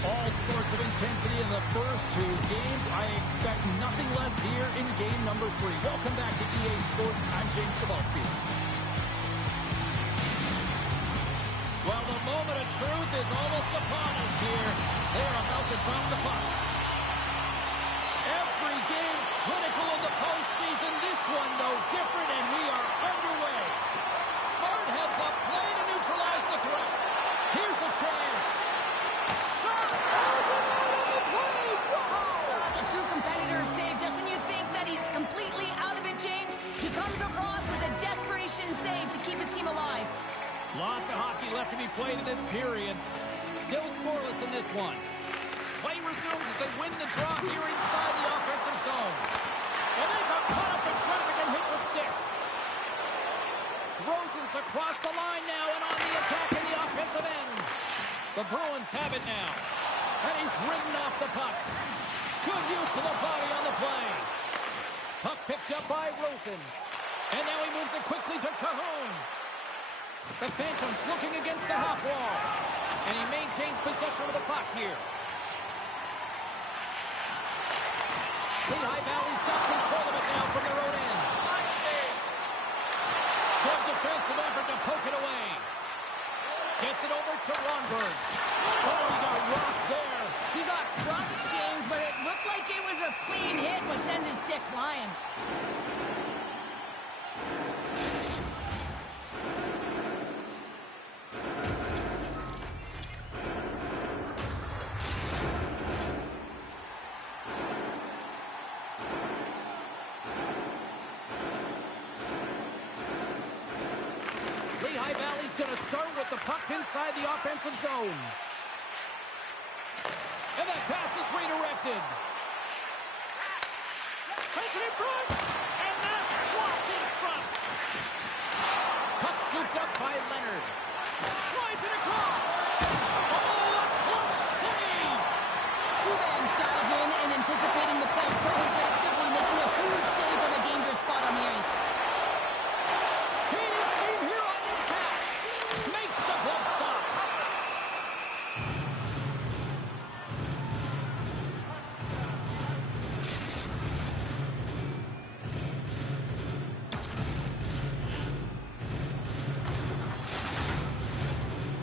All sorts of intensity in the first two games. I expect nothing less here in game number 3. Welcome back to EA Sports. I'm James Cebulski. Well, the moment of truth is almost upon us here. They are about to drop the puck. Every game critical in the postseason. This one no different, and we are underway. Smart heads up play to neutralize the threat. Here's a chance. Shot! That's a true competitor save. Just when you think that he's completely out of it, James, he comes across with a desperation save to keep his team alive. Lots of hockey left to be played in this period. Still scoreless in this one. Play resumes as they win the draw here inside the offensive zone. And they got caught up in traffic and hits a stick. Rosen's across the line now and on the attack in the offensive end. The Bruins have it now. And he's ridden off the puck. Good use of the body on the play. Puck picked up by Rosen. And now he moves it quickly to Cajon. The Phantoms looking against the half wall. And he maintains possession of the puck here. Lehigh Valley's got control of it now from their own end. Good defensive effort to poke it away. Gets it over to Ronberg. Oh, he got rocked there. He got crushed, James, but it looked like it was a clean hit, but sends his stick flying. Lehigh Valley's going to start with the puck inside the offensive zone. And that pass is redirected. Sends it in front. And that's blocked in front. Puck scooped up by Leonard. Slides it across. Oh, a close save. Subban sailed in and anticipating the play so effectively, making a huge save from a dangerous spot on the ice. Canadian team here on impact. Makes the glove stop.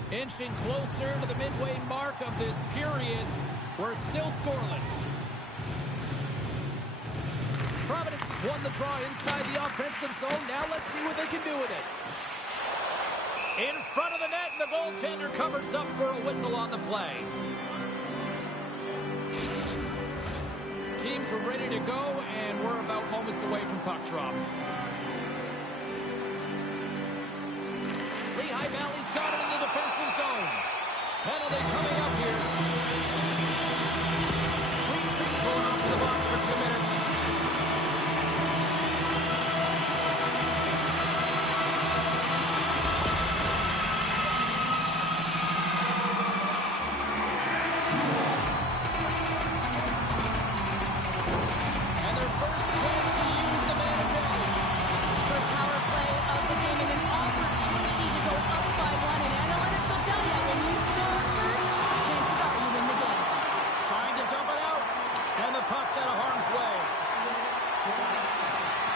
Inching closer to the midway mark of this period. We're still scoreless. Providence has won the draw inside the offensive zone. Now let's see what they can do with it. In front of the net, and the goaltender covers up for a whistle on the play. Teams are ready to go, and we're about moments away from puck drop. Lehigh Valley's got it in the defensive zone. Penalty coming up here. Green Trees going off to the box for 2 minutes. And their first chance to use the man advantage. First power play of the game and an opportunity to go up by 1. And analytics will tell you when you score first, chances are you win the game. Trying to dump it out. And the puck's out of harm's way.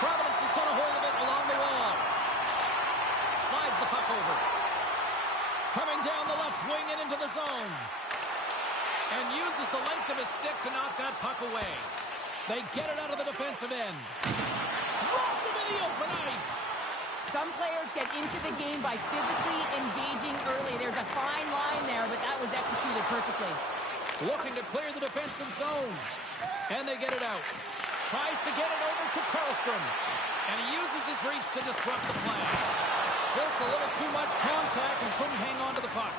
Providence is going to hold of it along the wall. Slides the puck over. Coming down the left wing and into the zone. And uses the length of his stick to knock that puck away. They get it out of the defensive end. Dropped him in the open ice. Some players get into the game by physically engaging early. There's a fine line there, but that was executed perfectly. Looking to clear the defensive zone. And they get it out. Tries to get it over to Karlstrom. And he uses his reach to disrupt the play. Just a little too much contact and couldn't hang on to the puck.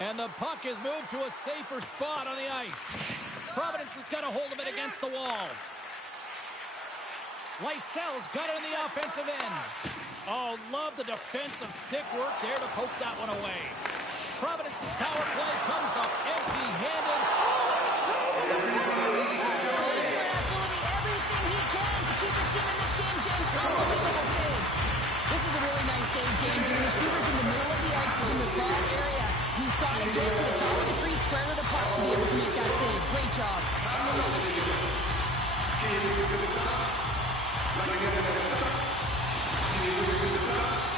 And the puck is moved to a safer spot on the ice. Providence has got a hold of it against the wall. Lysel's got it in the offensive end. Oh, love the defensive stick work there to poke that one away. Providence's power play comes up empty-handed. He's doing absolutely everything he can to keep his team in this game, James. Unbelievable save. This is a really nice save, James. And the shooter's in the middle of the ice. He's in the slot area. He's got to get to the top of the crease square to the puck to be able to make that save. Great job.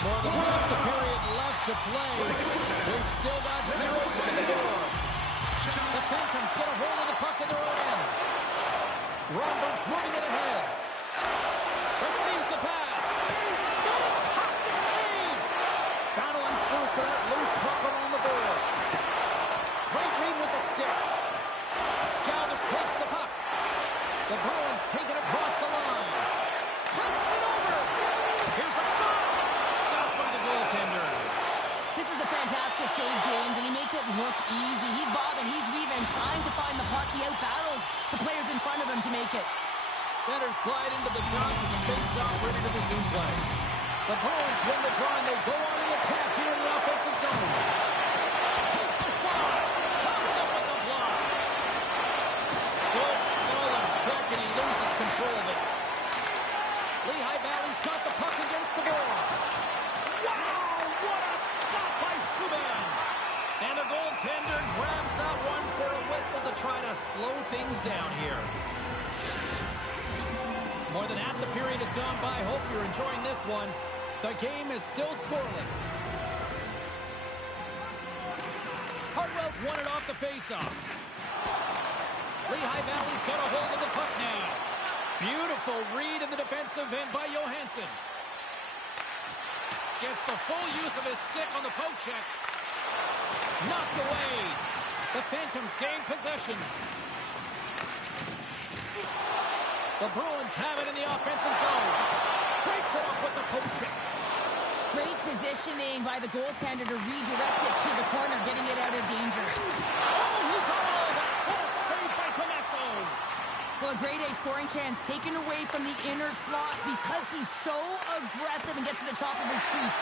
More than half the period left to play. We've still got zeros on the board. The Phantoms get a hold of the puck in their own end. Romberg's moving it ahead. Receives the pass. Fantastic save! Battle ensues for that loose puck along the boards. Great read with the stick. Galvis takes the puck. The Bruins take it across the line. Passes it over. Here's a shot. Stopped by the goaltender. This is a fantastic save, James, and he makes it look easy. He's bobbing, he's weaving, trying to find the puck. He outbattles the players in front of him to make it. Centers glide into the dot as a face-off ready to resume play. The Bruins win the draw and they go on the attack here in the offensive zone. Takes a shot. Comes up with the block. Good, solid check, and he loses control of it. Lehigh Valley's got the puck against the boards. Wow, what a stop by Subban. And the goaltender grabs that one for a whistle to try to slow things down here. More than half the period has gone by. Hope you're enjoying this one. The game is still scoreless. Hardwell's won it off the faceoff. Lehigh Valley's got a hold of the puck now. Beautiful read in the defensive end by Johansson. Gets the full use of his stick on the poke check. Knocked away. The Phantoms gain possession. The Bruins have it in the offensive zone. Breaks it up with the poke check. Great positioning by the goaltender to redirect it to the corner, getting it out of danger. Oh, he got all of that. What a save by Comesso. Well, a grade A scoring chance taken away from the inner slot because he's so aggressive and gets to the top of his crease.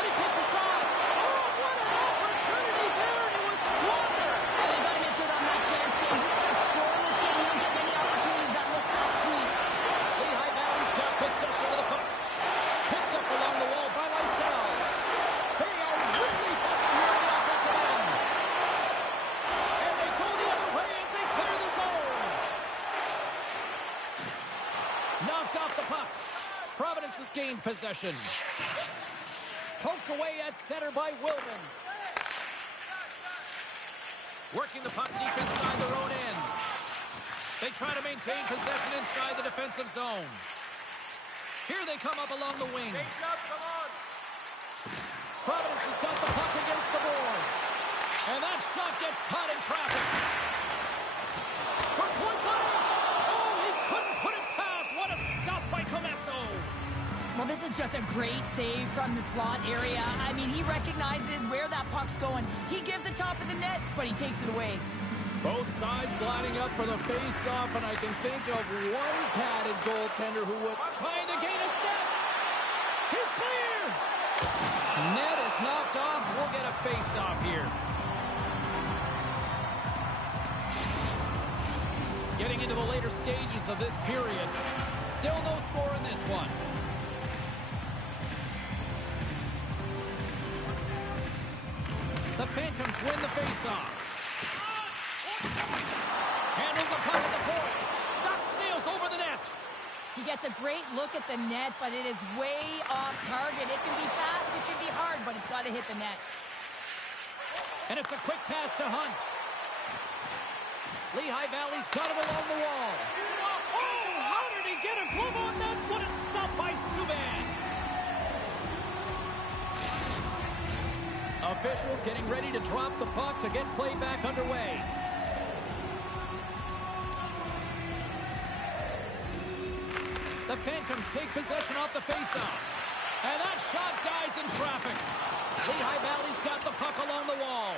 And he takes a shot. Oh, what an opportunity there, and it was squandered. And they got to make good on that chance, James. This is a scoreless game. You don't get many opportunities that look that sweet. Lehigh Valley's got possession of the puck. Picked up along the wall by Lysell. They are really busting here in the offensive end. And they go the other way as they clear the zone. Knocked off the puck. Providence has gained possession. Poked away at center by Wilman. Working the puck deep inside their own end. They try to maintain possession inside the defensive zone. Here they come up along the wing. Providence has got the puck against the boards. And that shot gets caught in traffic. For point blank. Oh, he couldn't put it past. What a stop by Comesso. Well, this is just a great save from the slot area. I mean, he recognizes where that puck's going. He gives the top of the net, but he takes it away. Both sides lining up for the face-off, and I can think of one padded goaltender who would try to gain a step. He's clear. Net is knocked off. We'll get a face-off here. Getting into the later stages of this period. Still no score in this one. The Phantoms win the face-off. Handles the puck at the point. That sails over the net. He gets a great look at the net, but it is way off target. It can be fast, it can be hard, but it's got to hit the net. And it's a quick pass to Hunt. Lehigh Valley's got him along the wall. Oh, how did he get a glove on that? What a stop by Subban. Officials getting ready to drop the puck to get play back underway. The Phantoms take possession off the faceoff. And that shot dies in traffic. Lehigh Valley's got the puck along the wall.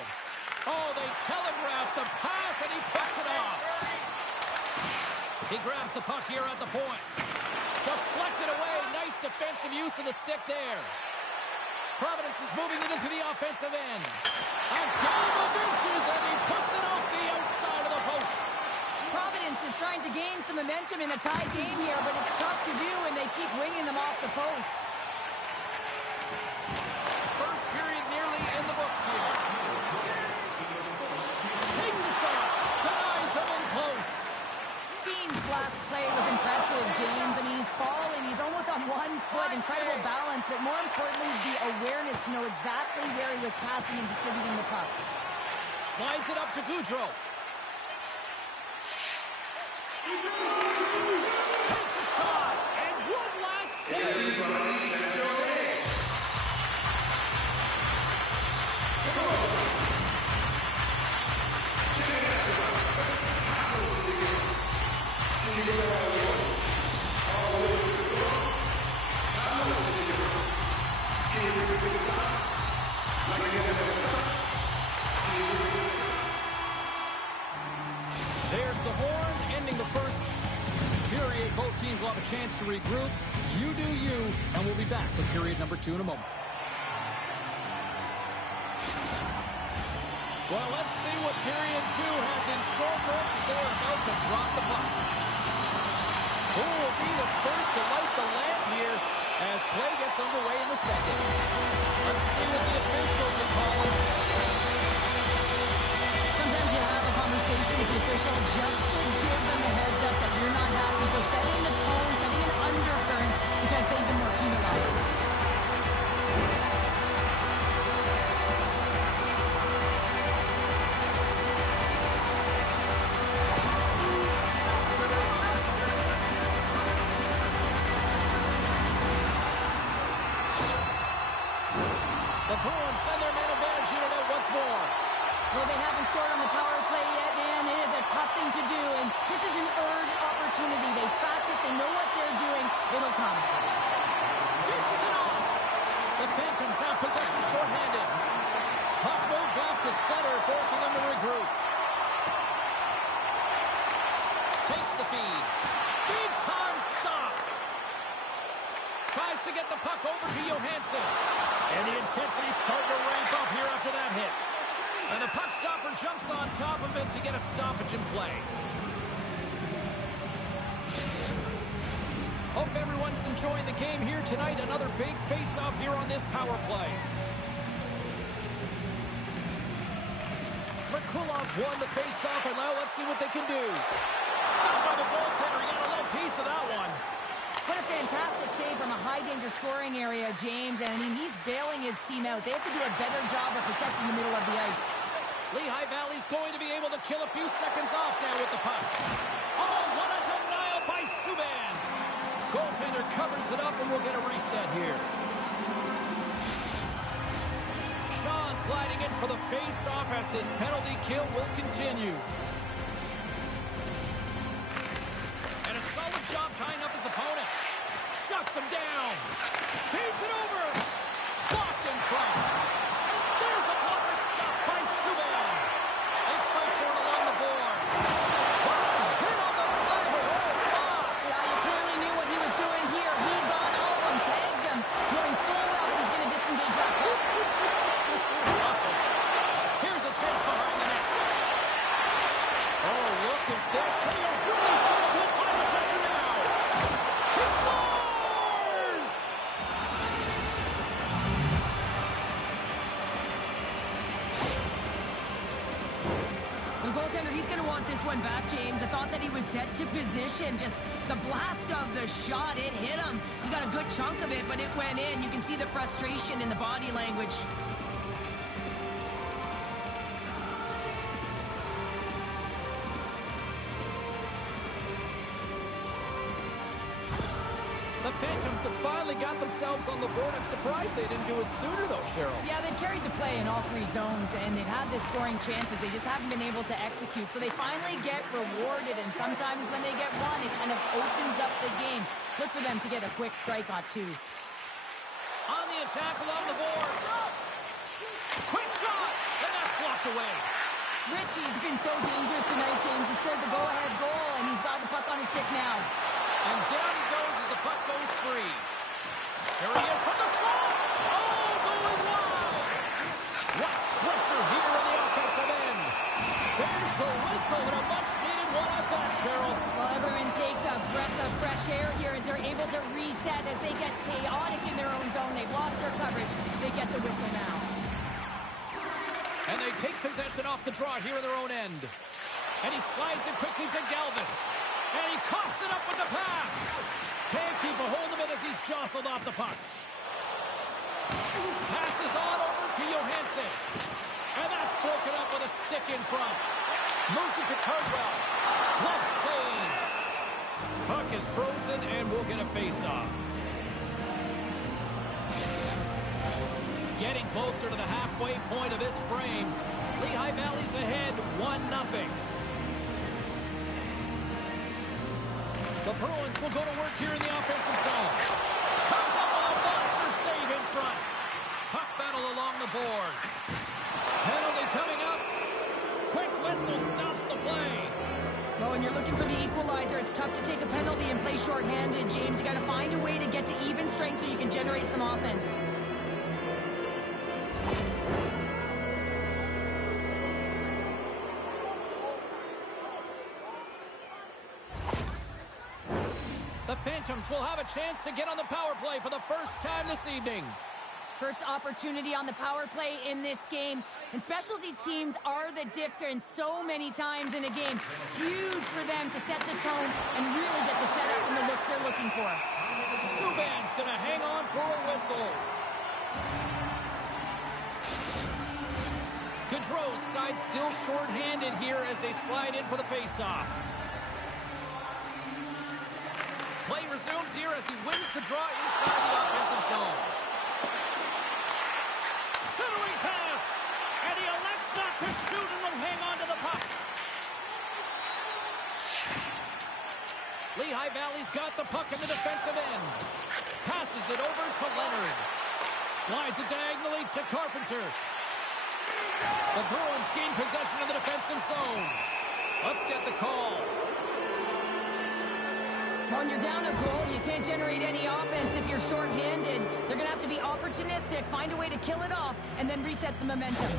Oh, they telegraph the pass, and he puts it off. He grabs the puck here at the point. Deflected away. Nice defensive use of the stick there. Providence is moving it into the offensive end. A game of inches, and he puts it off the outside of the post. Providence is trying to gain some momentum in a tied game here, but it's tough to do, and they keep winging them off the post. First period nearly in the books here. incredible balance, but more importantly, the awareness to know exactly where he was passing and distributing the puck. Slides it up to Goudreau. Takes a shot, and one last save. There's the horn, ending the first period. Both teams will have a chance to regroup. You do you, and we'll be back with period number 2 in a moment. Well, let's see what period 2 has in store for us as they are about to drop the puck. Who will be the first to light the lamp here as play gets underway in the second? Let's see what the officials are calling. Sometimes you have a conversation with the official just to give them the heads up that you're not happy. So setting the tone, setting an undercurrent because they've been more penalized. The Bruins send their man advantage unit out once more. Well, they haven't scored on the power play yet, man. It is a tough thing to do, and this is an earned opportunity. They practice, they know what they're doing. It'll come. Dishes it off. The Phantoms have possession shorthanded. Puck moved back to center, forcing them to regroup. Takes the feed. Big time stop. Tries to get the puck over to Johansson. And the intensity's starting to ramp up here after that hit. And the puck stopper jumps on top of him to get a stoppage in play. Hope everyone's enjoying the game here tonight. Another big face-off here on this power play. Merkulov's won the face-off, and now let's see what they can do. Stopped by the goaltender. He got a little piece of that one. What a fantastic save from a high-danger scoring area, James. And, I mean, he's bailing his team out. They have to do a better job of protecting the middle of the ice. Lehigh Valley's going to be able to kill a few seconds off now with the puck. Oh, what a denial by Subban. Goaltender covers it up, and we'll get a reset here. Shaw's gliding in for the face-off as this penalty kill will continue. And a solid job tying up his opponent. Shuts him down. Feeds it over. Blocked in front. And there's a blocker stop by Subban. They fight for it along the boards. Wow, hit on the play. Oh, Yeah, you clearly knew what he was doing here. He got out and tags him, knowing full well that he's going to disengage that puck. Here's a chance behind the net. Oh, look at this. They are really starting to apply the pressure now. He scores! The goaltender, he's going to want this one back, James. I thought that he was set to position. Just the blast of the shot, it hit him. He got a good chunk of it, but it went in. You can see the frustration in the body language. The Phantoms have finally got themselves on the board. I'm surprised they didn't do it sooner, though, Cheryl. Yeah, they've carried the play in all three zones, and they've had the scoring chances. They just haven't been able to execute. So they finally get rewarded, and sometimes when they get one, it kind of opens up the game. Look for them to get a quick strike on two. On the attack along the boards. Quick shot, and that's blocked away. Richie's been so dangerous tonight, James. He scored the go-ahead goal, and he's got the puck on his stick now. And down he goes as the puck goes free. Here he is from the slot. Oh, going wide. What pressure here on the offensive end. There's the whistle and a much-needed one on that, Cheryl. Well, everyone takes a breath of fresh air here as they're able to reset as they get chaotic in their own zone. They've lost their coverage. They get the whistle now. And they take possession off the draw here in their own end. And he slides it quickly to Galvis. And he coughs it up with the pass. Can't keep a hold of it as he's jostled off the puck. Passes on over to Johansson. And that's broken up with a stick in front. Moves it to Cardwell. Glove save. Puck is frozen and we'll get a face-off. Getting closer to the halfway point of this frame. Lehigh Valley's ahead 1-0. The Bruins will go to work here in the offensive zone. Comes up with a monster save in front. Puck battle along the boards. Penalty coming up. Quick whistle stops the play. Well, when you're looking for the equalizer, it's tough to take a penalty and play shorthanded, James. You got to find a way to get to even strength so you can generate some offense. The Phantoms will have a chance to get on the power play for the first time this evening. First opportunity on the power play in this game. And specialty teams are the difference so many times in a game. Huge for them to set the tone and really get the setup and the looks they're looking for. Subban's going to hang on for a whistle. Gaudreau's side still short-handed here as they slide in for the face-off. Play resumes here as he wins the draw inside the offensive zone. Centering pass, and he elects not to shoot and will hang on to the puck. Lehigh Valley's got the puck in the defensive end. Passes it over to Leonard. Slides it diagonally to Carpenter. The Bruins gain possession of the defensive zone. Let's get the call. When you're down a goal, you can't generate any offense if you're shorthanded. They're going to have to be opportunistic, find a way to kill it off, and then reset the momentum.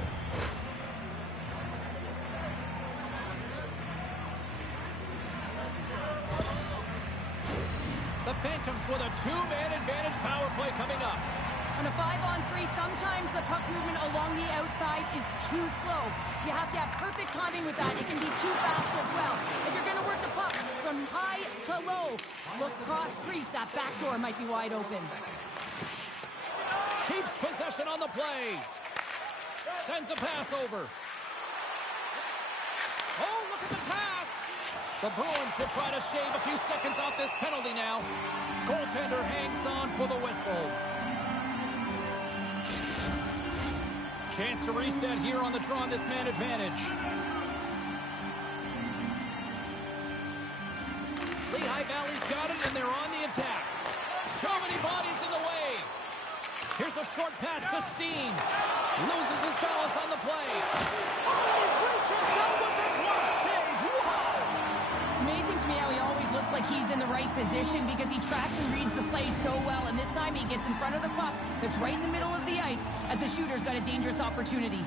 The Phantoms with a two-man advantage power play coming up. On a 5-on-3, sometimes the puck movement along the outside is too slow. You have to have perfect timing with that. It can be too fast as well. If you're going to work the puck from high to low, look cross crease. That back door might be wide open. Keeps possession on the play. Sends a pass over. Oh, look at the pass. The Bruins will try to shave a few seconds off this penalty now. Goaltender hangs on for the whistle. Chance to reset here on the draw on this man advantage. Lehigh Valley's got it, and they're on the attack. So many bodies in the way. Here's a short pass to Steen. Loses his balance on the play. Oh, he reaches out with a glove save. Wow! It's amazing to me how he always looks like he's in the right position because he tracks and reads the play so well. And this time he gets in front of the puck that's right in the middle of the ice as the shooter's got a dangerous opportunity.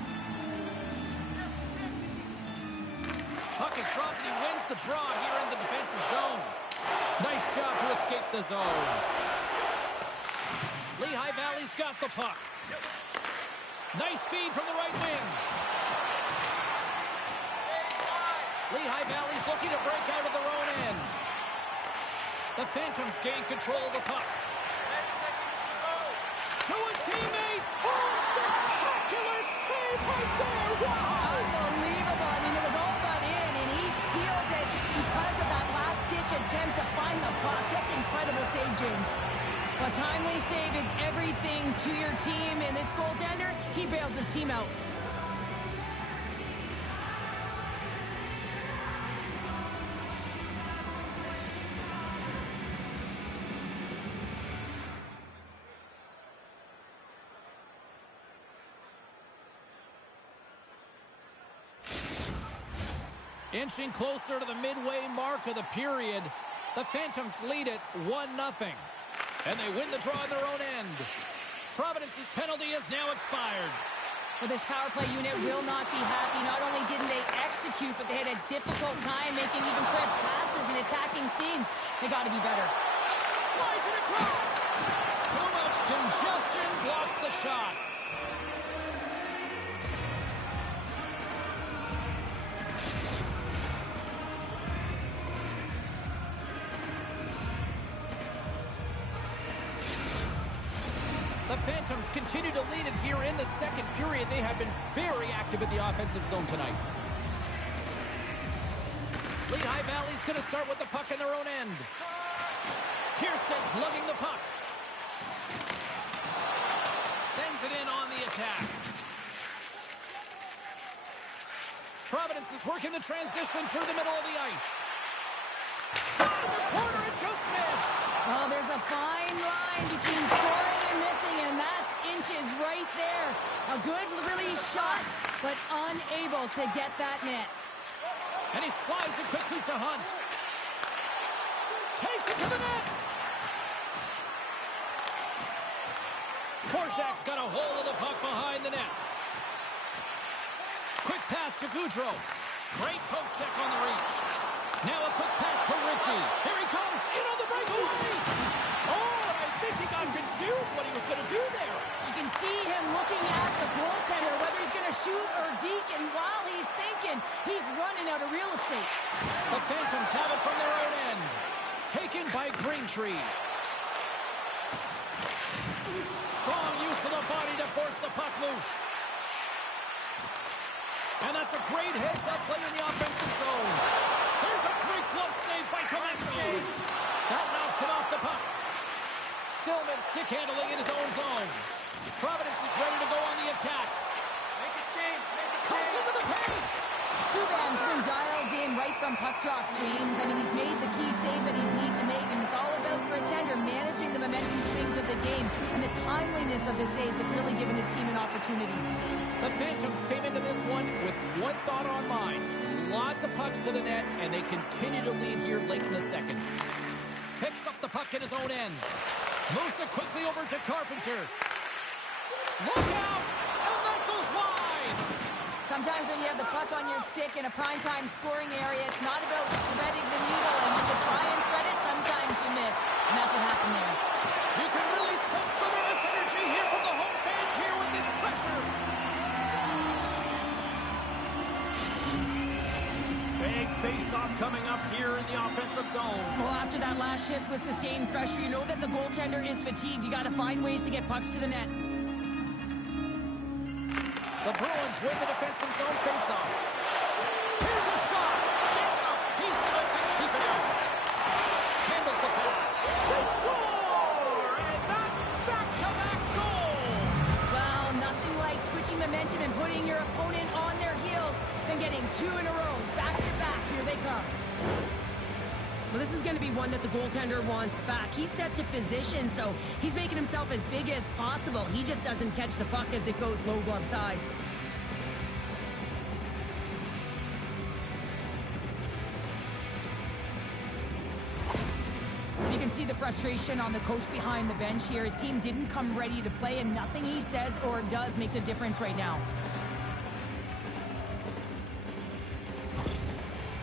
Puck is dropped and he wins the draw here in the defensive zone. Nice job to escape the zone. Lehigh Valley's got the puck. Nice feed from the right wing. Lehigh Valley's looking to break out of their own end. The Phantoms gain control of the puck. 10 seconds to go. To his teammate. Oh, spectacular save right there. Wow! Unbelievable. I mean, it was all but in, and he steals it because of that last-ditch attempt to find the puck. Just incredible save, James. A timely save is everything to your team, and this goaltender, he bails his team out. Inching closer to the midway mark of the period, the Phantoms lead it 1-0. And they win the draw in their own end. Providence's penalty is now expired. Well, this power play unit will not be happy. Not only didn't they execute, but they had a difficult time making even crisp passes and attacking seams. They got to be better. Slides it across. Too much congestion blocks the shot. Phantoms continue to lead it here in the second period. They have been very active in the offensive zone tonight. Lehigh Valley's going to start with the puck in their own end. Kirsten's lugging the puck. Sends it in on the attack. Providence is working the transition through the middle of the ice. The corner, it just missed. Oh, there's a fine line between scoring and missing, and that's inches right there. A good release shot, but unable to get that net. And he slides it quickly to Hunt. Takes it to the net. Korczak's got a hold of the puck behind the net. Quick pass to Goudreau. Great poke check on the reach. Now a quick pass to Ritchie. Here he comes, in on the breakaway. Oh, I think he got confused what he was going to do there. You can see him looking at the goaltender, whether he's going to shoot or deke, and while he's thinking, he's running out of real estate. The Phantoms have it from their own end. Taken by Greentree. Strong use of the body to force the puck loose. And that's a great heads-up play in the offensive zone. There's a great glove save by Comasco. That knocks him off the puck. Stillman stick handling in his own zone. Providence is ready to go on the attack. Make a change. Comes into the paint. Subban's been dialed in right from puck drop, James. I mean, he's made the key saves that he's need to make, and it's all about, for a tender, managing the momentum swings of the game, and the timeliness of the saves have really given his team an opportunity. The Phantoms came into this one with one thought on mind. Lots of pucks to the net, and they continue to lead here late in the second. Picks up the puck in his own end. Moves it quickly over to Carpenter. Look out! And that goes wide! Sometimes when you have the puck on your stick in a primetime scoring area, it's not about threading the needle, and when you try and thread it, sometimes you miss. And that's what happened there. You can really sense the nervous energy here from the home fans here with this pressure. Big face-off coming up here in the offensive zone. Well, after that last shift with sustained pressure, you know that the goaltender is fatigued. You got to find ways to get pucks to the net. The Bruins win the defensive zone face-off. Here's a shot. Gets a piece of it to keep it out. Handles the pass. They score! And that's back-to-back goals. Well, nothing like switching momentum and putting your opponent on their heels than getting two in a row. Back-to-back. Here they come. Well, this is going to be one that the goaltender wants back. He's set to position, so he's making himself as big as possible. He just doesn't catch the puck as it goes low glove side. You can see the frustration on the coach behind the bench here. His team didn't come ready to play, and nothing he says or does makes a difference right now.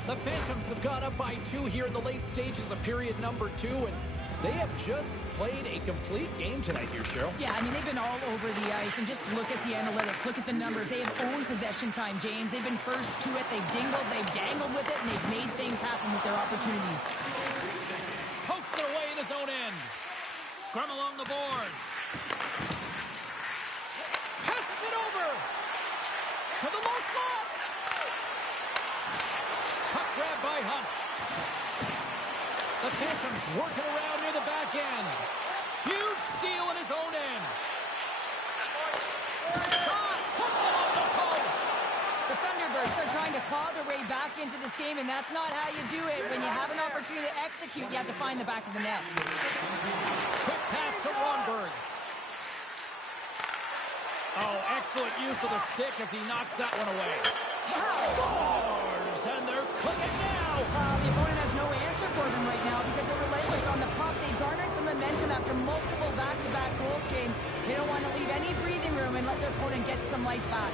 The Phantoms have gone up by 2 here in the late stages of period number 2, and they have just played a complete game tonight here, Cheryl. Yeah, I mean, they've been all over the ice, and just look at the analytics, look at the numbers. They have owned possession time, James. They've been first to it, they've dingled, they've dangled with it, and they've made things happen with their opportunities. Pokes it away in his own end. Scrum along the boards. Passes it over to the low slot. Puck grab by Hunt. The Phantoms working around near the back end. Huge steal in his own end. Shot puts it on the post. The Thunderbirds are trying to claw their way back into this game, and that's not how you do it. When you have an opportunity to execute, you have to find the back of the net. Quick pass to Ronberg. Oh, excellent use of the stick as he knocks that one away. Scores! And they're cooking now! The opponent has no answer for them right now because they're relentless on the puck. They garnered some momentum after multiple back-to-back goals, James. They don't want to leave any breathing room and let their opponent get some life back.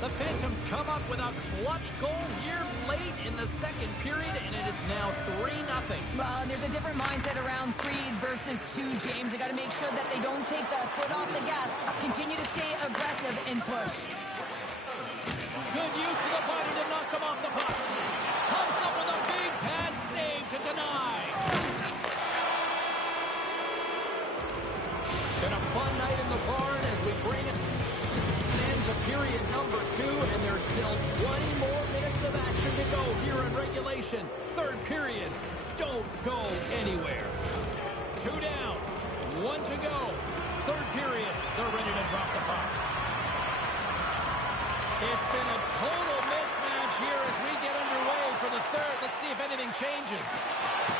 The Phantoms Phantoms come up with a clutch goal here late in the second period, and it is now 3-0. There's a different mindset around 3 versus 2, James. They got to make sure that they don't take the foot off the gas. Continue to stay aggressive and push. Good use of the body to knock them off the puck. Comes up with a big pad save to deny. Been a fun night in the barn as we bring it to period number 2, and there's still 20 more minutes of action to go here in regulation. Third period. Don't go anywhere. 2 down. 1 to go. Third period. They're ready to drop the puck. It's been a total mismatch here as we get underway for the third. Let's see if anything changes.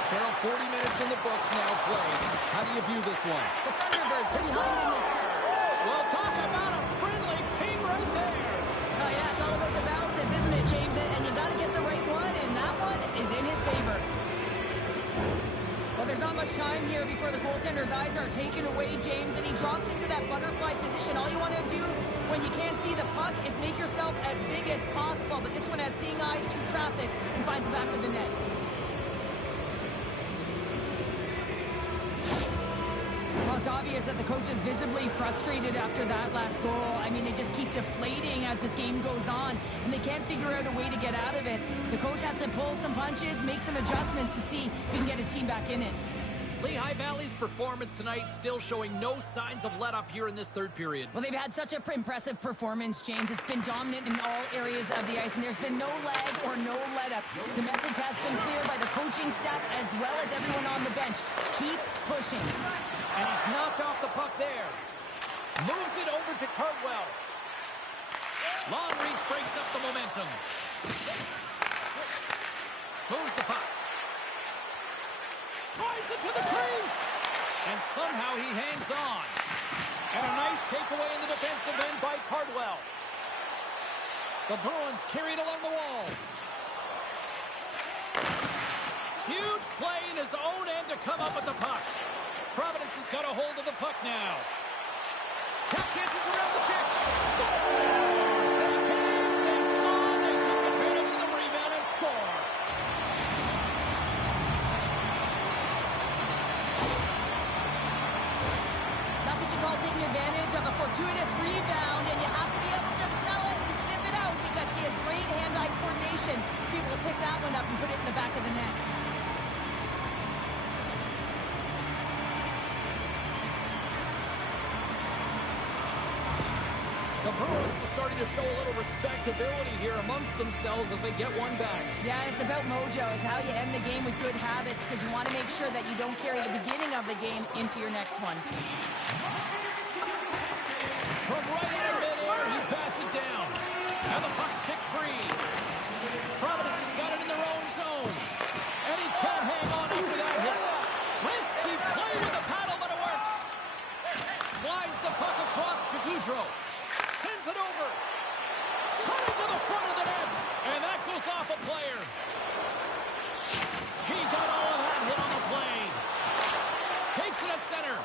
Cheryl, 40 minutes in the books now played. How do you view this one? The Thunderbirds are behind in this game. Well, talk about a friendly ping right there. Oh, yeah, it's all about the bounces, isn't it, James? And you got to get the right one, and that one is in his favor. Well, there's not much time here before the goaltender's eyes are taken away, James, and he drops into that butterfly position. All you want to do when you can't see the puck is make yourself as big as possible, but this one has seeing eyes through traffic and finds the back of the net. Well, it's obvious that the coach is visibly frustrated after that last goal. I mean, they just keep deflating as this game goes on, and they can't figure out a way to get out of it. The coach has to pull some punches, make some adjustments to see if he can get his team back in it. Lehigh Valley's performance tonight still showing no signs of let-up here in this third period. Well, they've had such an impressive performance, James. It's been dominant in all areas of the ice, and there's been no lag or no let-up. The message has been clear by the coaching staff as well as everyone on the bench. Keep pushing. And he's knocked off the puck there. Moves it over to Cardwell. Long reach breaks up the momentum. Moves the puck. Drives it to the crease. And somehow he hangs on. And a nice takeaway in the defensive end by Cardwell. The Bruins carry it along the wall. Huge play in his own end to come up with the puck. Providence has got a hold of the puck now. Tap dances around the check. Scores! They came, they saw, they took advantage of the rebound and score. That's what you call taking advantage of a fortuitous rebound, and you have to be able to smell it and sniff it out because he has great hand-eye coordination to be able to pick that one up and put it in the back of the net. The Bruins are starting to show a little respectability here amongst themselves as they get one back. Yeah, it's about mojo. It's how you end the game with good habits because you want to make sure that you don't carry the beginning of the game into your next one. From right out of midair, he bats it down. And the puck's kicked free. Providence has got it in their own zone. And he can't hang on after that hit. Risky play with the paddle, but it works. Slides the puck across to Goudreau. Sends it over. Cutting to the front of the net. And that goes off a player. He got all of that hit on the play. Takes it at center.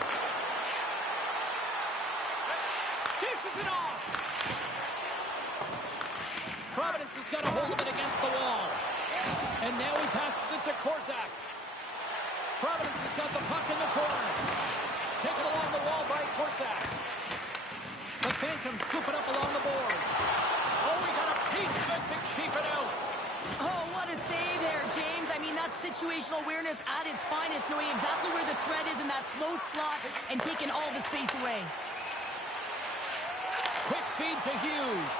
Dishes it off. Providence has got a hold of it against the wall. And now he passes it to Korczak. Providence has got the puck in the corner. Taken along the wall by Korczak. The Phantoms scoop it up along the boards. Oh, he got a piece of it to keep it out. Oh, what a save there, James. I mean, that's situational awareness at its finest, knowing exactly where the threat is in that slow slot and taking all the space away. Quick feed to Hughes.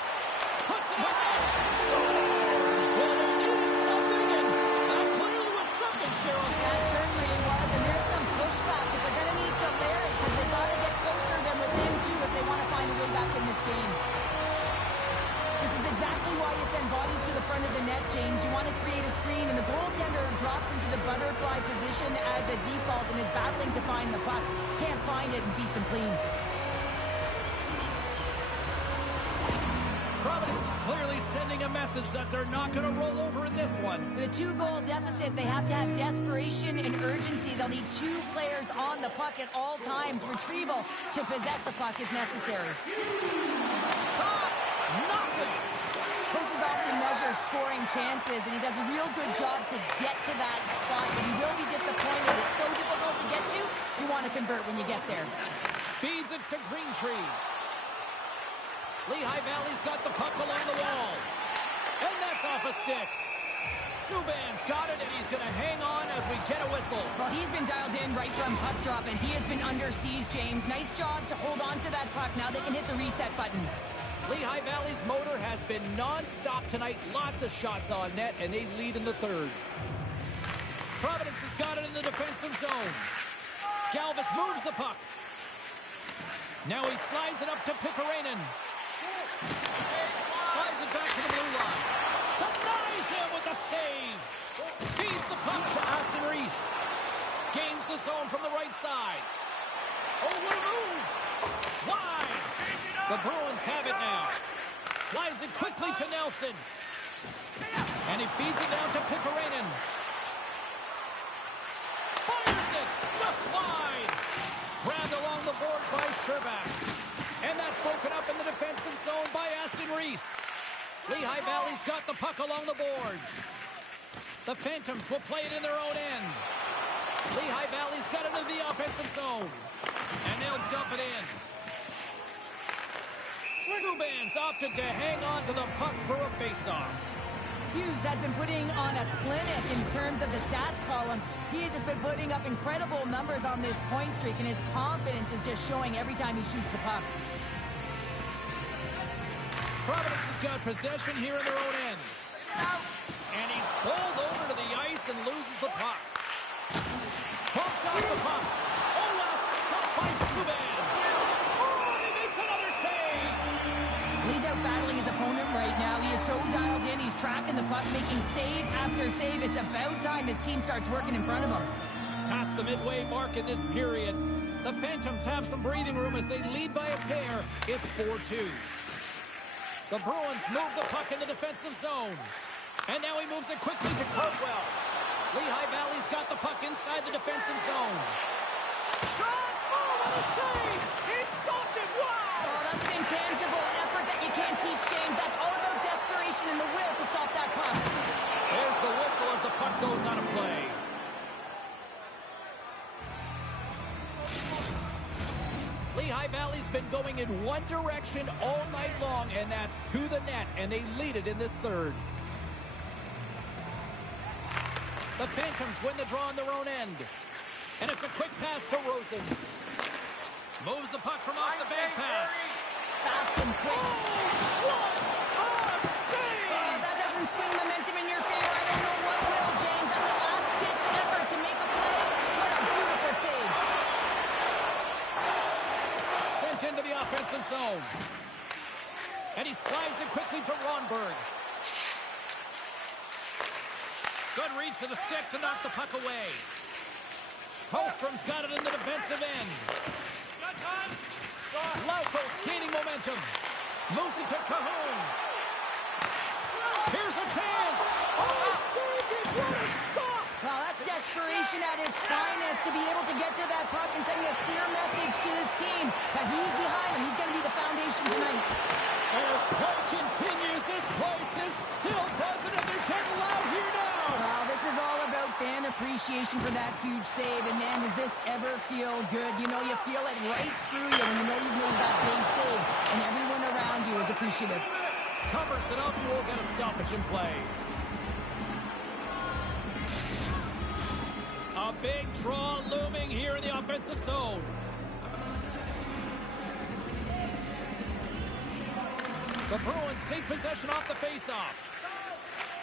Puts it home. Scores! Well, they needed something, and that clearly was something, Cheryl. That certainly was, and there's some pushback, but they're going to need to layer it because they've got to get closer than within two if they want to find a way back in this game. This is exactly why you send bodies to the front of the net, James. You want to create a screen, and the goaltender drops into the butterfly position as a default and is battling to find the puck. Can't find it and beats him clean. Providence is clearly sending a message that they're not going to roll over in this one. With a 2-goal deficit, they have to have desperation and urgency. They'll need 2 players on the puck at all times. Retrieval to possess the puck is necessary. Shot! Nothing! scoring chances, and he does a real good job to get to that spot, but he will be disappointed. It's so difficult to get to. You want to convert when you get there. Feeds it to Greentree. Lehigh Valley's got the puck along the wall. And that's off a stick. Subban's got it, and he's going to hang on as we get a whistle. Well, he's been dialed in right from puck drop, and he has been under siege, James. Nice job to hold on to that puck. Now they can hit the reset button. Lehigh Valley's motor has been non-stop tonight. Lots of shots on net, and they lead in the third. Providence has got it in the defensive zone. Galvis moves the puck. Now he slides it up to Pikkarainen. Slides it back to the blue line. Denies him with a save. Feeds the puck to Aston Reese. Gains the zone from the right side. Oh, what a move! Wide. The Bruins have it now. Slides it quickly to Nelson. And he feeds it down to Pikkarainen. Fires it just wide. Grabbed along the board by Sherbak. And that's broken up in the defensive zone by Aston Reese. Lehigh Valley's got the puck along the boards. The Phantoms will play it in their own end. Lehigh Valley's got it in the offensive zone. And they'll dump it in. Subban's opted to hang on to the puck for a face-off. Hughes has been putting on a clinic in terms of the stats column. He has just been putting up incredible numbers on this point streak, and his confidence is just showing every time he shoots the puck. Providence has got possession here in their own end. And he's pulled over to the ice and loses the puck. Pumped off the puck. Oh, a stop by Subban. Oh, and he makes another save. He's out battling his opponent right now. He is so dialed in. He's tracking the puck, making save after save. It's about time his team starts working in front of him. Past the midway mark in this period, the Phantoms have some breathing room as they lead by a pair. It's 4-2. The Bruins move the puck in the defensive zone. And now he moves it quickly to Cartwell. Lehigh Valley's got the puck inside the defensive zone. Shot! Oh, what a save! He stopped it! Wow! Oh, that's an intangible effort that you can't teach, James. That's all about desperation and the will to stop that puck. There's the whistle as the puck goes out of play. Lehigh Valley's been going in one direction all night long, and that's to the net, and they lead it in this third. The Phantoms win the draw on their own end. And it's a quick pass to Rosen. Moves the puck from off the bank pass. Fast and quick. Oh, what a save! That doesn't swing momentum in your favor. I don't know what will, James. That's a last-ditch effort to make a play. What a beautiful save. Sent into the offensive zone. And he slides it quickly to Ronberg. Good reach to the stick to knock the puck away. Holstrom's got it in the defensive end. Lauko's gaining momentum. Moves it to Cahoon. Here's a chance. Oh, he saved it. What a stop. Well, that's desperation at its finest to be able to get to that puck and sending a clear message to his team that he's behind him. He's going to be the foundation tonight. As play continues, this place is still buzzing, and they're getting loud here now. Well, this is all about fan appreciation for that huge save. And, man, does this ever feel good? You know, you feel it right through you when you know you've made that big save. And everyone around you is appreciative. Covers it up, and we'll get a stoppage in play. A big draw looming here in the offensive zone. The Bruins take possession off the faceoff.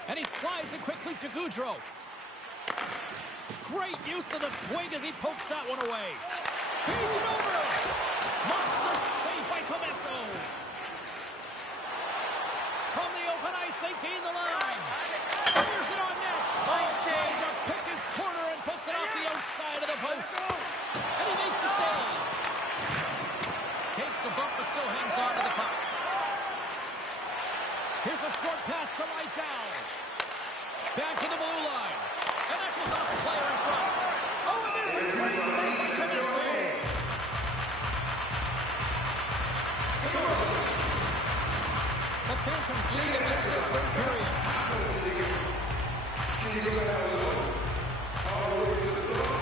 And he slides it quickly to Goudreau. Great use of the twig as he pokes that one away. Feeds it over. Monster save by Comesso. From the open ice, they gain the line. Fires it on net. Oh, change to pick his corner and puts it off the outside of the post. And he makes the save. Takes a bump but still hangs on to the puck. Here's a short pass to Lysal. Back to the blue line. And that goes off the player in front. Oh, and there's a great save by Comesso. The Phantoms lead in this third period.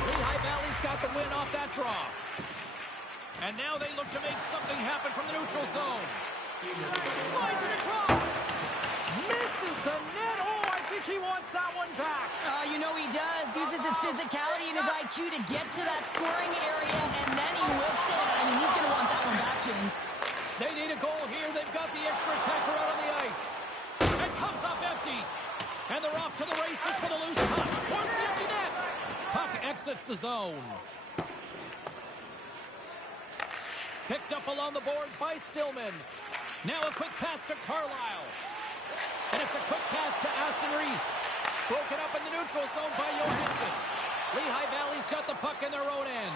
Lehigh Valley's got the win off that draw. And now they look to make something happen from the neutral zone. Slides it across. Misses the net. Oh, I think he wants that one back. You know he does. Uses his physicality and his IQ to get to that scoring area, and then he lifts it. I mean, he's going to want that one back, James. They need a goal here. They've got the extra attacker out on the ice. And comes up empty. And they're off to the races for the loose puck. Towards the empty net. Puck exits the zone. Picked up along the boards by Stillman. Now a quick pass to Carlisle. And it's a quick pass to Aston Reese. Broken up in the neutral zone by Johansson. Lehigh Valley's got the puck in their own end.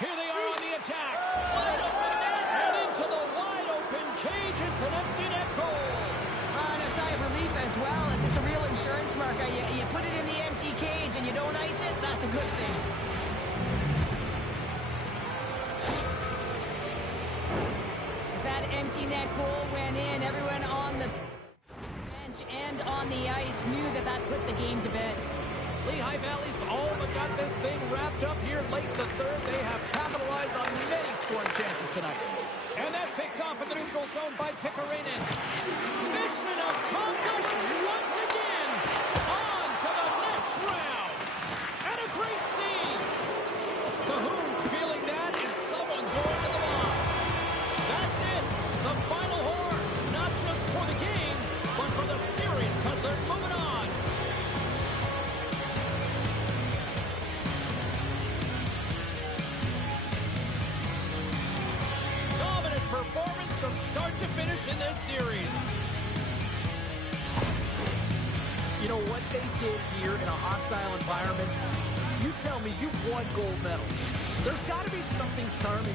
Here they are on the attack. Wide open net and into the wide open cage. It's an empty net goal. And a sigh of relief as well, as it's a real insurance marker. You put it in the empty cage and you don't ice it, that's a good thing. As that empty net goal went in, everyone on the bench and on the ice knew that that put the game to bed. Lehigh Valley's all but got this thing wrapped up here late in the third. They have capitalized on many scoring chances tonight. And that's picked off in the neutral zone by Pickarainen. Mission accomplished once again. On to the next round. And a great scene. The Hoons feeling that, and someone's going to the box. That's it. The final horn. Not just for the game, but for the series, because they're moving on. Performance from start to finish in this series. You know what they did here in a hostile environment? You tell me you won gold medals. There's got to be something charming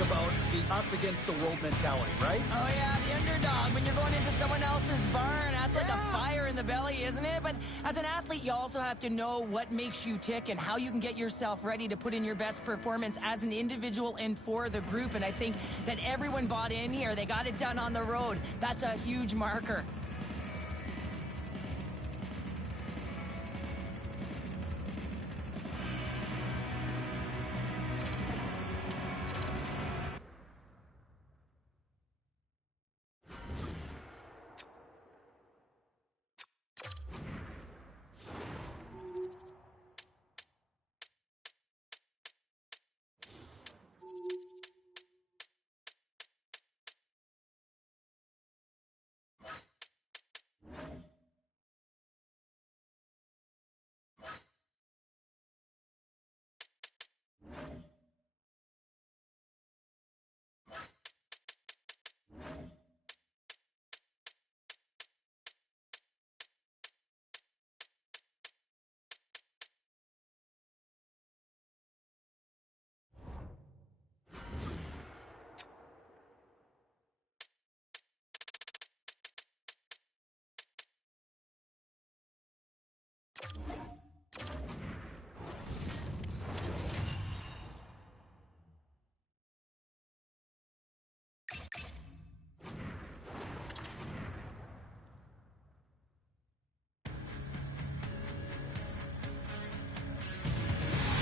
about the us against the world mentality, right? Oh yeah, the underdog. When you're going into someone else's barn, that's like a fire in the belly, isn't it? But as an athlete, you also have to know what makes you tick and how you can get yourself ready to put in your best performance as an individual and for the group. And I think that everyone bought in here. They got it done on the road. That's a huge marker.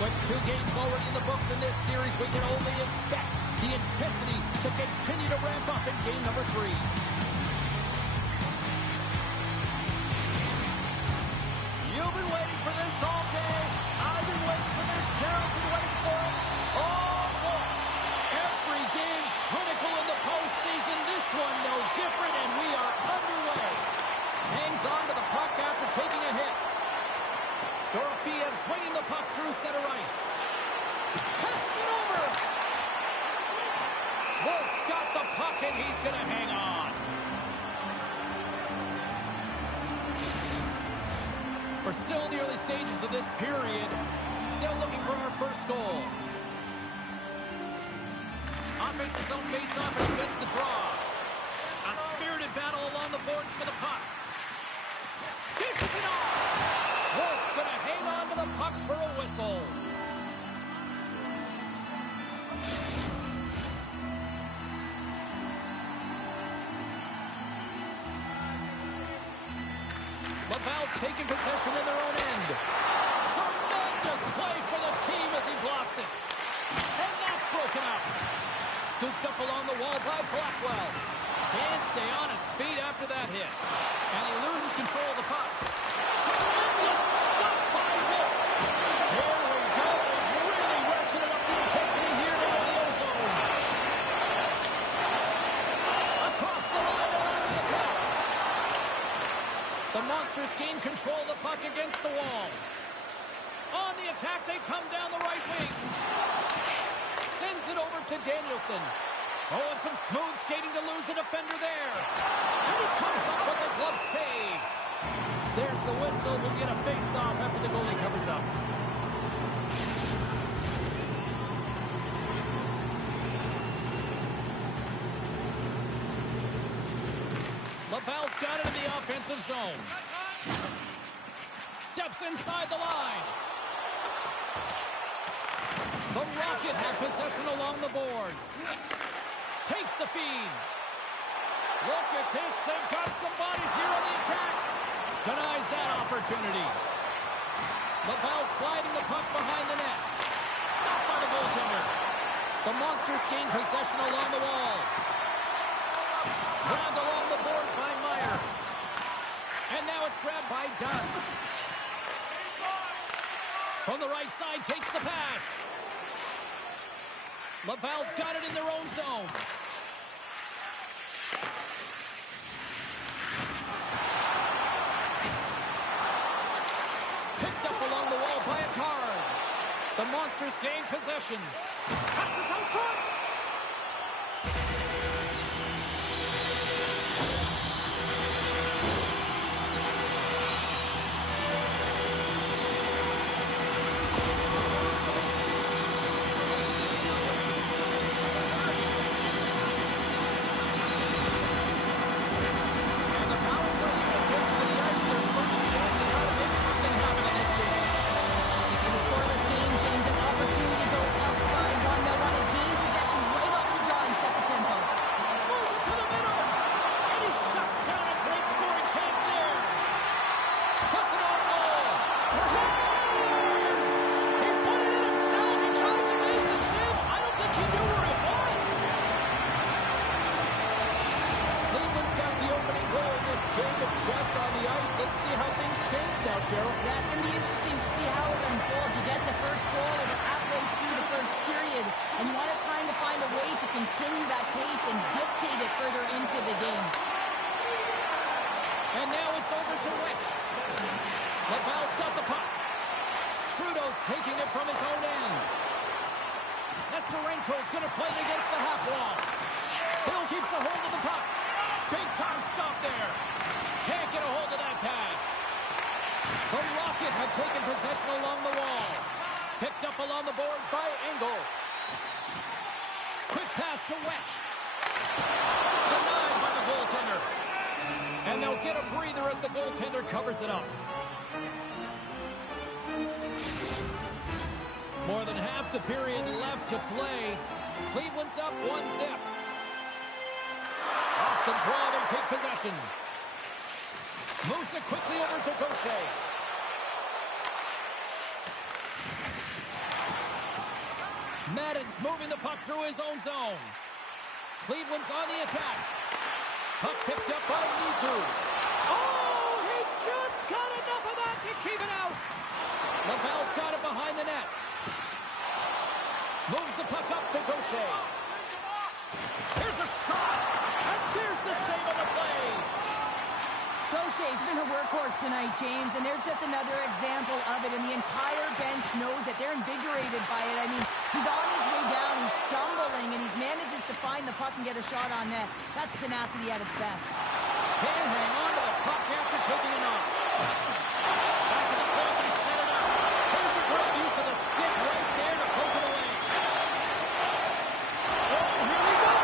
With 2 games already in the books in this series, we can only expect the intensity to continue to ramp up in game number 3. You've been waiting for this all day. I've been waiting for this. Cheryl's been waiting for it. Oh, boy. Every game critical in the postseason. This one no different, and we are underway. Hangs on to the puck after taking a hit. Dorofeyev swinging the puck through center ice. Passes it over. Wolf's got the puck, and he's going to hang on. We're still in the early stages of this period. Still looking for our first goal. Offensive zone face-off and wins the draw. A spirited battle along the boards for the puck. Dishes it off. Wolf's going to hang on to the puck for a whistle. LaValle's taking possession in their own end. Tremendous play for the team as he blocks it. And that's broken up. Scooped up along the wall by Blackwell. Can't stay on his feet after that hit. And he loses control of the puck. Tremendous stop by Wolf. Here we go. They've really ratcheted up the intensity here now in the ozone. Across the line along the attack. The Monsters gain control of the puck against the wall. On the attack, they come down the right wing. Sends it over to Danielson. Oh, and some smooth skating to lose the defender there. And he comes up with a glove save. There's the whistle. We'll get a face-off after the goalie covers up. LaValle's got it in the offensive zone. Steps inside the line. The Rocket have possession along the boards. Takes the feed. Look at this. They've got some bodies here on the attack. Denies that opportunity. LaValle sliding the puck behind the net. Stopped by the goaltender. The Monsters gain possession along the wall. Grabbed along the boards by Meyer. And now it's grabbed by Dunn. From the right side, takes the pass. LaValle's got it in their own zone. Picked up along the wall by Attard. The Monsters gain possession. Passes out front. Taking it from his own end. Nesterenko's going to play it against the half wall. Still keeps a hold of the puck. Big time stop there. Can't get a hold of that pass. The Rocket have taken possession along the wall. Picked up along the boards by Engel. Quick pass to Wetch. Denied by the goaltender. And they'll get a breather as the goaltender covers it up. More than half the period left to play. Cleveland's up 1-0. Off the draw, they take possession. Moves it quickly over to Gaucher. Madden's moving the puck through his own zone. Cleveland's on the attack. Puck picked up by Niku. Oh, he just got enough of that to keep it out. LaValle's got it behind the net. Moves the puck up to Gaucher. Here's a shot. And there's the save of the play. Gaucher's been a workhorse tonight, James, and there's just another example of it, and the entire bench knows that they're invigorated by it. I mean, he's on his way down, he's stumbling, and he manages to find the puck and get a shot on net. That's tenacity at its best. Can't hang on to the puck after taking a knock. Back to the point, he set it up. Here's a great use of the stick right there to poke it away. Oh, here we go!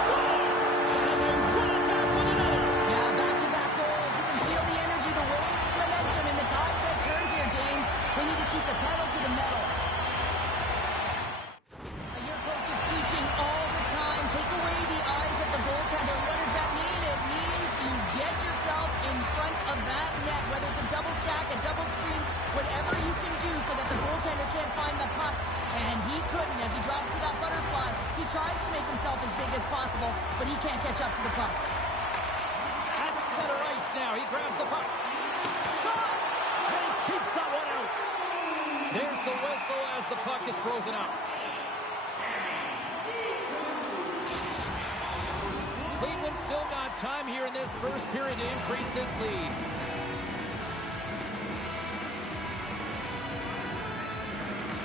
Scores! And they run it back with another. Yeah, back-to-back goals. You can feel the energy, the wave, momentum, and the tide's head turns here, James. They need to keep the pedal to the metal. Your coach is preaching all the time. Take away the eyes of the goaltender. What does that mean? It means you get yourself in front of that net, whether it's a Whatever you can do so that the goaltender can't find the puck. And he couldn't as he drops to that butterfly. He tries to make himself as big as possible, but he can't catch up to the puck. At center ice now. He grabs the puck. Shot! And he keeps that one out. There's the whistle as the puck is frozen out. Cleveland still got time here in this first period to increase this lead.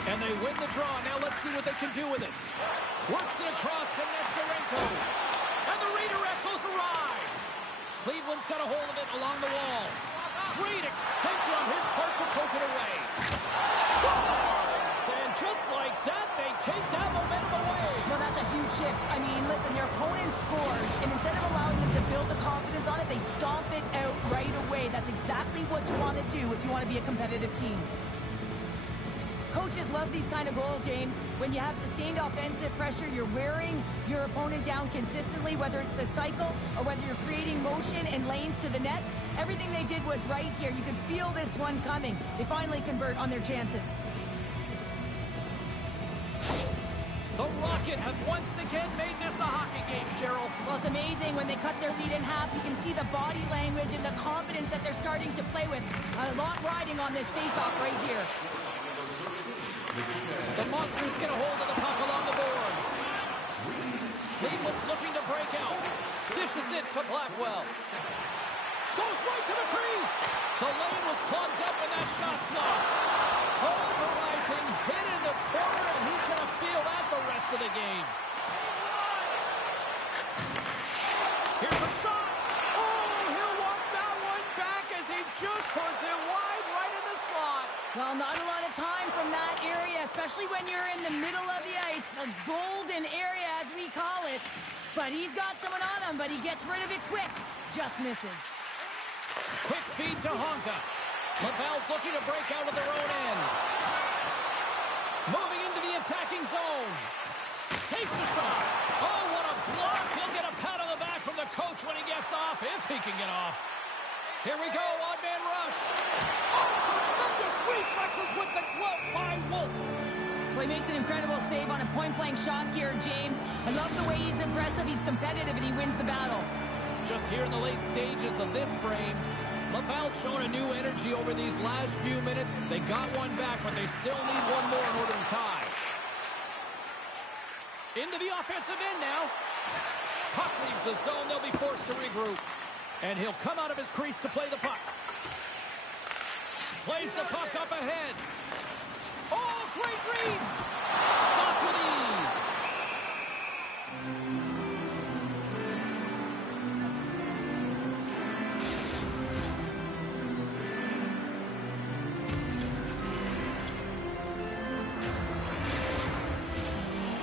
And they win the draw. Now let's see what they can do with it. Works it across to Nesterenko. And the redirect goes awry. Cleveland's got a hold of it along the wall. Great extension on his part to poke it away. Scores! And just like that, they take that momentum away. Well, that's a huge shift. I mean, listen, their opponent scores, and instead of allowing them to build the confidence on it, they stomp it out right away. That's exactly what you want to do if you want to be a competitive team. Coaches love these kind of goals, James. When you have sustained offensive pressure, you're wearing your opponent down consistently, whether it's the cycle or whether you're creating motion and lanes to the net. Everything they did was right here. You could feel this one coming. They finally convert on their chances. The Rocket have once again made this a hockey game, Cheryl. Well, it's amazing when they cut their lead in half. You can see the body language and the confidence that they're starting to play with. A lot riding on this face-off right here. The Monsters get a hold of the puck along the boards. Cleveland's looking to break out. Dishes it to Blackwell. Goes right to the crease. The lane was plugged up and that shot's blocked. Polarizing, hit in the corner, and he's going to feel that the rest of the game. Here's a shot. Oh, he'll want that one back as he just puts it wide right in the slot. Well, not a lot of time from that area, especially when you're in the middle of the ice, the golden area as we call it. But he's got someone on him, but he gets rid of it quick. Just misses. Quick feed to Honka. Laval's looking to break out of their own end. Moving into the attacking zone. Takes a shot. Oh, what a block. He'll get a pat on the back from the coach when he gets off, if he can get off. Here we go, odd man rush. Oh, tremendous reflexes with the glove by Wolf. Well, he makes an incredible save on a point-blank shot here, James. I love the way he's aggressive, he's competitive, and he wins the battle. Just here in the late stages of this frame, Laval's shown a new energy over these last few minutes. They got one back, but they still need one more in order to tie. Into the offensive end now. Puck leaves the zone. They'll be forced to regroup. And he'll come out of his crease to play the puck. Plays the puck up ahead. Oh, great read! Stopped with ease.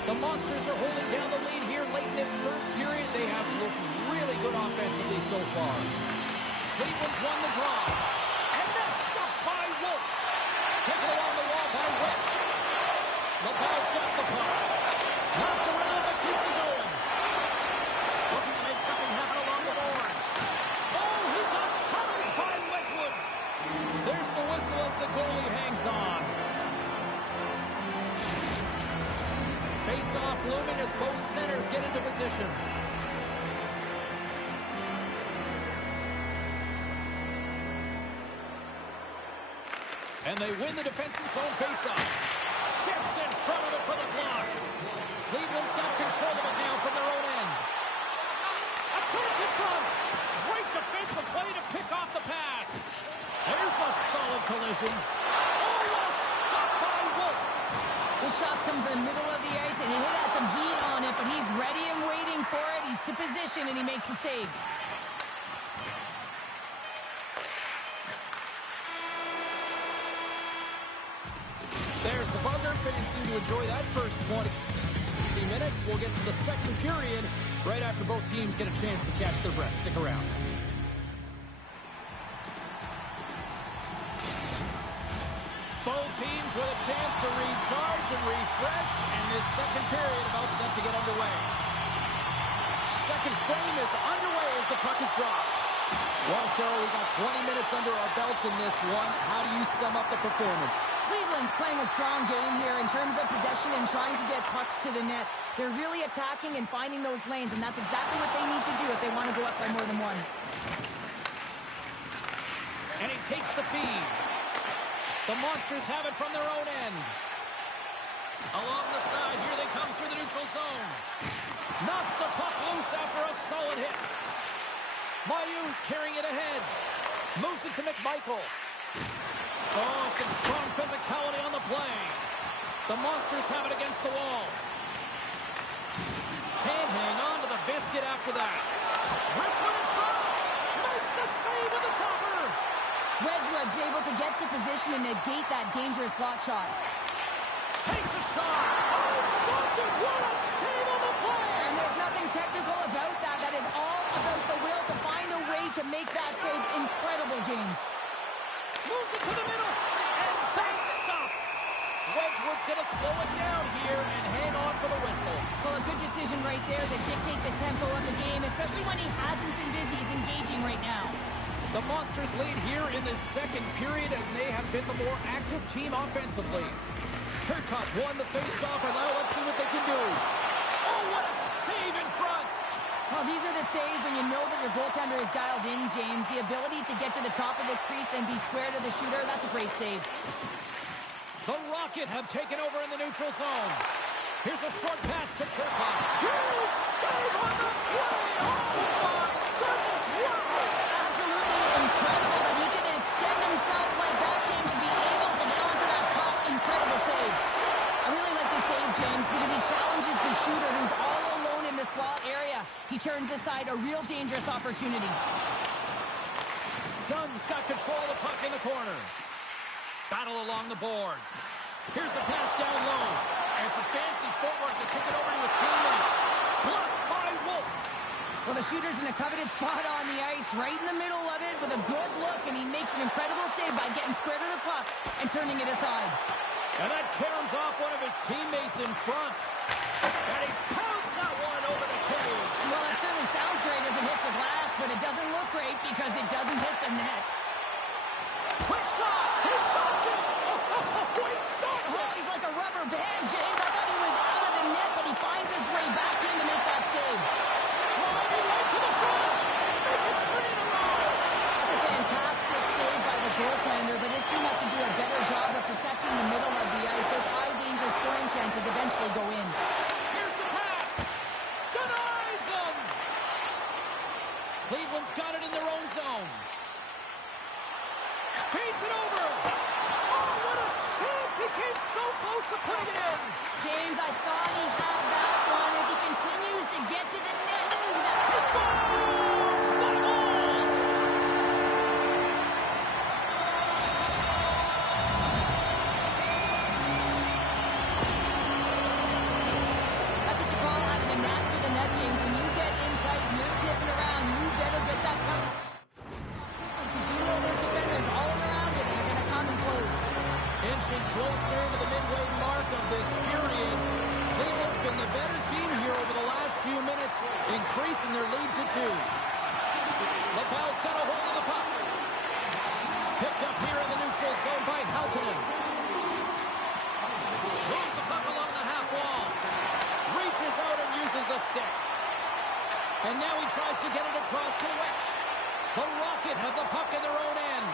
The Monsters are holding down the lead here late in this first period. They have looked really good offensively so far. Cleveland's won the draw. And that's stopped by Wolf. Taken along the wall by Welch. Laval's got the puck. Knocked around, but keeps it going. Looking to make something happen along the boards. Oh, he got pounded by Wedgwood. There's the whistle as the goalie hangs on. Face-off looming as both centers get into position. And they win the defensive zone face-off. Gets in front of it for the block. Cleveland's got control of it now from their own end. A chance in front. Great defensive play to pick off the pass. There's a solid collision. Oh, what a stop by Wolf. The shots come from the middle of the ice, and he has some heat on it, but he's ready and waiting for it. He's to position, and he makes the save. There's the buzzer. Fans seem to enjoy that first 20 minutes. We'll get to the second period right after both teams get a chance to catch their breath. Stick around. Both teams with a chance to recharge and refresh, and this second period about set to get underway. Second frame is underway as the puck is dropped. Well, Cheryl, we got 20 minutes under our belts in this one. How do you sum up the performance? Cleveland's playing a strong game here in terms of possession and trying to get pucks to the net. They're really attacking and finding those lanes, and that's exactly what they need to do if they want to go up by more than one. And he takes the feed. The Monsters have it from their own end. Along the side, here they come through the neutral zone. Knocks the puck loose after a solid hit. Mayu's carrying it ahead. Moves it to McMichael. Oh, some strong physicality on the play. The Monsters have it against the wall. Can't hang on to the biscuit after that. Wrestling inside. Makes the save with the chopper. Wedgwood's able to get to position and negate that dangerous slot shot. Takes a shot. Oh, stopped it. What a save on the play. And there's nothing technical about that. That is all about the will to find a way to make that save. Incredible, James. Moves it to the middle. And that's stopped. Wedgwood's going to slow it down here and hang on for the whistle. Well, a good decision right there to dictate the tempo of the game, especially when he hasn't been busy. He's engaging right now. The Monsters lead here in this second period, and they have been the more active team offensively. Turcotte's won the faceoff, and now let's see what they can do. Oh, what a save in front! Well, these are the saves when you know that your goaltender is dialed in, James. The ability to get to the top of the crease and be square to the shooter, that's a great save. The Rocket have taken over in the neutral zone. Here's a short pass to Turcotte. Huge save on the play! Oh, my goodness! Wow! Absolutely incredible that he can extend himself like that, James, to be able to get onto that puck. Incredible save. I really like the save, James, because he challenges the shooter who's all alone in the slot area. He turns aside a real dangerous opportunity. Dunn's got control of the puck in the corner. Battle along the boards. Here's a pass down low. And some fancy footwork to kick it over to his teammate. Blocked by Wolf. Well, the shooter's in a coveted spot on the ice, right in the middle of it with a good look, and he makes an incredible save by getting square to the puck and turning it aside. And that caroms off one of his teammates in front. And he pounds that one over the cage. Well, it certainly sounds great as it hits the glass, but it doesn't look great because it doesn't hit the net. Quick shot! He stopped it! Oh, he stopped it! Oh, he's like a rubber band, James. I thought he was out of the net, but he finds his way back in to make that save. Climbing right to the front! Make it 3 in a row! That's a fantastic save by the goaltender, but his team has to do a better job of protecting the middle of the ice. Those high-danger scoring chances eventually go in. Here's the pass! Denies him! Cleveland's got it in their own zone. Feeds it over! Oh, what a chance! He came so close to putting it in! James, I thought he had that one. If he continues to get to the net, He scores! What a goal! that's what you call having a knack for the net, James. When you get in tight and you're sniffing around, you better get that puck. You know there's defenders all around you that are going to come and close. Inching closer to the midway mark of this period. Cleveland's been the better team here over the last few minutes, increasing their lead to 2. LaBelle's got a hold of the puck. Picked up here in the neutral zone by Houghton. Moves the puck along the half wall. Reaches out and uses the stick. And now he tries to get it across to Wetch. The Rocket have the puck in their own end.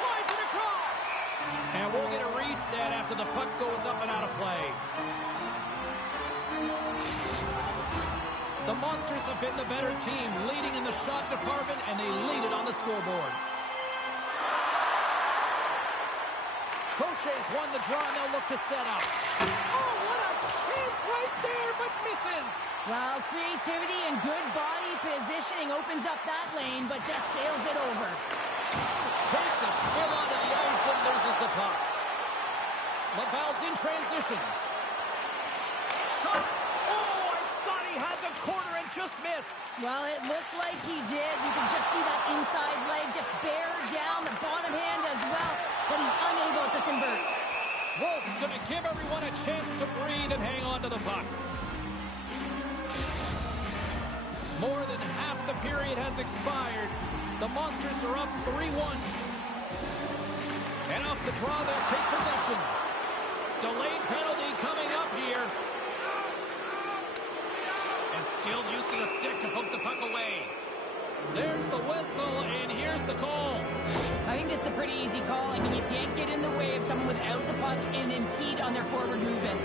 Slides it across. And we'll get a reset after the puck goes up and out of play. The Monsters have been the better team, leading in the shot department, and they lead it on the scoreboard. Crochet's won the draw, and they'll look to set up. Oh, what a chance right there, but misses. Well, creativity and good body positioning opens up that lane, but just sails it over. Takes a spill onto the ice and loses the puck. LaValle's in transition. Shot. Oh, I thought he had the corner and just missed. Well, it looked like he did. You can just see that inside leg just bear down, the bottom hand as well, but he's unable to convert. Wolf's going to give everyone a chance to breathe and hang on to the puck. More than half the period has has expired. The Monsters are up 3-1. And off the draw, they'll take possession. Delayed penalty coming up here. And skilled use of the stick to poke the puck away. There's the whistle, and here's the call. I think this is a pretty easy call. I mean, you can't get in the way of someone without the puck and impede on their forward movement.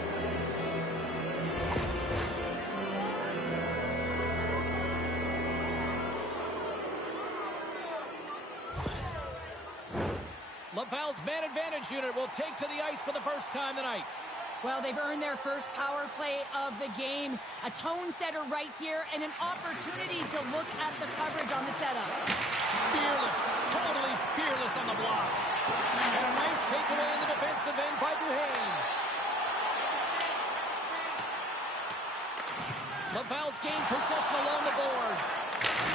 Laval's man advantage unit will take to the ice for the first time tonight. Well, they've earned their first power play of the game. A tone setter right here and an opportunity to look at the coverage on the setup. Fearless, totally fearless on the block. And a nice takeaway in the defensive end by Duhane. Laval's gained possession along the boards.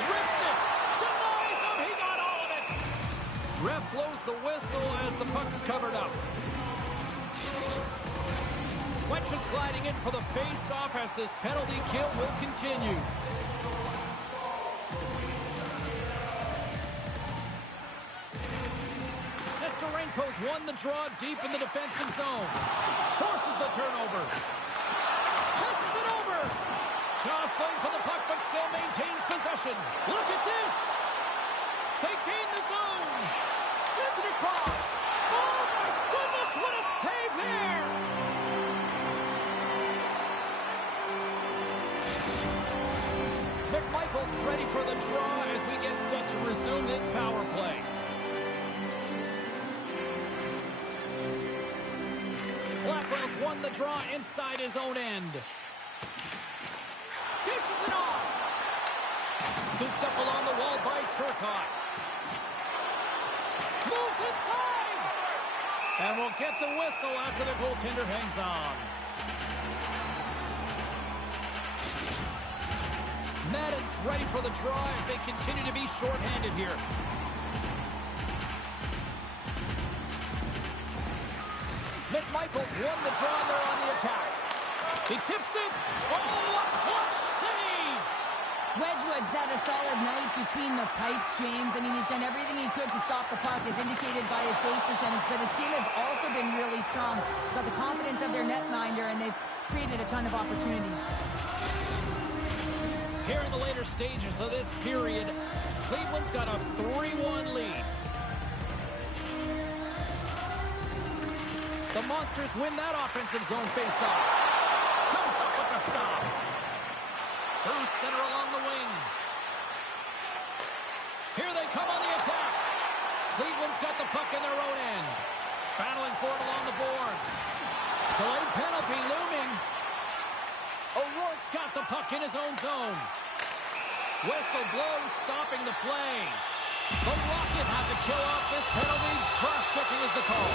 Rips it. Denies him. He got all of it. Ref blows the whistle as the puck's covered up. Wetch is gliding in for the face-off as this penalty kill will continue. Nestorenko's won the draw deep in the defensive zone. Forces the turnover. Passes it over. Jostling for the puck, but still maintains possession. Look at this. They gain the zone. Sends it across. Oh, my goodness, what a save there. McMichael's ready for the draw as we get set to resume this power play. Blackwell's won the draw inside his own end. Dishes it off. Scooped up along the wall by Turcotte. Moves inside. And we'll get the whistle after the goaltender hangs on. Madden's ready for the draw as they continue to be shorthanded here. McMichael's won the draw and they're on the attack. He tips it. Oh, a clutch save! Wedgwood's had a solid night between the pipes, James. I mean, he's done everything he could to stop the puck, as indicated by his save percentage, but his team has also been really strong. Got the confidence of their netminder, and they've created a ton of opportunities. Here in the later stages of this period, Cleveland's got a 3-1 lead. The Monsters win that offensive zone faceoff. Comes up with the stop. Through center along the wing. Here they come on the attack. Cleveland's got the puck in their own end. Battling for it along the boards. Delayed penalty looming. O'Rourke's got the puck in his own zone. Whistle blows, stopping the play. The Rocket have to kill off this penalty. Cross-checking is the call.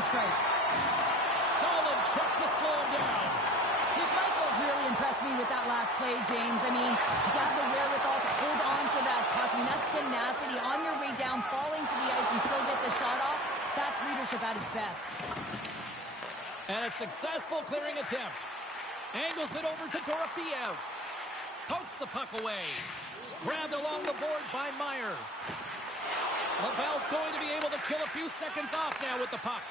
Strike. Solid check to slow him down. McMichael's really impressed me with that last play, James. I mean, you have the wherewithal to hold on to that puck. I mean, that's tenacity on your way down, falling to the ice and still get the shot off. That's leadership at its best. And a successful clearing attempt. Angles it over to Dorofeev. Pokes the puck away. Grabbed along the boards by Meyer. Laval's going to be able to kill a few seconds off now with the puck.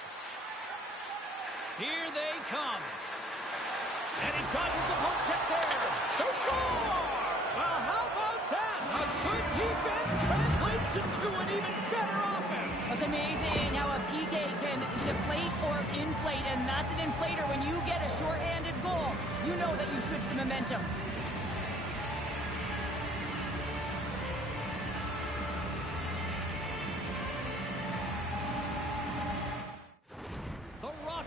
Here they come. And he dodges the poke check there. They score! Well, how about that? A good defense translates to an even better offense. It's amazing how a PK can deflate or inflate, and that's an inflator. When you get a shorthanded goal, you know that you switch the momentum.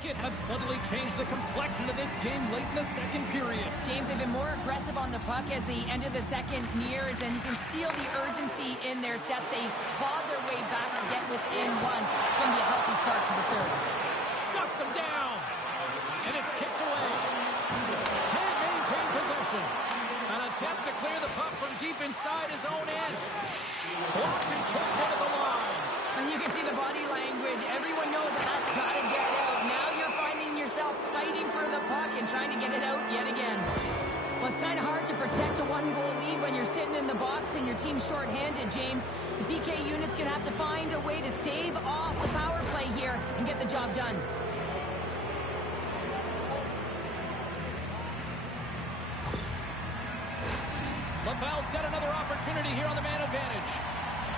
rocket have suddenly changed the complexion of this game late in the second period. James, they've been more aggressive on the puck as the end of the second nears, and you can feel the urgency in their set. They clawed their way back to get within one. It's going to be a healthy start to the third. Shuts him down, and it's kicked away. Can't maintain possession. An attempt to clear the puck from deep inside his own end. Blocked and kicked into the line. And you can see the body language. Everyone knows that that's got to get out. Now you're finding yourself fighting for the puck and trying to get it out yet again. Well, it's kind of hard to protect a one-goal lead when you're sitting in the box and your team's shorthanded, James. The PK unit's going to have to find a way to stave off the power play here and get the job done. LaValle's got another opportunity here on the man advantage.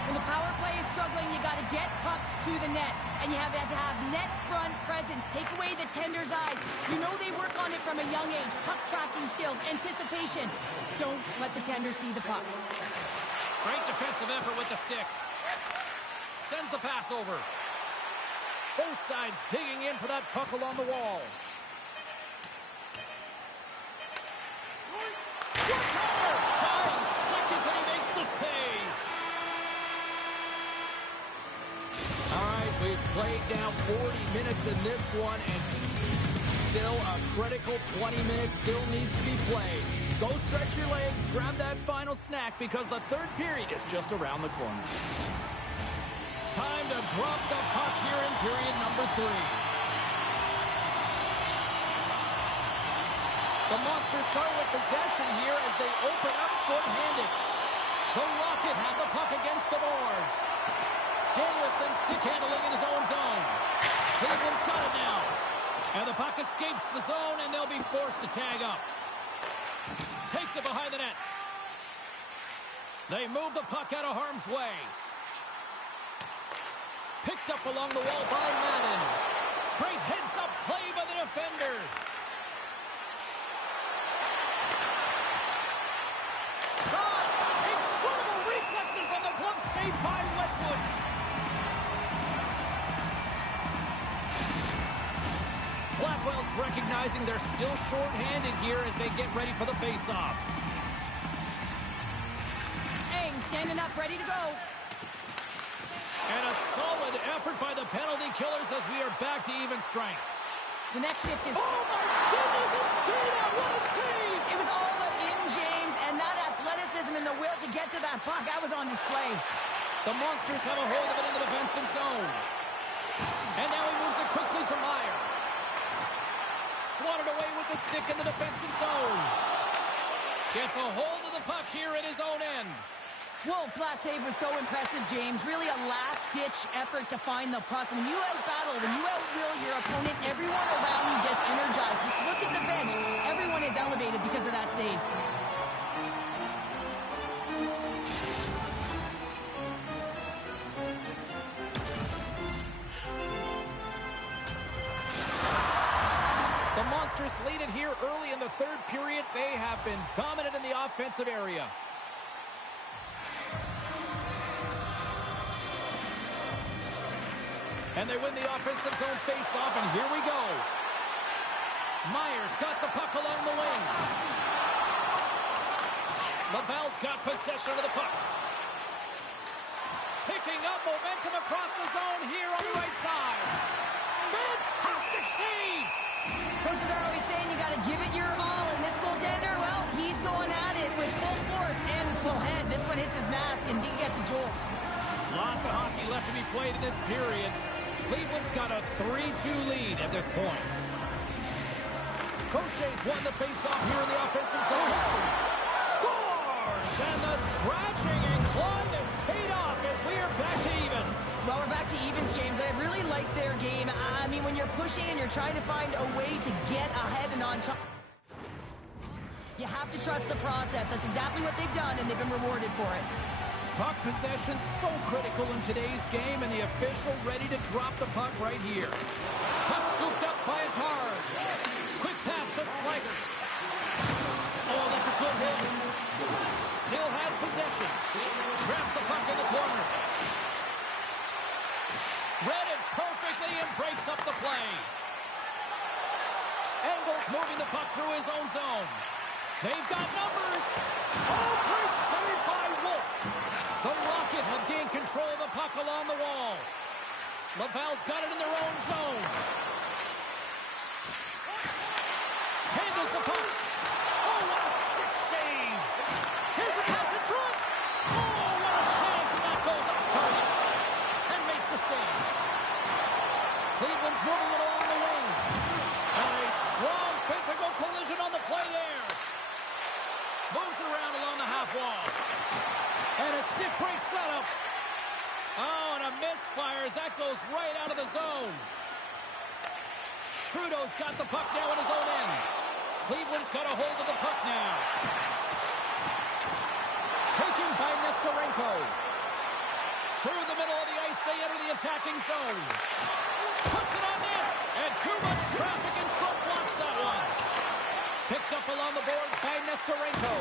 When the power play is struggling, you got to get pucks to the net, and you have to have net front presence. Take away the tender's eyes. You know they work on it from a young age. Puck tracking skills, anticipation. Don't let the tender see the puck. Great defensive effort with the stick. Sends the pass over. Both sides digging in for that puck along the wall. Dying seconds, and he makes the save. All right, we've played now 40 minutes in this one, and still a critical 20 minutes still needs to be played. Go stretch your legs, grab that final snack, because the third period is just around the corner. Time to drop the puck here in period number 3. The Monsters start with possession here as they open up short-handed. The Rocket have the puck against the boards. Danielson stick handling in his own zone. Cleveland's got it now. And the puck escapes the zone, and they'll be forced to tag up. Takes it behind the net. They move the puck out of harm's way. Picked up along the wall by Madden. Great heads-up play by the defender. Shot! Incredible reflexes on the glove save by Wedgwood. Blackwell's recognizing they're still short-handed here as they get ready for the face-off. Eng standing up, ready to go. And a solid effort by the penalty killers as we are back to even strength. The next shift is... Oh my goodness, it stayed out. What a save! It was all but in, James, and that athleticism and the will to get to that puck, that was on display. The Monsters have a hold of it in the defensive zone. And now he moves it quickly to Meyer. Swatted away with the stick in the defensive zone. Gets a hold of the puck here at his own end. Wolf's last save was so impressive, James. Really a last-ditch effort to find the puck. When you out-battle, when you outwill your opponent, everyone around you gets energized. Just look at the bench. Everyone is elevated because of that save. The Monsters lead it here early in the third period. They have been dominant in the offensive area. And they win the offensive zone face-off, and here we go. Myers got the puck along the wing. LaValle's got possession of the puck. Picking up momentum across the zone here on the right side. Fantastic save! Coaches are always saying you got to give it your all, and this goaltender, well, he's going at it with full force and his full head. This one hits his mask, and he gets a jolt. Lots of hockey left to be played in this period. Cleveland's got a 3-2 lead at this point. Crochet's won the face-off here in the offensive zone. Scores! And the scratching and clawing has paid off as we are back to even. Well, we're back to evens, James. I really like their game. I mean, when you're pushing and you're trying to find a way to get ahead and on top, you have to trust the process. That's exactly what they've done, and they've been rewarded for it. Puck possession so critical in today's game, and the official ready to drop the puck right here. Puck scooped up by Atard. Quick pass to Slager. Oh, that's a good hit. Still has possession. Grabs the puck in the corner. Read it perfectly and breaks up the play. Angles moving the puck through his own zone. They've got numbers. Oh, great save by Wolf. The Rocket have gained control of the puck along the wall. Laval's got it in their own zone. Handles the puck. Oh, what a stick save. Here's a pass in front. Oh, what a chance, and that goes off target. And makes the save. Cleveland's moving it along the wing. And a strong physical collision on the play there. Moves it around along the half wall. And a stick break setup. Oh, and a misfire as that goes right out of the zone. Trudeau's got the puck now in his own end. Cleveland's got a hold of the puck now. Taken by Nestorenko. Through the middle of the ice, they enter the attacking zone. Puts it on net, and too much traffic in front blocks that one. Picked up along the boards by Nestorenko.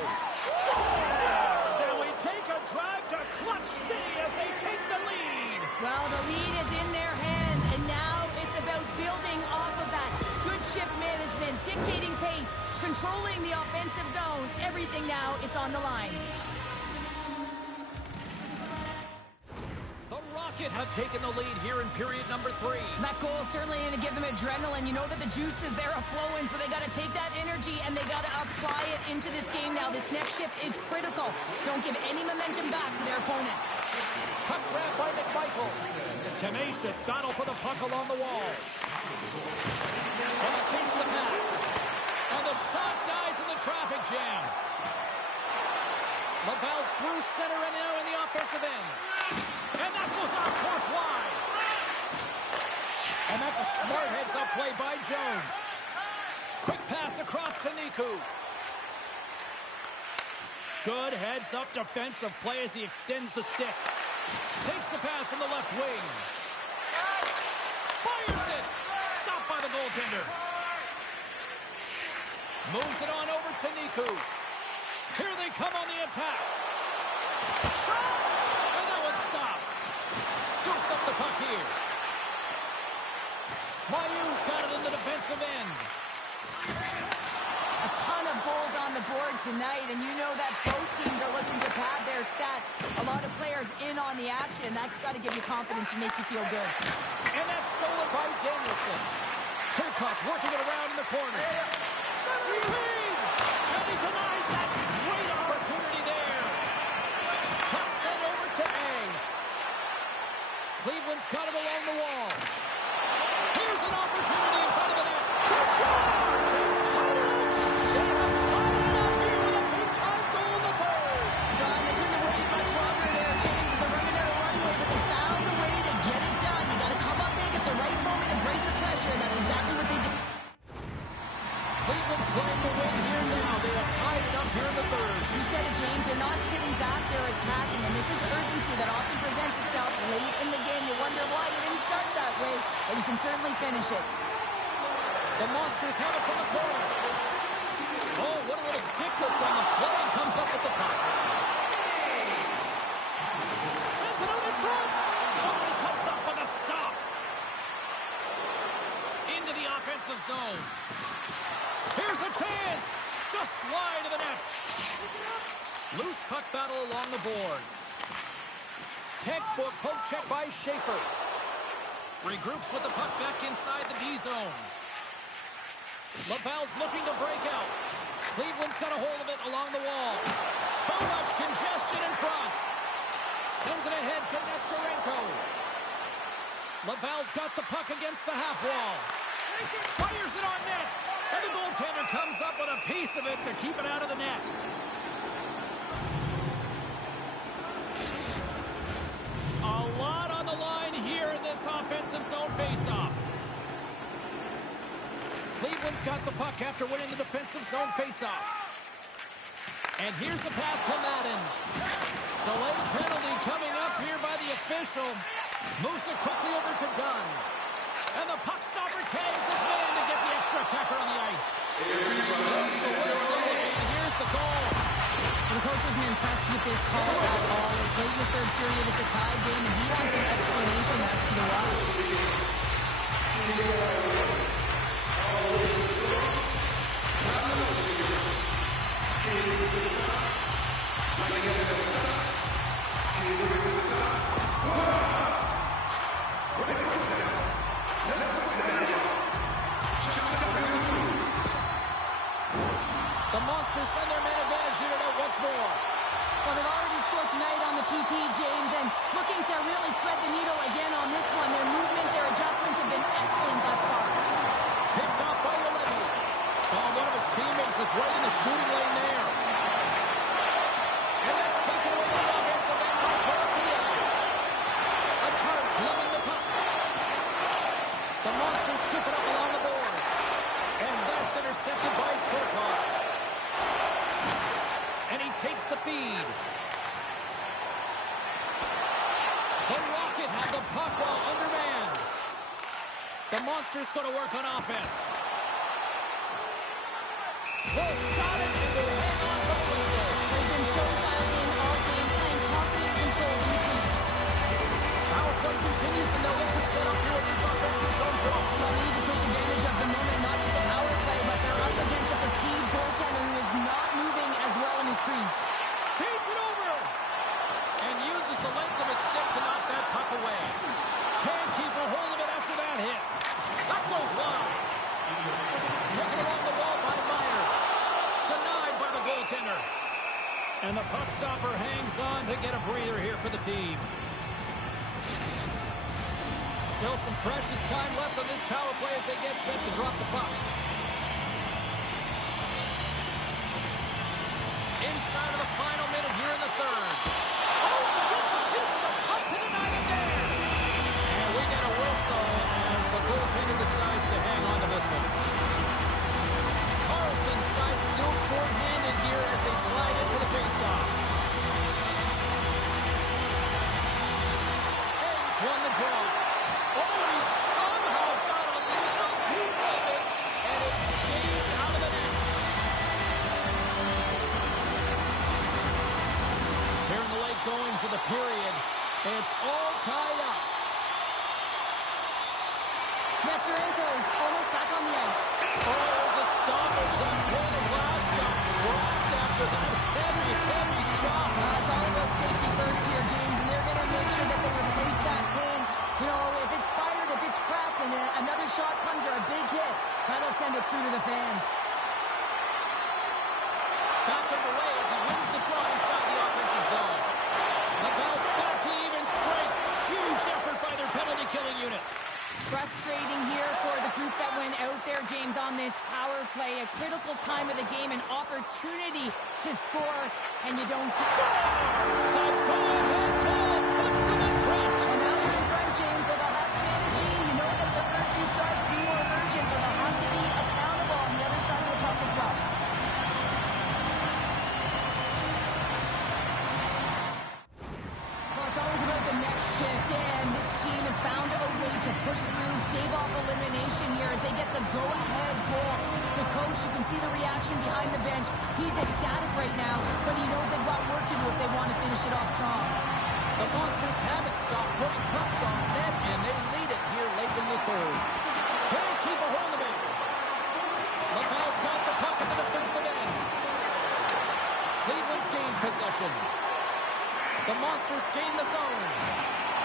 Scores! And we take a drive to Clutch City as they take the lead. Well, the lead is in their hands, and now it's about building off of that. Good shift management, dictating pace, controlling the offensive zone. Everything now, it's on the line. The Rocket have taken the lead here in period number 3. That goal is certainly going to give them adrenaline. You know that the juices there are flowing, so they got to take that energy and they got to apply it into this game now. This next shift is critical. Don't give any momentum back to their opponent. Puck grabbed by McMichael. Tenacious battle for the puck along the wall. And it takes the pass. And the shot dies in the traffic jam. Laval's through center and now in the offensive end. And that goes off course wide. And that's a smart heads-up play by Jones. Quick pass across to Niku. Good heads-up defensive play as he extends the stick. Takes the pass from the left wing. Fires it. Stopped by the goaltender. Moves it on over to Niku. Here they come on the attack. Shot! And that one's stopped. Scoops up the puck here. Mayu's got it in the defensive end. A ton of goals on the board tonight, and you know that both teams are looking to pad their stats. A lot of players in on the action. That's got to give you confidence and make you feel good. And that's stolen by Danielson. Turcotte's working it around in the corner. Center lead! And he denies that. Great opportunity there. Puck sent over to A. Cleveland's got it along the wall. Here's an opportunity in front of the net. They score! They've tied it up! They have tied it up here with a big-time goal in the third! Well, they couldn't have waited much longer there, James. They're running out of runway, but they found a way to get it done. You got to come up big at the right moment and brace the pressure, and that's exactly what they did. Cleveland's playing the win here now. They have tied it up here in the third. You said it, James. They're not sitting back. They're attacking, and this is urgency that often presents itself late in the game. You wonder why you didn't start that way, but you can certainly finish it. The Monsters have it from the corner. Oh, what a little stick lift on the play, and comes up with the puck. Sends it out in front. Nobody comes up with a stop. Into the offensive zone. Here's a chance. Just slide to the net. Loose puck battle along the boards. Textbook poke check by Schaefer. Regroups with the puck back inside the D zone. Laval's looking to break out. Cleveland's got a hold of it along the wall. Too much congestion in front. Sends it ahead to Nestorenko. Laval's got the puck against the half wall. Fires it on net. And the goaltender comes up with a piece of it to keep it out of the net. A lot on the line here in this offensive zone faceoff. Cleveland's got the puck after winning the defensive zone faceoff. And here's the pass to Madden. Delayed penalty coming up here by the official. Moves it quickly over to Dunn. And the puck stopper tags his man to get the extra attacker on the ice. There's the whistle, and here's the call. The coach isn't impressed with this call at all. It's late in the third period. It's a tied game, and he wants an explanation as to the why. The Monsters send their man advantage unit out once more. Well, they've already scored tonight on the PP, James, and looking to really thread the needle again on this one. Their movement, their adjustments have been excellent thus far. Picked off by Olevi. Oh, one of his teammates is right in the shooting lane there. And that's taken away the offensive end by Dorothea. A Tarts loving the puck. The Monsters scoop it up along the boards. And that's intercepted by Turcotte. And he takes the feed. The Rocket have the puck while undermanned. The Monsters going to work on offense. They'll stop it and they'll hang on to the whistle. They've been so dialed in all game, playing confident control in the crease. Power play continues and they'll look to set up here with this offensive zone draw. Well, they need to take advantage of the moment, not just a power play, but they're up against a fatigued goaltender who is not moving as well in his crease. Feeds it over. And uses the length of his stick to knock that puck away. Can't keep a hold of it after that hit. That goes wide. Taken along the wall by Meyer. Denied by the goaltender. And the puck stopper hangs on to get a breather here for the team. Still some precious time left on this power play as they get set to drop the puck. Inside of the final minute here in the third. Oh, he gets a piece of the puck to deny it there. And we get a whistle as the goaltender decides to hang on to this one. Carlson's side still short-handed here as they slide in for the faceoff. Eggs won the draw. Oh, and he somehow got a little piece of it, and it stays out of the net. Here in the late goings of the period, it's all tied up. Nestorenko's almost back on the ice. Oh, there's a stoppage on Pane Glass got dropped after that heavy shot. It's all about safety first here, James, and they're going to make sure that they replace that pin. You know, if it's fired, if it's cracked, and another shot comes or a big hit, that'll send it through to the fans. Back underway as he wins the draw inside the offensive zone. Laval's back to even strength. Huge effort by their penalty-killing unit. Frustrating here for the group that went out there, James, on this power play. A critical time of the game, an opportunity to score, and you don't score. Stop going, puts them in front. And now they're in front, James, so they'll have to manage it. You know that the first few starts be more urgent, but they'll have to be accountable on the other side of the puck as well. Well, it's always about the next shift, and this team has found a way to push through, stave off elimination here as they get the go-ahead goal. The coach, you can see the reaction behind the bench. He's ecstatic right now, but he knows they've got work to do if they want to finish it off strong. The Monsters haven't stopped putting pucks on net, and they lead it here late in the third. Can't keep a hold of it. Laval's got the puck at the defensive end. Cleveland's gained possession. The Monsters gain the zone.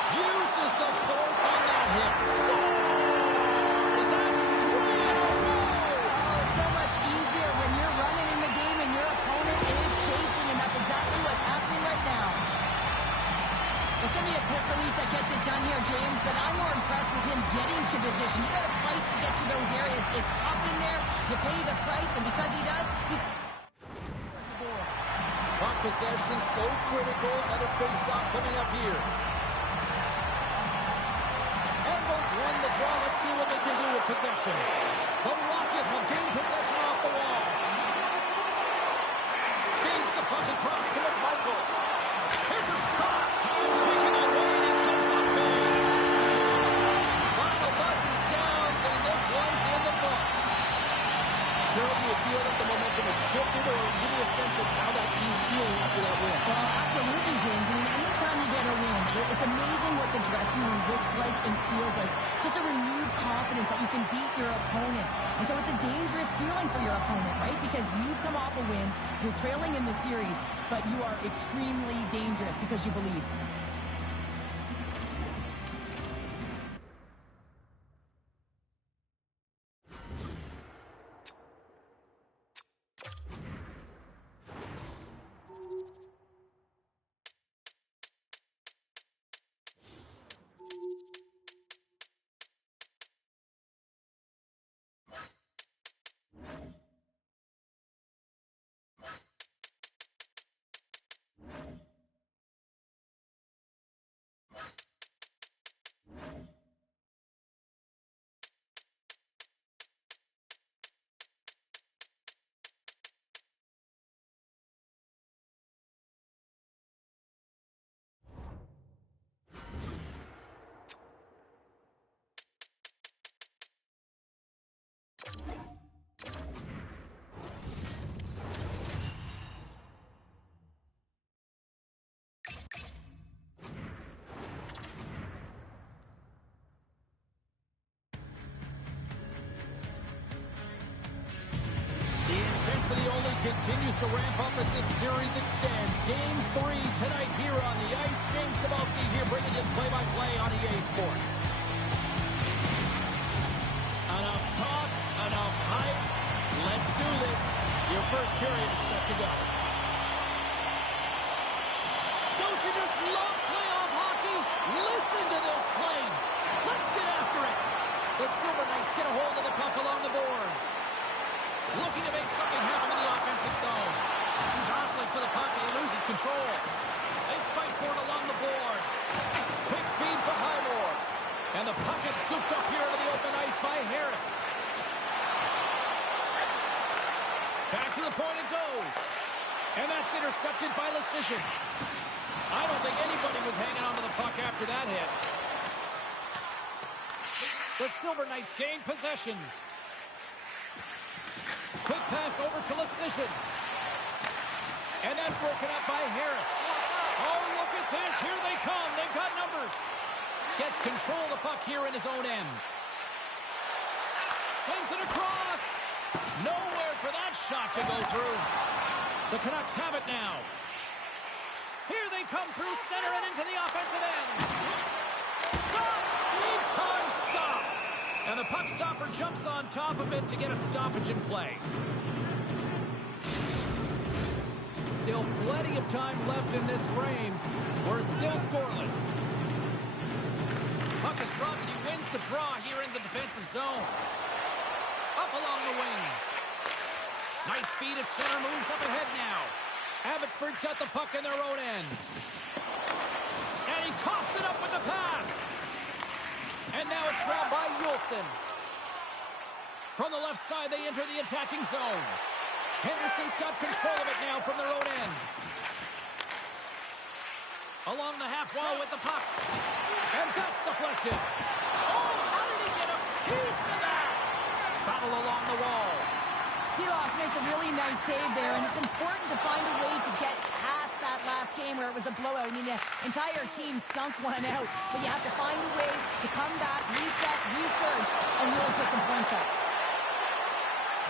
Uses the force on that hit. Scores! That's 3 in a row! Oh, it's so much easier when you're running in the game and your opponent is chasing, and that's exactly what's happening right now. It's going to be a quick release that gets it done here, James, but I'm more impressed with him getting to position. You got to fight to get to those areas. It's tough in there. You pay the price, and because he does, he's... Puck possession so critical. Another face-off coming up here. Angles won the draw. Let's see what they can do with possession. The Rocket have gained possession off the wall. Feeds the puck across to McMichael. Here's a shot. Time taking it away, and it comes up big. Final buzzer sounds, and this one's in the books. Gerald, do you feel that the momentum has shifted, or give me a sense of how that team's feeling after that win? Well, absolutely, James. I mean, anytime you get a win, it's amazing watching what the dressing room looks like and feels like. Just a renewed confidence that you can beat your opponent. And so it's a dangerous feeling for your opponent, right? Because you've come off a win, you're trailing in the series, but you are extremely dangerous because you believe. Intensity only continues to ramp up as this series extends. Game 3 tonight here on the ice. James Cybulski here bringing you play-by-play on EA Sports. Enough talk, enough hype. Let's do this. Your first period is set to go. Don't you just love playoff hockey? Listen to this place. Let's get after it. The Silver Knights get a hold of the puck along the boards. Looking to make something happen in the offensive zone. Jostling for the puck, and he loses control. They fight for it along the boards. Quick feed to Highmore. And the puck is scooped up here into the open ice by Harris. Back to the point it goes. And that's intercepted by Lecision. I don't think anybody was hanging on to the puck after that hit. The Silver Knights gain possession. Quick pass over to Lecision. And that's broken up by Harris. Oh, look at this. Here they come. They've got numbers. Gets control of the puck here in his own end. Sends it across. Nowhere for that shot to go through. The Canucks have it now. Here they come through center and into the offensive end. Stop! Big time stop. And the puck stopper jumps on top of it to get a stoppage in play. Still plenty of time left in this frame. We're still scoreless. Puck is dropped and he wins the draw here in the defensive zone. Up along the wing. Nice speed at center, moves up ahead now. Abbotsford's got the puck in their own end. And he coughs it up with the pass. And now it's grabbed by Wilson. From the left side, they enter the attacking zone. Henderson's got control of it now from their own end. Along the half wall with the puck. And that's deflected. Oh, how did he get a piece of that? Battle along the wall. Selah makes a really nice save there, and it's important to find a way to get past that last game where it was a blowout. I mean, the entire team stunk one out, but you have to find a way to come back, reset, resurge, and really put some points up.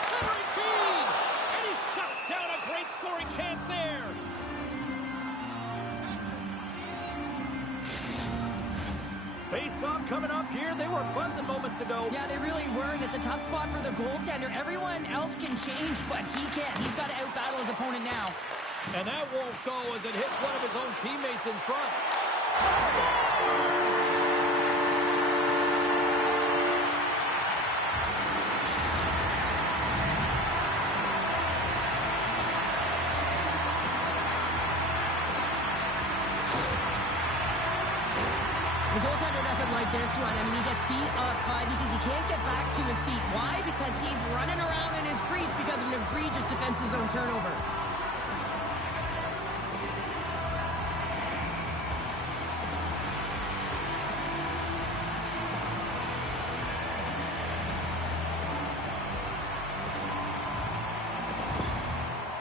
Centering feed! And he shuts down a great scoring chance there. Face-off coming up here. They were buzzing moments ago. Yeah, they really were, and it's a tough spot for the goaltender. Everyone else can change, but he can't. He's got to out-battle his opponent now. And that won't go as it hits one of his own teammates in front. Scores! The goaltender doesn't like this one. I mean, he gets beat up because he can't get back to his feet. Why? Because he's running around in his crease because of an egregious defensive zone turnover.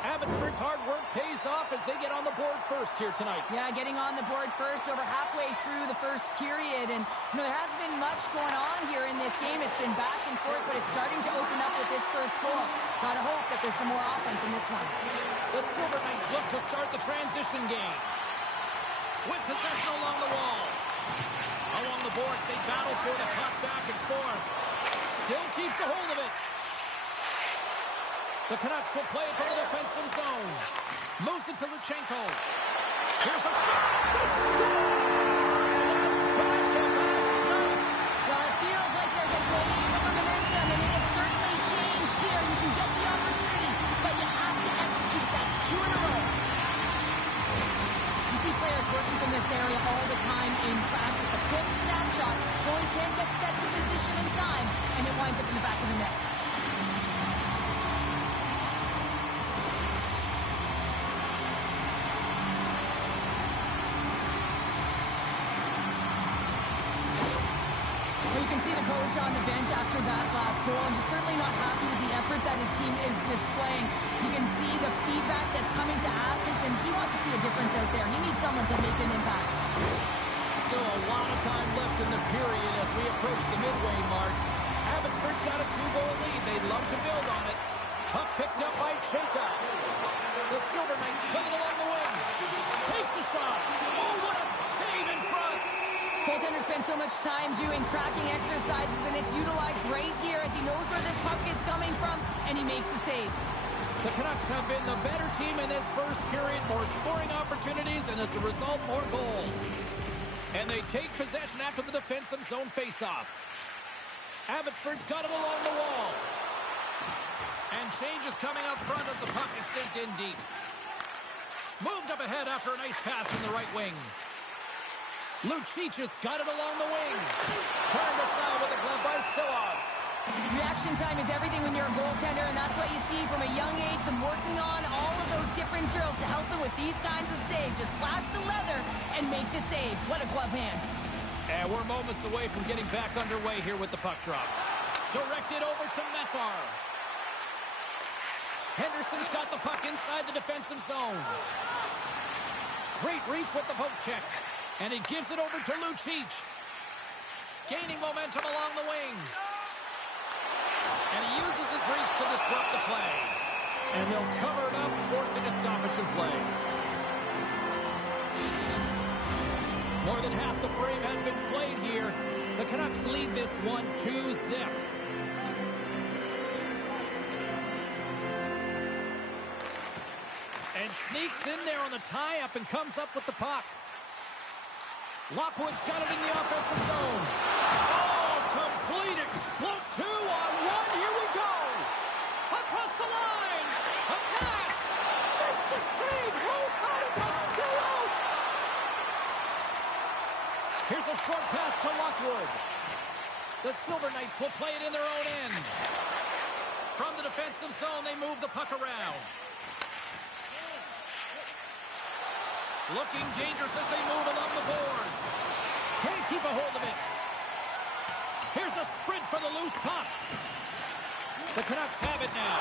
Abbotsford's hard work pays off as they get on the board first here tonight. Yeah, getting on the board first over halfway through the first period. And, there hasn't been much going on here in this game. It's been back and forth, but it's starting to open up with this first goal. Gotta hope that there's some more offense in this one. The Silver Knights look to start the transition game. With possession along the wall. Along the boards, they battle for the puck back and forth. Still keeps a hold of it. The Canucks will play it from the defensive zone. Moves it to Luchenko. Here's a shot. The score! And that's back-to-back stops. Well, it feels like there's a wave of momentum, and it can certainly change here. You can get the opportunity, but you have to execute. That's 2 in a row. You see players working from this area all the time in practice. A quick snapshot. Goalie can't get set to position in time, and it winds up in the back of the net. On the bench after that last goal, and just certainly not happy with the effort that his team is displaying. You can see the feedback that's coming to athletes, and he wants to see a difference out there. He needs someone to make an impact. Still a lot of time left in the period as we approach the midway mark. Abbotsford's got a 2-goal lead. They'd love to build on it. Puck picked up by Chayka. The Silver Knights playing along the wing. Takes a shot. Oh, what a save in front. Goaltender spends so much time doing tracking exercises, and it's utilized right here as he knows where this puck is coming from, and he makes the save. The Canucks have been the better team in this first period, more scoring opportunities, and as a result, more goals. And they take possession after the defensive zone faceoff. Abbotsford's got it along the wall. And change is coming up front as the puck is sent in deep. Moved up ahead after a nice pass from the right wing. Lucic has got it along the wing. Turned aside with a glove by Silas. Reaction time is everything when you're a goaltender, and that's what you see from a young age, them working on all of those different drills to help them with these kinds of saves. Just flash the leather and make the save. What a glove hand. And we're moments away from getting back underway here with the puck drop. Directed over to Messar. Henderson's got the puck inside the defensive zone. Great reach with the poke check. And he gives it over to Lucic. Gaining momentum along the wing. And he uses his reach to disrupt the play. And they'll cover it up, forcing a stoppage in play. More than half the frame has been played here. The Canucks lead this one 2-0. And sneaks in there on the tie-up and comes up with the puck. Lockwood's got it in the offensive zone. Oh, complete explode. 2-on-1. Here we go. Across the line. A pass. Makes the save. Oh, how did that stay out? Here's a short pass to Lockwood. The Silver Knights will play it in their own end. From the defensive zone, they move the puck around. Looking dangerous as they move along the boards. Can't keep a hold of it. Here's a sprint for the loose puck. The Canucks have it now.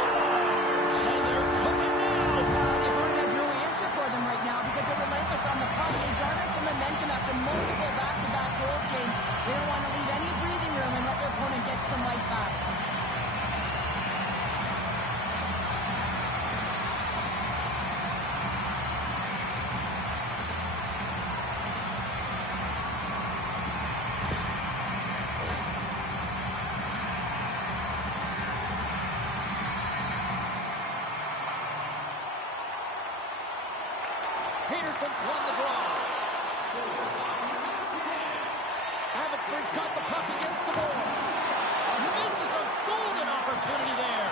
And they're cooking now. The opponent has no answer for them right now because they're relentless on the puck. They garnered some momentum after multiple back-to-back goals, James. They don't want to leave any breathing room and let their opponent get some life back. Peterson's won the draw. Abbotsford's got the puck against the boards. Misses a golden opportunity there.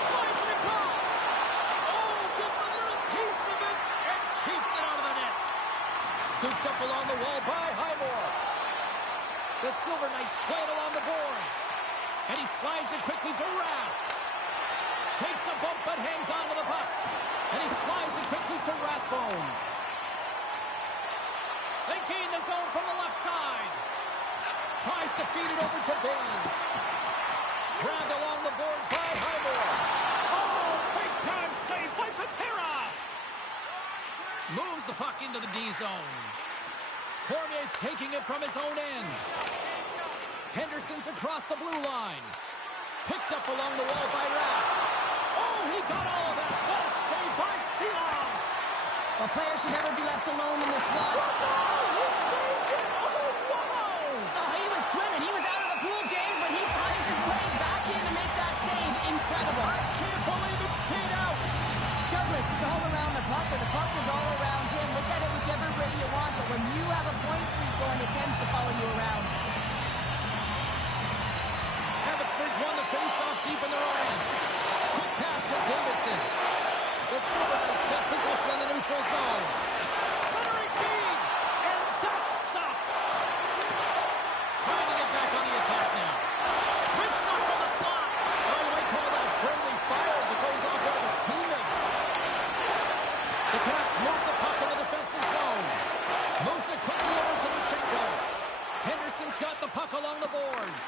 Slides it across. Oh, gets a little piece of it and keeps it out of the net. Scooped up along the wall by Highmore. The Silver Knights play it along the boards. And he slides it quickly to Rask. Takes a bump but hangs on to the puck. And he slides it quickly to Rathbone. They gain the zone from the left side. Tries to feed it over to Baines. Grabbed along the boards by Highmore. Oh, big time save by Patera. Moves the puck into the D zone. Cormier's taking it from his own end. Henderson's across the blue line. Picked up along the wall by Rask. Oh, he got all of that. What a save by Seals. A player should never be left alone in the slot. He saved it. Oh, wow. Oh, he was swimming. He was out of the pool, James, but he finds his way back in to make that save. Incredible. I can't believe it stayed out. Douglas is all around the puck, or the puck is all around him. Look at it whichever way you want, but when you have a point streak going, it tends to follow you around. Abbotsford's won the face-off deep in their own end. Quick pass to Davidson. The Silver Knights take possession in the neutral zone. Centering feed, and that's stopped. Trying to get back on the attack now. Good shot from the slot. Oh, you might call that friendly fire as it goes off one of his teammates. The Canucks move the puck in the defensive zone. Moves it quickly over to Luchenko. Henderson's got the puck along the boards.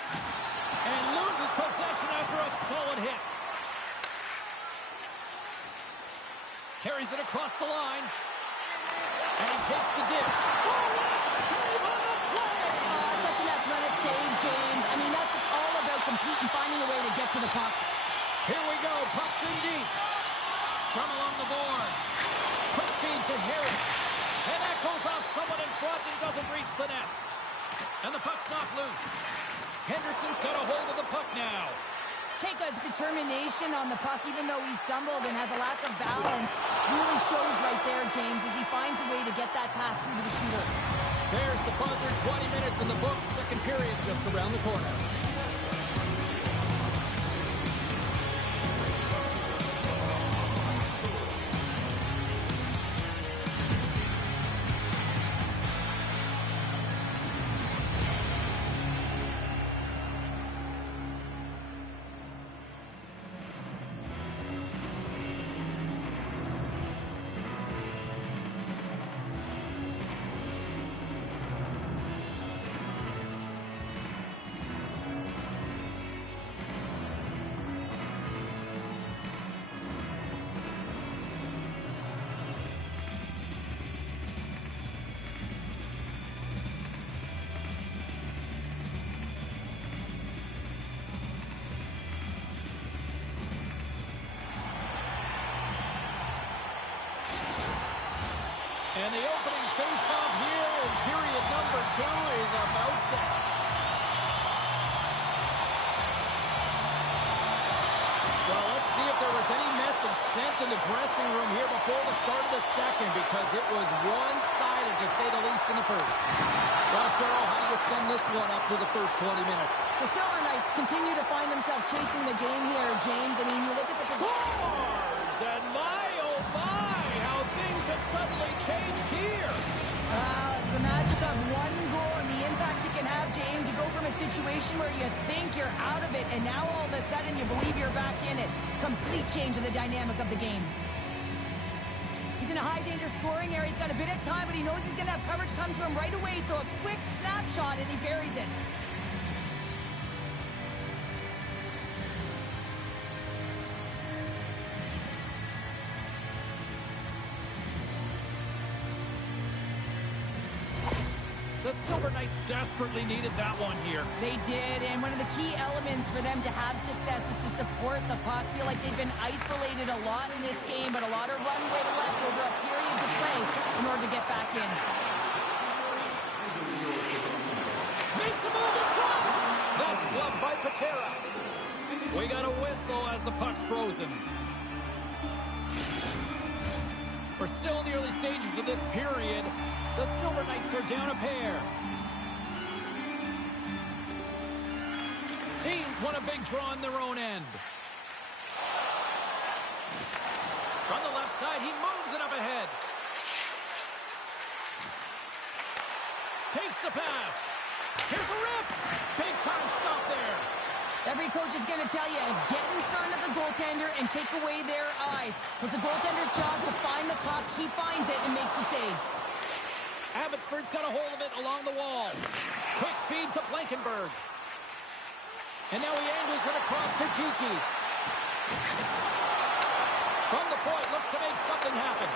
And loses possession after a solid hit. Carries it across the line. And he takes the dish. Oh, save on the play! Such an athletic save, James. I mean, that's just all about competing, finding a way to get to the puck. Here we go. Puck's in deep. Scrum along the boards. Quick feed to Harris. And that goes off someone in front and doesn't reach the net. And the puck's knocked loose. Henderson's got a hold of the puck now. Chayka's determination on the puck, even though he stumbled and has a lack of balance, really shows right there, James, as he finds a way to get that pass through to the shooter. There's the buzzer. 20 minutes in the books. Second period just around the corner. And the opening face-off here in period number 2 is about set. Well, let's see if there was any message sent in the dressing room here before the start of the second, because it was one-sided, to say the least, in the first. Well, Cheryl, how do you sum this one up through the first 20 minutes? The Silver Knights continue to find themselves chasing the game here, James. I mean, you look at the... Scores! And my, oh my, how things have suddenly changed here. It's the magic of one goal and the impact it can have, James. You go from a situation where you think you're out of it, and now all of a sudden you believe you're back in it. Complete change of the dynamic of the game. He's in a high-danger scoring area. He's got a bit of time, but he knows he's going to have coverage come to him right away, so a quick snapshot, and he buries it. The Silver Knights desperately needed that one here. They did, and one of the key elements for them to have success is to support the puck. Feel like they've been isolated a lot in this game, but a lot of runway left over a period to play in order to get back in. Makes a move in front! That's gloved by Patera. We got a whistle as the puck's frozen. We're still in the early stages of this period. The Silver Knights are down a pair. Teams want a big draw on their own end. From the left side, he moves it up ahead. Takes the pass. Here's a rip. Big time stop there. Every coach is going to tell you, get in front of the goaltender and take away their eyes. It's the goaltender's job to find the puck. He finds it and makes the save. Abbotsford's got a hold of it along the wall. Quick feed to Blankenberg. And now he angles it across to Kiki. From the point, looks to make something happen.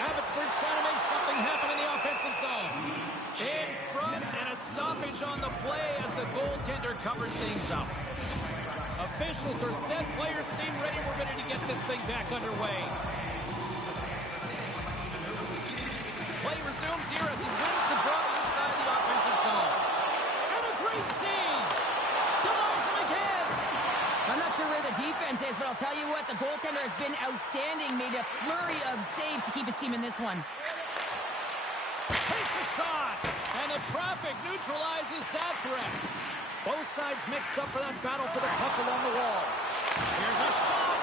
Abbotsford's trying to make something happen in the offensive zone. In front, and a stoppage on the play as the goaltender covers things up. Officials are set. Players seem ready. We're ready to get this thing back underway. Play resumes here as he wins the draw inside the offensive zone. And a great save. Denies him again. I'm not sure where the defense is, but I'll tell you what, the goaltender has been outstanding. Made a flurry of saves to keep his team in this one. Takes a shot. And the traffic neutralizes that threat. Both sides mixed up for that battle for the puck along the wall. Here's a shot.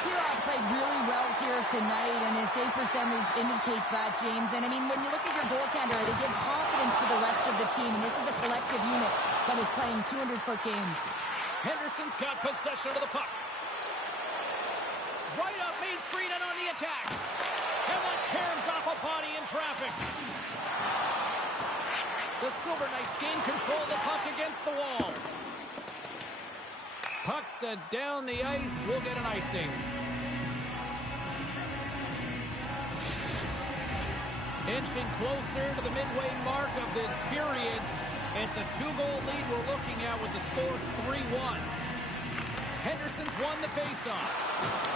Séries LAH played really well here tonight, and his save percentage indicates that, James. And, I mean, when you look at your goaltender, they give confidence to the rest of the team, and this is a collective unit that is playing 200-foot games. Henderson's got possession of the puck. Right up Main Street and on the attack. And that caroms off a body in traffic. The Silver Knights gain control of the puck against the wall. Puck set down the ice. We'll get an icing. Inching closer to the midway mark of this period. It's a 2-goal lead we're looking at with the score 3-1. Henderson's won the faceoff.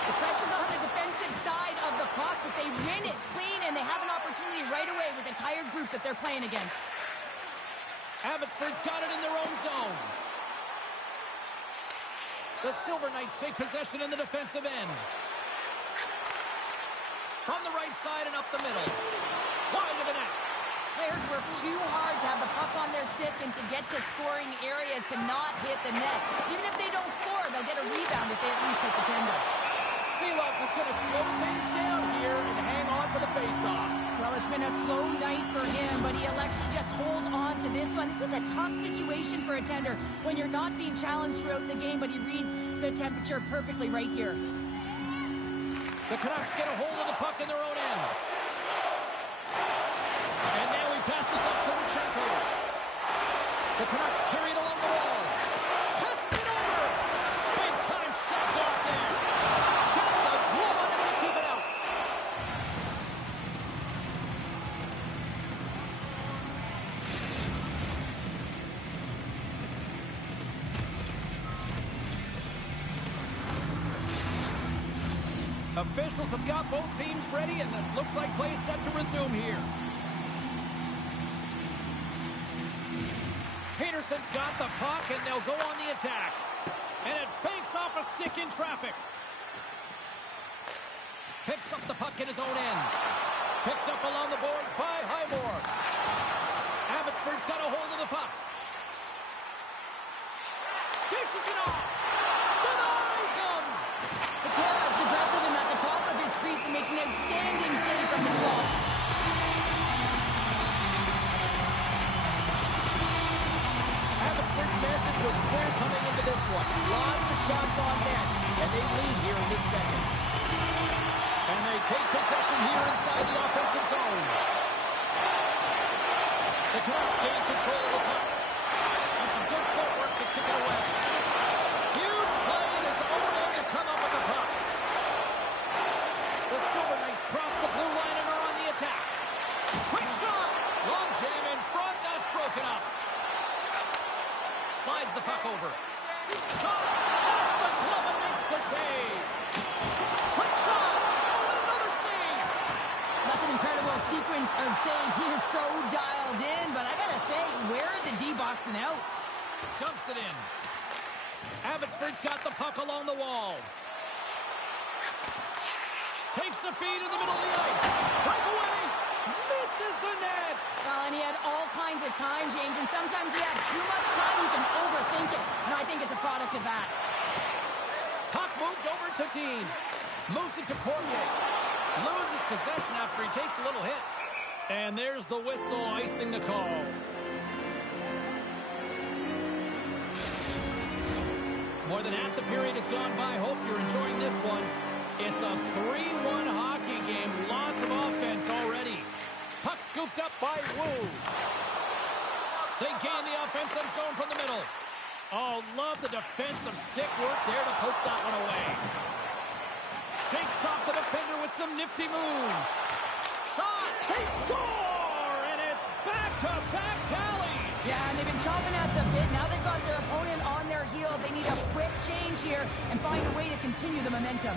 The pressure's on the defensive side of the puck, but they win it clean, and they have an opportunity right away with a tired group that they're playing against. Abbotsford's got it in their own zone. The Silver Knights take possession in the defensive end. From the right side and up the middle. Wide of the net. Players work too hard to have the puck on their stick and to get to scoring areas to not hit the net. Even if they don't score, they'll get a rebound if they at least hit the tender. Séries LAH is going to slow things down here and hang on for the faceoff. Well, it's been a slow night for him, but he elects to just hold on to this one. This is a tough situation for a tender when you're not being challenged throughout the game, but he reads the temperature perfectly right here. The Canucks get a hold of the puck in their own end. And now he passes up to Luchenko. The Canucks carry it along the wall. Passes it over. Big time shot block there. Gets a glove on it to keep it out. Officials have got both teams ready, and it looks like play is set to resume here. Peterson's got the puck, and they'll go on the attack. And it banks off a stick in traffic. Picks up the puck in his own end. Picked up along the boards by Highmore. Abbotsford's got a hold of the puck. Dishes it off. Denies him. Patera's aggressive and at the top of his crease and makes an outstanding save from the slot. Abbotsford's message was clear coming into this one. Lots of shots on net, and they lead here in this second. And they take possession here inside the offensive zone. The Canucks gain control of the puck. And some good footwork to kick it away. Huge play in his own end to come up with the puck. The Silver Knights cross the blue line and are on the attack. Quick shot! Long jam in front, that's broken up. Slides the puck over. Caught off the glove and makes the save. Quick shot! Oh, and another save! That's an incredible sequence of saves. He is so dialed in, but I gotta say, where are the D-boxing out? Dumps it in. Abbotsford's got the puck along the wall. Takes the feed in the middle of the ice. Breakaway! Misses the net! Well, and he had all kinds of time, James, and sometimes he had too much time, you can overthink it. And I think it's a product of that. Puck moved over to Dean. Moves it to Poirier. Loses possession after he takes a little hit. And there's the whistle icing the call. More than half the period has gone by. Hope you're enjoying this one. It's a 3-1 hockey game. Lots of offense already. Puck scooped up by Wu. They gain the offensive zone from the middle. Oh, love the defensive stick work there to poke that one away. Shakes off the defender with some nifty moves. shot. They score, and it's back-to-back tallies. Yeah, and they've been chopping at the bit. Now they've got their opponent on their heel. They need a quick change here and find a way to continue the momentum.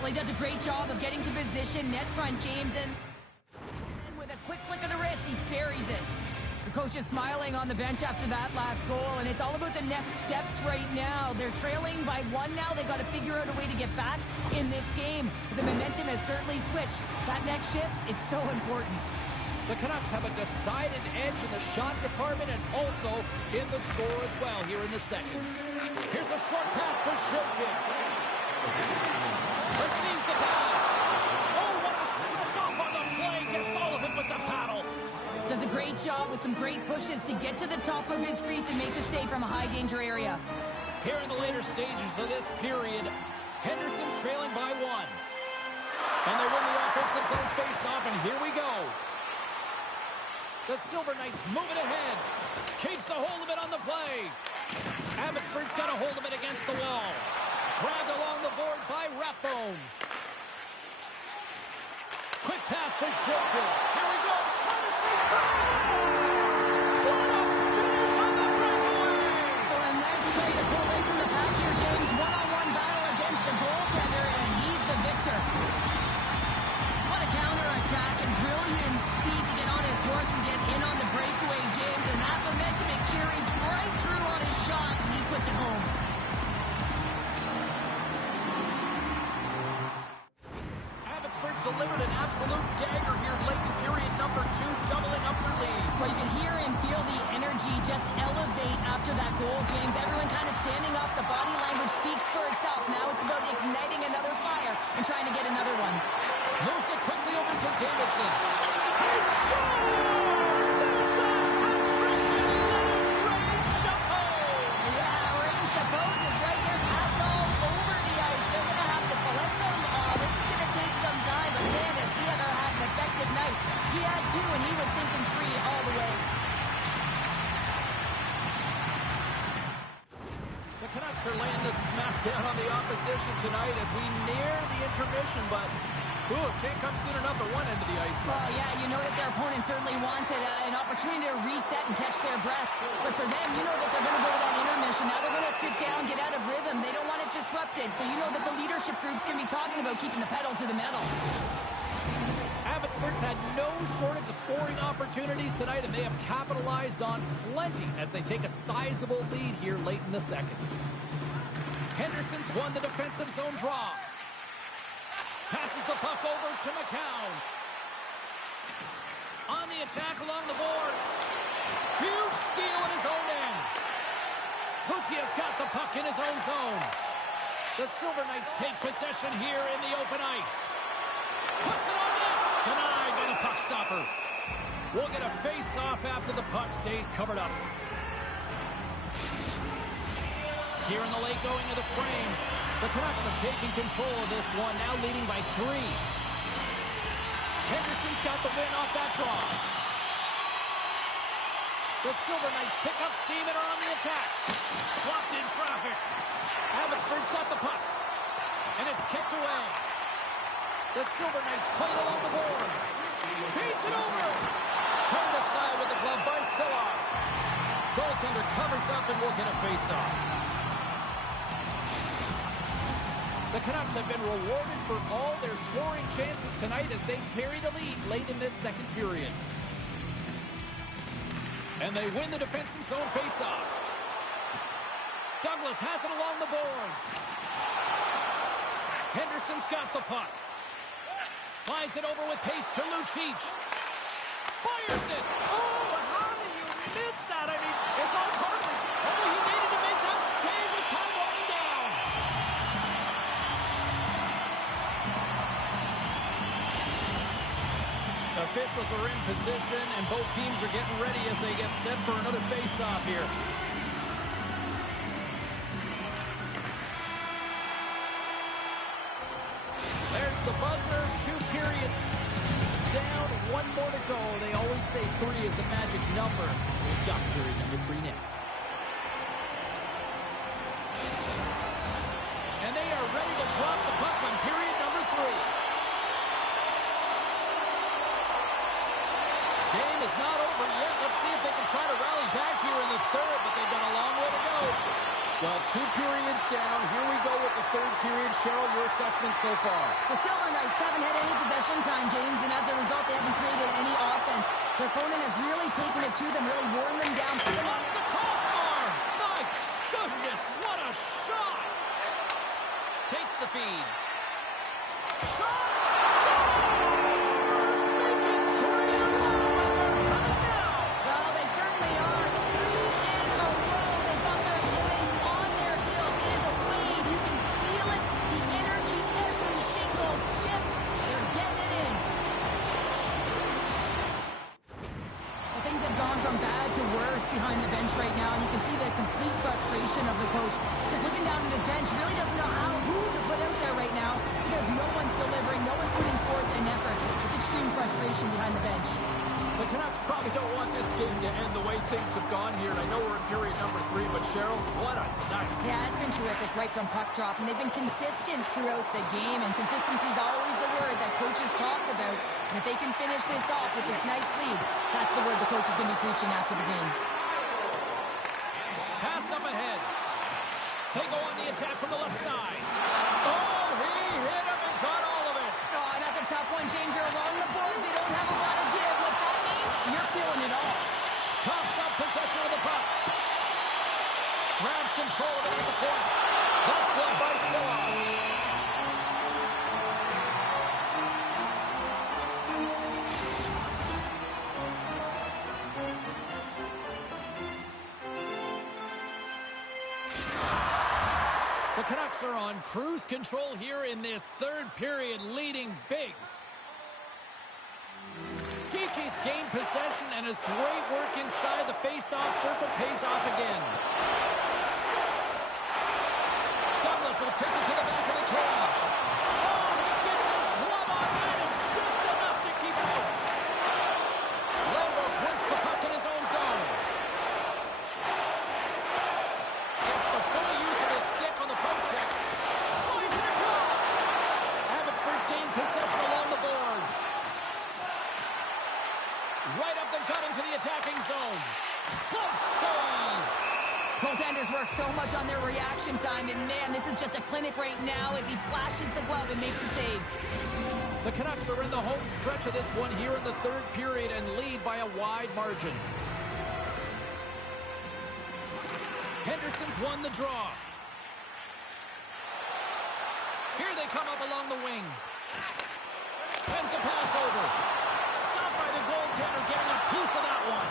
Well, he does a great job of getting to position, net front, James, and then with a quick flick of the wrist, he buries it. The coach is smiling on the bench after that last goal, and it's all about the next steps right now. They're trailing by 1 now. They've got to figure out a way to get back in this game. The momentum has certainly switched. That next shift, it's so important. The Canucks have a decided edge in the shot department and also in the score as well here in the second. Here's a short pass to Shilton. Receives the pass. Oh, what a stop on the play. Gets all of it with the paddle. Does a great job with some great pushes to get to the top of his crease and make the save from a high-danger area. Here in the later stages of this period, Henderson's trailing by 1. And they win the offensive zone face-off, and here we go. The Silver Knights moving ahead. Keeps a hold of it on the play. Abbotsford's got a hold of it against the wall. Grabbed along the boards by Rathbone. Quick pass to Shilton. Here we go. Trying to shoot. What a finish on the breakaway. Well, a nice play to pull in from the back here, James. One-on-one battle against the goaltender, and he's the victor. What a counterattack and brilliant speed to get on his horse and get in on the breakaway, James. And that momentum, it carries right through on his shot, and he puts it home. Delivered an absolute dagger here late in period number 2, doubling up their lead. Well, you can hear and feel the energy just elevate after that goal, James. Everyone kind of standing up. The body language speaks for itself. Now it's about igniting another fire and trying to get another one. Moves it quickly over to Davidson. He scores! There's the hat-trick and Rain Chapeau! Yeah, Rain Chapeau is right there. Pads all over the ice. They're going to have to collect them. This is going to take some time, but man, has he ever had an effective night. He had 2, and he was thinking 3 all the way. The Canucks are laying the smackdown on the opposition tonight as we near the intermission, but it can't come soon enough at one end of the ice. Well, yeah, you know that their opponent certainly wants an opportunity to reset and catch their breath. But for them, you know that they're going to go to that intermission. Now they're going to sit down, get out of rhythm. They don't want it disrupted. So you know that the leadership group's going to be talking about keeping the pedal to the metal. Abbotsford's had no shortage of scoring opportunities tonight, and they have capitalized on plenty as they take a sizable lead here late in the second. Henderson's won the defensive zone draw. Passes the puck over to McCown. On the attack along the boards. Huge steal in his own end. Houtia's got the puck in his own zone. The Silver Knights take possession here in the open ice. Puts it on net. Denied by the puck stopper. We'll get a face-off after the puck stays covered up. Here in the late going of the frame. The Canucks are taking control of this one, now leading by 3. Henderson's got the win off that draw. The Silver Knights pick up steam and are on the attack. Blocked in traffic. Abbotsford's got the puck. And it's kicked away. The Silver Knights play it along the boards. Feeds it over. Turned aside with the glove by Silas. Goaltender covers up and will get a face-off. The Canucks have been rewarded for all their scoring chances tonight as they carry the lead late in this second period. And they win the defensive zone faceoff. Douglas has it along the boards. Henderson's got the puck. Slides it over with pace to Lucic. Fires it. Oh, how did you miss that? I mean, it's all perfect. Oh, he needed to make that save with time running down. Officials are in position, and both teams are getting ready as they get set for another face-off here. There's the buzzer. 2 periods down. 1 more to go. They always say 3 is a magic number. We've got period number 3 next. And they are ready to drop the puck on period number 3. Game is not over yet. Let's see if they can try to rally back here in the third, but they've got a long way to go. Well, 2 periods down. Here we go with the third period. Cheryl, your assessment so far? The Silver Knights haven't had any possession time, James, and as a result, they haven't created any offense. Their opponent has really taken it to them, really worn them down. Off the crossbar! My goodness, what a shot! Takes the feed. Shot! Scores! Make it 3 in a row, and they're coming now! Well, they certainly are. 3 in a row. They've got their opponents on their heels. It is a wave. You can feel it. The energy every single shift. They're getting it in. Well, things have gone from bad to worse behind the bench right now, and you can see the complete frustration of the coach. Just looking down at his bench, really doesn't know who to put out there right now because no one's delivering, no one's putting forth an effort. It's extreme frustration behind the bench. The Canucks probably don't want this game to end the way things have gone here. And I know we're in period number 3, but Cheryl, what a night. Yeah, it's been terrific right from puck drop, and they've been consistent throughout the game, and consistency is always the word that coaches talk about. And if they can finish this off with this nice lead, that's the word the coach is going to be preaching after the game. Passed up ahead. They go on the attack from the left side. Oh, he hit him and got all of it. Oh, and that's a tough one, James. You're along the boards. They don't have a lot of give. What that means, you're feeling it all. Coughs up possession of the puck. Grabs control of it at the point. That's blocked by Silas. The Canucks are on cruise control here in this third period, leading big. Kiki's gained possession, and his great work inside the face-off circle pays off again. Douglas will take it to the back of the cage. Oh, he gets his glove on that, and just enough to keep it out. Lambos works the puck in his own zone. Gets the full use of his stick on the poke check. Slides it across. Abbotsford's gained possession along the boards. Right up the gut into the attacking zone. Close save. Goaltenders work so much on their reaction time, and man, this is just a clinic right now as he flashes the glove and makes the save. The Canucks are in the home stretch of this one here in the third period and lead by a wide margin. Henderson's won the draw. Here they come up along the wing. Sends a pass over. Stopped by the goaltender, getting a piece of that one.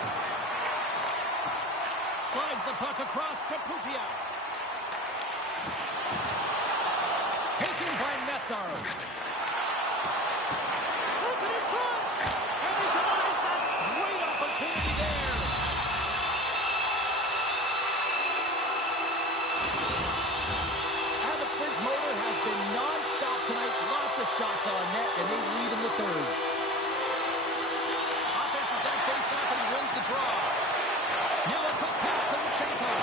Slides the puck across to Putia. Taken by Messar. Slides it in front. And he denies that great opportunity there. Abbotsford's motor has been non-stop tonight. Lots of shots on net, and they lead in the third. Offense is on face-off, and he wins the draw. Now a quick pass to Luchenko.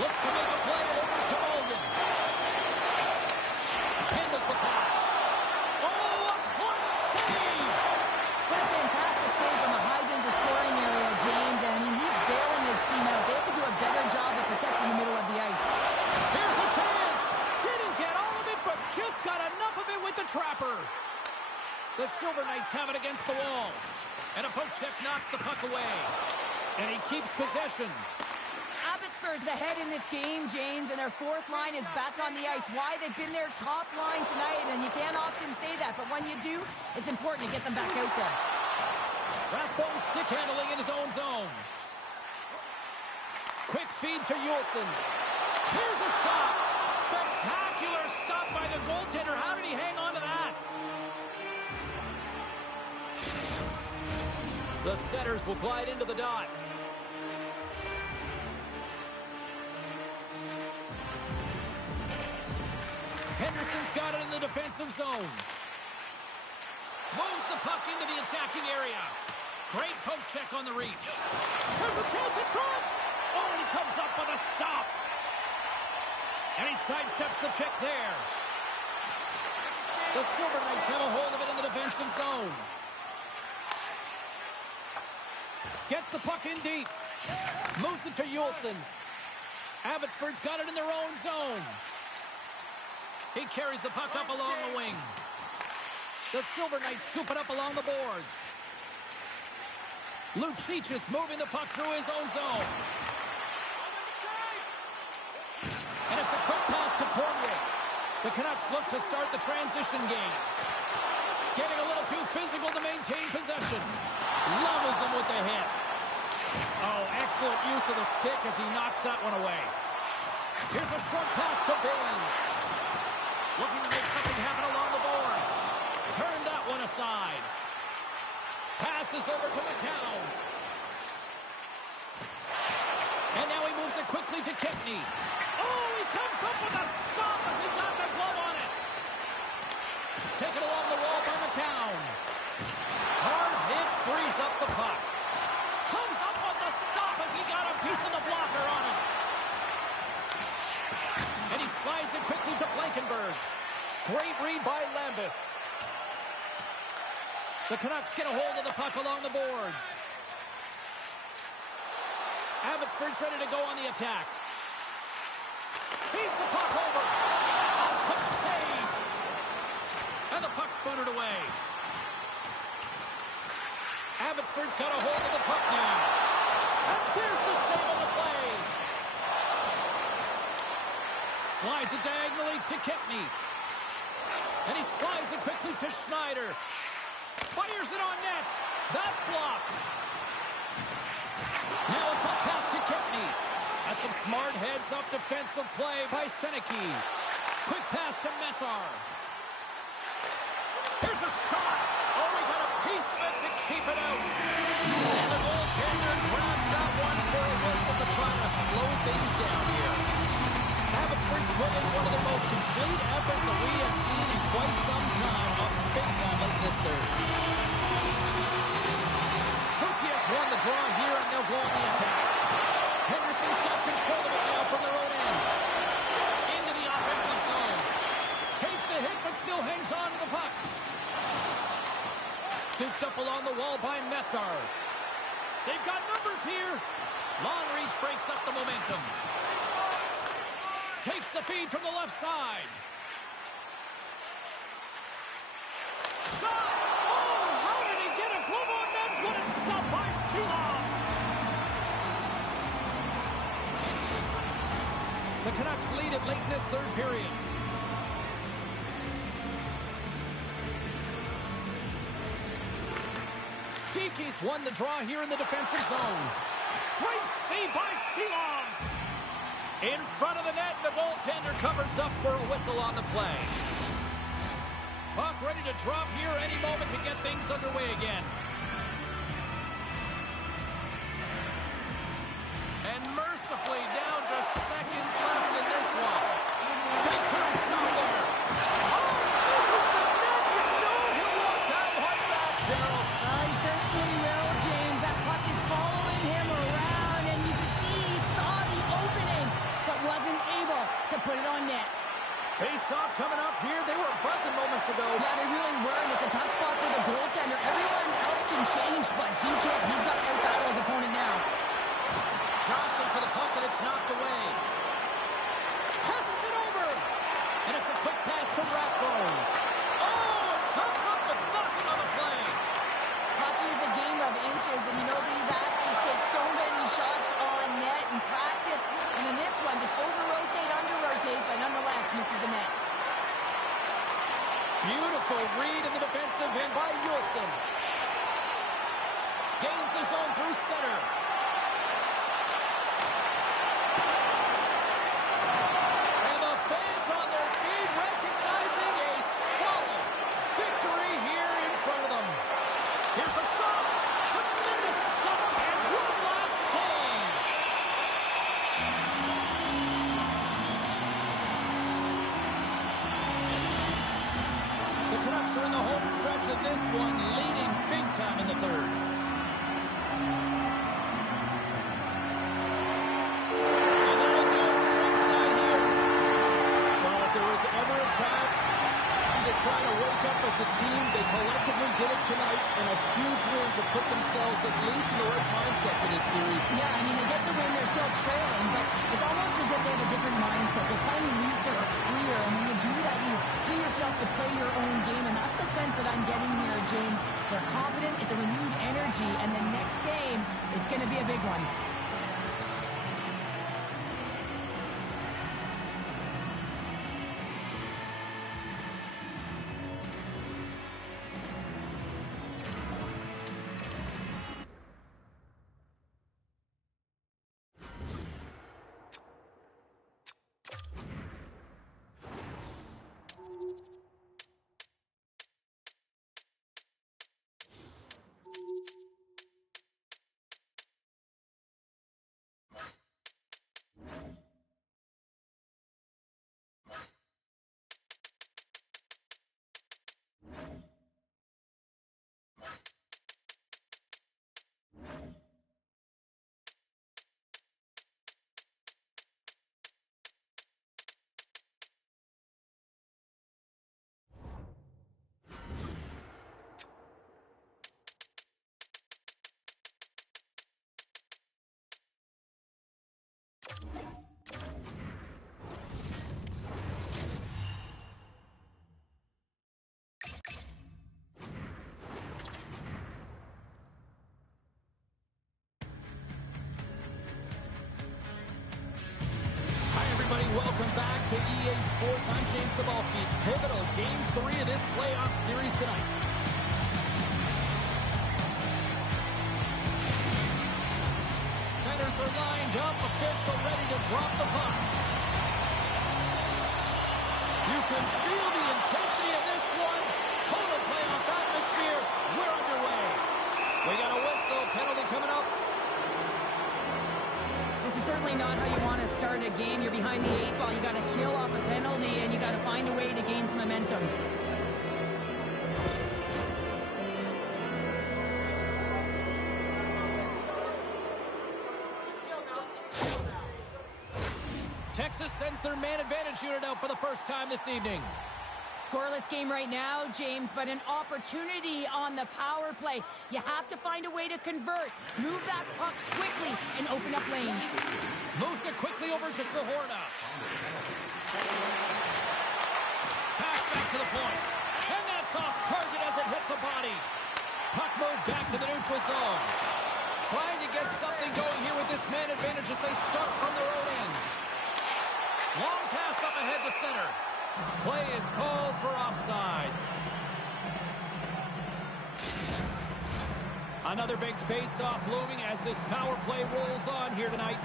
Looks to make a play over to Logan. Handles the pass. Oh, a clutch save! What a fantastic save from a high-danger scoring area, James. And I mean, he's bailing his team out. They have to do a better job of protecting the middle of the ice. Here's a chance. Didn't get all of it, but just got enough of it with the trapper. The Silver Knights have it against the wall. And a poke check knocks the puck away. And he keeps possession. Abbotsford's ahead in this game, James, and their fourth line is back on the ice. Why? They've been their top line tonight, and you can't often say that, but when you do, it's important to get them back out there. Rathbone stick handling in his own zone. Quick feed to Yulson. Here's a shot. Spectacular stop by the goaltender. How did he hang on to that? The setters will glide into the dot. Henderson's got it in the defensive zone. Moves the puck into the attacking area. Great poke check on the reach. There's a chance in front. Oh, and he comes up with a stop. And he sidesteps the check there. The Silver Knights have a hold of it in the defensive zone. Gets the puck in deep. Moves it to Juleson. Abbotsford's got it in their own zone. He carries the puck up along the wing. The Silver Knights scoop it up along the boards. Lucic is moving the puck through his own zone. And it's a quick pass to Cormier. The Canucks look to start the transition game. Getting a little too physical to maintain possession. Levels him with the hit. Oh, excellent use of the stick as he knocks that one away. Here's a short pass to Baines. Looking to make something happen along the boards. Turn that one aside. Passes over to McCown. And now he moves it quickly to Kempny. Oh, he comes up with a stop as he got the glove on it. Taken along the wall by McCown. Hard hit frees up the puck. Comes up with the stop as he got a piece of the blocker on it. And he slides it quickly to Blankenberg. Great read by Lambus. The Canucks get a hold of the puck along the boards. Abbotsford's ready to go on the attack. Feeds the puck over. A quick save. And the puck's booted away. Abbotsford's got a hold of the puck now. And there's the save on the play. Slides it diagonally to Kempny. And he slides it quickly to Schneider. Fires it on net. That's blocked. Now a puck pass to Kempny. That's some smart heads-up defensive play by Seneke. Quick pass to Messar. Here's a shot. Oh, we got a piece of it to keep it out. And the goaltender grabs that one for a whistle to try to slow things down here. Abbotsford's put in one of the most complete efforts that we have seen in quite some time. A big time like this third. Pucci has won the draw here, and they'll go on the attack. Henderson's got control of it now from their own end. Into the offensive zone. Takes the hit, but still hangs on to the puck. Scooped up along the wall by Messar. They've got numbers here. Long reach breaks up the momentum. Takes the feed from the left side. Shot! Oh, how did he get a glove on that? What a stop by Seelovs! The Canucks lead it late in this third period. Geeky's won the draw here in the defensive zone. Great save by Seelovs! In front of the net, the goaltender covers up for a whistle on the play. Puck ready to drop here any moment to get things underway again. And mercifully down to seconds left in this one. Big time stop there. Oh, this is the net. You know he'll walk that one back, Cheryl. He certainly will, James. That puck is following him around, and you can see he saw the opening, but wasn't able to put it on net. Face-off coming up here. They were buzzing moments ago. Yeah, they really were, and it's a tough spot for the goaltender. Everyone else can change, but he can't. He's got to out-battle his opponent now. Jostling for the puck, and it's knocked away. Passes it over. And it's a quick pass to Rathbone. Oh, it comes up with nothing on the play. Hockey is a game of inches, and you know these athletes take so many shots on net in practice, and in this one, just over-rotate, under-rotate, but nonetheless misses the net. Beautiful read in the defensive end by Juleson. Gains the zone through center. And the fans on their feet recognizing a solid victory here in front of them. Here's a shot. Tremendous stop and one last save. The Canucks are in the home stretch of this one, leading big time in the third. And that'll do it from ringside here. Well, if there was ever a time to trying to wake up as a team. They collectively did it tonight, and a huge win to put themselves at least in the right mindset for this series. Yeah, I mean, they get the win, they're still trailing, but it's almost as if they have a different mindset. They're playing looser or freer, and when you do that, you free yourself to play your own game, and that's the sense that I'm getting here, James. They're confident, it's a renewed energy, and the next game, it's going to be a big one. Welcome back to EA Sports. I'm James Cebulski. Pivotal Game 3 of this playoff series tonight. Centers are lined up. Official ready to drop the puck. You can feel the intensity of this one. Total playoff atmosphere. We're underway. We got a whistle. Penalty coming up. This is certainly not how you want to start a game. You're behind the 8 ball. You got to kill off a penalty, and you got to find a way to gain some momentum. Texas sends their man advantage unit out for the first time this evening. Scoreless game right now, James, but an opportunity on the power play. You have to find a way to convert. Move that puck quickly and open up lanes. Moves it quickly over to Sahorna. Pass back to the point. And that's off target as it hits a body. Puck moved back to the neutral zone. Trying to get something going here with this man advantage as they start from their own end. Long pass up ahead to center. Play is called for offside. Another big face-off looming as this power play rolls on here tonight.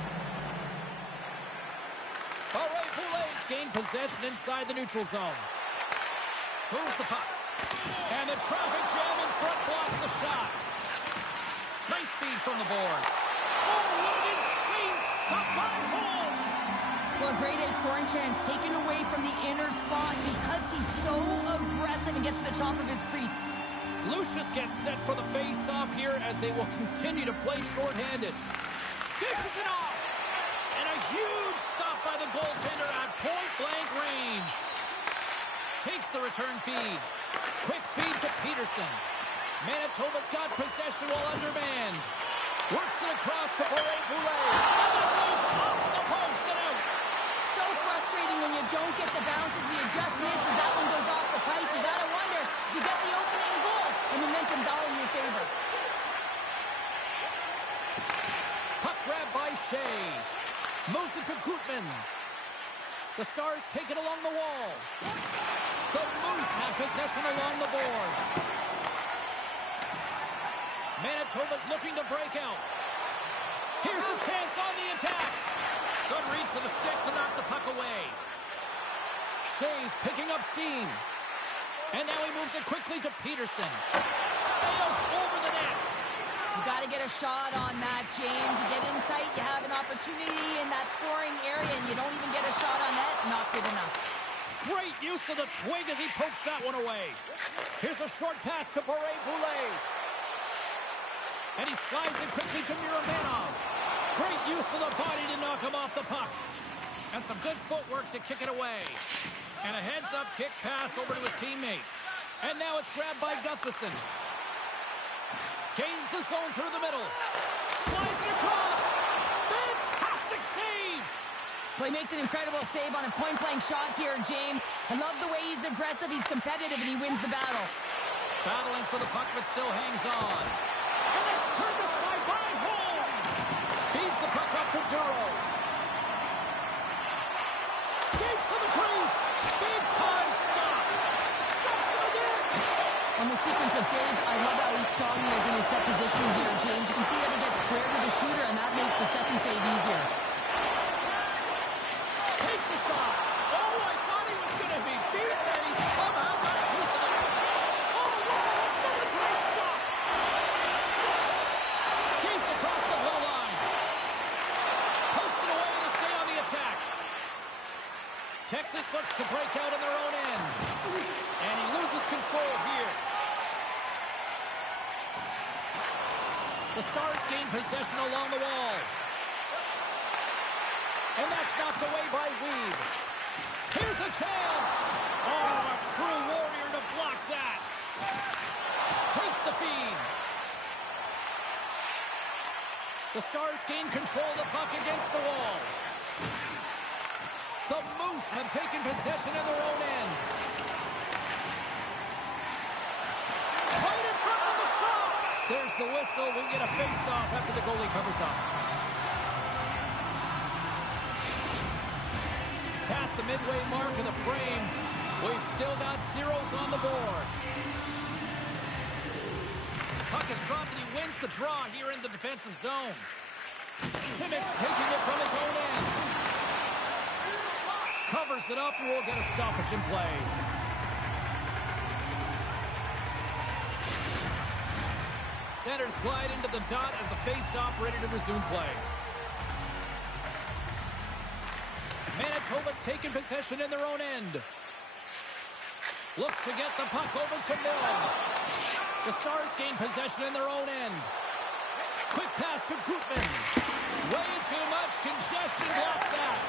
Poulet's gained possession inside the neutral zone. Moves the puck. And the traffic jam in front blocks the shot. Nice feed from the boards. Oh, what an insane stop by Holm! Well, a great scoring chance taken away from the inner spot because he's so aggressive and gets to the top of his crease. Lucius gets set for the face-off here as they will continue to play shorthanded. Dishes it off! And a huge stop by the goaltender at point-blank range. Takes the return feed. Quick feed to Peterson. Manitoba's got possession while undermanned. Works it across to Poulet. And it goes off the post and out. So frustrating when you don't get the bounces. He just misses. That one goes off the pipe. You gotta wonder, you get the opening goal, and momentum's all in your favor. Puck grab by Shea. Moves it to Gutman. The Stars take it along the wall. The Moose have possession along the boards. Manitoba's looking to break out. Here's a chance on the attack. Good reach for the stick to knock the puck away. Shea's picking up steam. And now he moves it quickly to Peterson. Sails over the net. You got to get a shot on that, James. You get in tight, you have an opportunity in that scoring area, and you don't even get a shot on net. Not good enough. Great use of the twig as he pokes that one away. Here's a short pass to Poulet. And he slides it quickly to Miromanov. Great use of the body to knock him off the puck. And some good footwork to kick it away. And a heads-up kick pass over to his teammate. And now it's grabbed by Gustafson. Gains the zone through the middle. Slides it across. Fantastic save. Well, he makes an incredible save on a point-blank shot here, James. I love the way he's aggressive, he's competitive, and he wins the battle. Battling for the puck, but still hangs on. And it's turned aside by Holm. Feeds the puck up to Duro. Skates to the crease. Big time stop. Stops it again. On the sequence of saves, I love how strong he is in his set position here, James. You can see that he gets squared with the shooter, and that makes the second save easier. Takes a shot. Oh, I thought he was going to be beaten, and he somehow got a piece of it. Oh, wow, another great stop. Skates across the blue line. Pokes it away to stay on the attack. Texas looks to break out in their own end. And he loses control here. The Stars gain possession along the wall. And that's knocked away by Weed. Here's a chance. Oh, a true warrior to block that. Takes the feed. The Stars gain control of the puck against the wall. The Moose have taken possession in their own end. Right in front of the shot. There's the whistle. We get a face-off after the goalie covers up. Past the midway mark of the frame, we've still got zeros on the board. Puck is dropped and he wins the draw here in the defensive zone. Simic taking it from his own end. Covers it up and we'll get a stoppage in play. Centers glide into the dot as the face-off ready to resume play. Manitoba's taken possession in their own end. Looks to get the puck over to Mill. The Stars gain possession in their own end. Quick pass to Gutman. Way too much congestion blocks that.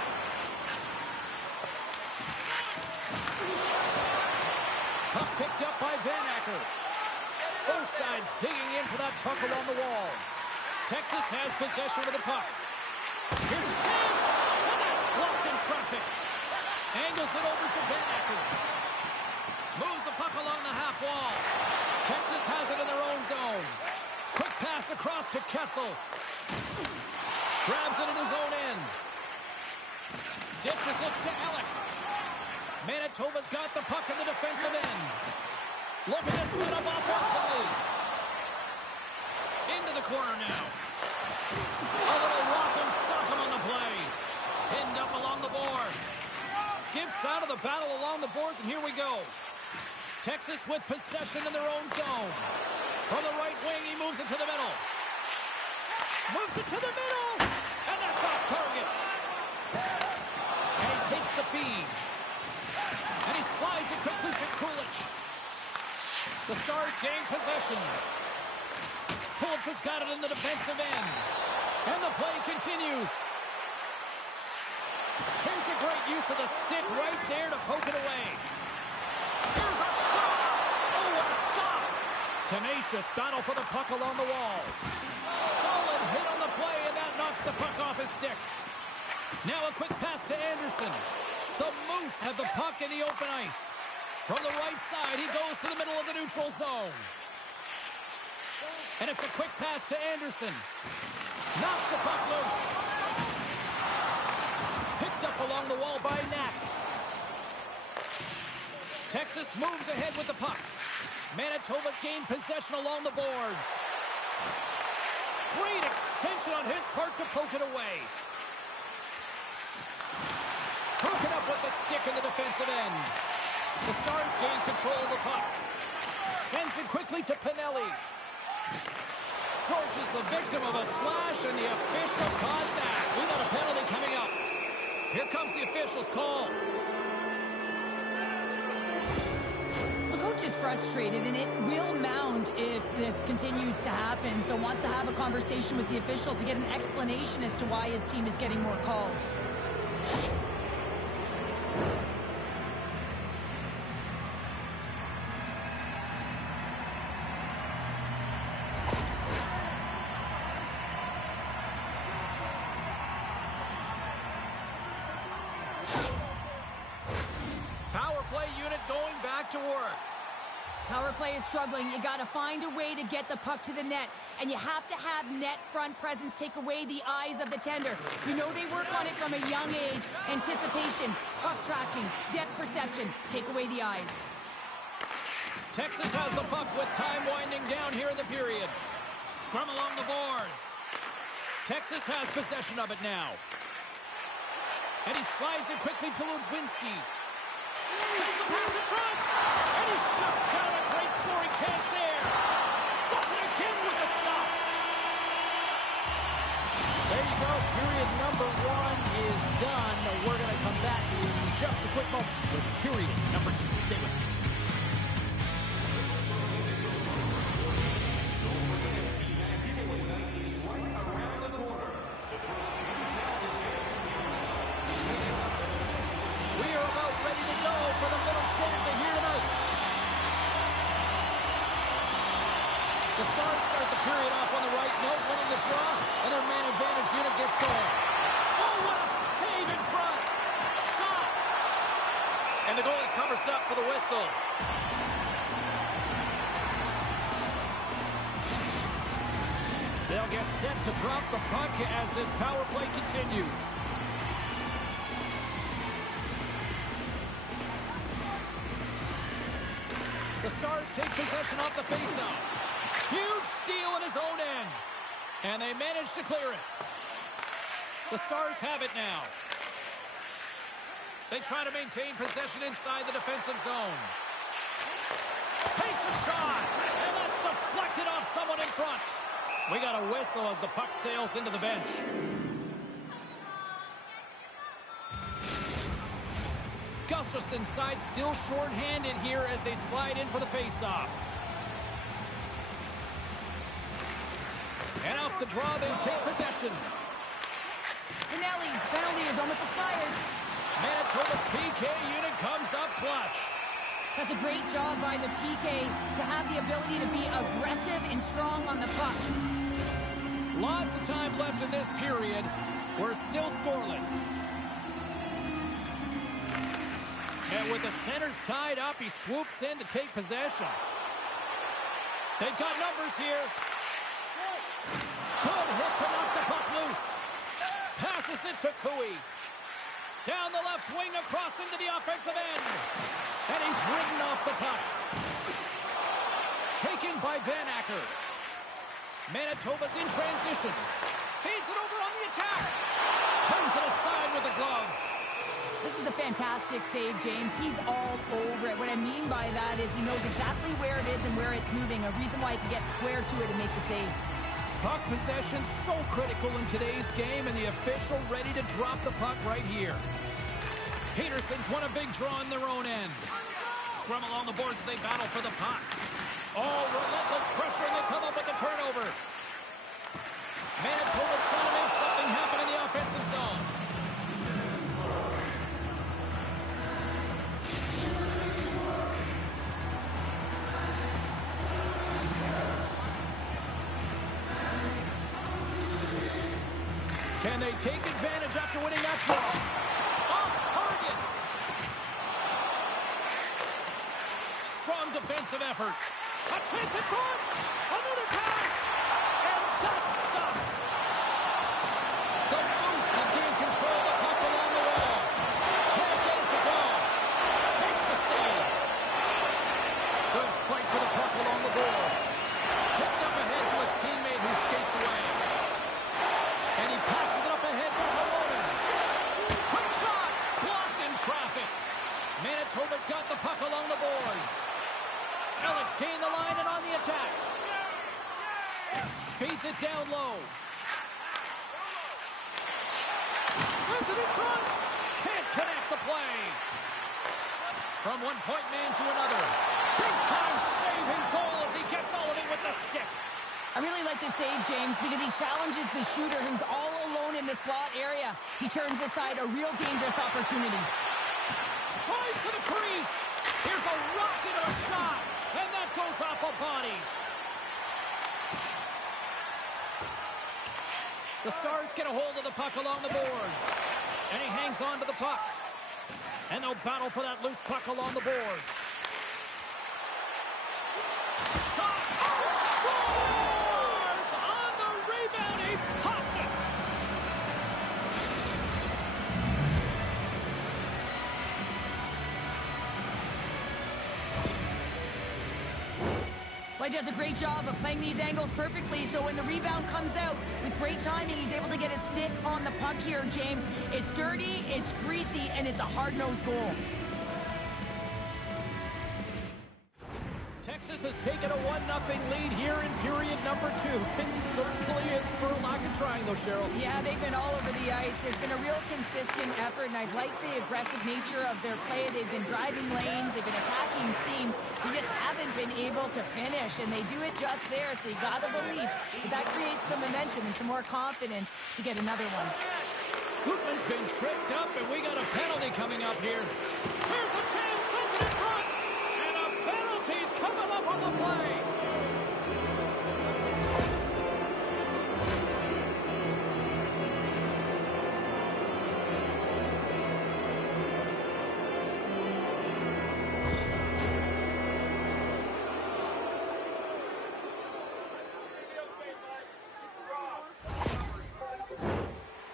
Puck picked up by Van Acker. Both sides digging in for that puck along the wall. Texas has possession of the puck. Here's a chance. And that's blocked in traffic. Angles it over to Van Acker. Moves the puck along the half wall. Texas has it in their own zone. Quick pass across to Kessel. Grabs it in his own end. Dishes it to Ellick. Manitoba's got the puck in the defensive end. Looking to set up offensively. Into the corner now. A little rock'em sock'em on the play. Pinned up along the boards. Skips out of the battle along the boards, and here we go. Texas with possession in their own zone. From the right wing, he moves it to the middle. Moves it to the middle. And that's off target. And he takes the feed. And he slides it quickly to Kulich. The Stars gain possession. Kulich has got it in the defensive end. And the play continues. Here's a great use of the stick right there to poke it away. Here's a shot. Oh, what a stop. Tenacious battle for the puck along the wall. Solid hit on the play, and that knocks the puck off his stick. Now a quick pass to Anderson. The Moose have the puck in the open ice. From the right side, he goes to the middle of the neutral zone. And it's a quick pass to Anderson. Knocks the puck loose. Picked up along the wall by Knack. Texas moves ahead with the puck. Manitoba's gained possession along the boards. Great extension on his part to poke it away. Broken up with the stick in the defensive end. The Stars gain control of the puck. Sends it quickly to Pinelli. George is the victim of a slash, and the official caught that. We got a penalty coming up. Here comes the official's call. The coach is frustrated, and it will mount if this continues to happen. So wants to have a conversation with the official to get an explanation as to why his team is getting more calls. to work. Power play is struggling. You got to find a way to get the puck to the net. And you have to have net front presence take away the eyes of the tender. You know they work on it from a young age. Anticipation, puck tracking, depth perception. Take away the eyes. Texas has the puck with time winding down here in the period. Scrum along the boards. Texas has possession of it now. And he slides it quickly to Ludwinski. Sends the pass in front. And he shuts down a great scoring chance there. Does it again with a stop. There you go. Period number 1 is done. We're going to come back in just a quick moment with period number 2. Stay with us. The Stars start the period off on the right note, winning the draw, and their man advantage unit gets going. Oh, what a save in front! Shot! And the goalie covers up for the whistle. They'll get set to drop the puck as this power play continues. The Stars take possession off the faceoff. Huge steal in his own end. And they manage to clear it. The Stars have it now. They try to maintain possession inside the defensive zone. Takes a shot. And that's deflected off someone in front. We got a whistle as the puck sails into the bench. Gustafson's side still short-handed here as they slide in for the faceoff. And off the draw, they take possession. Pinelli's penalty is almost expired. Manitoba's PK unit comes up clutch. That's a great job by the PK to have the ability to be aggressive and strong on the puck. Lots of time left in this period. We're still scoreless. And with the centers tied up, he swoops in to take possession. They've got numbers here. Good hit to knock the puck loose. Passes it to Cooey. Down the left wing across into the offensive end. And he's ridden off the puck. Taken by Van Acker. Manitoba's in transition. Feeds it over on the attack. Turns it aside with a glove. This is a fantastic save, James. He's all over it. What I mean by that is he knows exactly where it is and where it's moving. A reason why he can get square to it and make the save. Puck possession so critical in today's game, and the official ready to drop the puck right here. Peterson's won a big draw in their own end. Scrum along the boards as they battle for the puck. Oh, relentless pressure, and they come up with the turnover. Manitoba's trying to make something happen in the offensive zone. Can they take advantage after winning that draw? Off target. Strong defensive effort. A chance in front. Another pass. And that's stopped. The Moose have gained control of the puck along the wall. Can't get it to go. Makes the save. Good fight for the puck along the boards. Kicked up ahead to his teammate who skates away. And he passes it up ahead to Holonen. Quick shot! Blocked in traffic. Manitoba's got the puck along the boards. Alex gained the line and on the attack. Feeds it down low. Sends it in front. Can't connect the play. From one point man to another. Big time save and goal as he gets all of it with the stick. I really like this save, James, because he challenges the shooter who's all alone in the slot area. He turns aside a real dangerous opportunity. Tries to the crease. Here's a rocket of a shot, and that goes off a body. The Stars get a hold of the puck along the boards, and he hangs on to the puck. And they'll battle for that loose puck along the boards. Well, he does a great job of playing these angles perfectly, so when the rebound comes out, with great timing, he's able to get his stick on the puck here, James. It's dirty, it's greasy, and it's a hard-nosed goal. Texas has taken a 1-0 lead here in period number 2. It certainly is for lack of trying, though, Cheryl. Yeah, they've been all over the ice. There's been a real consistent effort, and I've liked the aggressive nature of their play. They've been driving lanes, they've been attacking seams. They just haven't been able to finish, and they do it just there, so you got to believe that creates some momentum and some more confidence to get another one. Hoopman's been tripped up, and we got a penalty coming up here. Here's a chance, sends it in front, and a penalty's coming up on the play.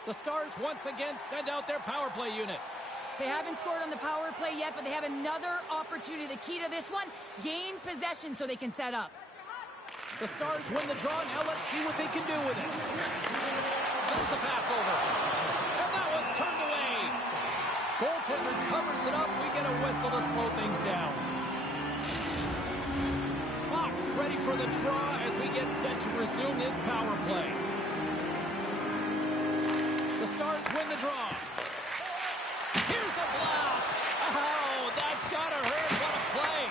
The Stars once again send out their power play unit. They haven't scored on the power play yet, but they have another opportunity. The key to this one, gain possession so they can set up. The Stars win the draw. Now let's see what they can do with it. Sends the pass over. And that one's turned away. Goaltender covers it up. We get a whistle to slow things down. Fox ready for the draw as we get set to resume this power play. The Stars win the draw. Here's a blast. Oh, that's got to hurt. What a play.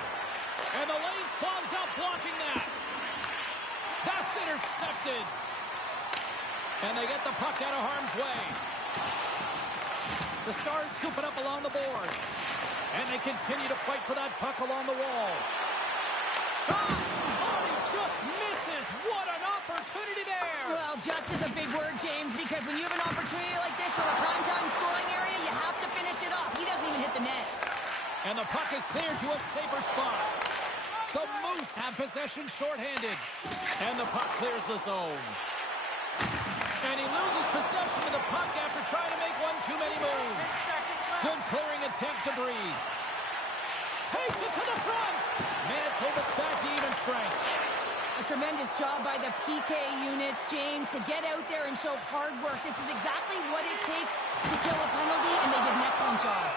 And the lane's clogged up blocking that. That's intercepted. And they get the puck out of harm's way. The Stars scoop it up along the boards. And they continue to fight for that puck along the wall. Shot! Oh, he just misses. What an opportunity there. Well, just is a big word, James, because when you have an opportunity like this from a primetime scoring area, you have to finish it off. He doesn't even hit the net. And the puck is cleared to a safer spot. The Moose have possession shorthanded. And the puck clears the zone. And he loses possession of the puck after trying to make one too many moves. Good clearing attempt to breathe. Takes it to the front. Manitoba's back to even strength. A tremendous job by the PK units, James, to get out there and show hard work. This is exactly what it takes to kill a penalty, and they did an excellent job.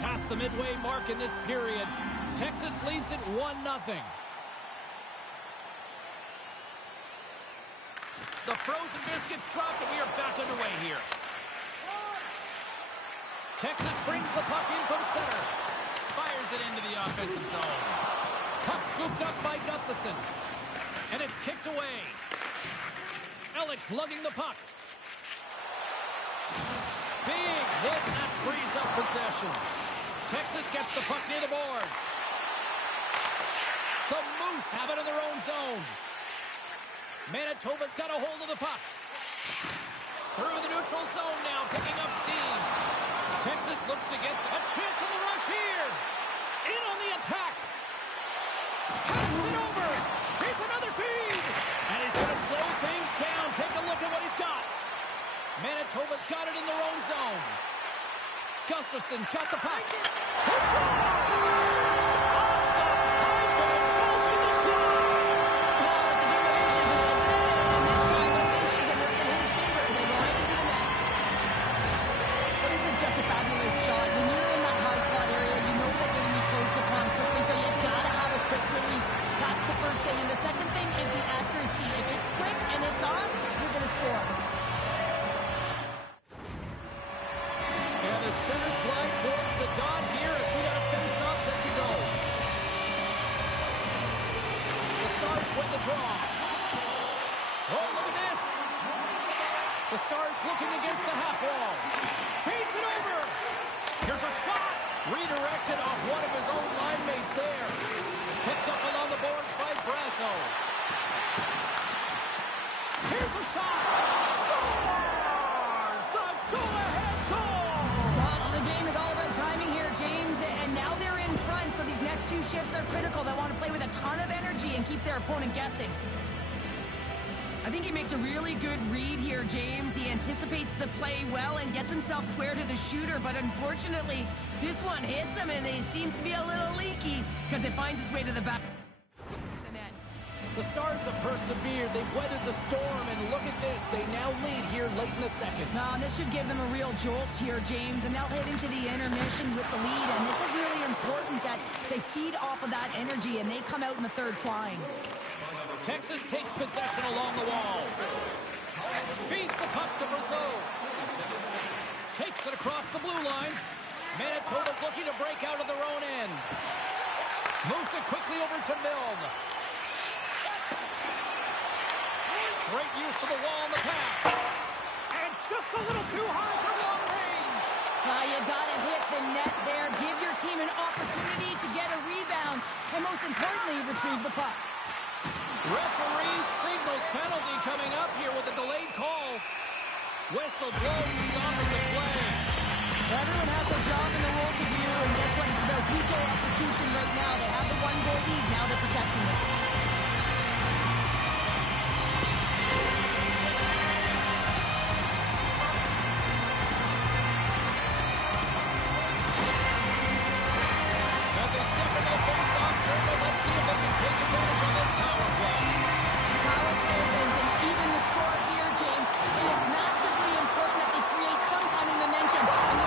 Past the midway mark in this period, Texas leads it 1-0. The frozen biscuits dropped, and we are back underway here. Texas brings the puck in from center. Fires it into the offensive zone. Puck scooped up by Gustafson. And it's kicked away. Alex lugging the puck. Big hit that frees up possession. Texas gets the puck near the boards. The Moose have it in their own zone. Manitoba's got a hold of the puck. Through the neutral zone now, picking up steam. Texas looks to get a chance on the rush here. In on the attack. Passes it over. Here's another feed. And he's going to slow things down. Take a look at what he's got. Manitoba's got it in their own zone. Gustafson's got the puck. He scores! Off the pipe and bulging the try. Well, it's a game of inches, and this time those inches are working in his favor. They go right into the net. But this is just a fabulous shot. When you're in that high slot area, you know that you're going to be close upon quickly, so you've got to have a quick release. That's the first thing. And the second thing is the accuracy. If it's quick and it's on, you're going to score. And the centers glide towards the dot here as we got a face-off set to go. The Stars win the draw. Oh, look at this. The Stars looking against the half wall. Feeds it over. Here's a shot. Redirected off one of his own line mates there. Picked up along the boards by Brasso. Here's a shot. Scores! The go-ahead goal! Well, the game is all about timing here, James, and now they're in front, so these next two shifts are critical. They want to play with a ton of energy and keep their opponent guessing. I think he makes a really good read here, James. He anticipates the play well and gets himself square to the shooter, but unfortunately, this one hits him and he seems to be a little leaky because it finds its way to the back of the net. The Stars have persevered. They've weathered the storm, and look at this. They now lead here late in the second. This should give them a real jolt here, James, and they'll head into the intermission with the lead, and this is really important that they feed off of that energy and they come out in the third flying. Texas takes possession along the wall. Feeds the puck to Brazil. Takes it across the blue line. Manitoba's looking to break out of their own end. Moves it quickly over to Milne. Great use of the wall on the pass. And just a little too high for long range. You gotta hit the net there. Give your team an opportunity to get a rebound. And most importantly, retrieve the puck. Referee signals penalty coming up here with a delayed call. Whistle blows, stopping the play. Everyone has a job and a role to do, and guess what? It's about PK execution right now. They have the one-goal lead. Now they're protecting it. As they step into the face-off circle, let's see if they can take advantage on this power play. Power play then can even the score here, James. It is massively important that they create some kind of momentum. And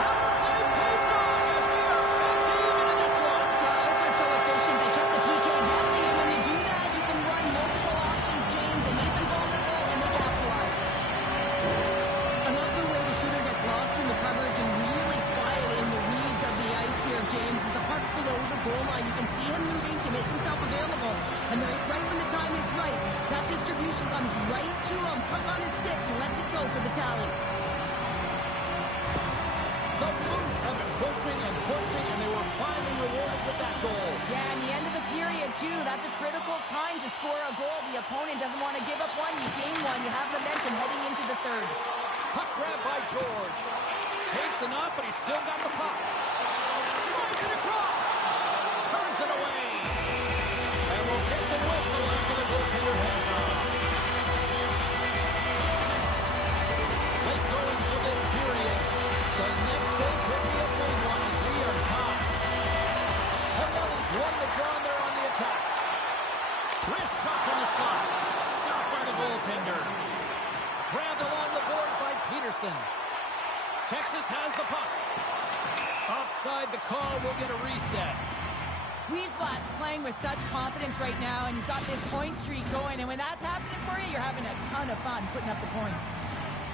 power play pays off as we are back to even in this one. This was so efficient. They kept the PK guessing, and when you do that, you can run multiple options, James. They made them vulnerable, and they capitalized. I love the way the shooter gets lost in the coverage and really quiet in the reads of the ice here, James. As the puck's below the goal line, you can see him moving to make himself available. And right when the time is right, that distribution comes right to him. Puck on his stick, he lets it go for the tally. The Moose have been pushing and pushing, and they were finally rewarded with that goal. Yeah, and the end of the period, too. That's a critical time to score a goal. The opponent doesn't want to give up one. You gain one. You have momentum heading into the third. Puck grab by George. Takes it up, but he's still got the puck. Slides it across. Turns it away. And we'll get the whistle after the goaltender has on. Late goings of this period. The next day could be a big one as we are top. Hellman's won the draw and they're on the attack. Wrist shot from the slot. Stopped by the goaltender. Grabbed along the boards by Peterson. Texas has the puck. Offside the call. We'll get a reset. Wiesblatt's playing with such confidence right now, and he's got this point streak going, and when that's happening for you, you're having a ton of fun putting up the points.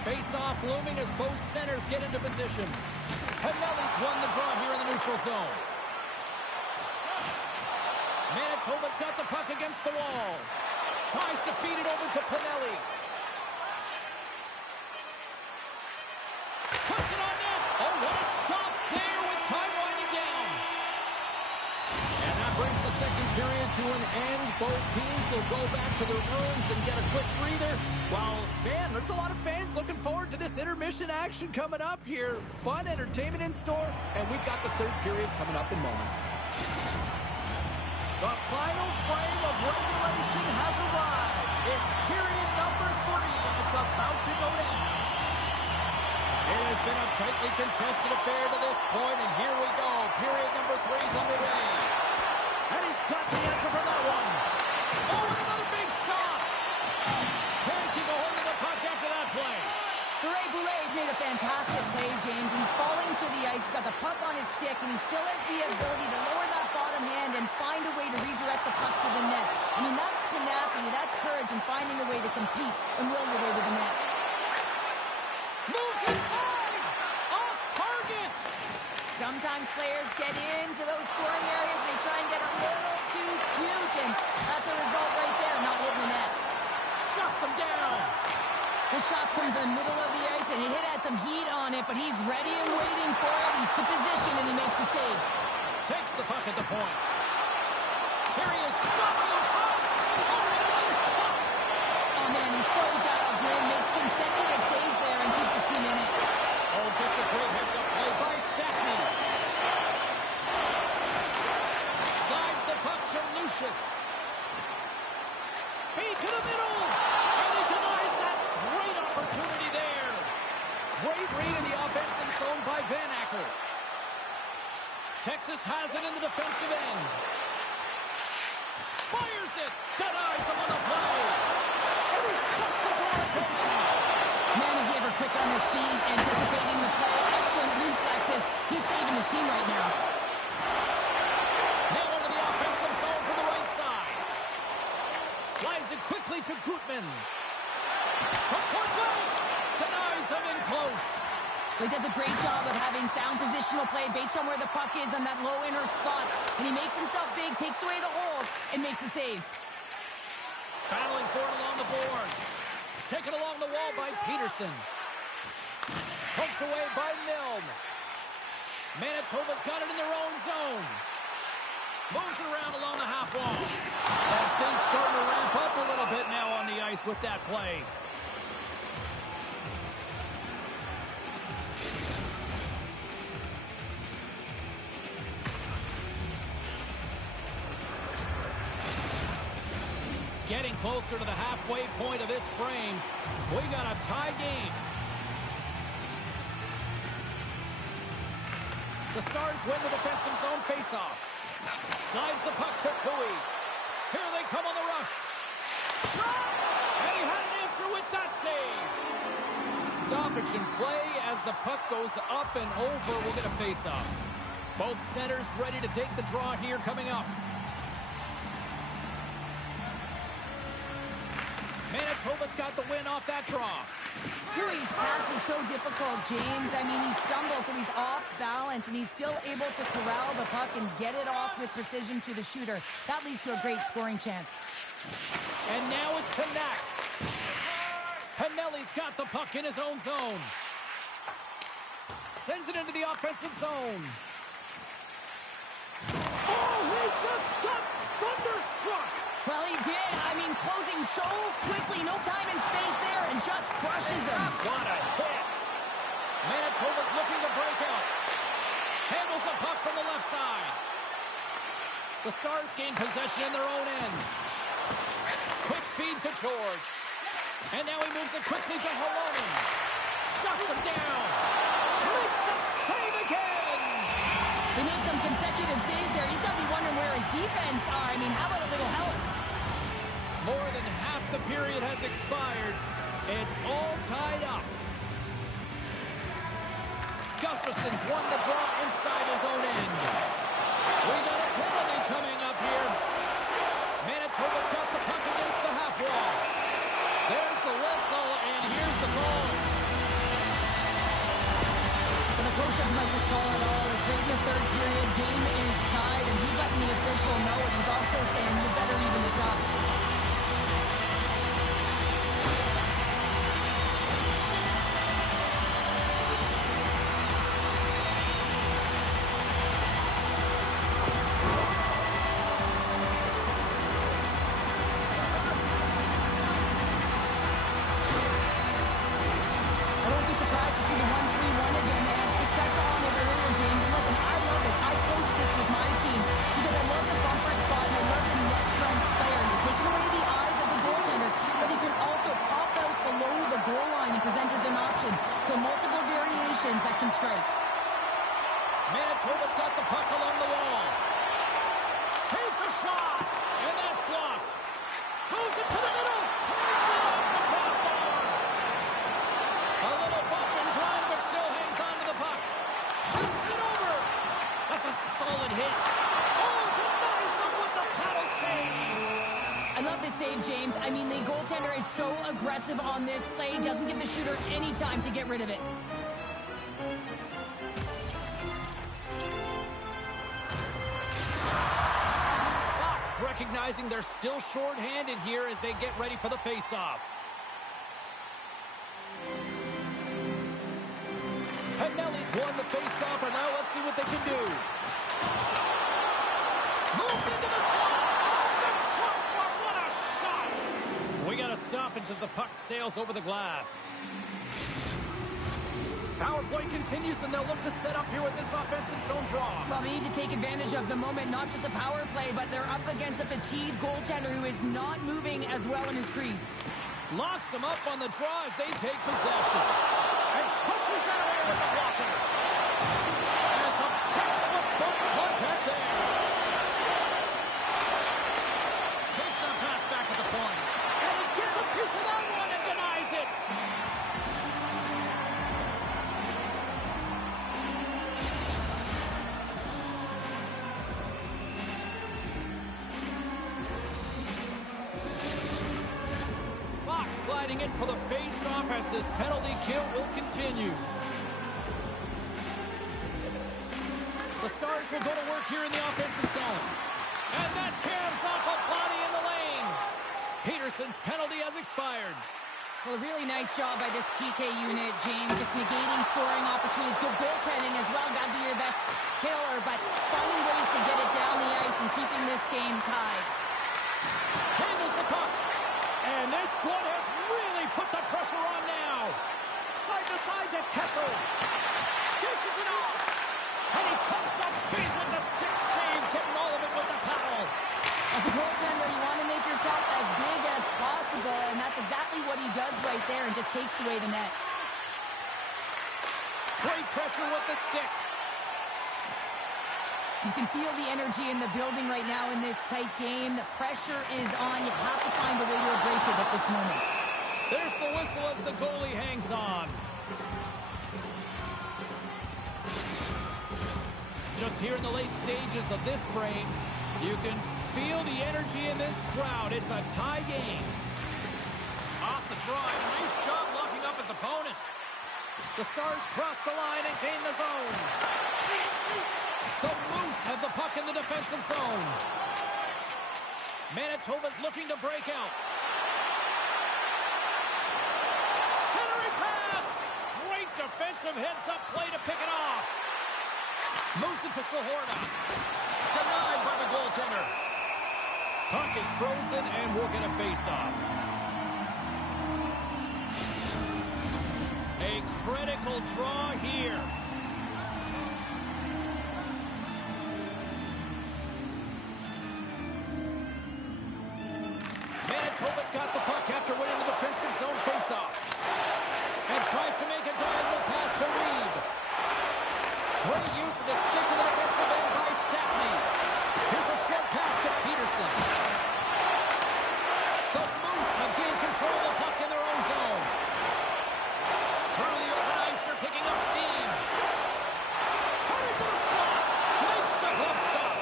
Face-off looming as both centers get into position. Pinelli's won the draw here in the neutral zone. Manitoba's got the puck against the wall. Tries to feed it over to Pinelli. Puts it on net. Oh, what a stop there with time winding down. And that brings the second period to an end. Both teams will go back to their rooms and get a quick breather. While, man, there's a lot of fans looking forward to this intermission action coming up here. Fun entertainment in store, and we've got the third period coming up in moments. The final frame of regulation has arrived. It's period number 3, and it's about to go down. It has been a tightly contested affair to this point, and here we go. Period number 3 is underway. And he's got the answer for that one. Oh, and another big stop. Can't keep a hold of the puck after that play. Boulet's made a fantastic play, James. He's falling to the ice. He's got the puck on his stick, and he still has the ability to lower that bottom hand and find a way to redirect the puck to the net. I mean, that's tenacity, that's courage, and finding a way to compete and will your way to the net. Moves inside! Off target! Sometimes players get into those scoring areas, they try and get a little too cute, and that's a result right there, not hitting the net. Shuts him down! The shots come from the middle of the ice, and it has some heat on it, but he's ready and waiting for it. He's to position, and he makes the save. Takes the puck at the point. Here he is, shot inside. Oh, another stop. Oh, man, he's so dialed in, makes consecutive saves there, and keeps his team in it. Oh, just a great heads-up play by Stastny. Slides the puck to Lucius. Feed to the middle. Van Acker. Texas has it in the defensive end. Fires it. Denies him on the play. And he shuts the door again. Man, is he ever quick on his feet, anticipating the play. Excellent reflexes. He's saving his team right now. Now into the offensive zone from the right side. Slides it quickly to Gutman. From point blank. Denies him in close. He does a great job of having sound positional play based on where the puck is on that low inner slot. And he makes himself big, takes away the holes, and makes a save. Battling for it along the boards. Taken along the wall by Peterson. Poked away by Milne. Manitoba's got it in their own zone. Moves it around along the half wall. That thing's starting to ramp up a little bit now on the ice with that play. Getting closer to the halfway point of this frame. We got a tie game. The Stars win the defensive zone faceoff. Slides the puck to Cooey. Here they come on the rush. Shot! And he had an answer with that save. Stoppage in play as the puck goes up and over. We'll get a faceoff. Both centers ready to take the draw here coming up. Manitoba's got the win off that draw. Huey's pass was so difficult, James. I mean, he stumbles, so he's off balance, and he's still able to corral the puck and get it off with precision to the shooter. That leads to a great scoring chance. And now it's Panak. Pinelli's got the puck in his own zone. Sends it into the offensive zone. Oh, he just got thunderstruck. Well, he did. I mean, closing so quickly. No time and space there, and just crushes him. What a hit. Manitoba's looking to break out. Handles the puck from the left side. The Stars gain possession in their own end. Quick feed to George. And now he moves it quickly to Holonen. Shuts him down. Makes a save again. He makes some consecutive saves there. He's got to be wondering where his defense are. I mean, how about a little help? More than half the period has expired. It's all tied up. Gustafson's won the draw inside his own end. We got a penalty coming up here. Manitoba's got the puck against the half wall. There's the whistle, and here's the ball. But the coach doesn't like this call at all. It's late in the third period. Game is tied, and he's letting the official know it. He's also saying, you better even this up. That can strike. Manitoba's got the puck along the wall. Takes a shot, and that's blocked. Moves it to the middle. Points it off the crossbar. A little bump and grind, but still hangs on to the puck. Pushes it over. That's a solid hit. Oh, denies him with the paddle save. I love this save, James. I mean, the goaltender is so aggressive on this play. Doesn't give the shooter any time to get rid of it. Recognizing they're still short-handed here as they get ready for the face-off. Pinelli's won the face-off, and now let's see what they can do. Moves into the slot. Oh, the crossbar, what a shot! We got a stoppage as the puck sails over the glass. Power play continues, and they'll look to set up here with this offensive zone draw. Well, they need to take advantage of the moment, not just a power play, but they're up against a fatigued goaltender who is not moving as well in his crease. Locks them up on the draw as they take possession. And punches that away with the blocker. And some textbook body contact there. Takes that pass back at the point. And he gets a piece of that one and denies it. Fox gliding in for the face-off as this penalty kill will continue. The Stars will go to work here in the offensive zone. And that caroms off a body in the lane. Peterson's penalty has expired. Well, a really nice job by this PK unit, James. Just negating scoring opportunities. Good goaltending as well. Got to be your best killer, but finding ways to get it down the ice and keeping this game tied. Handles the puck. And this squad has really put the pressure on now. Side to side to Kessel. Dishes it off. And he comes up big with the stick save, getting all of it with the paddle. As a goaltender, you want to make yourself as big as possible, and that's exactly what he does right there and just takes away the net. Great pressure with the stick. You can feel the energy in the building right now in this tight game. The pressure is on. You have to find a way to embrace it at this moment. There's the whistle as the goalie hangs on. Just here in the late stages of this frame, you can feel the energy in this crowd. It's a tie game. Off the drive, nice job locking up his opponent. The Stars cross the line and gain the zone. The Moose have the puck in the defensive zone. Manitoba's looking to break out. Centering pass. Great defensive heads-up play to pick it off. Moves it to Sahorna. Denied by the goaltender. Puck is frozen and we'll get a face-off. A critical draw here. Manitoba's got the puck after winning the defensive zone face-off. And tries to make a diagonal pass to Reed. Great use of the stick to the defensive end by Stastny. Here's a short pass to Peterson. The Moose have gained control of the puck in their own zone. Through the open ice, they're picking up steam. Turning to the slot. Makes the glove stop.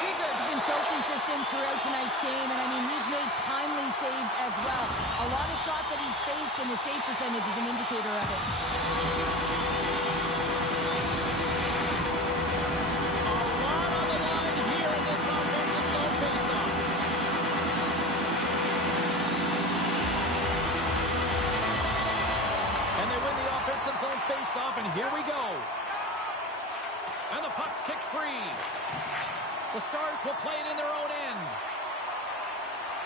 Digger's been so consistent throughout tonight's game, and I mean, he's made timely saves as well. A lot of shots that he's faced, and his save percentage is an indicator of it. Zone face-off, and here we go. And the puck's kicked free. The Stars will play it in their own end.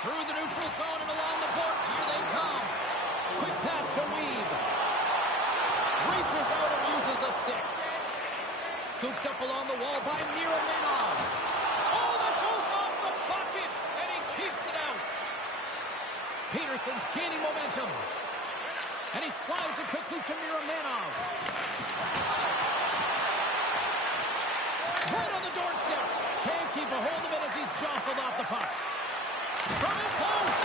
Through the neutral zone and along the boards. Here they come. Quick pass to Weeb. Reaches out and uses the stick. Scooped up along the wall by Miromenov. Oh, that goes off the bucket, and he keeps it out. Peterson's gaining momentum. And he slides it quickly to Miromenov. Right on the doorstep. Can't keep a hold of it as he's jostled off the puck. From in close.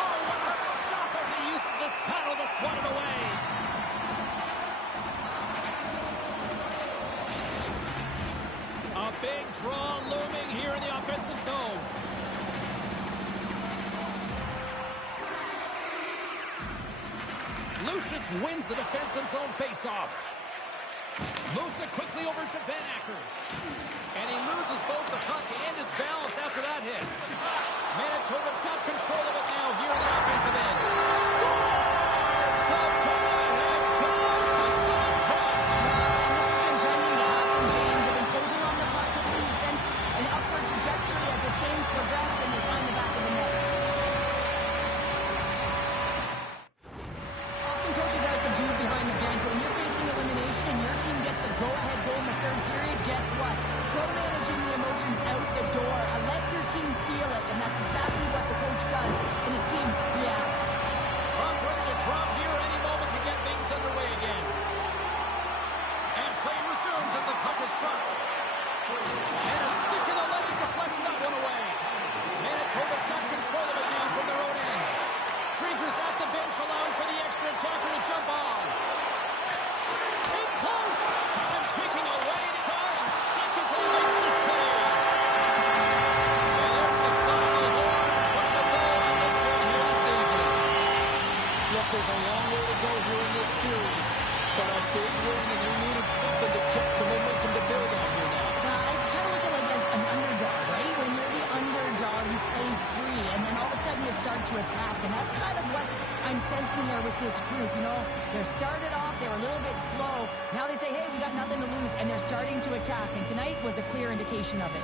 Oh, what a stop as he uses his paddle to swat it away. A big draw looming here in the offensive zone. Lucius wins the defensive zone faceoff. Moves it quickly over to Van Acker. And he loses both the puck and his balance after that hit. Manitoba's got control of it now here in the offensive end. Scores! The go-ahead goal shoots to the front. And this has been trending to happen, James. They've been closing on the puck quickly. You sense an upward trajectory as this game's progressed, and they find the back of the net. Go-ahead goal in the third period, guess what? Go managing the emotions out the door. Let your team feel it, and that's exactly what the coach does, and his team reacts. Puck attacker to jump on. In close. Time ticking away to try and sink it, and he makes the save. And there's the final horn. Putting the bow on this one here this evening. Look, there's a long way to go here in this series, but a big win, and they needed something to get some momentum to build on here now. I kind of look at it like as an underdog, right? When you're the underdog, you play free, and then all of a sudden you start to attack, and that's kind of what I'm sensing here with this group. You know, they're started off, they were a little bit slow. Now they say, hey, we got nothing to lose, and they're starting to attack, and tonight was a clear indication of it.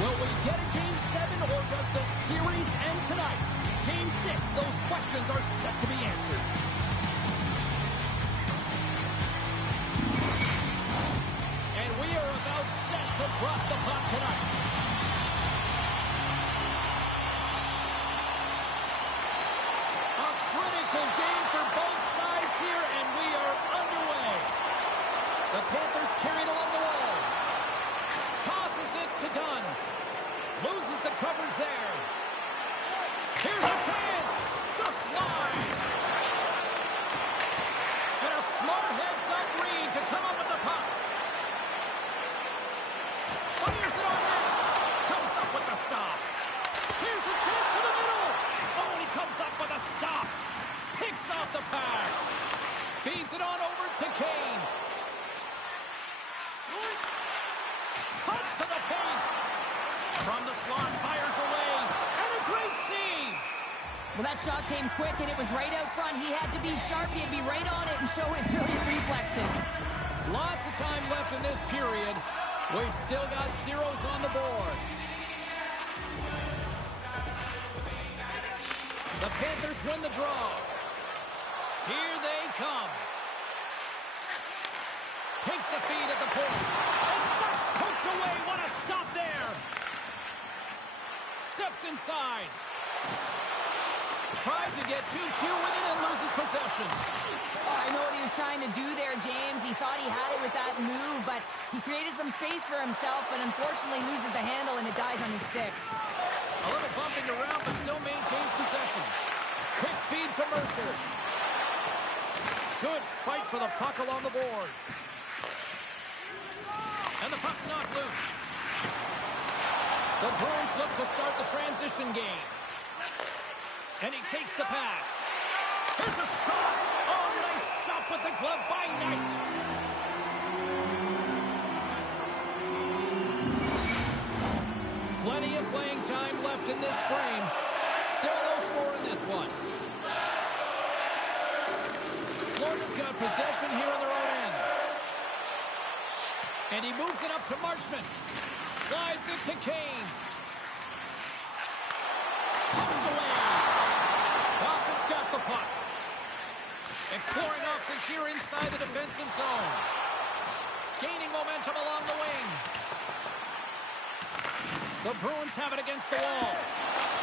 Will we get a Game 7, or does the series end tonight? Game 6, those questions are set to be answered. And we are about set to drop the puck tonight. A critical game for both sides here, and we are underway. The Panthers carried along the wall. Tosses it to Dunn. Loses the coverage there. Here's a chance. Just wide. And a smart heads-up read to come up with the puck. Fires it on net. Comes up with the stop. Here's a chance to the middle. Oh, he comes up with a stop. Picks off the pass. Feeds it on over to Kane. Cuts to the paint. From the slot, fires away. And a great save. Well, that shot came quick, and it was right out front. He had to be sharp. He had to be right on it and show his brilliant reflexes. Lots of time left in this period. We've still got zeros on the board. The Panthers win the draw. Here they come. Takes the feed at the point. And that's poked away. What a stop there. Steps inside. Tries to get 2-2 with it and loses possession. Oh, I know what he was trying to do there, James. He thought he had it with that move, but he created some space for himself, but unfortunately loses the handle and it dies on his stick. A little bumping around, but still maintains possession. Quick feed to Mercer. Good fight for the puck along the boards. And the puck's knocked loose. The Bruins look to start the transition game. And he takes the pass. Here's a shot. Oh, nice stop with the glove by Knight. Plenty of playing time left in this frame. Still no score in this one. Florida's got possession here on their own end. And he moves it up to Marchment. Slides it to Kane. Pumped away. Boston's got the puck. Exploring options here inside the defensive zone. Gaining momentum along the wing. The Bruins have it against the wall.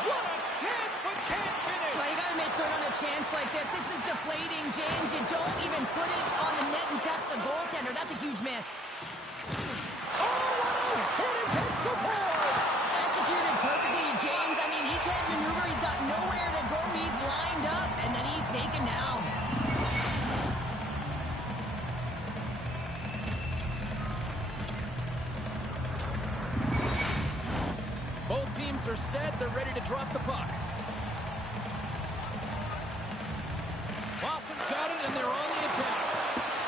What a chance, but can't finish. Well, you got to make good on a chance like this. This is deflating, James. You don't even put it on the net and test the goaltender. That's a huge miss. Oh, what a hit against the boards. Executed perfectly, James. I mean, he can't maneuver. He's got nowhere to go. He's lined up, and then he's taken down. Both teams are set. They're ready to drop the puck. Boston's got it, and they're on the attack.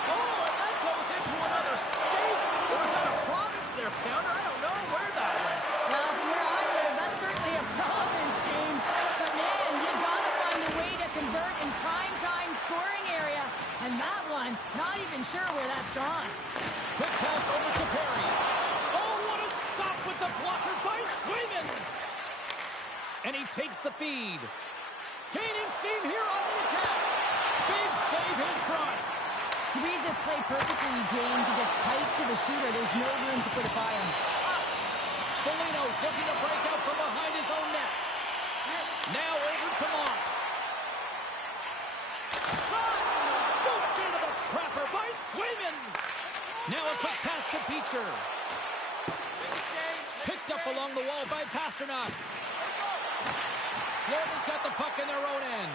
Oh, and that goes into another state. Or is that a province there, Pounder? I don't know where that went. Well, from where I live, that's certainly a province, James. But, man, you got to find a way to convert in prime-time scoring area. And that one, not even sure where that's gone. Quick pass over to Perry. Oh, what a stop with the blocker by Swayman. And he takes the feed. Gaining steam here on the attack. Big save in front. He reads this play perfectly, James. He gets tight to the shooter. There's no room to put it by him. Foligno's looking to break out from behind his own net. Now over to Mont. Shot! Scooped into the trapper by Swayman. Now a quick pass to Beecher. Picked up along the wall by Pasternak. Florida's got the puck in their own end.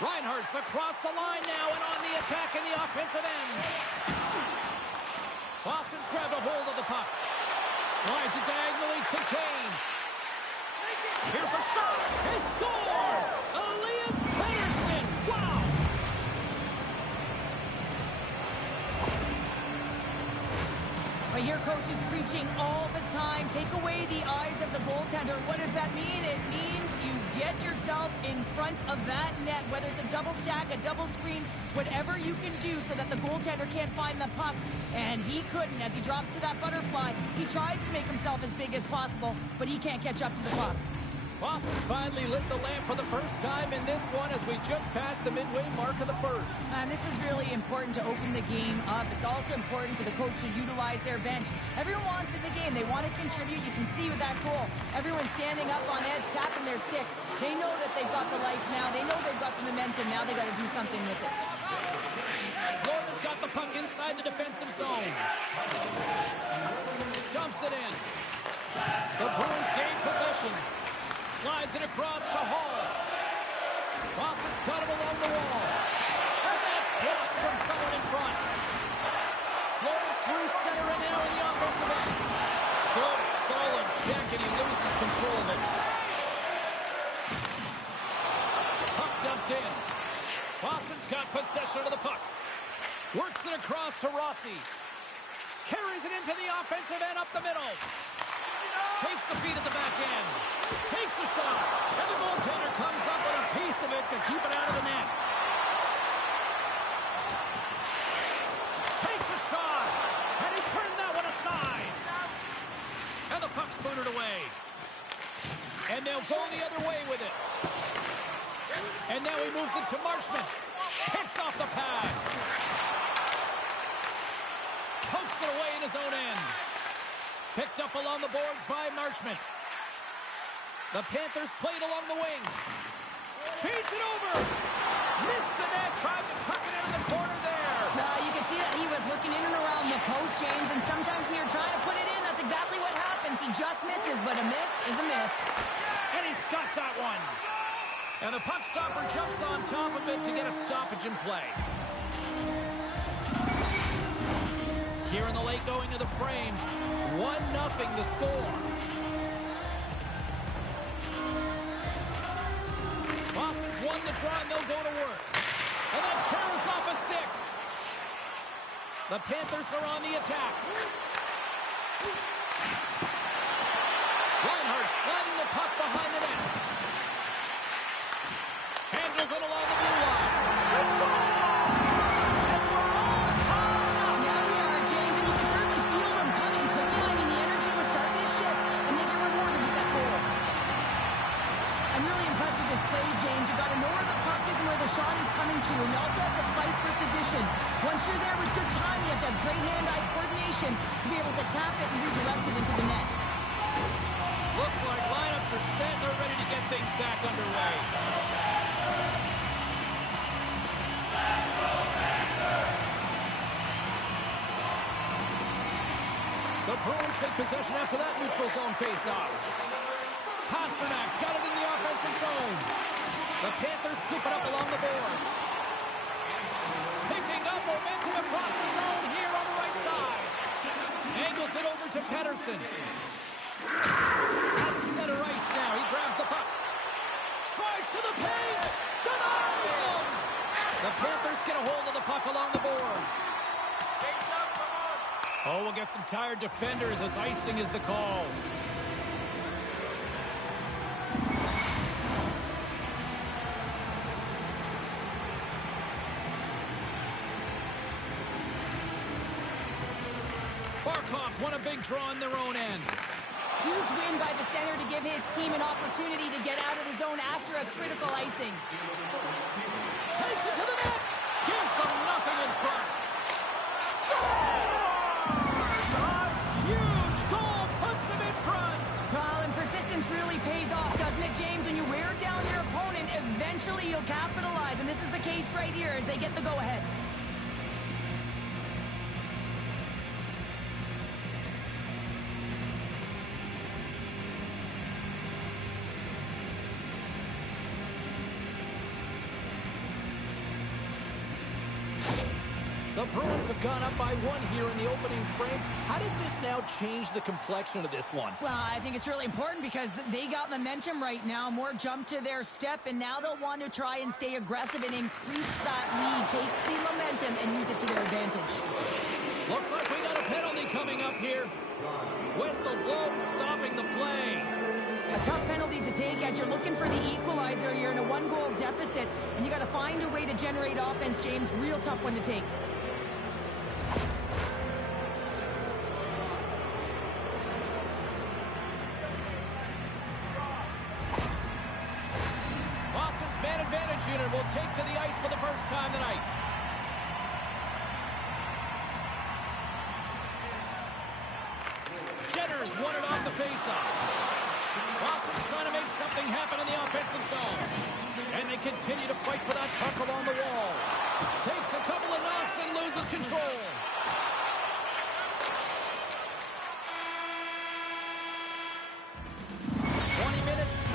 Reinhardt's across the line now and on the attack in the offensive end. Boston's grabbed a hold of the puck. Slides it diagonally to Kane. Here's a shot. He scores! Elias Pettersson. Wow! But your coach is preaching all the time. Take away the eyes of the goaltender. What does that mean? It means you get yourself in front of that net, whether it's a double stack, a double screen, whatever you can do so that the goaltender can't find the puck. And he couldn't. As he drops to that butterfly, he tries to make himself as big as possible, but he can't catch up to the puck. Boston's finally lit the lamp for the first time in this one as we just passed the midway mark of the first. And this is really important to open the game up. It's also important for the coach to utilize their bench. Everyone wants in the game. They want to contribute. You can see with that goal. Everyone's standing up on edge, tapping their sticks. They know that they've got the life now. They know they've got the momentum. Now they've got to do something with it. Florida's got the puck inside the defensive zone. Dumps it in. The Bruins gain possession. Slides it across to Hall. Boston's got him along the wall. And that's blocked from someone in front. Florida's through center and now in the offensive end. Good, solid check, and he loses control of it. Puck dumped in. Boston's got possession of the puck. Works it across to Rossi. Carries it into the offensive end up the middle. Takes the feed at the back end. Takes the shot. And the goaltender comes up with a piece of it to keep it out of the net. Takes a shot. And he turned that one aside. And the puck's booted away. And they'll go the other way with it. And now he moves it to Marchment. Picks off the pass. Pokes it away in his own end. Picked up along the boards by Marchment. The Panthers played along the wing. Feeds it over. Missed the net. Tried to tuck it into the corner there. You can see that he was looking in and around the post, James, and sometimes when you're trying to put it in, that's exactly what happens. He just misses, but a miss is a miss. And he's got that one. And the puck stopper jumps on top of it to get a stoppage. in play. Here in the late going of the frame, 1-0 the score. Boston's won the draw, and they'll go to work. And that carries off a stick. The Panthers are on the attack. Reinhardt sliding the puck behind the net. Handles it along the blue line. Let's go! And we're all caught! Yeah, we are, James, and you can certainly feel them coming quickly. I mean, the energy was starting to shift, and they get rewarded with that goal. I'm really impressed with this play, James. You've got to know where the puck is and where the shot is coming to, and you also have to fight for position. Once you're there with good time, you have to have great hand-eye coordination to be able to tap it and redirect it into the net. Looks like lineups are set. They're ready to get things back underway. The Bruins take possession after that neutral zone face-off. Pasternak's got it in the offensive zone. The Panthers scoop it up along the boards. Picking up momentum across the zone here on the right side. Angles it over to Pettersson. At center ice now. He grabs the puck. Drives to the paint. Denies him. The Panthers get a hold of the puck along the boards. Oh, we'll get some tired defenders as icing is the call. Barkov's won a big draw in their own end. Huge win by the center to give his team an opportunity to get out of the zone after a critical icing. Takes it to the net. Gives them nothing in front. Scores! A huge goal puts them in front. Well, and persistence really pays off, doesn't it, James? When you wear down your opponent, eventually you'll capitalize. And this is the case right here as they get the go-ahead. The Bruins have gone up by 1 here in the opening frame. How does this now change the complexion of this one? Well, I think it's really important because they got momentum right now. More jump to their step, and now they'll want to try and stay aggressive and increase that lead. Take the momentum and use it to their advantage. Looks like we got a penalty coming up here. Whistle blows, stopping the play. A tough penalty to take as you're looking for the equalizer. You're in a 1-goal deficit, and you got to find a way to generate offense, James. Real tough one to take. Boston's man advantage unit will take to the ice for the first time tonight. Jenner's won it off the faceoff. Boston's trying to make something happen in the offensive zone. And they continue to fight for that puck along the wall. Takes a couple of knocks and loses control.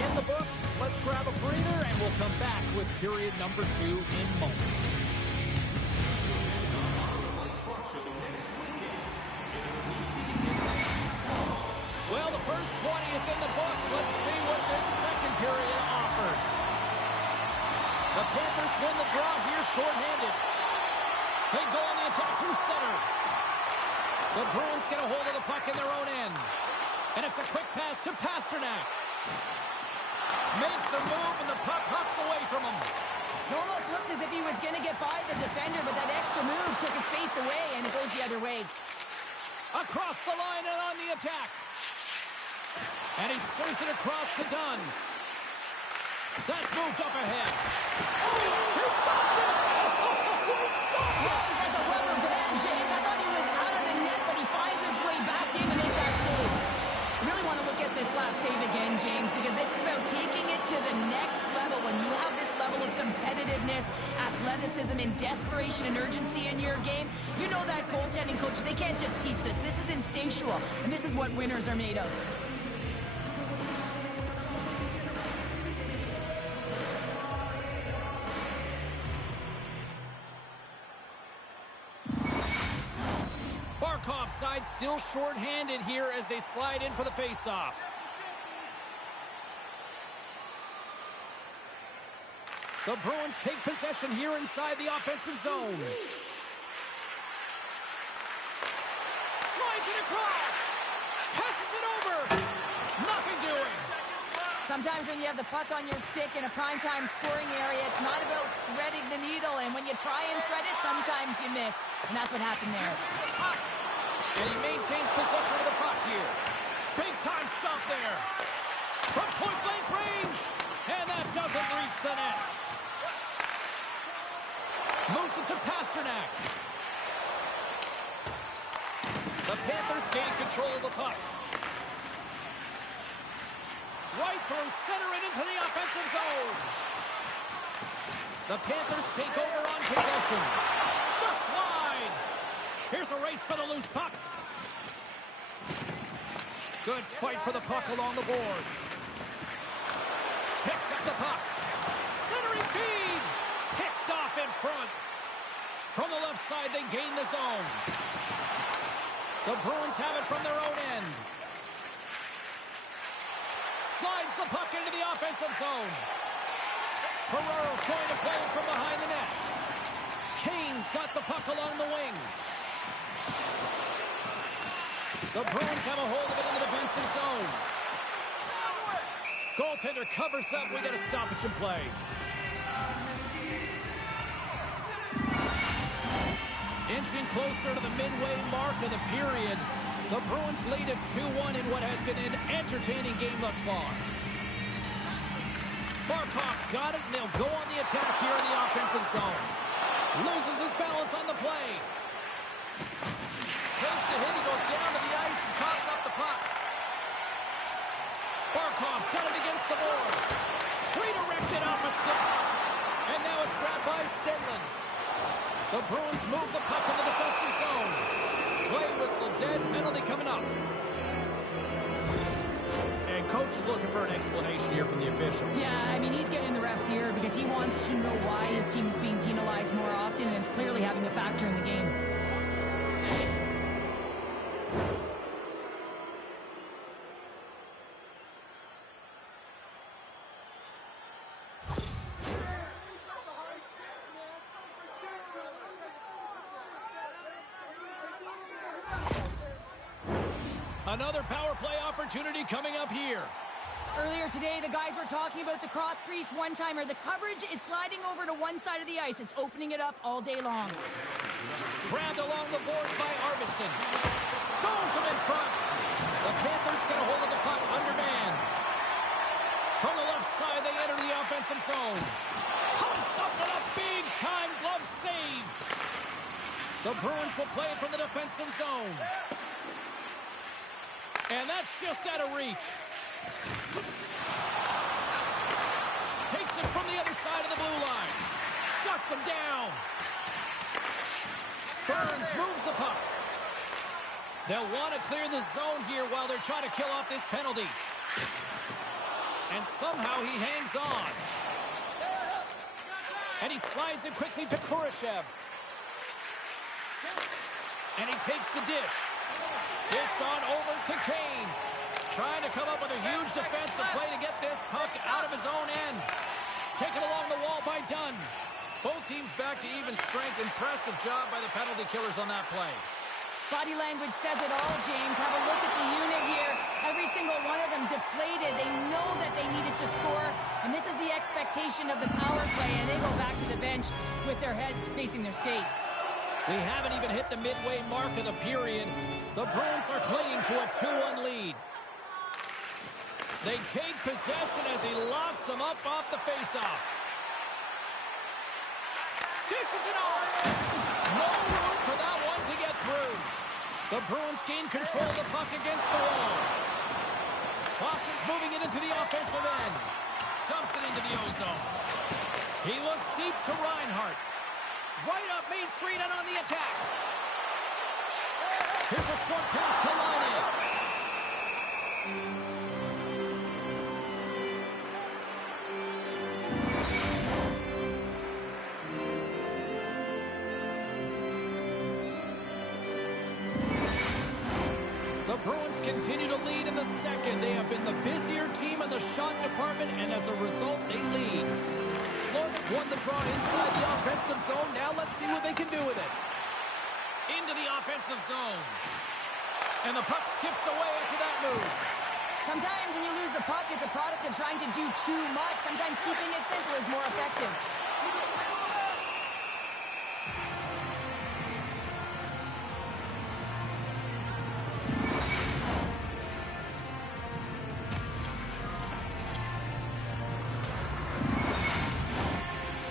In the books, let's grab a breather and we'll come back with period number 2 in moments. Well, the first 20 is in the books. Let's see what this second period offers. The Panthers win the draw here shorthanded. They go on the attack through center. The Bruins get a hold of the puck in their own end. And it's a quick pass to Pasternak. Makes the move, and the puck hops away from him. It almost looked as if he was going to get by the defender, but that extra move took his space away, and it goes the other way. Across the line and on the attack. And he serves it across to Dunn. That's moved up ahead. Oh, he stopped it! Oh, he stopped it! He's like a rubber band, James. I thought he was out of the net, but he finds his way back in to make that save. I really want to look at this last save again, James, because this is about taking it to the next level. When you have this level of competitiveness, athleticism, and desperation and urgency in your game, you know that goaltending coach, they can't just teach this. This is instinctual, and this is what winners are made of. Barkov's side still short-handed here as they slide in for the face-off. The Bruins take possession here inside the offensive zone. Slides it across. Passes it over. Nothing doing. Sometimes when you have the puck on your stick in a primetime scoring area, it's not about threading the needle. And when you try and thread it, sometimes you miss. And that's what happened there. And he maintains possession of the puck here. Big time stop there. From point-blank range. And that doesn't reach the net. Moves it to Pasternak. The Panthers gain control of the puck. Right through center and into the offensive zone. The Panthers take over on possession. Just slide. Here's a race for the loose puck. Good fight for the puck along the boards. Picks up the puck. Centering feed. Picked off in front. From the left side, they gain the zone. The Bruins have it from their own end. Slides the puck into the offensive zone. Ferraro's going to play it from behind the net. Kane's got the puck along the wing. The Bruins have a hold of it in the defensive zone. Goaltender covers up. We got a stoppage in play. Inching closer to the midway mark of the period. The Bruins lead at 2-1 in what has been an entertaining game thus far. Barkov's got it, and they'll go on the attack here in the offensive zone. Loses his balance on the play. Takes a hit, he goes down to the ice and coughs up the puck. Barkov's got it against the boards. Redirected off a stick. And now it's grabbed by Stenlund. The Bruins move the puck in the defensive zone. Play whistle dead, penalty coming up. And coach is looking for an explanation here from the official. Yeah, I mean, he's getting the refs here because he wants to know why his team is being penalized more often, and it's clearly having a factor in the game. Another power play opportunity coming up here. Earlier today, the guys were talking about the cross-crease one-timer. The coverage is sliding over to one side of the ice. It's opening it up all day long. Grabbed along the boards by Arvidsson. Stones him in front. The Panthers get a hold of the puck undermanned. From the left side, they enter the offensive zone. Pumps up with a big-time glove save. The Bruins will play it from the defensive zone. And that's just out of reach. Takes it from the other side of the blue line. Shuts him down. Burns moves the puck. They'll want to clear the zone here while they're trying to kill off this penalty. And somehow he hangs on. And he slides it quickly to Kurashev. And he takes the dish. Dished on over to Kane. Trying to come up with a huge defensive play to get this puck out of his own end. Taken along the wall by Dunn. Both teams back to even strength. Impressive job by the penalty killers on that play. Body language says it all, James. Have a look at the unit here. Every single one of them deflated. They know that they needed to score. And this is the expectation of the power play. And they go back to the bench with their heads facing their skates. We haven't even hit the midway mark of the period. The Bruins are clinging to a 2-1 lead. They take possession as he locks them up off the faceoff. Dishes it off. No room for that one to get through. The Bruins gain control of the puck against the wall. Boston's moving it into the offensive end. Dumps it into the O-zone. He looks deep to Reinhart. Right up Main Street and on the attack. Here's a short pass to Laine. continue to lead in the second. They have been the busier team in the shot department, and as a result, they lead. Florida's won the draw inside the offensive zone. Now let's see what they can do with it. Into the offensive zone. And the puck skips away after that move. Sometimes when you lose the puck, it's a product of trying to do too much. Sometimes keeping it simple is more effective.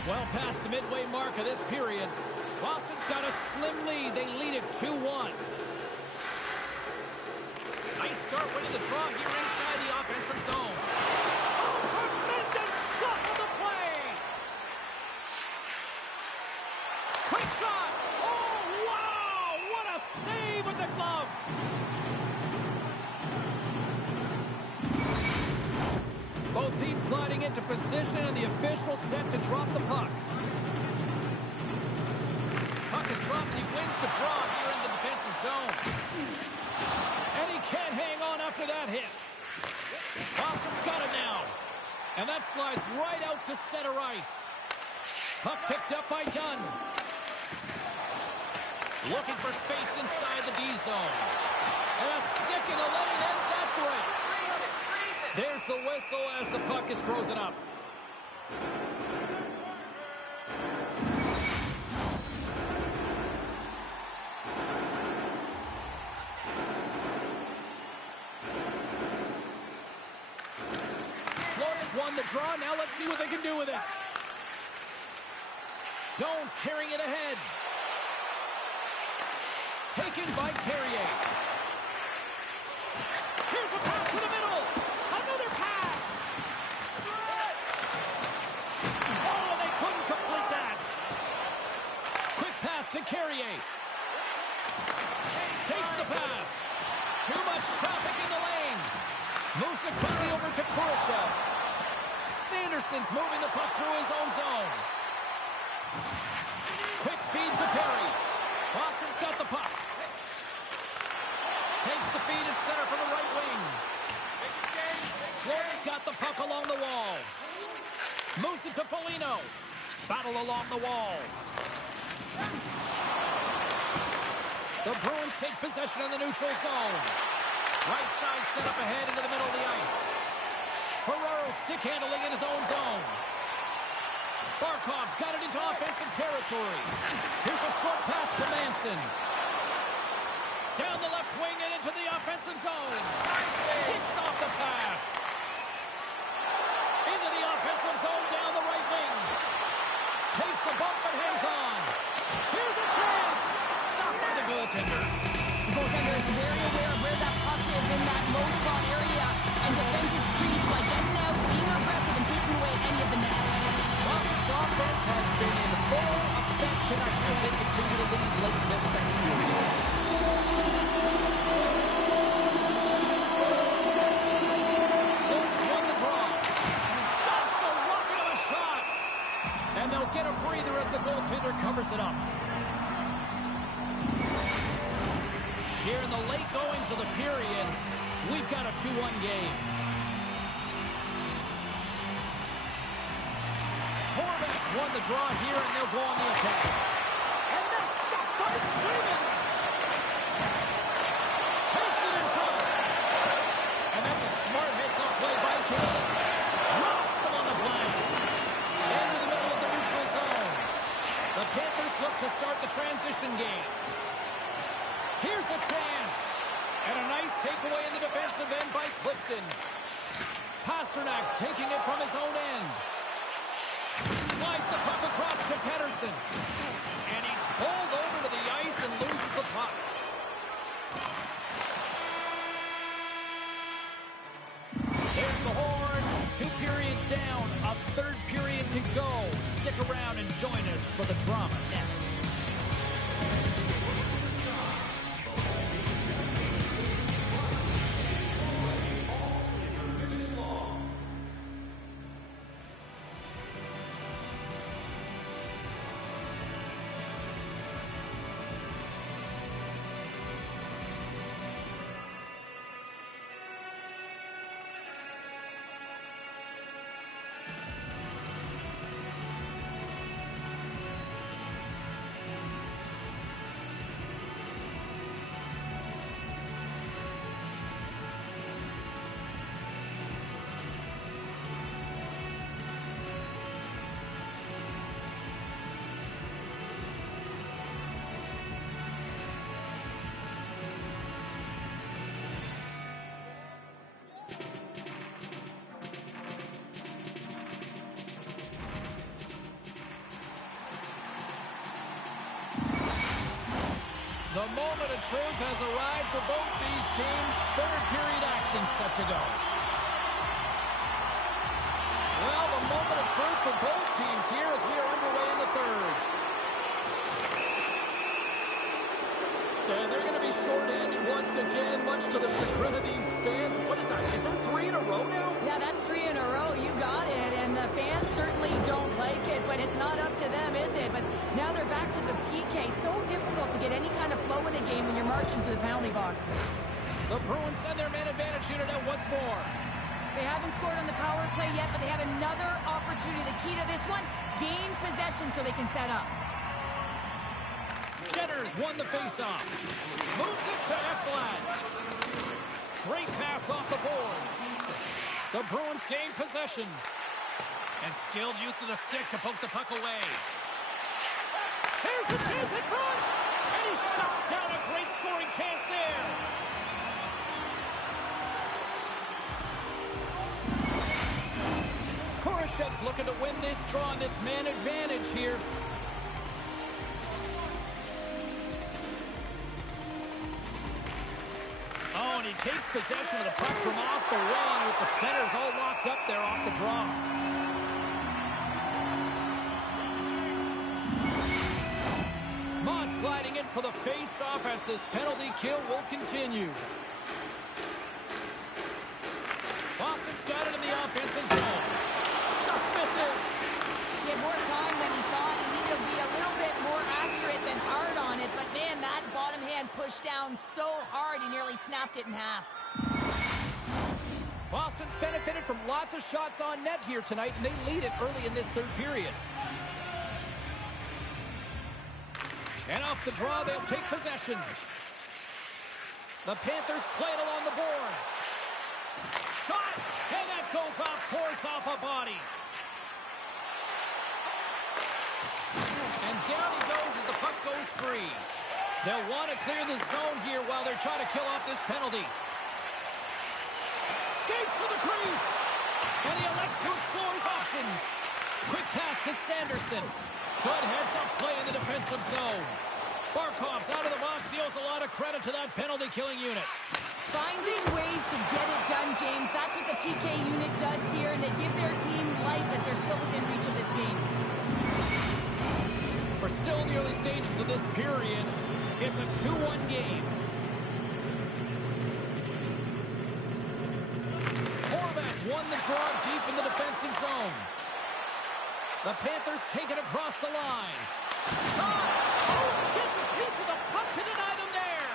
Well past the midway mark of this period. Boston's got a slim lead. They lead it 2-1. Nice start winning the draw here inside the offensive zone. Oh, tremendous stop of the play! Quick shot! Oh, wow! What a save with the glove! Both teams gliding into position, and the official set to drop the puck. Puck is dropped, and he wins the draw here in the defensive zone. And he can't hang on after that hit. Boston's got it now. And that slides right out to center ice. Puck picked up by Dunn. Looking for space inside the D zone. And a stick in the lane ends that threat. There's the whistle as the puck is frozen up. Florida's won the draw. Now let's see what they can do with it. Doan's carrying it ahead. Taken by Carrier. Here's a pass to the middle. Another pass. Oh, and they couldn't complete that. Quick pass to Carrier. Takes the pass. Too much traffic in the lane. Moves it quickly over to Kurashev. Sanderson's moving the puck through his own zone. Quick feed to Perry. Boston's got the puck. Takes the feed at center for the right wing. Florida's got the puck along the wall. Moves it to Foligno. Battle along the wall. The Bruins take possession in the neutral zone. Right side set up ahead into the middle of the ice. Ferraro stick handling in his own zone. Barkov's got it into offensive territory. Here's a short pass to Manson. Down the left wing and into the offensive zone. Picks off the pass. Into the offensive zone down the right wing. Takes the bump and hangs on. Here's a chance. Stopped by the goaltender. The goaltender is very aware of where that puck is in that low slot area, and defense is creased by getting out, being aggressive, and taking away any of the net. Boston's offense has been in full effect tonight as they continue to lead late in this second period. Florida's won the draw. Stops the rocket of a shot. And they'll get a breather as the goaltender covers it up. Here in the late goings of the period, we've got a 2-1 game. Horvats won the draw here, and they'll go on the attack. And that's stopped by Sweden. Takes it in front. And that's a smart heads-up play by Kane. Rocks him on the flank. Into the middle of the neutral zone. The Panthers look to start the transition game. Here's a chance. And a nice takeaway in the defensive end by Clifton. Pasternak's taking it from his own end. Slides the puck across to Pettersson. And he's pulled over to the ice and loses the puck. There's the horn. 2 periods down. A third period to go. Stick around and join us for the drama next. The moment of truth has arrived for both these teams. Third period action set to go. Well, the moment of truth for both teams here as we are underway in the third. And they're going to be short-handed once again, much to the chagrin of these fans. What is that? Is that 3 in a row now? Yeah, that's 3 in a row. You got it. And the fans certainly don't like it, but it's not up to them, is it? But now they're back to the PK. So difficult to get any kind of flow in a game when you're marching to the penalty box. The Bruins send their man advantage unit out once more. They haven't scored on the power play yet, but they have another opportunity. The key to this one, gain possession so they can set up. Jenner's won the faceoff. Moves it to Ekblad. Great pass off the boards. The Bruins gain possession. And skilled use of the stick to poke the puck away. Here's the chance in front. And he shuts down a great scoring chance there. Korashev's looking to win this draw on this man advantage here. Oh, and he takes possession of the puck from off the wing with the centers all locked up there off the draw. Mott's gliding in for the face-off as this penalty kill will continue. Boston's got it in the offensive zone. Just misses. He had more time than he thought. He needed to be a little bit more accurate than hard on it. But, man, that bottom hand pushed down so hard he nearly snapped it in half. Boston's benefited from lots of shots on net here tonight, and they lead it early in this third period. And off the draw, they'll take possession. The Panthers play it along the boards. Shot, and that goes off course off a body. And down he goes as the puck goes free. They'll want to clear the zone here while they're trying to kill off this penalty. Skates to the crease. And he elects to explore his options. Quick pass to Sanderson. Good heads-up play in the defensive zone. Barkov's out of the box. He owes a lot of credit to that penalty-killing unit. Finding ways to get it done, James. That's what the PK unit does here, and they give their team life as they're still within reach of this game. We're still in the early stages of this period. It's a 2-1 game. Horvat's won the draw deep in the defensive zone. The Panthers take it across the line. Shot! Oh, gets a piece of the puck to deny them there.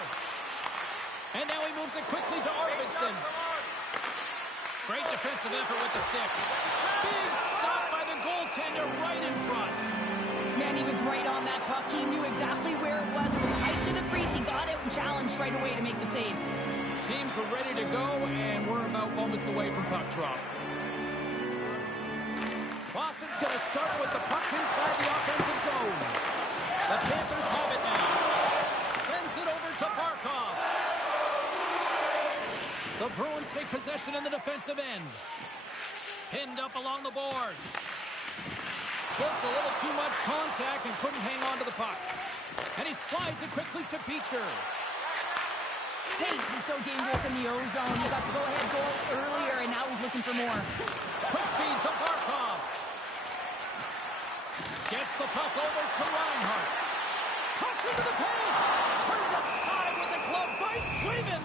And now he moves it quickly to Arvidsson. Great defensive effort with the stick. Big stop by the goaltender right in front. Man, he was right on that puck. He knew exactly where it was. It was tight to the crease. He got out and challenged right away to make the save. Teams are ready to go, and we're about moments away from puck drop. Boston's going to start with the puck inside the offensive zone. The Panthers have it now. Sends it over to Barkov. The Bruins take possession in the defensive end. Pinned up along the boards. Just a little too much contact and couldn't hang on to the puck. And he slides it quickly to Beecher. Pace is so dangerous in the O-zone. He got the go-ahead goal earlier, and now he's looking for more. Quick feed to Barkov. Gets the puck over to Reinhart. Cuts into the paint. Turned aside with the glove by Swayman.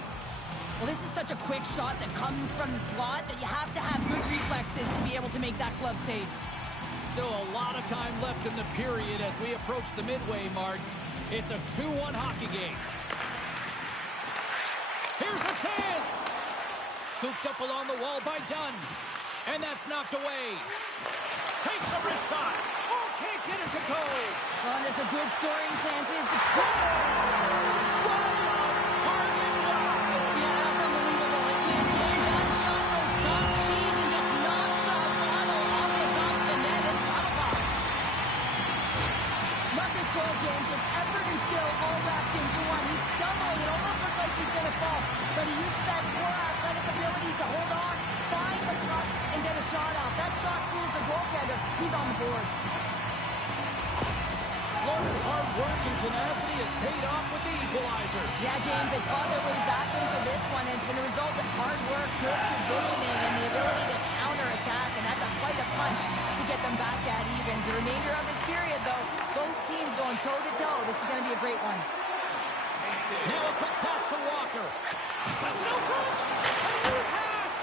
Well, this is such a quick shot that comes from the slot that you have to have good reflexes to be able to make that glove save. Still a lot of time left in the period as we approach the midway mark. It's a 2-1 hockey game. Here's a chance. Scooped up along the wall by Dunn. And that's knocked away. Takes a wrist shot. Oh, can't get it to go. Well, and there's a good scoring chances to score. Right on target. Yeah, that's unbelievable, isn't it? James, that shot goes top cheese and just knocks the bottle off the top of the net. It's bottle box. Love this goal, James. It's effort and skill all wrapped into one. He's stumbling. It almost looks like he's going to fall. But he uses that core athletic ability to hold on, find the puck, and get a shot off. That shot fools the goaltender. He's on the board. Florida's hard work and tenacity has paid off with the equalizer. Yeah, James, they fought their way back into this one, and it's been a result of hard work, good positioning, and the ability to counterattack, and that's quite a punch to get them back at even. The remainder of this period, though, both teams going toe-to-toe. This is going to be a great one. Now a quick pass to Walker. Sends it out front. A new pass.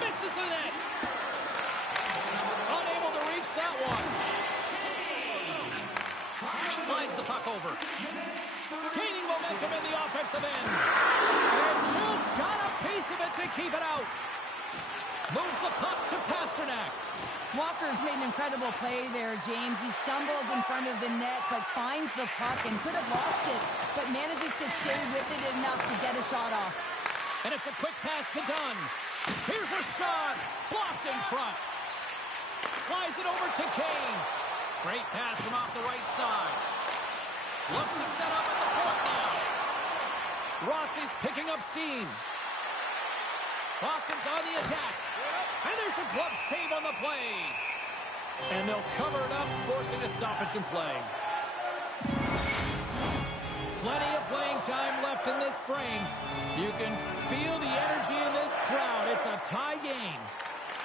Misses the net. Unable to reach that one. Slides the puck over. Gaining momentum in the offensive end. And just got a piece of it to keep it out. Moves the puck to Pasternak. Walker's made an incredible play there, James. He stumbles in front of the net, but finds the puck and could have lost it, but manages to stay with it enough to get a shot off. And it's a quick pass to Dunn. Here's a shot. Blocked in front. Slides it over to Kane. Great pass from off the right side. Looks to set up at the point now. Rossi's picking up steam. Boston's on the attack. And there's a glove save on the play. And they'll cover it up, forcing a stoppage in play. Plenty of playing time left in this frame. You can feel the energy in this crowd. It's a tie game.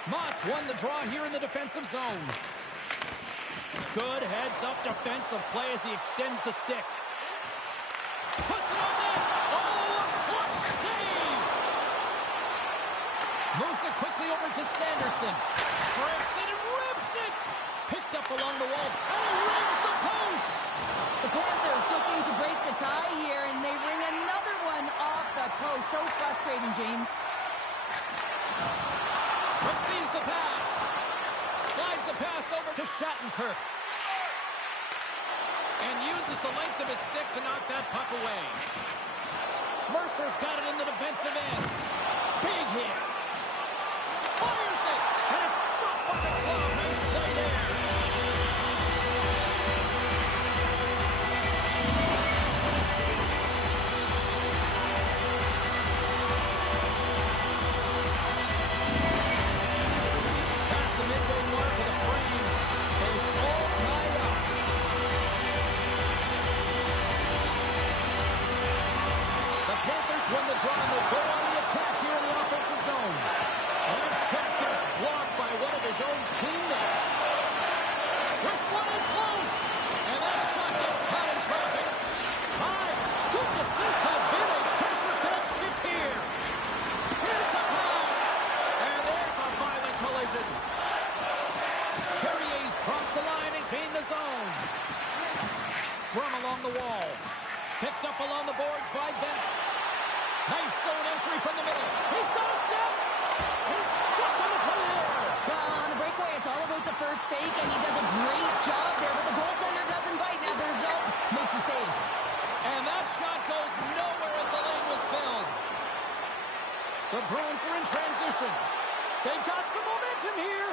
Mott's won the draw here in the defensive zone. Good heads-up defensive play as he extends the stick. Puts it on net. Oh, a clutch save! Moves it quickly over to Sanderson. Breaks it and rips it. Picked up along the wall. And he rings the post. The Panthers looking to break the tie here, and they ring another one off the post. So frustrating, James. Receives the pass. Slides the pass over to Shattenkirk. And uses the length of his stick to knock that puck away. Mercer's got it in the defensive end. Big hit. Fires it. And it's stopped by the glove. Nice play there. Past the midway mark of the frame. And it's all tied up. The Panthers win the draw and they'll go on the attack here in the offensive zone. And a shot gets blocked by one of his own teammates. Whistling and close. And that shot gets caught in traffic. My goodness, this has been a pressure-filled shift here. Here's a pass. And there's a violent collision. Carrier's crossed the line and gained the zone. Scrum along the wall. Picked up along the boards by Bennett. Nice zone entry from the middle. He's got a step. He's stuck on the play there. Well, on the breakaway, it's all about the first fake, and he does a great job there, but the goaltender doesn't bite, and as a result, makes a save. And that shot goes nowhere as the lane was filled. The Bruins are in transition. They've got some momentum here.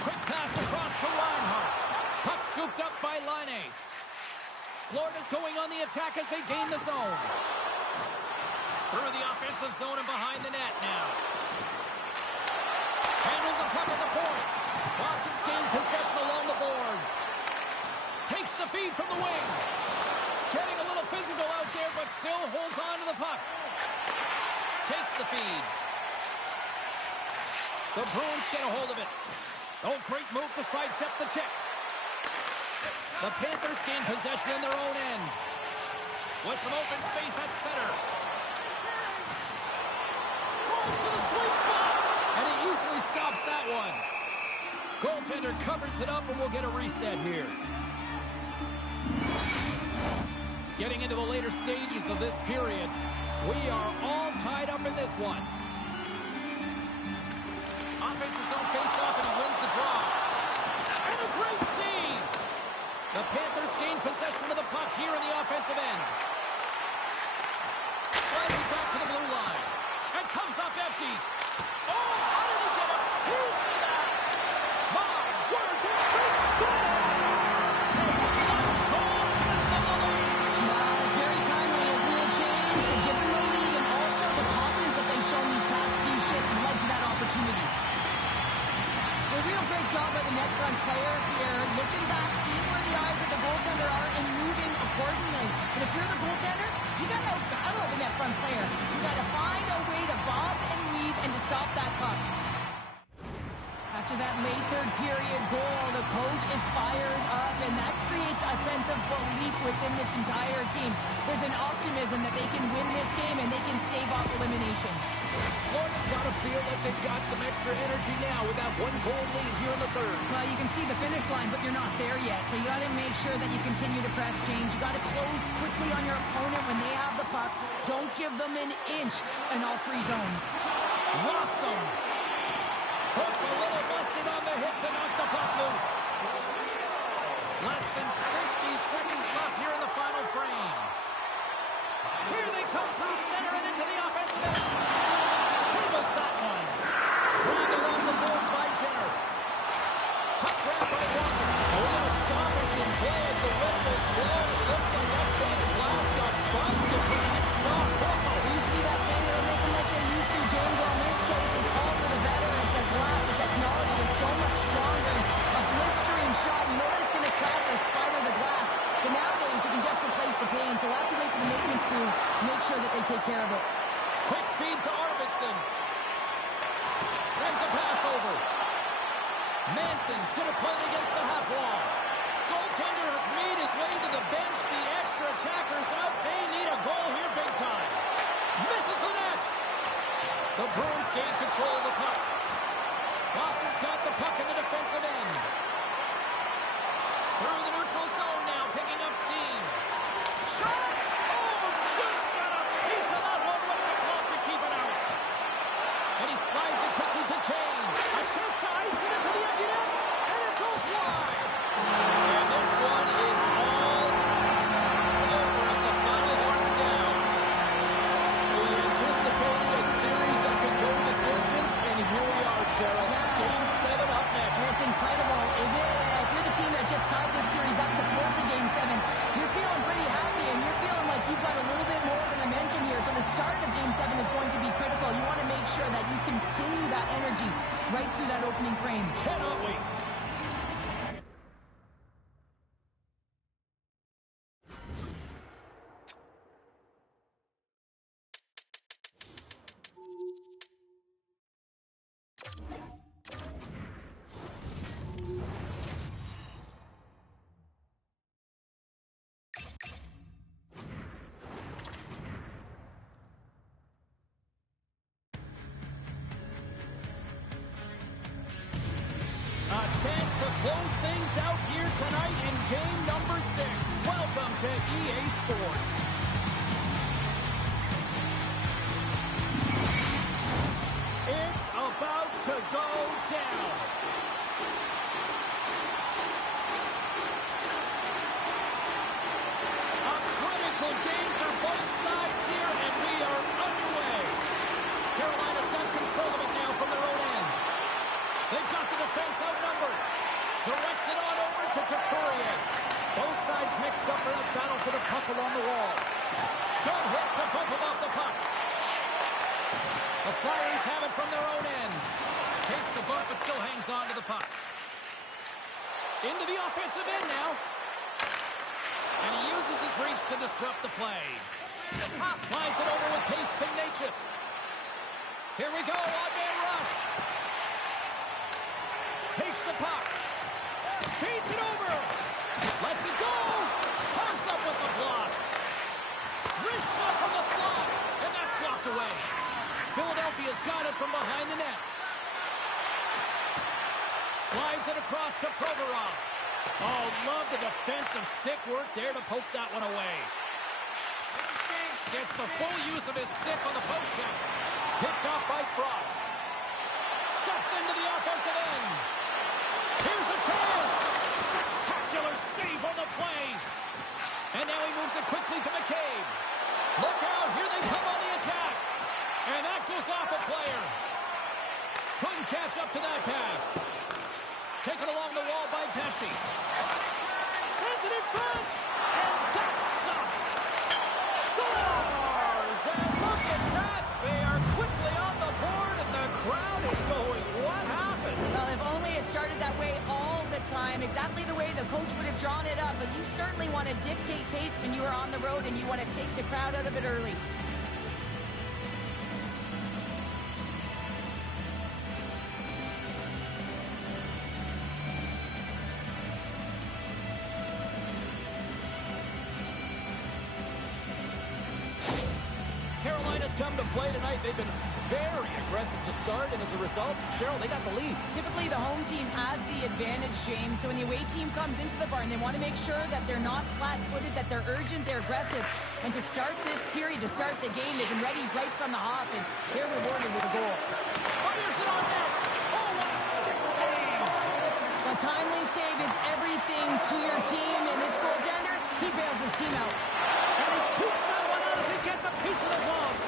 Quick pass across to Reinhart. Puck scooped up by Laine. Florida's going on the attack as they gain the zone. Through the offensive zone and behind the net now. Handles the puck at the point. Boston's gained possession along the boards. Takes the feed from the wing. Getting a little physical out there, but still holds on to the puck. Takes the feed. The Bruins get a hold of it. Oh, great move to sidestep the check. The Panthers gain possession in their own end. With some open space at center. Tries to the sweet spot. And he easily stops that one. Goaltender covers it up and we'll get a reset here. Getting into the later stages of this period, we are all tied up in this one. Offensive zone face-off and he wins the draw. And a great save. The Panthers gain possession of the puck here in the offensive end. Sliding back to the blue line. And comes up empty. Oh, how did he get a piece of that? My word, that big score! Clutch goal gets on the lead. Well, it's very timely, isn't it, James? To give them the lead and also the confidence that they've shown these past few shifts led to that opportunity. A real great job by the net front player here. Looking back, seeing where the eye within this entire team. There's an optimism that they can win this game and they can stave off elimination. Florida's got to feel like they've got some extra energy now with that one-goal lead here in the third. Well, you can see the finish line, but you're not there yet. So you got to make sure that you continue to press, James. You got to close quickly on your opponent when they have the puck. Don't give them an inch in all three zones. Rocks him. Hooks a little busted on the hit to knock the puck loose. Less than 60 seconds left here in the final frame. Here they come through center and into the offensive end. He missed that one. Dragged along the boards by Jenner. Puck grab by Walker. A little stoppage in play as the whistles blow. It looks like that painted glass got busted for that shot. Whoa. It used to be that saying that'll make them like they used to, James. On this case, it's all for the better as the glass, the technology is so much stronger. A blistering shot, you know that it's going to crack or spider the glass. But nowadays, you can just replace the pane, so we'll have to wait for the maintenance crew to make sure that they take care of it. Quick feed to Arvidsson. Sends a pass over. Manson's going to play it against the half wall. Goaltender has made his way to the bench. The extra attackers out. They need a goal here big time. Misses the net. The Bruins gain control of the puck. Boston's got the puck in the defensive end. Through the neutral zone now, picking up steam. Shot! Oh, just got a piece of that one with the clock to keep it out. And he slides it quickly to Kane. A chance to ice it into the empty net. And it goes wide. And this one is all over as the final horn sounds. We anticipated a series that could go the distance, and here we are, Cheryl. Game 7 up next. And it's incredible, is it? If you're the team that just tied this series up to force a Game 7, you're feeling pretty happy, and you're feeling like you've got a little bit more of the momentum here. So the start of Game 7 is going to be critical. You want to make sure that you continue that energy right through that opening frame. Cannot wait. A chance to close things out here tonight in game number 6. Welcome to EA Sports. It's about to go down. A critical game for both sides here, and we are underway. Carolina's got control of it now from their own end. They've got the defense outnumbered. Directs it on over to Couturier. Both sides mixed up for that battle for the puck along the wall. Good hit to bump him off the puck. The Flyers have it from their own end. Takes a bump but still hangs on to the puck. Into the offensive end now. And he uses his reach to disrupt the play. Slides it over with pace to Natchez. Here we go, odd-man rush. Takes the puck. Feeds it over. Lets it go. Comes up with the block. Wrist shot from the slot. And that's blocked away. Philadelphia's got it from behind the net. Slides it across to Provorov. Oh, love the defensive stick work there to poke that one away. Gets the full use of his stick on the poke check. Picked off by Frost. Steps into the offensive end. Here's a chance. Spectacular save on the play. And now he moves it quickly to McCabe. Look out. Here they come on the attack. And that goes off a player. Couldn't catch up to that pass. Taken along the wall by Pesci. Sends it in front. And that's stopped. Scores! And look at that. They are quickly on the board, and the crowd is going, what happened? Well, if only it started that way all the time, exactly the way the coach would have drawn it up, but you certainly want to dictate pace when you are on the road, and you want to take the crowd out of it early. come to play tonight. They've been very aggressive to start, and as a result, Cheryl, they got the lead. Typically, the home team has the advantage, James. So when the away team comes into the barn, they want to make sure that they're not flat-footed, that they're urgent, they're aggressive. And to start this period, to start the game, they've been ready right from the hop, and they're rewarded with a goal. Fires it on net. Oh, what a stick save. A timely save is everything to your team, and this goaltender, he bails his team out. And he keeps that one out as he gets a piece of the glove.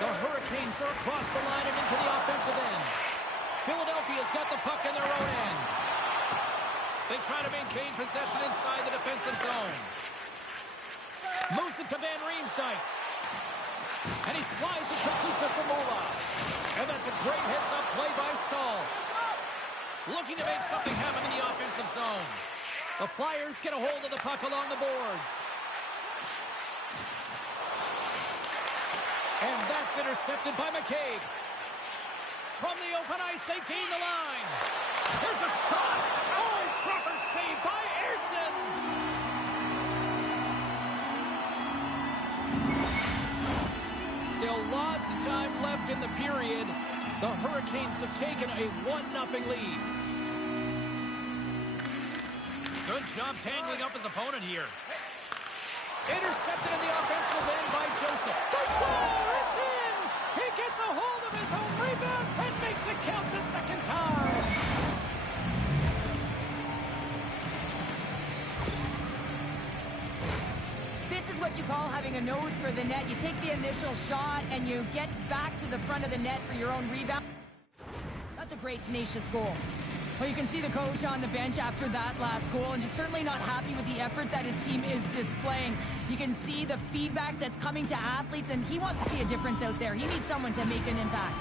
The Hurricanes are across the line and into the offensive end. Philadelphia's got the puck in their own end. They try to maintain possession inside the defensive zone. Moves it to Van Riemsdyk. And he slides it quickly to Samula. And that's a great heads-up play by Stahl. Looking to make something happen in the offensive zone. The Flyers get a hold of the puck along the boards. And that's intercepted by McCabe. From the open ice, they gain the line. There's a shot. Oh, Trapper saved by Ersson. Still lots of time left in the period. The Hurricanes have taken a 1-0 lead. Good job tangling up his opponent here. Intercepted in the offensive end by Joseph. The score! It's in! He gets a hold of his own rebound and makes it count the second time. This is what you call having a nose for the net. You take the initial shot and you get back to the front of the net for your own rebound. That's a great, tenacious goal. Well, you can see the coach on the bench after that last goal, and just certainly not happy with the effort that his team is displaying. You can see the feedback that's coming to athletes, and he wants to see a difference out there. He needs someone to make an impact.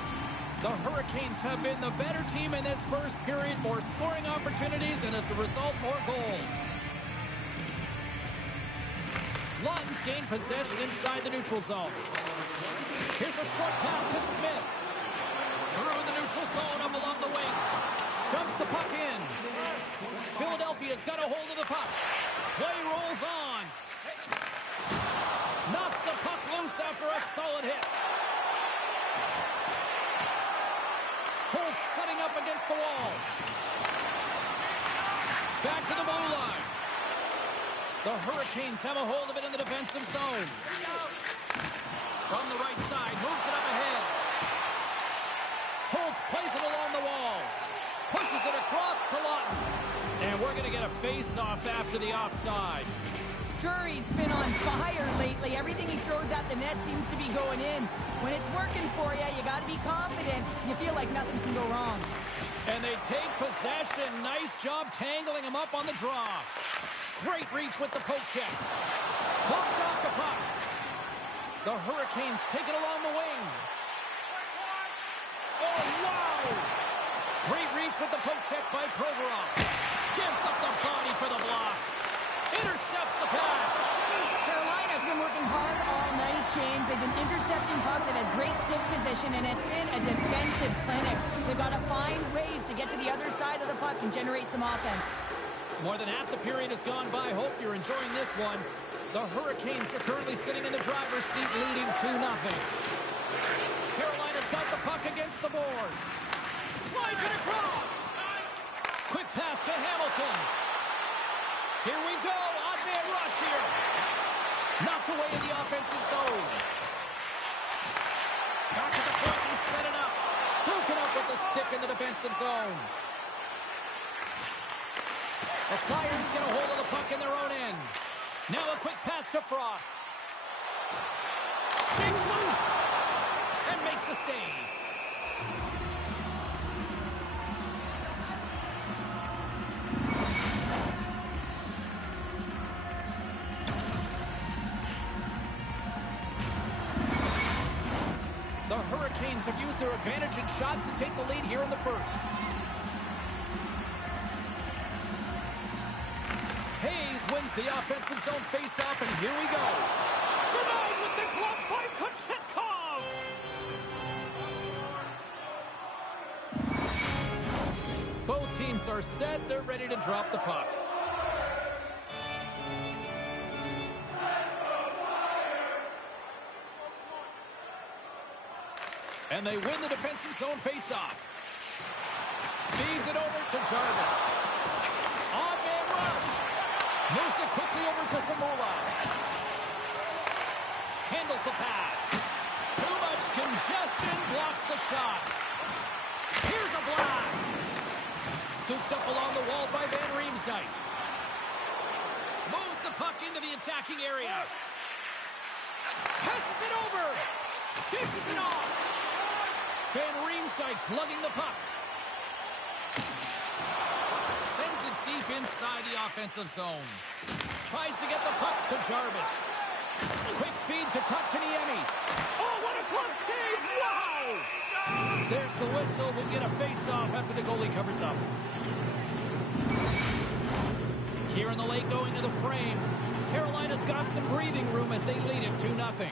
The Hurricanes have been the better team in this first period. More scoring opportunities, and as a result, more goals. Lunds gain possession inside the neutral zone. Here's a short pass to Smith. Through the neutral zone, up along the wing. Dumps the puck in. Philadelphia's got a hold of the puck. Play rolls on. Knocks the puck loose after a solid hit. Holtz setting up against the wall. Back to the blue line. The Hurricanes have a hold of it in the defensive zone. From the right side, moves it up ahead. Holtz plays it along the wall. Pushes it across to Lawton. And we're going to get a face-off after the offside. Drury's been on fire lately. Everything he throws at the net seems to be going in. When it's working for you, you got to be confident. You feel like nothing can go wrong. And they take possession. Nice job tangling him up on the draw. Great reach with the poke check. Bumped off the puck. The Hurricanes take it along the wing. Oh, wow! Great reach with the poke check by Provorov. Gives up the body for the block. Intercepts the pass. Carolina's been working hard all night, James. They've been intercepting pucks. They've had great stick position, and it's been a defensive clinic. They've got to find ways to get to the other side of the puck and generate some offense. More than half the period has gone by. Hope you're enjoying this one. The Hurricanes are currently sitting in the driver's seat, leading 2-0. Carolina's got the puck against the boards. Slides it across. Quick pass to Hamilton. Here we go. On-man rush here. Knocked away in the offensive zone. Back to the point. He set it up. Broken up with the stick in the defensive zone. The Flyers get a hold of the puck in their own end. Now a quick pass to Frost. Shakes loose. And makes the save. The Hurricanes have used their advantage in shots to take the lead here in the first. Hayes wins the offensive zone faceoff, and here we go. Denied with the glove by Kochetkov. Both teams are set. They're ready to drop the puck. And they win the defensive zone faceoff. Feeds it over to Jarvis. On-man rush. Moves it quickly over to Zamula. Handles the pass. Too much congestion. Blocks the shot. Here's a blast. Scooped up along the wall by Van Riemsdyk. Moves the puck into the attacking area. Passes it over. Dishes it off. Van Riemsdyk's lugging the puck. Sends it deep inside the offensive zone. Tries to get the puck to Jarvis. Quick feed to Kotkaniemi. Oh, what a glove save! Wow! There's the whistle. We'll get a face-off after the goalie covers up. Here in the late going to the frame. Carolina's got some breathing room as they lead it 2-0.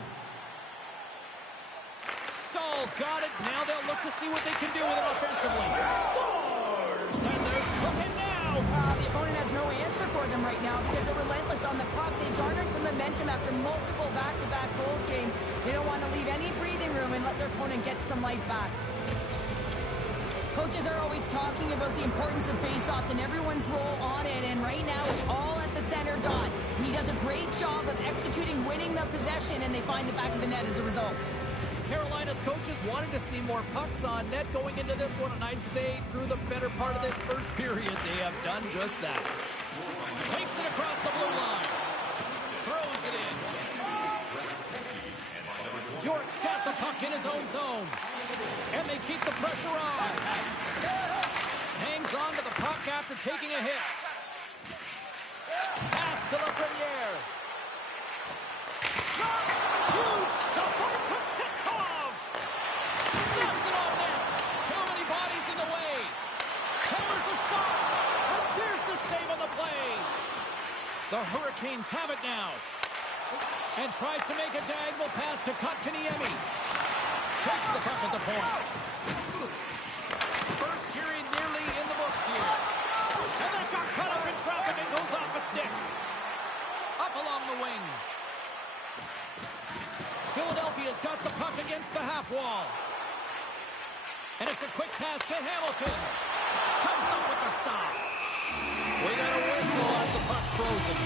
Stahl's got it. Now they'll look to see what they can do with it offensively. Stars! And they're cooking now! The opponent has no answer for them right now because they're relentless on the puck. They've garnered some momentum after multiple back-to-back goals, James. They don't want to leave any breathing room and let their opponent get some life back. Coaches are always talking about the importance of faceoffs and everyone's role on it, and right now it's all at the center dot. And he does a great job of executing, winning the possession, and they find the back of the net as a result. Carolina's coaches wanted to see more pucks on net going into this one, and I'd say through the better part of this first period, they have done just that. Takes it across the blue line. Throws it in. York's got the puck in his own zone. And they keep the pressure on. Hangs on to the puck after taking a hit. Pass to Lafreniere. Shot! Huge stop by Kochetkov! Snaps it off net. Too many bodies in the way. Hammers the shot. And there's the save on the play. The Hurricanes have it now. And tries to make a diagonal pass to Kotkaniemi. Takes the puck at the point. First period nearly in the books here. And that got caught up in traffic and goes off a stick. Up along the wing. Philadelphia's got the puck against the half wall. And it's a quick pass to Hamilton. Comes up with the stop. We got a whistle as the puck's frozen.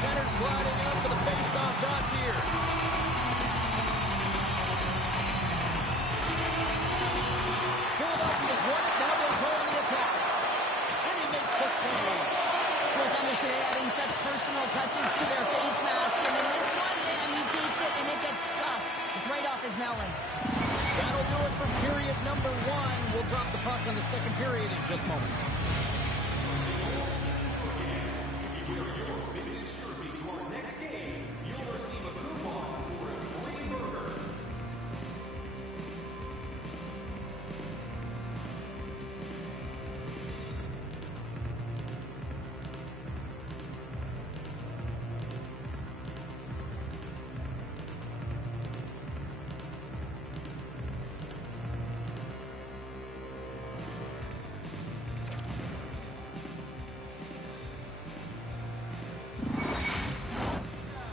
Center's sliding up to the face-off dots here. Philadelphia's won it. Now they're going the attack. And he makes the save. Goaltender adding such personal touches to their face mask. And in this one, man, he takes it and it gets stuffed. It's right off his melon. That'll do it for period number 1. We'll drop the puck on the second period in just moments.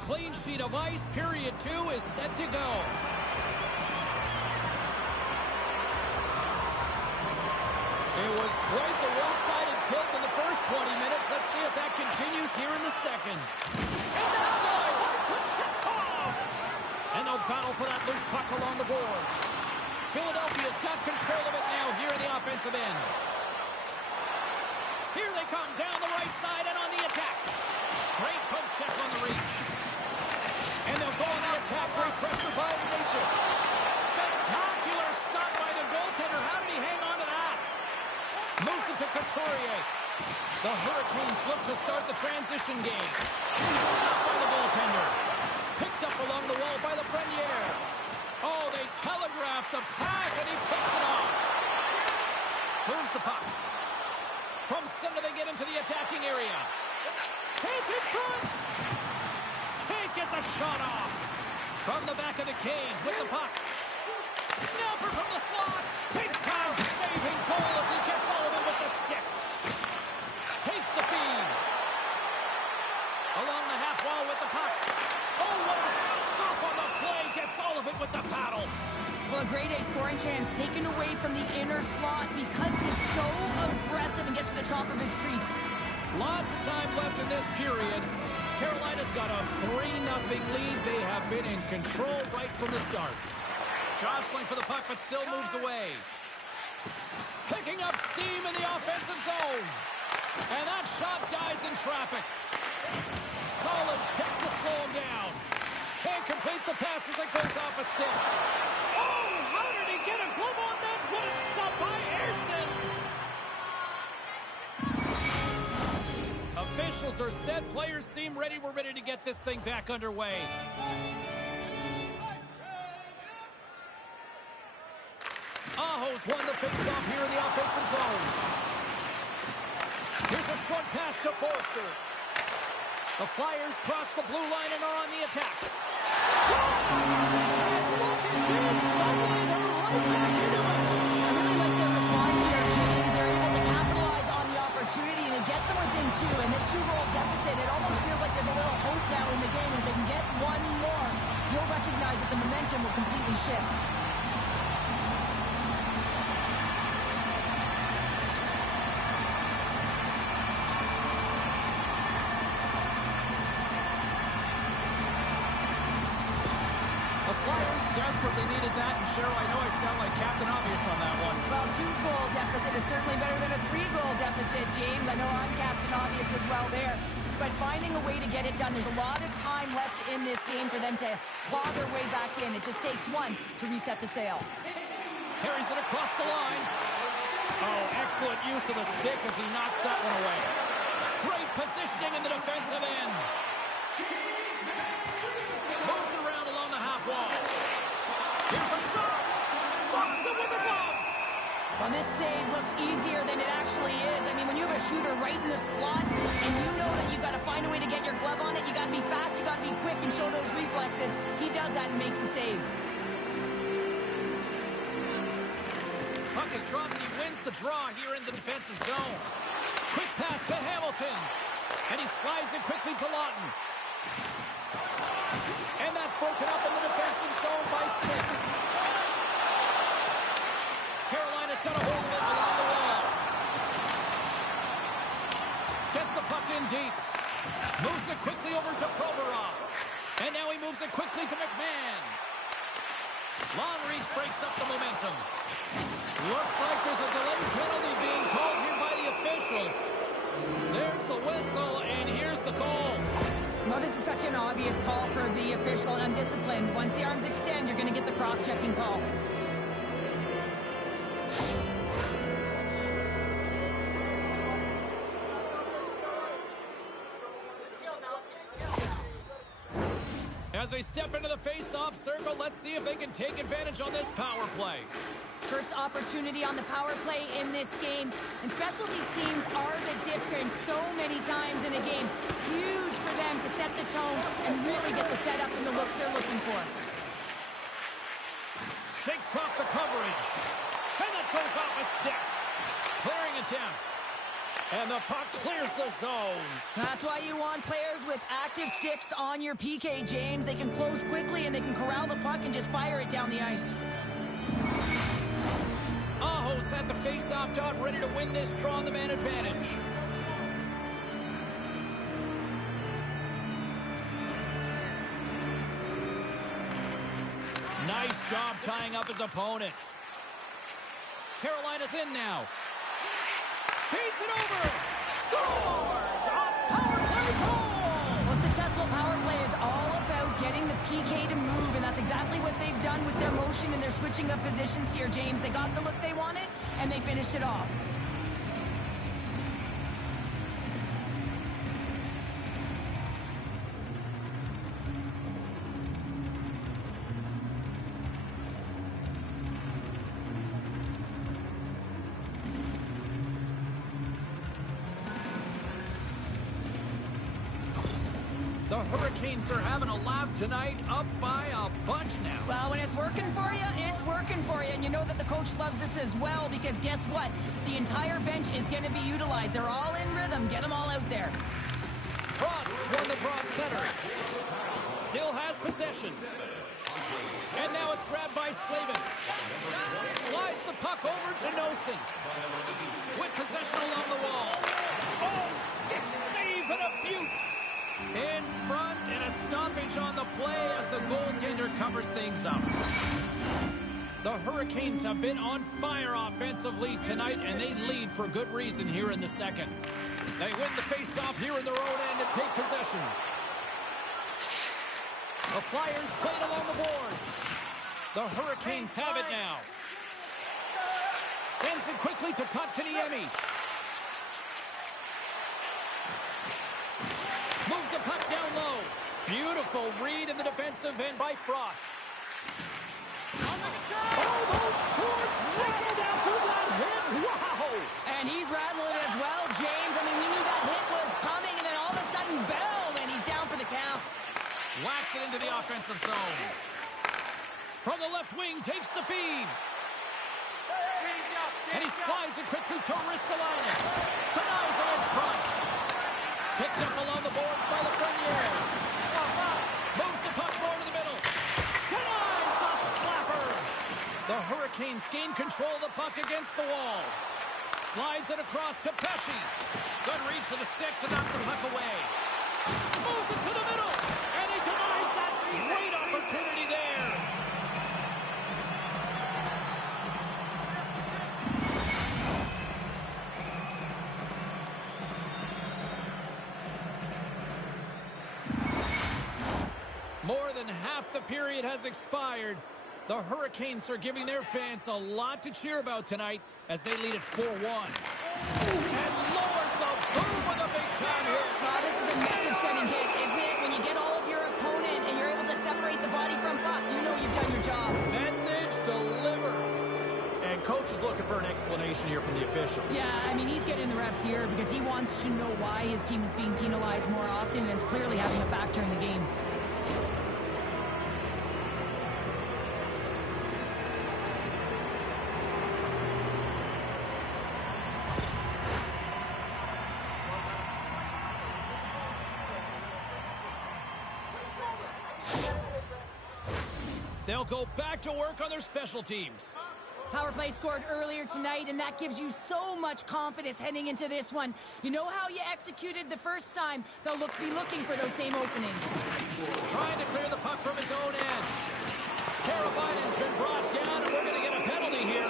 Clean sheet of ice. Period 2 is set to go. It was quite the one-sided tilt in the first 20 minutes. Let's see if that continues here in the second. And that's done by Kochetkov! And they'll battle for that loose puck along the boards. Philadelphia's got control of it now here in the offensive end. Here they come down the right side and on the attack. Great poke check on the reach. And they'll go on the attack. Great pressure by Ignatius. Spectacular stop by the goaltender. How did he hang on to that? Moves it to Couturier. The Hurricanes look to start the transition game. Stopped by the goaltender. Picked up along the wall by Lafreniere. Oh, they telegraphed the pass, and he picks it off. Moves the puck. From center, they get into the attacking area. It's in front. Can't get the shot off. From the back of the cage with the puck. Snapper from the slot. Big time saving goal as he gets all of it with the stick. Takes the feed. Along the half wall with the puck. Oh, what a Lots of time left in this period. Carolina's got a 3-0 lead. They have been in control right from the start. Jostling for the puck, but still moves away. Picking up steam in the offensive zone. And that shot dies in traffic. Solid check to slow him down. Can't complete the pass as it goes off a stick. Oh, how did he get a glove on that? What a stop by Ayerson. Officials are set. Players seem ready. We're ready to get this thing back underway. Aho's won the faceoff here in the offensive zone. Here's a short pass to Forster. The Flyers cross the blue line and are on the attack. Scores! And look at this! Suddenly they're right back into it. I really like their response here, James. They're able to capitalize on the opportunity, and it gets them within 2. And this 2-goal deficit, it almost feels like there's a little hope now in the game. If they can get one more, you'll recognize that the momentum will completely shift. Desperately needed that, and Cheryl, I know I sound like Captain Obvious on that one. Well, 2-goal deficit is certainly better than a 3-goal deficit, James. I know I'm Captain Obvious as well there. But finding a way to get it done, there's a lot of time left in this game for them to claw their way back in. It just takes one to reset the sail. Carries it across the line. Oh, excellent use of the stick as he knocks that one away. Great positioning in the defensive end. Moves it around along the half wall. Here's a shot. Stops it with a glove. Well, this save looks easier than it actually is. I mean, when you have a shooter right in the slot and you know that you've got to find a way to get your glove on it, you got to be fast, you got to be quick and show those reflexes. He does that and makes the save. Puck is dropped and he wins the draw here in the defensive zone. Quick pass to Hamilton. And he slides it quickly to Lawton. And that's broken up in the defensive zone by Smith. Carolina's got a hold of it along the wall. Gets the puck in deep. Moves it quickly over to Provorov. And now he moves it quickly to McMahon. Long reach breaks up the momentum. Looks like there's a delay penalty being called here by the officials. There's the whistle, and here's the call. Well, this is such an obvious call for the official, undisciplined. Once the arms extend, you're going to get the cross-checking call. As they step into the face-off circle, let's see if they can take advantage on this power play. First opportunity on the power play in this game. And specialty teams are the difference so many times in a game. Huge for them to set the tone and really get the setup and the looks they're looking for. Shakes off the coverage. And that goes off a stick. Clearing attempt. And the puck clears the zone. That's why you want players with active sticks on your PK, James. They can close quickly and they can corral the puck and just fire it down the ice. Aho's at the face-off dot, ready to win this draw on the man advantage. Nice job tying up his opponent. Carolina's in now. Feeds it over. Scores! A power play goal! Well, successful power play is all about getting the PK to move, and that's exactly what they've done with their motion and their switching of positions here, James. They got the look they wanted, and they finished it off. The Hurricanes are having a laugh tonight, up by a bunch now. Well, when it's working for you, it's working for you. And you know that the coach loves this as well, because guess what? The entire bench is going to be utilized. They're all in rhythm. Get them all out there. Frost won the draw at center. Still has possession. And now it's grabbed by Slavin. Slides the puck over to Nosen. With possession along the wall. Oh, sticks mix things up. The Hurricanes have been on fire offensively tonight, and they lead for good reason here in the second. They win the face-off here in their own end and take possession. The Flyers played along the boards. The Hurricanes have it now. Sends it quickly to Kotkaniemi. Moves the puck down low. Beautiful read in the defensive end by Frost. Oh, those boards rattled after that hit. Wow! And he's rattling as well, James. I mean, we knew that hit was coming, and then all of a sudden, boom, and he's down for the count. Whacks it into the offensive zone. From the left wing, takes the feed. And he slides it quickly to Ristolainen. Denies it in front. Picked up along the boards by Lafreniere. Moves the puck more to the middle. Denies the slapper. The Hurricanes gain control of the puck against the wall. Slides it across to Pesce. Good reach for the stick to knock the puck away. Moves it to the middle. And he denies that great opportunity there. More than half the period has expired. The Hurricanes are giving their fans a lot to cheer about tonight as they lead at 4-1. And lowers the boom with a big-time hit. Well, this is a message-sending hit, isn't it? When you get all of your opponent and you're able to separate the body from puck, you know you've done your job. Message delivered. And coach is looking for an explanation here from the official. Yeah, I mean, he's getting the refs here because he wants to know why his team is being penalized more often, and it's clearly having a factor in the game. They'll go back to work on their special teams. Power play scored earlier tonight, and that gives you so much confidence heading into this one. You know how you executed the first time. They'll be looking for those same openings. Trying to clear the puck from his own end. Karabainen's been brought down, and we're going to get a penalty here.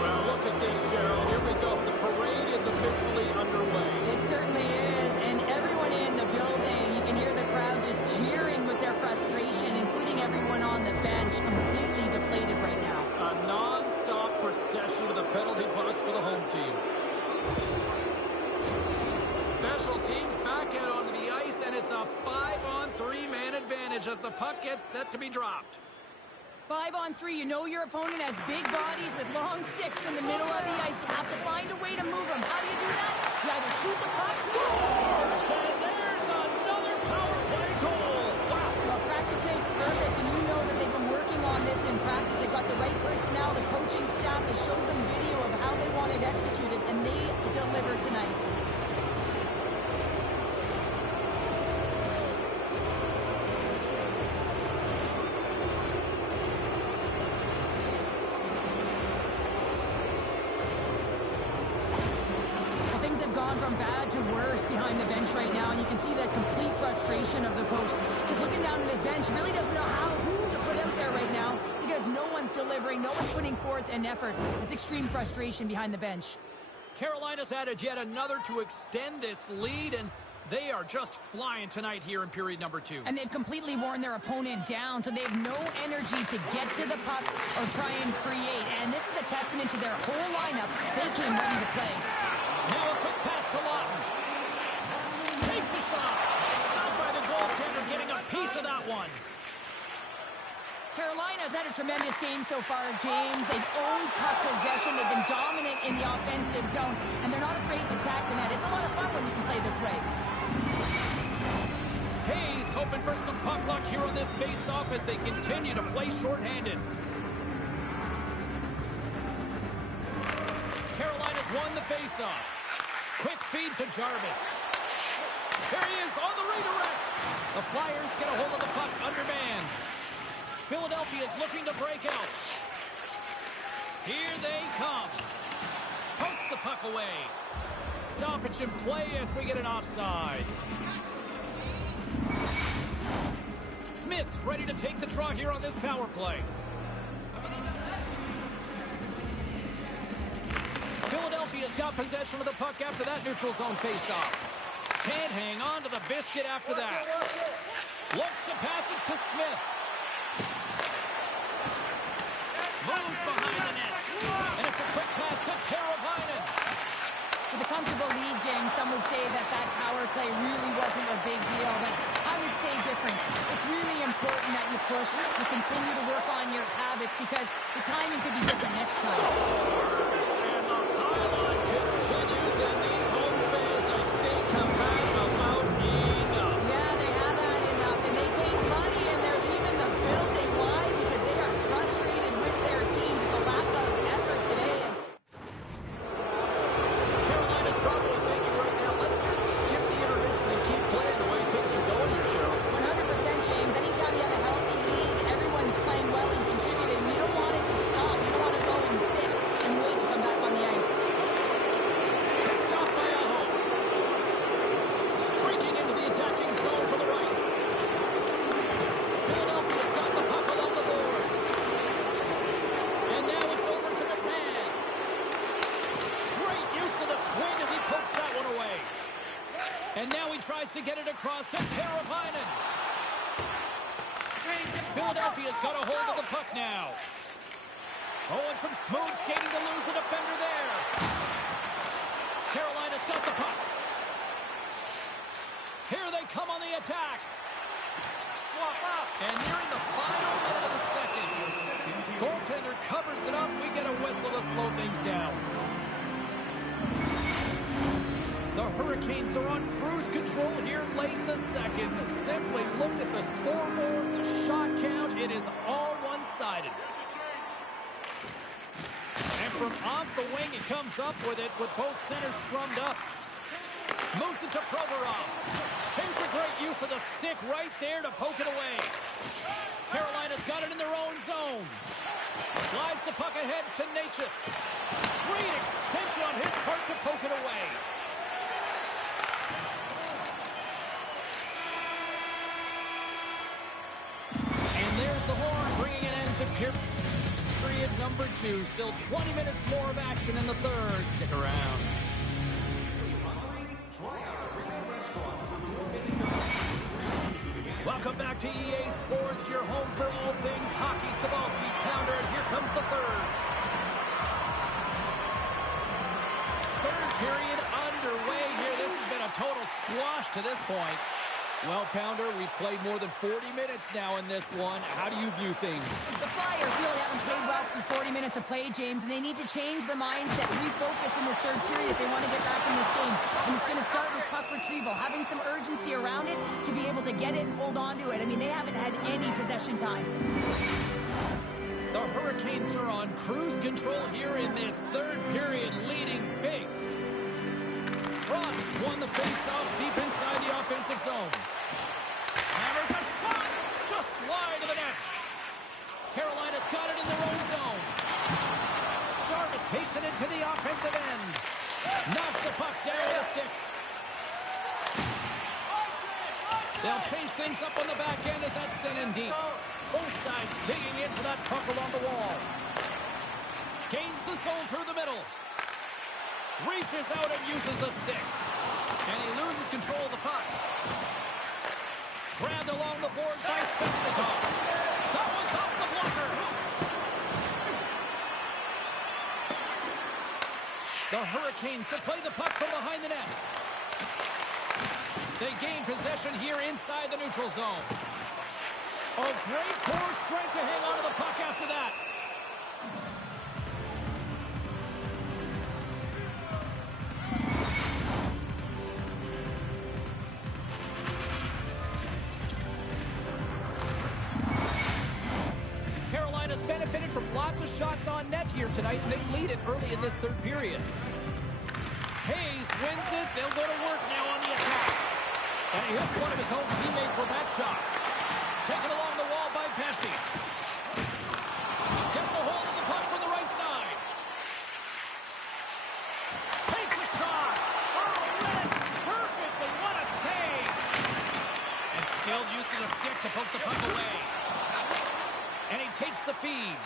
Well, look at this, Cheryl. Here we go. The parade is officially underway. It certainly is, and everyone in the building, you can hear the crowd just cheering with their frustration, including everyone on the bench, completely deflated right now. A non-stop procession to the penalty box for the home team. Special teams back out onto the ice, and it's a 5-on-3 man advantage as the puck gets set to be dropped. 5-on-3, you know your opponent has big bodies with long sticks in the middle of the ice. You have to find a way to move them. How do you do that? You either shoot the puck, scores, and there's another power play goal. Wow. Well, practice makes perfect, and you know that they've been working on this in practice. They've got the right personnel. The coaching staff has showed them video of how they want it executed, and they deliver tonight. From bad to worse behind the bench right now, and you can see that complete frustration of the coach. Just looking down at his bench, really doesn't know who to put out there right now because no one's delivering, no one's putting forth an effort. It's extreme frustration behind the bench. Carolina's added yet another to extend this lead, and they are just flying tonight here in period number 2. And they've completely worn their opponent down, so they have no energy to get to the puck or try and create. And this is a testament to their whole lineup. They came ready to play. Now a quick pass to Lawton. Takes a shot. Stopped by the goaltender, getting a piece of that one. Carolina's had a tremendous game so far, James. They've owned puck possession. They've been dominant in the offensive zone, and they're not afraid to attack the net. It's a lot of fun when you can play this way. Hayes hoping for some puck luck here on this face-off as they continue to play shorthanded. Carolina's won the face-off. Quick feed to Jarvis. There he is on the redirect. The Flyers get a hold of the puck undermanned. Philadelphia is looking to break out. Here they come. Pokes the puck away. Stoppage in play as we get an offside. Smith's ready to take the draw here on this power play. Philadelphia's got possession of the puck after that neutral zone faceoff. Can't hang on to the biscuit after that. Looks to pass it to Smith. Moves behind the net. And it's a quick pass to Teravainen. With a comfortable lead, James, some would say that power play really wasn't a big deal, but I would say different. It's really important that you push, you continue to work on your habits because the timing could be different next time. And the pylon continues, and these home fans, I think, have had about enough. Yeah, they have had enough, and they paid money, and they're leaving the building. Why? Because they are frustrated with their team, just a lack of effort today. Carolina's probably thinking right now, let's just skip the intermission and keep playing the way things are going here, Cheryl. 100%, James. Anytime you have a healthy league, everyone's playing well and contributing. You don't want it to stop. You don't want to go and sit and wait to come back on the ice. Picked off by Aho. Streaking into the attacking zone from the right. Philadelphia's got the puck along the boards. And now it's over to McMahon. Great use of the twin as he pokes that one away. And now he tries to get it across to Teravainen. Philadelphia's got a hold of the puck now. Oh, and some smooth skating to lose the defender there. Carolina's got the puck. Here they come on the attack. Swap up. And nearing the final minute of the second. Goaltender covers it up. We get a whistle to slow things down. The Hurricanes are on cruise control here late in the second. Simply look at the scoreboard, the shot count. It is all one-sided. And from off the wing, he comes up with it with both centers scrummed up. Moves it to Provorov. Here's a great use of the stick right there to poke it away. Carolina's got it in their own zone. Slides the puck ahead to Natchez. Great extension on his part to poke it away. And there's the horn, bringing an end to period number 2. Still 20 minutes more of action in the third. Stick around. Welcome back to EA Sports, your home for all things hockey. Savalsky, Pounder, and here comes the third. Third period underway here. This has been a total squash to this point. Well, Pounder, we've played more than 40 minutes now in this one. How do you view things? The Flyers really haven't played well for 40 minutes of play, James, and they need to change the mindset, refocus in this third period if they want to get back in this game. And it's going to start with puck retrieval, having some urgency around it to be able to get it and hold on to it. I mean, they haven't had any possession time. The Hurricanes are on cruise control here in this third period, leading big. Frost won the face-off deep inside the offensive zone. Hammers a shot! Just slide to the net. Carolina's got it in their own zone. Jarvis takes it into the offensive end. Knocks the puck down with a stick. They'll change things up on the back end as that's sent in deep. Both sides digging in for that puck along the wall. Gains the zone through the middle. Reaches out and uses the stick. And he loses control of the puck. Grabbed along the board by Svechnikov. That one's off the blocker. The Hurricanes have played the puck from behind the net. They gain possession here inside the neutral zone. Oh, great core strength to hang on to the puck after that. Carolina's benefited from lots of shots on net here tonight, and they lead it early in this third period. Hayes wins it. They'll go to work now on the attack. And he hits one of his own teammates with that shot. Taken along the wall by Pesci. Gets a hold of the puck from the right side. Takes a shot. Oh, read it perfectly. What a save. And still uses uses a stick to poke the puck away. And he takes the feed.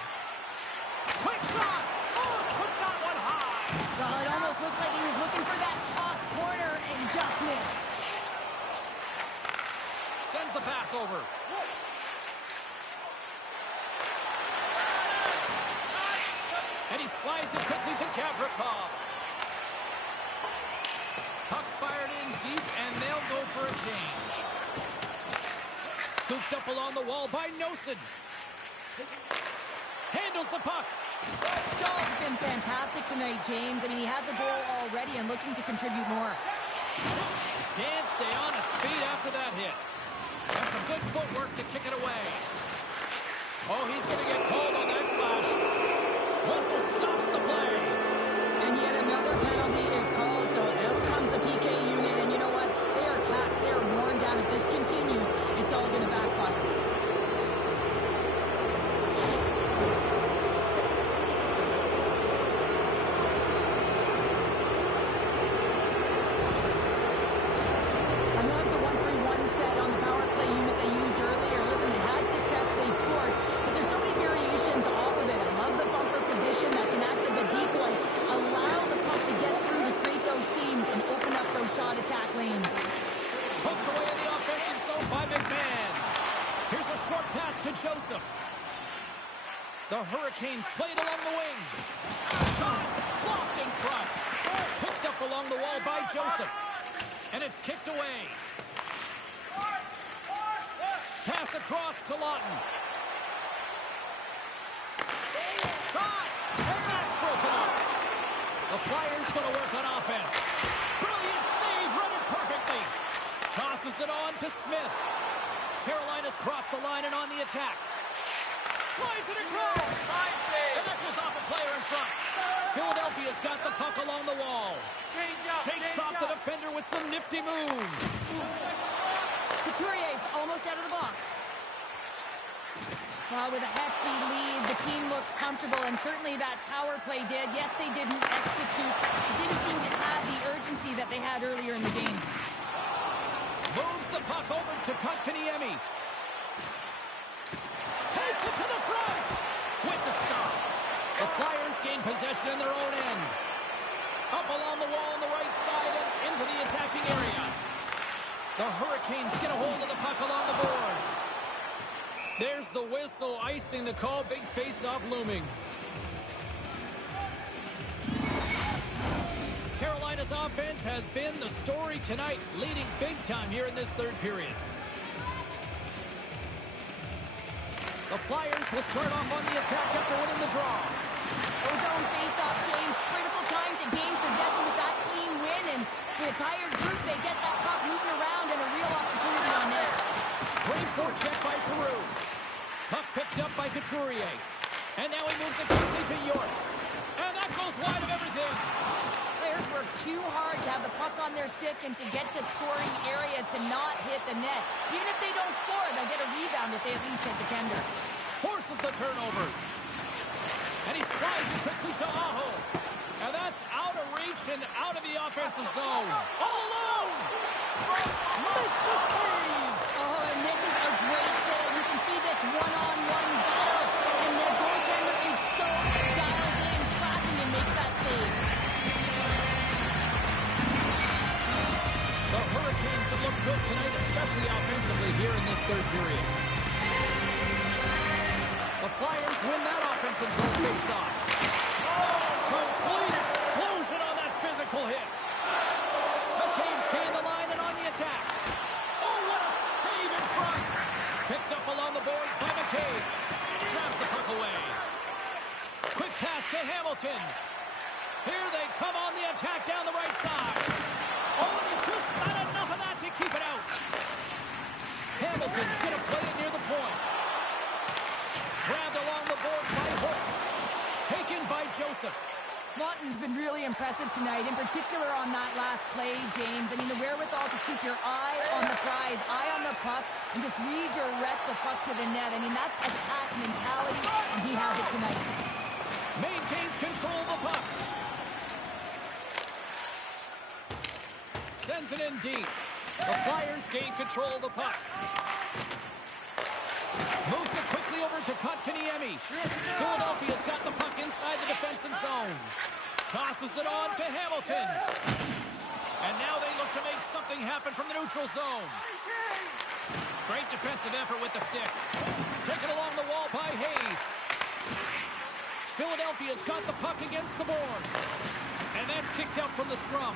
Quick shot! Oh, puts that one high. Well, it almost looks like he was looking for that top corner and just missed. Sends the pass over. And he slides it quickly to Gavrikov. Puck fired in deep, and they'll go for a change. Scooped up along the wall by Nosen. Handles the puck. Stahl's been fantastic tonight, James. I mean, he has a goal already and looking to contribute more. Can't stay on his feet after that hit. That's some good footwork to kick it away. Oh, he's going to get called on that slash. Whistle stops the play. And yet another penalty is called, so out comes the PK unit. And you know what? They are taxed. They are worn down. If this continues, it's all going to backfire. The Hurricanes played along the wing. Shot blocked in front. Picked up along the wall by Joseph. And it's kicked away. Pass across to Lawton. Shot! And that's broken up. The Flyers going to work on offense. Brilliant save, run it perfectly. Tosses it on to Smith. Carolina's crossed the line and on the attack. Slides it across. And that goes off a player in front. Philadelphia's got the puck along the wall. Shakes off the defender with some nifty moves. Couturier's almost out of the box. Well, with a hefty lead, the team looks comfortable, and certainly that power play did. Yes, they didn't execute. It didn't seem to have the urgency that they had earlier in the game. Moves the puck over to Kotkaniemi. Takes it to the front with the stop. The Flyers gain possession in their own end. Up along the wall on the right side and into the attacking area. The Hurricanes get a hold of the puck along the boards. There's the whistle, icing the call. Big face-off looming. Carolina's offense has been the story tonight, leading big time here in this third period. The Flyers will start off on the attack after winning the draw. Ozone face-off, James. Critical time to gain possession with that clean win. And with a tired group, they get that puck moving around and a real opportunity on net. Great forecheck by Giroux. Puck picked up by Couturier. And now he moves it quickly to York. And that goes wide of everything. Players work too hard to have the puck on their stick and to get to scoring areas to not hit the net. Even if they don't score, they'll get a rebound if they at least hit the tender. Forces the turnover. And he slides it quickly to Aho. And that's out of reach and out of the offensive zone. All alone. Makes the save. Oh, and this is a great save. You can see this one-on-one battle. And the goaltender is so dialed in, tracking and makes that save. The Hurricanes have looked good tonight, especially offensively here in this third period. The Flyers win that offensive zone face-off. Oh, complete explosion on that physical hit. The Canes gain the line and on the attack. Oh, what a save in front. Picked up along the boards by McCabe. Traps the puck away. Quick pass to Hamilton. Here they come on the attack down the right side. Oh, and he just not enough of that to keep it out. Hamilton's going to play it near the point. Grabbed along the board by Holtz. Taken by Joseph. Lawton's been really impressive tonight, in particular on that last play, James. I mean, the wherewithal to keep your eye on the prize, eye on the puck, and just redirect the puck to the net. I mean, that's attack mentality, and he has it tonight. Maintains control of the puck. Sends it in deep. The Flyers gain control of the puck. Moves it quickly over to Kotkaniemi. Philadelphia's got the puck inside the defensive zone. Tosses it on to Hamilton. And now they look to make something happen from the neutral zone. Great defensive effort with the stick. Taken along the wall by Hayes. Philadelphia's got the puck against the boards. And that's kicked out from the scrum.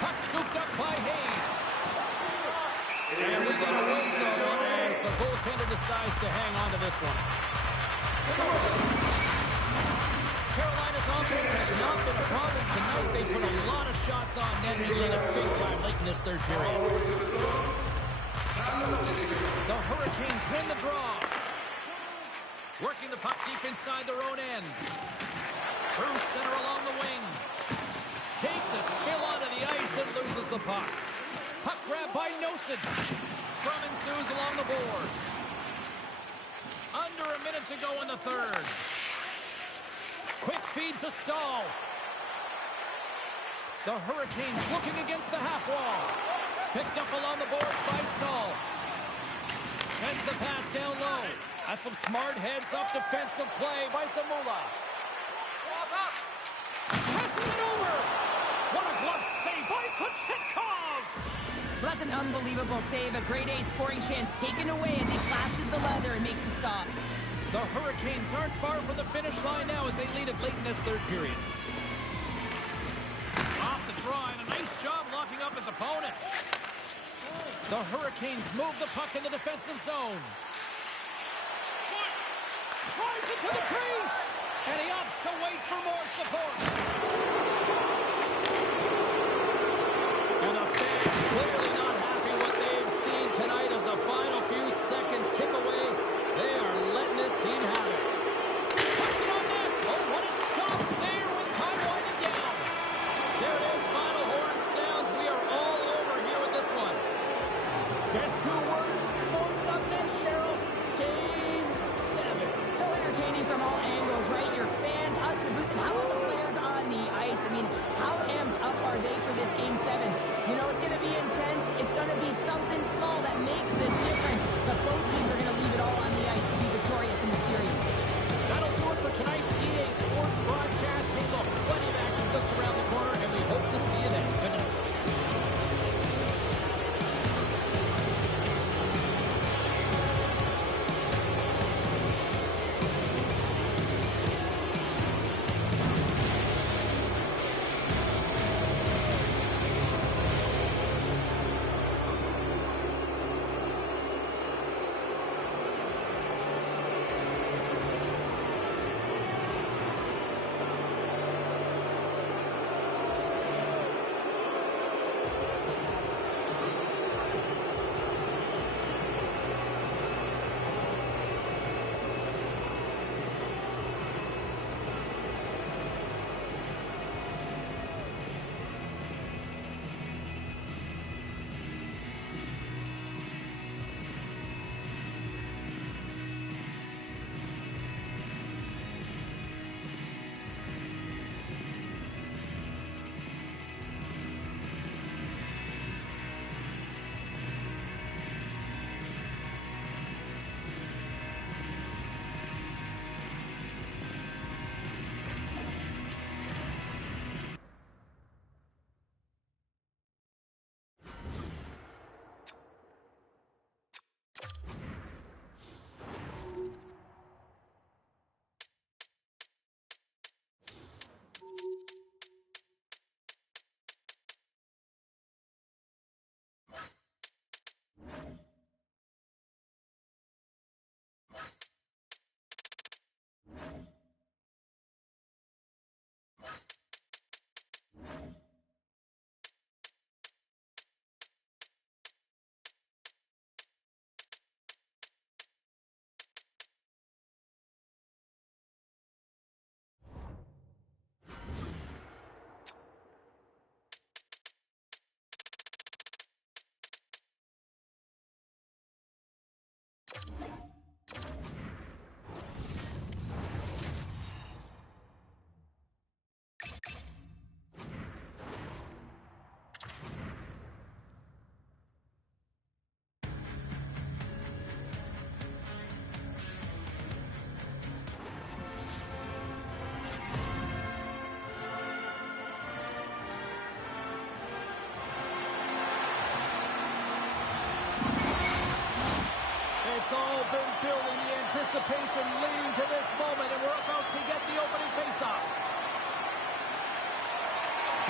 Puck scooped up by Hayes. And we get a whistle as the goaltender decides to hang on to this one. Carolina's offense has not been a problem tonight. They put a lot of shots on net and lit it big time late in this third period. The Hurricanes win the draw. Working the puck deep inside their own end. Through center along the wing. Takes a spill onto the ice and loses the puck. Puck grab by Nosen. Scrum ensues along the boards. Under a minute to go in the third. Quick feed to Stahl. The Hurricanes looking against the half wall. Picked up along the boards by Stahl. Sends the pass down low. That's some smart heads-up defensive play by Zamula. Passing it over. What a glove save by Kochetkov. Well, that's an unbelievable save. A grade A scoring chance taken away as he flashes the leather and makes a stop. The Hurricanes aren't far from the finish line now as they lead it late in this third period. Off the draw and a nice job locking up his opponent. The Hurricanes move the puck in the defensive zone. Drives it to the crease. And he opts to wait for more support. And the fans clearly not happy what they've seen tonight as the final few seconds tick away. They are letting this team have it. Puts it on net. Oh, what a stop there with time winding down. There it is. Final horn sounds. We are all over here with this one. There's two words in sports up next, Cheryl. Game 7. So entertaining from all angles, right? Your fans, us in the booth, and how about the players on the ice? I mean, how amped up are they for this Game 7? You know, it's going to be intense. It's going to be something small that makes the difference. But both teams are going to leave it all on the ice to be victorious in the series. That'll do it for tonight's EA Sports broadcast. Hey, look, plenty of action just around the corner, and we hope to see you then. Good night. all been building, the anticipation leading to this moment, and we're about to get the opening faceoff.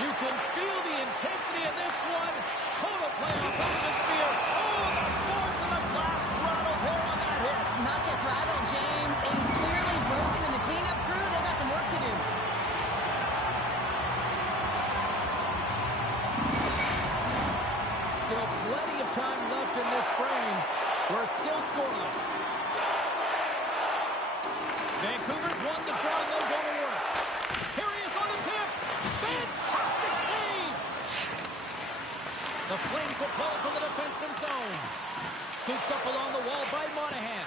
You can feel the intensity in this one. Total playoff atmosphere. Oh, the boards and the glass rattled there on that hit. Not just rattled, James. It is clearly broken, and the cleanup crew, they got some work to do. Still plenty of time left in this frame. We're still scoreless. Vancouver's won the draw, and they'll go to work. Here he is on the tip. Fantastic save. The Flames will play it from the defensive zone. Scooped up along the wall by Monahan.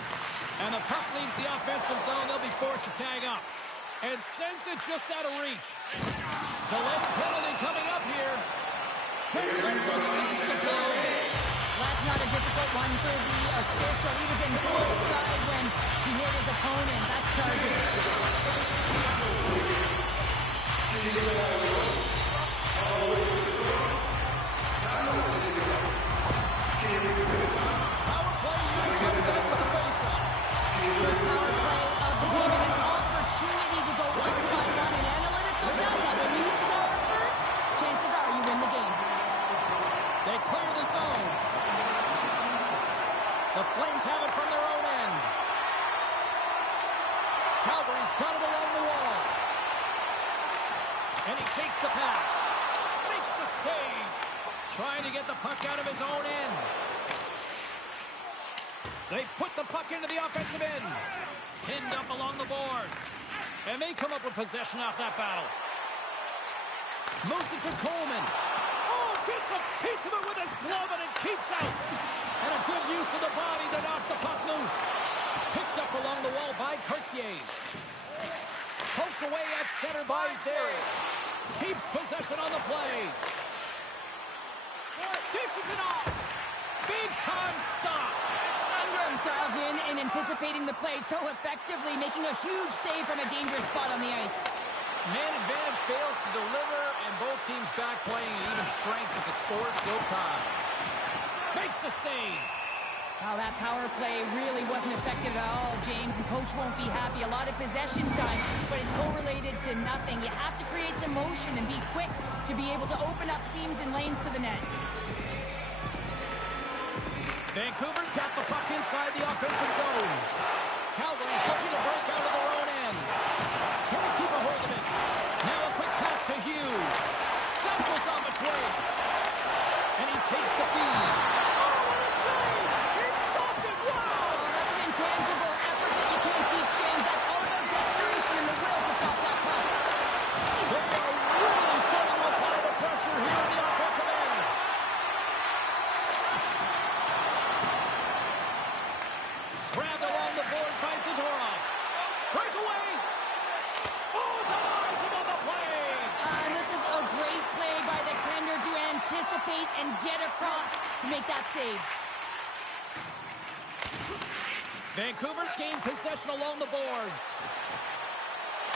And the puck leaves the offensive zone. They'll be forced to tag up. And sends it just out of reach. Delayed penalty coming up here. That's not a difficult one for the official. He was in full stride when he hit his opponent. That's charging. Power play unit comes in for the face-off. First power play of the game and an opportunity to go 1-by-1. And analytics will tell you when you score first, chances are you win the game. They clear the zone. The Flames have it from their own end. Calgary's got it along the wall. And he takes the pass. Makes the save. Trying to get the puck out of his own end. They put the puck into the offensive end. Pinned up along the boards. And they come up with possession off that battle. Moves it to Coleman. Oh, gets a piece of it with his glove and it keeps out. And a good use of the body to knock the puck loose. Picked up along the wall by Cartier. Poked away at center by Zary. Keeps possession on the play. Dishes it off. Big time stop. Ingram sailed in and anticipating the play so effectively, making a huge save from a dangerous spot on the ice. Man advantage fails to deliver, and both teams back playing at even strength with the score still tied. Makes the save. Wow, that power play really wasn't effective at all, James, and coach won't be happy. A lot of possession time, but it's correlated to nothing. You have to create some motion and be quick to be able to open up seams and lanes to the net. Vancouver's got the puck inside the offensive zone. Calgary's looking to break out of their own end. Can't keep a hold of it. Now a quick pass to Hughes. That was on the twig. And he takes the feed. Oh, what a save! He stopped it. Wow! Oh, that's an intangible effort that you can't teach, James. That's all about desperation and the will to stop that puck. They are really starting to apply the pressure here in the offensive end. Grabbed along the board by Zadorov. Breakaway. Oh, denies him on the play. And this is a great play by the tender to anticipate and get across to make that save. Vancouver's gained possession along the boards.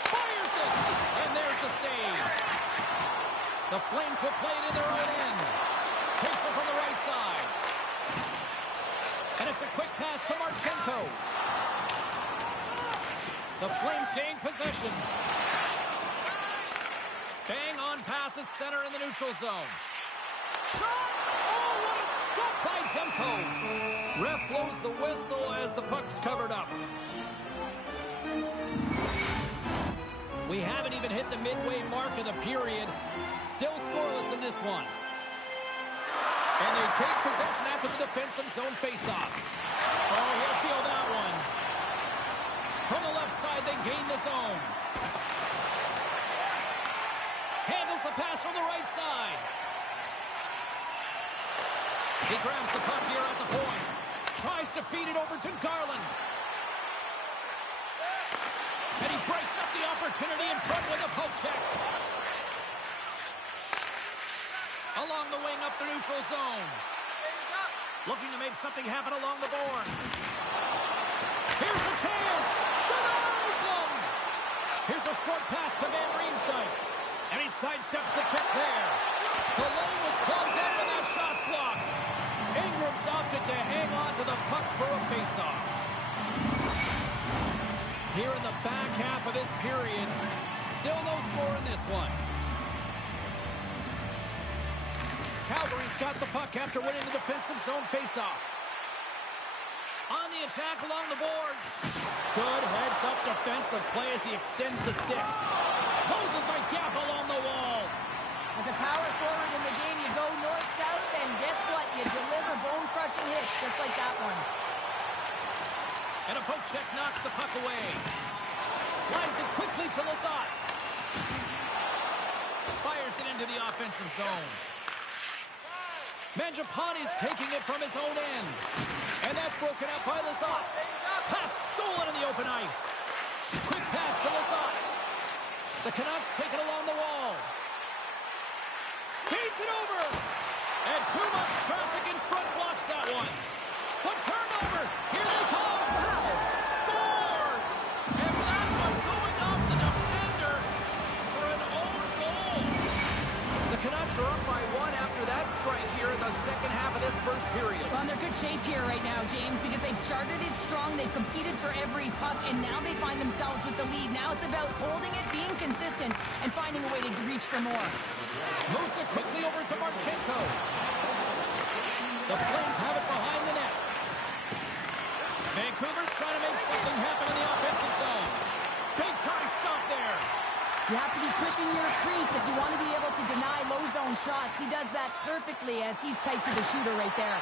Fires it. And there's the save. The Flames will play it in their own end. Takes it from the right side. And it's a quick pass to Marchenko. The Flames gain possession. Bang on passes center in the neutral zone. Shot! Oh, what a stop by Demko. Ref blows the whistle as the puck's covered up. We haven't even hit the midway mark of the period. Still scoreless in this one. And they take possession after the defensive zone faceoff. Oh, he'll feel that one. From the left side, they gain the zone. Handles the pass from the right side. He grabs the puck here at the point. Tries to feed it over to Garland. And he breaks up the opportunity in front with a poke check. Along the wing up the neutral zone. Looking to make something happen along the boards. Here's a chance. Denies him. Here's a short pass to Van Riemsdyk. And he sidesteps the check there. The lane was plugged in and that shot's blocked. Ingram's opted to hang on to the puck for a faceoff. Here in the back half of this period, still no score in this one. Calgary's got the puck after winning the defensive zone faceoff. On the attack along the boards. Good heads-up defensive play as he extends the stick. Closes the gap along the wall. As a power forward in the game, you go north-south, and guess what? You deliver bone-crushing hits, just like that one. And a poke check knocks the puck away. Slides it quickly to Lazat. Fires it into the offensive zone. Mangiapane's taking it from his own end. And that's broken up by Lazat. Pass stolen in the open ice. Quick pass to Lazat. The Canucks take it along the wall. Feeds it over. And too much traffic in front blocks that one. The turnover. Here they come. Scores. And that one going off the defender for an own goal. The Canucks are up by one after that strike here in the second half of this first period. Well, they're good shape here right now, James, because they've started it strong. They've competed for every puck, and now they find themselves with the lead. Now it's about holding it, being consistent, and finding a way to reach for more. Moves it quickly over to Marchenko. The Flames have it behind the net. Vancouver's trying to make something happen in the offensive zone. Big time stop there. You have to be quick in your crease if you want to be able to deny low zone shots. He does that perfectly as he's tight to the shooter right there.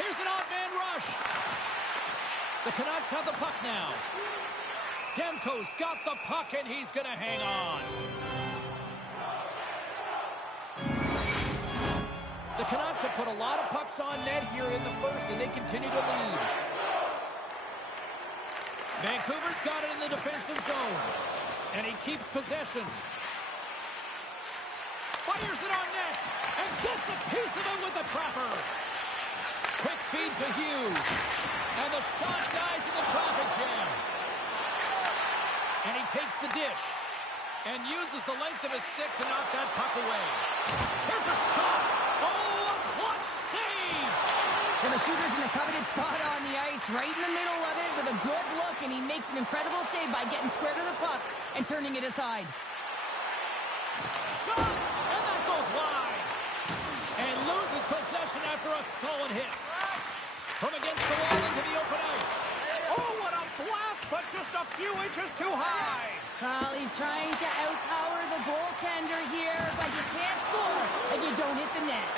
Here's an odd man rush. The Canucks have the puck now. Demko's got the puck and he's going to hang on. The Canucks have put a lot of pucks on net here in the first, and they continue to lead. Vancouver's got it in the defensive zone, and he keeps possession. Fires it on net, and gets a piece of it with the trapper. Quick feed to Hughes, and the shot dies in the traffic jam. And he takes the dish, and uses the length of his stick to knock that puck away. Here's a shot. Oh, a clutch save! Well, the shooter's in a coveted spot on the ice, right in the middle of it with a good look, and he makes an incredible save by getting square to the puck and turning it aside. Shot! And that goes wide. And loses possession after a solid hit. From against the wall into the open ice. Oh, what a blast, but just a few inches too high. Well, he's trying to outpower the goaltender here, but you can't score if you don't hit the net.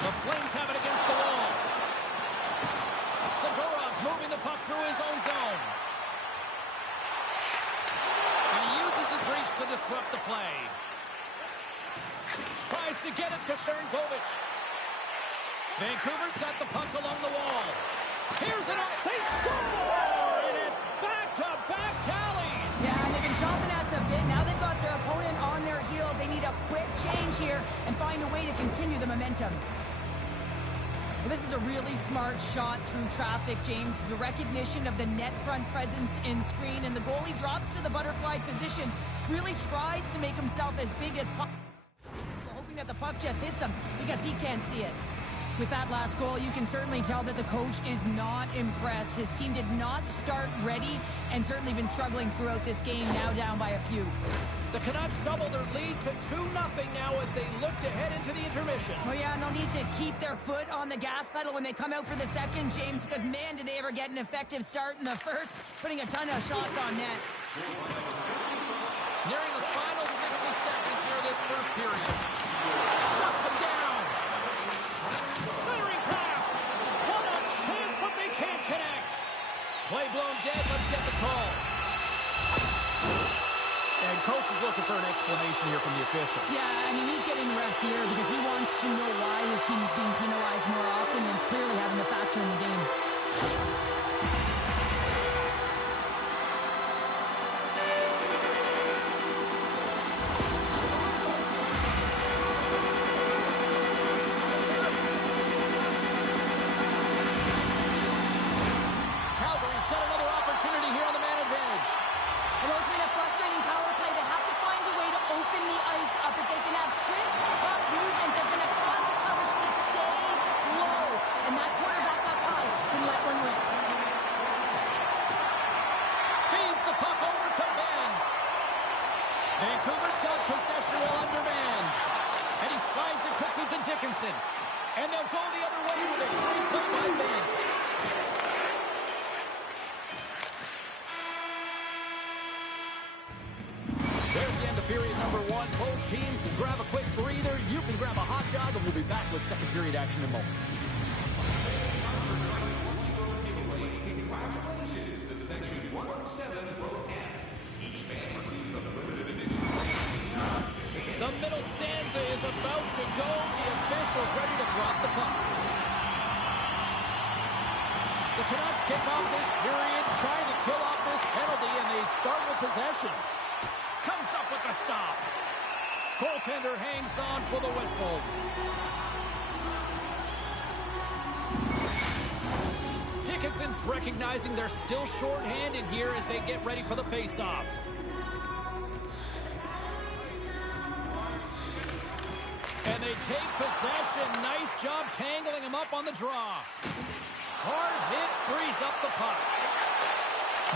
The Flames have it against the wall. Zadorov's moving the puck through his own zone. And he uses his reach to disrupt the play. Tries to get it to Sharangovich. Vancouver's got the puck along the wall. Here's it up. They score! And it's back-to-back tallies. Yeah, and they've been chomping at the bit. Now they've got their opponent on their heel. They need a quick change here and find a way to continue the momentum. Well, this is a really smart shot through traffic, James. The recognition of the net front presence in screen, and the goalie drops to the butterfly position. Really tries to make himself as big as possible, hoping that the puck just hits him because he can't see it. With that last goal, you can certainly tell that the coach is not impressed. His team did not start ready and certainly been struggling throughout this game, now down by a few. The Canucks double their lead to 2-0 now as they look to head into the intermission. Well, yeah, and they'll need to keep their foot on the gas pedal when they come out for the second, James, because, man, did they ever get an effective start in the first, putting a ton of shots on net. Nearing the final 60 seconds here of this first period. Shuts him down. Firing pass. What a chance, but they can't connect. Play blown dead. Let's get the call. And coach is looking for an explanation here from the official. Yeah, I mean, he's getting the refs here because he wants to know why his team is being penalized more often, and it's clearly having a factor in the game. Calgary's got another opportunity here on the man advantage. Although it's been a frustrating power play, they have to find a way to open the ice up. If they can have quick puck movement, they're going Vancouver's got possession while undermanned. And he slides it quickly to Dickinson. And they'll go the other way with a great play by Ben. There's the end of period number one. Both teams can grab a quick breather. You can grab a hot dog, and we'll be back with second period action in moments. Congratulations to Section 107, Row F. Each fan receives a limited edition. The middle stanza is about to go. The official's ready to drop the puck. The Canucks kick off this period, trying to kill off this penalty, and they start with possession. Comes up with the stop. Goaltender hangs on for the whistle. Dickinson's recognizing they're still short-handed here as they get ready for the face-off. And they take possession. Nice job tangling him up on the draw. Hard hit frees up the puck.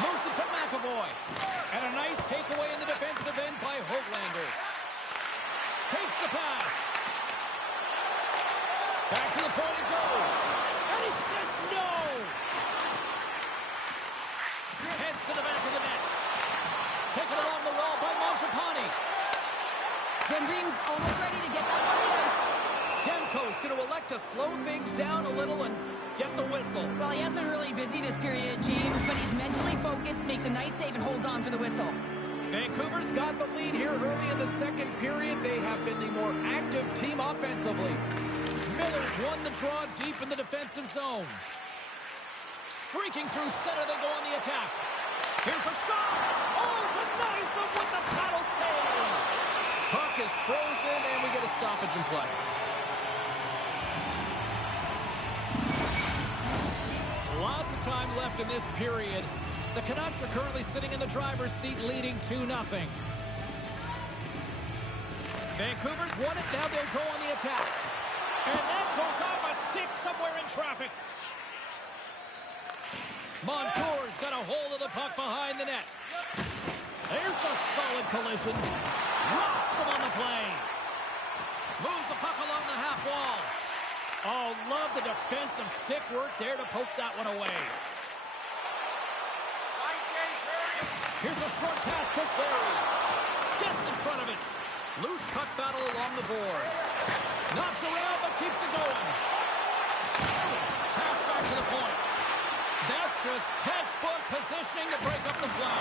Moves it to McAvoy. And a nice takeaway in the defensive end by Höglander. Takes the pass. Back to the point it goes. And he says no. Heads to the back of the net. Taken along the wall by Mangiapane. Van Riem's almost ready to get back on the ice. Demko's going to elect to slow things down a little and get the whistle. Well, he has been really busy this period, James, but he's mentally focused, makes a nice save, and holds on for the whistle. Vancouver's got the lead here early in the second period. They have been the more active team offensively. Miller's won the draw deep in the defensive zone. Streaking through center, they go on the attack. Here's a shot! Oh, denies them with the paddle save! Puck is frozen, and we get a stoppage in play. Lots of time left in this period. The Canucks are currently sitting in the driver's seat, leading 2-0. Vancouver's won it. Now they'll go on the attack. And that goes off a stick somewhere in traffic. Montour's got a hold of the puck behind the net. There's a solid collision. Rocks him on the play. Moves the puck along the half wall. Oh, love the defensive stick work there to poke that one away. Here's a short pass to Séries. Gets in front of it. Loose puck battle along the boards. Knocked around, but keeps it going. Pass back to the point. That's just textbook positioning to break up the play.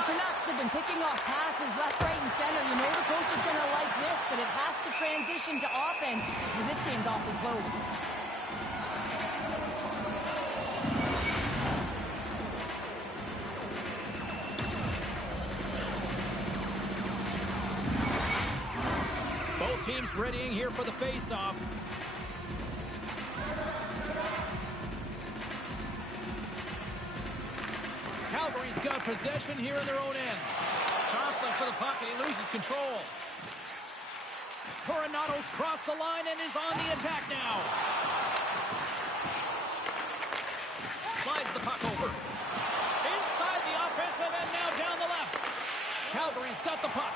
The Canucks have been picking off passes left, right, and center. You know the coach is going to like this, but it has to transition to offense because this game's awfully close. Both teams readying here for the face-off. Calgary's got possession here in their own end. Jostling for the puck, and he loses control. Coronato's crossed the line and is on the attack now. Slides the puck over. Inside the offensive end, now down the left. Calgary's got the puck.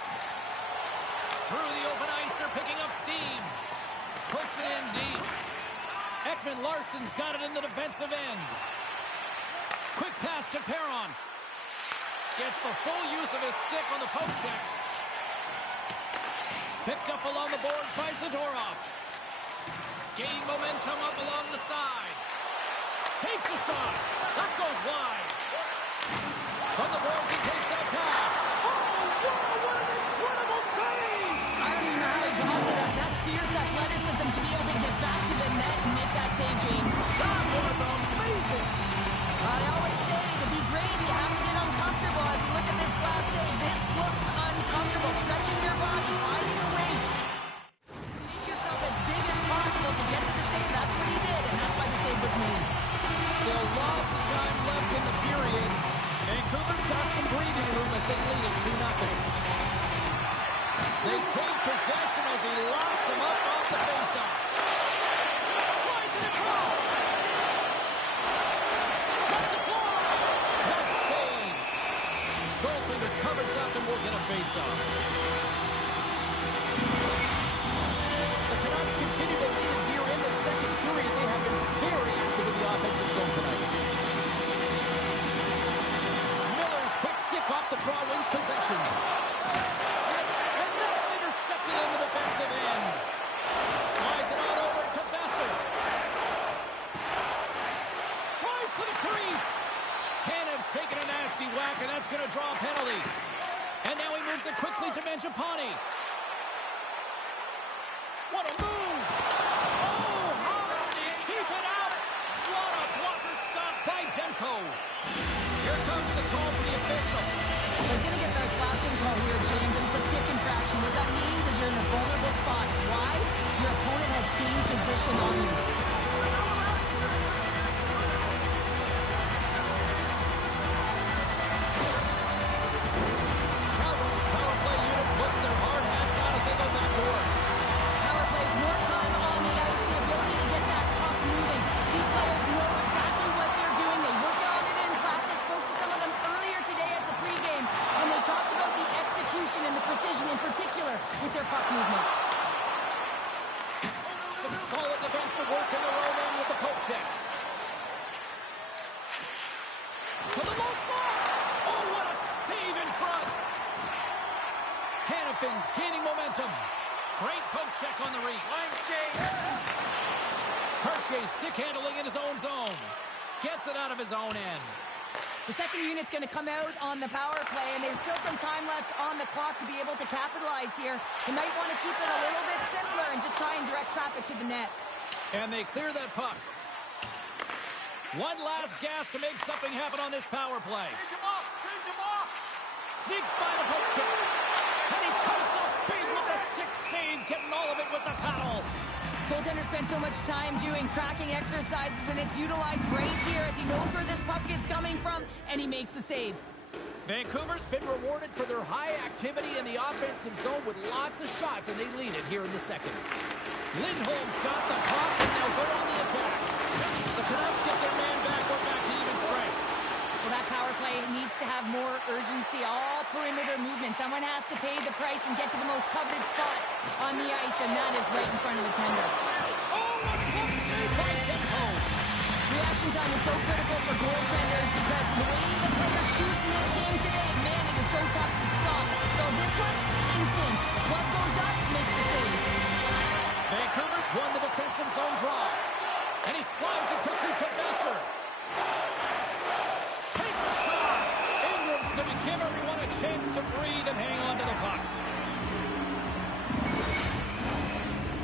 Through the open ice, they're picking up steam. Puts it in deep. Ekman Larsson's got it in the defensive end. Quick pass to Perron. Gets the full use of his stick on the poke check. Picked up along the boards by Zadorov. Gaining momentum up along the side. Takes a shot. That goes wide. On the boards, he takes that pass. Oh, wow, what an incredible save! I don't even know how he got to that. That's fierce athleticism to be able to get back to the net and make that save, James. That was amazing! I always say, to be great, you have to get uncomfortable. As we look at this last save, this looks uncomfortable. Stretching your body, finding a way. Make yourself as big as possible to get to the save. That's what he did, and that's why the save was made. Still lots of time left in the period. Vancouver's got some breathing room as they lead it 2-0. They take possession as he locks him up off the faceoff. Slides it across. That's a fly. That's saved. Goaltender covers up and will get a faceoff. The Canucks continue to lead it here in the second period. They have been very active in the offensive zone tonight. Miller's quick stick off the draw wins possession. And that's intercepted in the defensive end. Slides it on over to Besser. Tries to the crease. Tanev's taking a nasty whack, and that's going to draw a penalty. And now he moves it quickly to Mangiapane. What a move! Oh, how did he keep it out? What a blocker stop by Demko. Here comes the call from the official. He's going to get the slashing call here, James, and it's a stick infraction. What that means is you're in a vulnerable spot. Why? Your opponent has gained position on you. Calgary's power play unit puts their hard hats on as they go back to work. Power plays more time on the ice, the ability to get that puck moving. These players know exactly what they're doing. They work on it in practice. Spoke to some of them earlier today at the pregame, and they talked about the execution and the precision in particular with their puck movement. Some solid defensive work in their own end with the poke check. To the low slot. Oh, what a save in front. Hannafin's gaining momentum. Great poke check on the reach. Cartier stick handling in his own zone. Gets it out of his own end. The second unit's going to come out on the power play, and there's still some time left on the clock to be able to capitalize here. They might want to keep it a little bit simpler and just try and direct traffic to the net. And they clear that puck. One last gas to make something happen on this power play. Sneaks by the poke check. And he comes up big with the stick save, getting all of it with the paddle. Goaltender spent so much time doing tracking exercises, and it's utilized right here as he knows where this puck is coming from, and he makes the save. Vancouver's been rewarded for their high activity in the offensive zone with lots of shots, and they lead it here in the second. Lindholm's got the puck, and they'll go on the attack. The Canucks get their man back. We're back to even strength. Well, that power play needs to have more urgency, all perimeter movement. Someone has to pay the price and get to the most coveted spot on the ice, and that is right in front of the tender. Oh, what a close save by Demko. Reaction time is so critical for goaltenders because the way the players shoot in this game today, man, it is so tough to stop. So this one, instincts. What goes up makes the save. Vancouver's won the defensive zone draw. And he slides it quickly to Besser. Takes a shot. Ingram's going to give everyone a chance to breathe and hang on to the puck.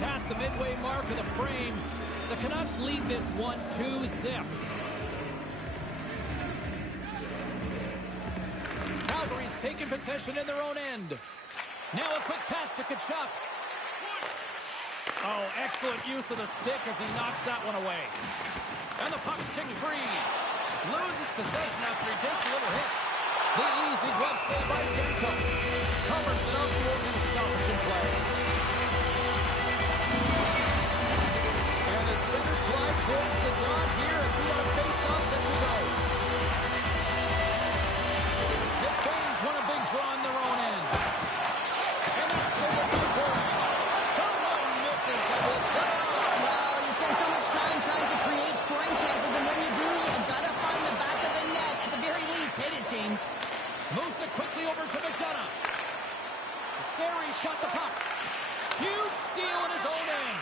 Past the midway mark of the frame, the Canucks lead this 1-2 zip. Calgary's taking possession in their own end. Now a quick pass to Tkachuk. Oh, excellent use of the stick as he knocks that one away. And the puck's kicked free. Loses possession after he takes a little hit. The easy glove save by Demko. Covers it up for the stoppage in play. And the centers glide towards the dot here as we got a face-off set to go. McBain's won a big draw in their own end. And that's stolen by Bourne. Well, you spend so much time trying to create scoring chances, and when you do, you've got to find the back of the net. At the very least, hit it, James. Moves it quickly over to McDonough. Séries got the puck. Huge steal in his own end.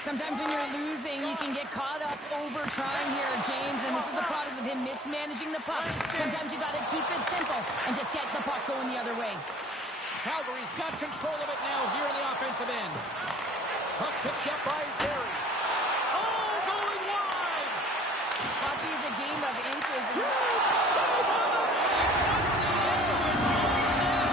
Sometimes when you're losing, you can get caught up over trying here, James, and this is a product of him mismanaging the puck. Sometimes you got to keep it simple and just get the puck going the other way. Calgary's got control of it now here in the offensive end. Puck picked up by Zeri. Oh, going wide! Hockey's a game of inches. And huge save on the right. Puts it into his own net.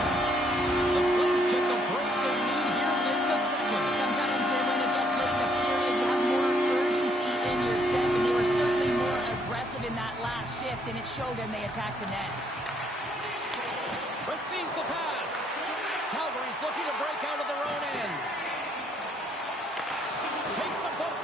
The Flames get the break they need here in the second. Sometimes when it gets late in the period, you have more urgency in your step, and they were certainly more aggressive in that last shift, and it showed when they attacked the net. Receives the pass. Calgary's looking to break out of their own end. Takes a boat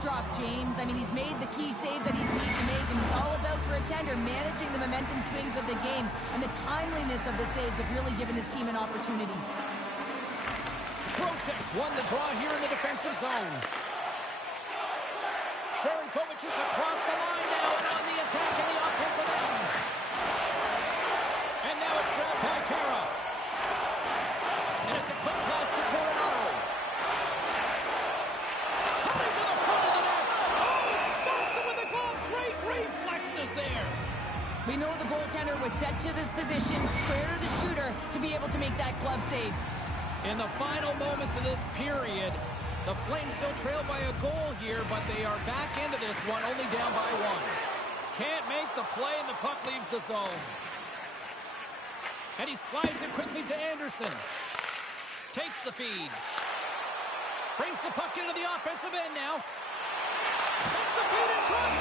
drop, James. I mean, he's made the key saves that he's needed to make, and it's all about, for a tender, managing the momentum swings of the game, and the timeliness of the saves have really given his team an opportunity. Trocheck's won the draw here in the defensive zone. Sharankovic is across the line now and on the attack in the offensive end. And now it's grabbed by Kara. And it's a quick pass to Coronado. Coming to the front of the net. Oh, he stops him with a glove. Great reflexes there. We know the goaltender was set to this position, square to the shooter, to be able to make that glove save. In the final moments of this period, the Flames still trail by a goal here, but they are back into this one, only down by one. Can't make the play, and the puck leaves the zone. And he slides it quickly to Anderson. Takes the feed. Brings the puck into the offensive end now. Sends the feed in front.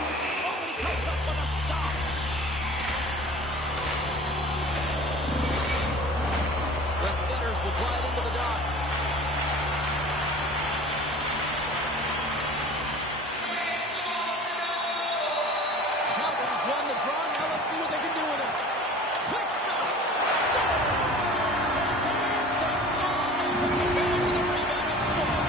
Oh, he comes up with a stop. The Senators will glide into the dot. Calgary's won the draw. Now let's see what they can do with it. Quick shot. Stop. The song and took advantage of the rebound and scored.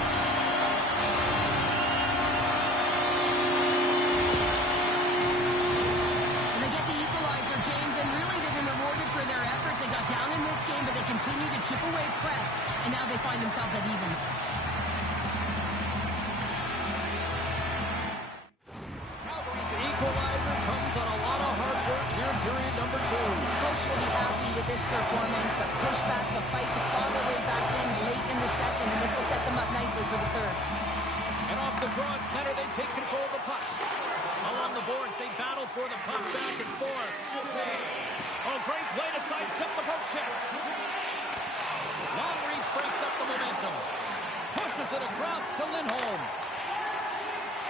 And they get the equalizer, James, and really they've been rewarded for their efforts. They got down in this game, but they continue to chip away press, and now they find themselves at evens. Calgary's equalizer comes on a lot of hard work here in period number 2. Coach will be happy with this performance, the pushback, the fight to claw their way back in late in the second, and this will set them up nicely for the third. And off the draw at center, they take control of the puck. Along the boards, they battle for the puck back and forth. Oh, great play to sidestep the poke check. Long reach breaks up the momentum. Pushes it across to Lindholm.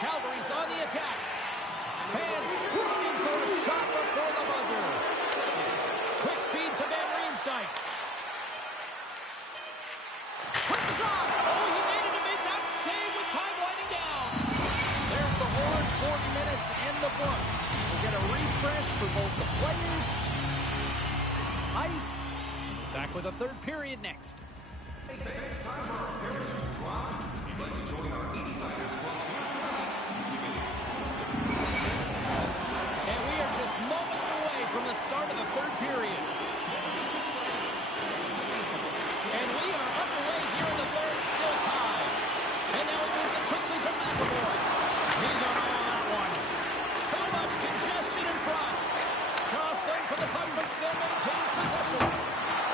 Calgary's on the attack. Fans screaming for a shot before the buzzer. Quick feed to Van Riemsdyk. Quick shot! Oh, he needed to make that save with time winding down. There's the horn, 40 minutes in the books. We'll get a refresh for both the players, ice. Back with a third period next. It's time for our parachute drop. If you'd like to join our Insiders Club here tonight, you can And we are just moments away from the start of the third period. And we are underway here in the third, still tied. And now he moves it quickly to McAvoy. He got all that one. Too much congestion in front. Jostling for the puck, but still maintains possession.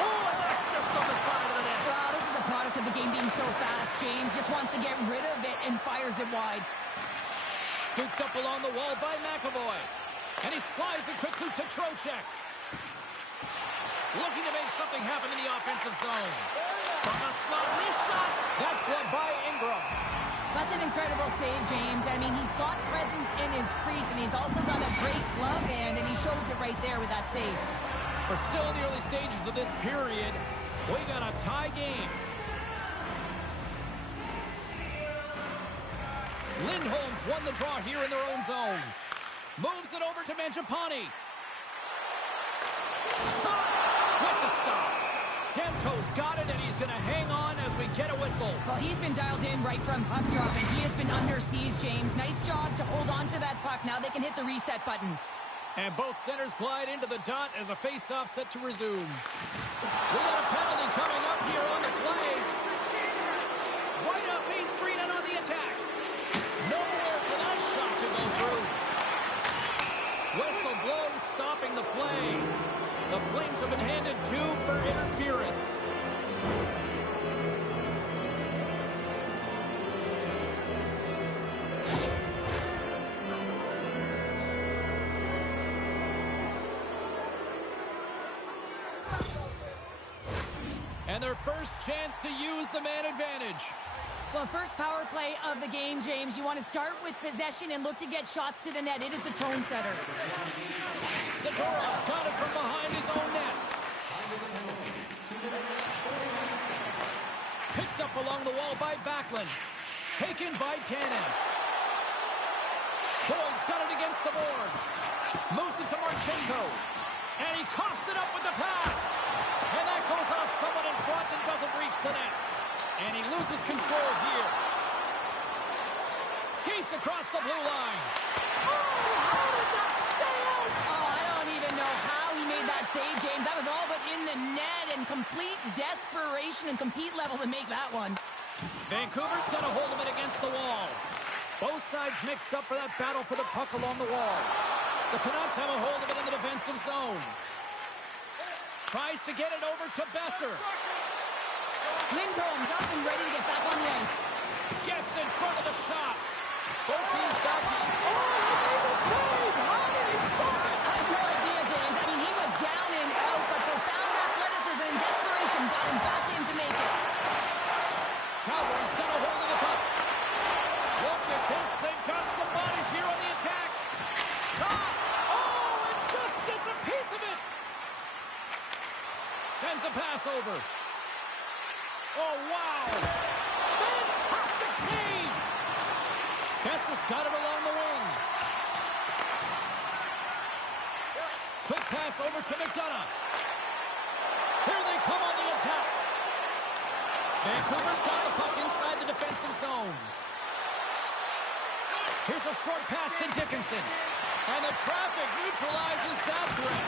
Oh, and that's just on the side of the net. Wow, this is a product of the game being so fast. James just wants to get rid of it and fires it wide. Scooped up along the wall by McAvoy. And he slides it quickly to Trocheck. Looking to make something happen in the offensive zone. From the slot, wrist shot. That's gloved by Ingram. That's an incredible save, James. I mean, he's got presence in his crease, and he's also got a great glove hand, and he shows it right there with that save. We're still in the early stages of this period. We got a tie game. Lindholm's won the draw here in their own zone. Moves it over to Mangiapane. Shot with the stop. Demko's got it, and he's going to hang on as we get a whistle. Well, he's been dialed in right from puck drop, and he has been under siege, James. Nice job to hold on to that puck. Now they can hit the reset button. And both centers glide into the dot as a face-off set to resume. We got a penalty coming up here on the play. Right up Main Street and on the attack. Nowhere for that shot to go through. Whistle blows, stopping the play. The Flames have been handed 2 for interference. And their first chance to use the man advantage. Well, first power play of the game, James. You want to start with possession and look to get shots to the net. It is the tone setter. Zadorov's got it from behind his own net. Picked up along the wall by Backlund. Taken by Tanev. He's got it against the boards. Moves it to Marchenko. And he coughs it up with the pass. And that goes off someone in front and doesn't reach the net. And he loses control here. Skates across the blue line. Oh, how did that stay out? Oh, I don't even know how he made that save, James. That was all but in the net and complete desperation and compete level to make that one. Vancouver's got a hold of it against the wall. Both sides mixed up for that battle for the puck along the wall. The Canucks have a hold of it in the defensive zone. Tries to get it over to Besser. Lindholm's up and ready to get back on the ice. Gets in front of the shot. Both teams back to... Oh, he made the save! How did he stop it? I have no idea, James. I mean, he was down and out, but profound athleticism and desperation got him back in to make it. Calgary's got a hold of the puck. Look at this. They've got some bodies here on the attack. Shot! Oh, it just gets a piece of it. Sends a pass over. Oh, wow. Fantastic save. Kessler's got it along the wing. Quick pass over to McDonough. Here they come on the attack. Vancouver's got the puck inside the defensive zone. Here's a short pass to Dickinson. And the traffic neutralizes that threat.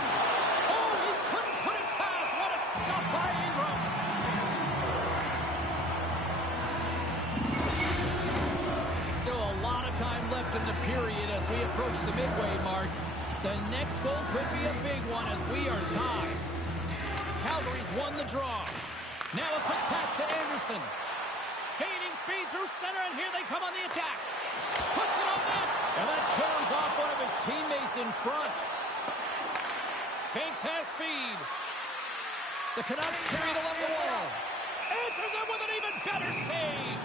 Oh, he couldn't put it past. What a stop by Ingram. Still a lot of time left in the period as we approach the midway mark. The next goal could be a big one as we are tied. Calgary's won the draw. Now a quick pass to Anderson. Gaining speed through center, and here they come on the attack. Puts it on net, and that kills off one of his teammates in front. Bank pass feed. The Canucks carry it along the wall. Answers it with an even better save.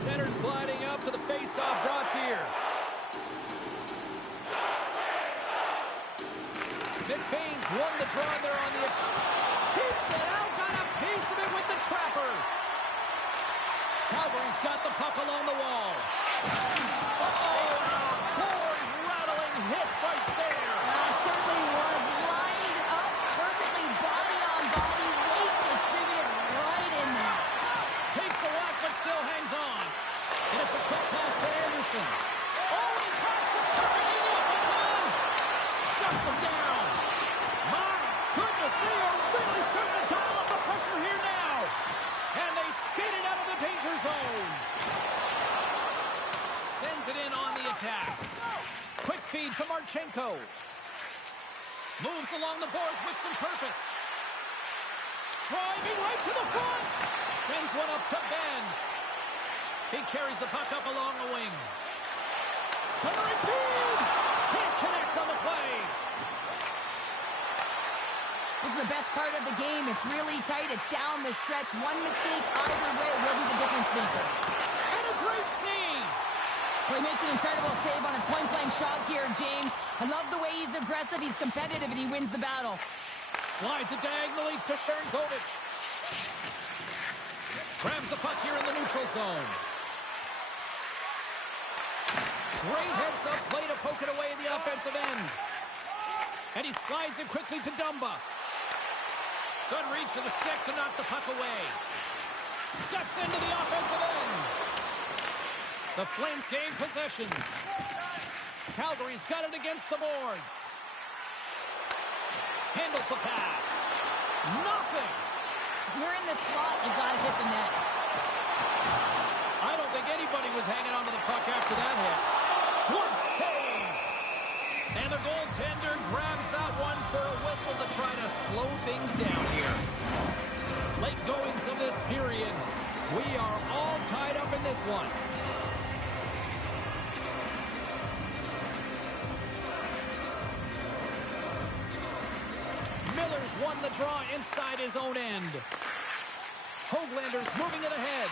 Center's gliding up to the face-off dots here. Nick Baines won the draw there on the attack. Keeps it out, got a piece of it with the trapper. Calgary's got the puck along the wall. Oh, board-rattling hit right there. Certainly was lined up perfectly, body on body, weight distributed right in there. Takes the whack, but still hangs on. And it's a quick pass to Anderson. Oh, he tracks it perfectly in the offensive end. Shuts him down. My goodness, they are really starting to dial up the pressure here now. And they skate it out of the danger zone. Sends it in on the attack. Quick feed to Marchenko. Moves along the boards with some purpose. Driving right to the front. Sends one up to Ben. He carries the puck up along the wing. Centering feed. Can't connect on the play. This is the best part of the game. It's really tight. It's down the stretch. One mistake either way will be the difference maker. And a great save. Well, he makes an incredible save on his point-blank shot here, James. I love the way he's aggressive, he's competitive, and he wins the battle. Slides it diagonally to Sharangovich. Grabs the puck here in the neutral zone. Great heads-up play to poke it away in the offensive end. And he slides it quickly to Dumba. Good reach to the stick to knock the puck away. Steps into the offensive end. The Flames gain possession. Calgary's got it against the boards. Handles the pass. Nothing. You're in the slot, you've got to hit the net. I don't think anybody was hanging onto the puck after that hit. Good save. And the goaltender grabs that one for a whistle to try to slow things down here. Late goings of this period. We are all tied up in this one. Miller's won the draw inside his own end. Hoaglander's moving it ahead.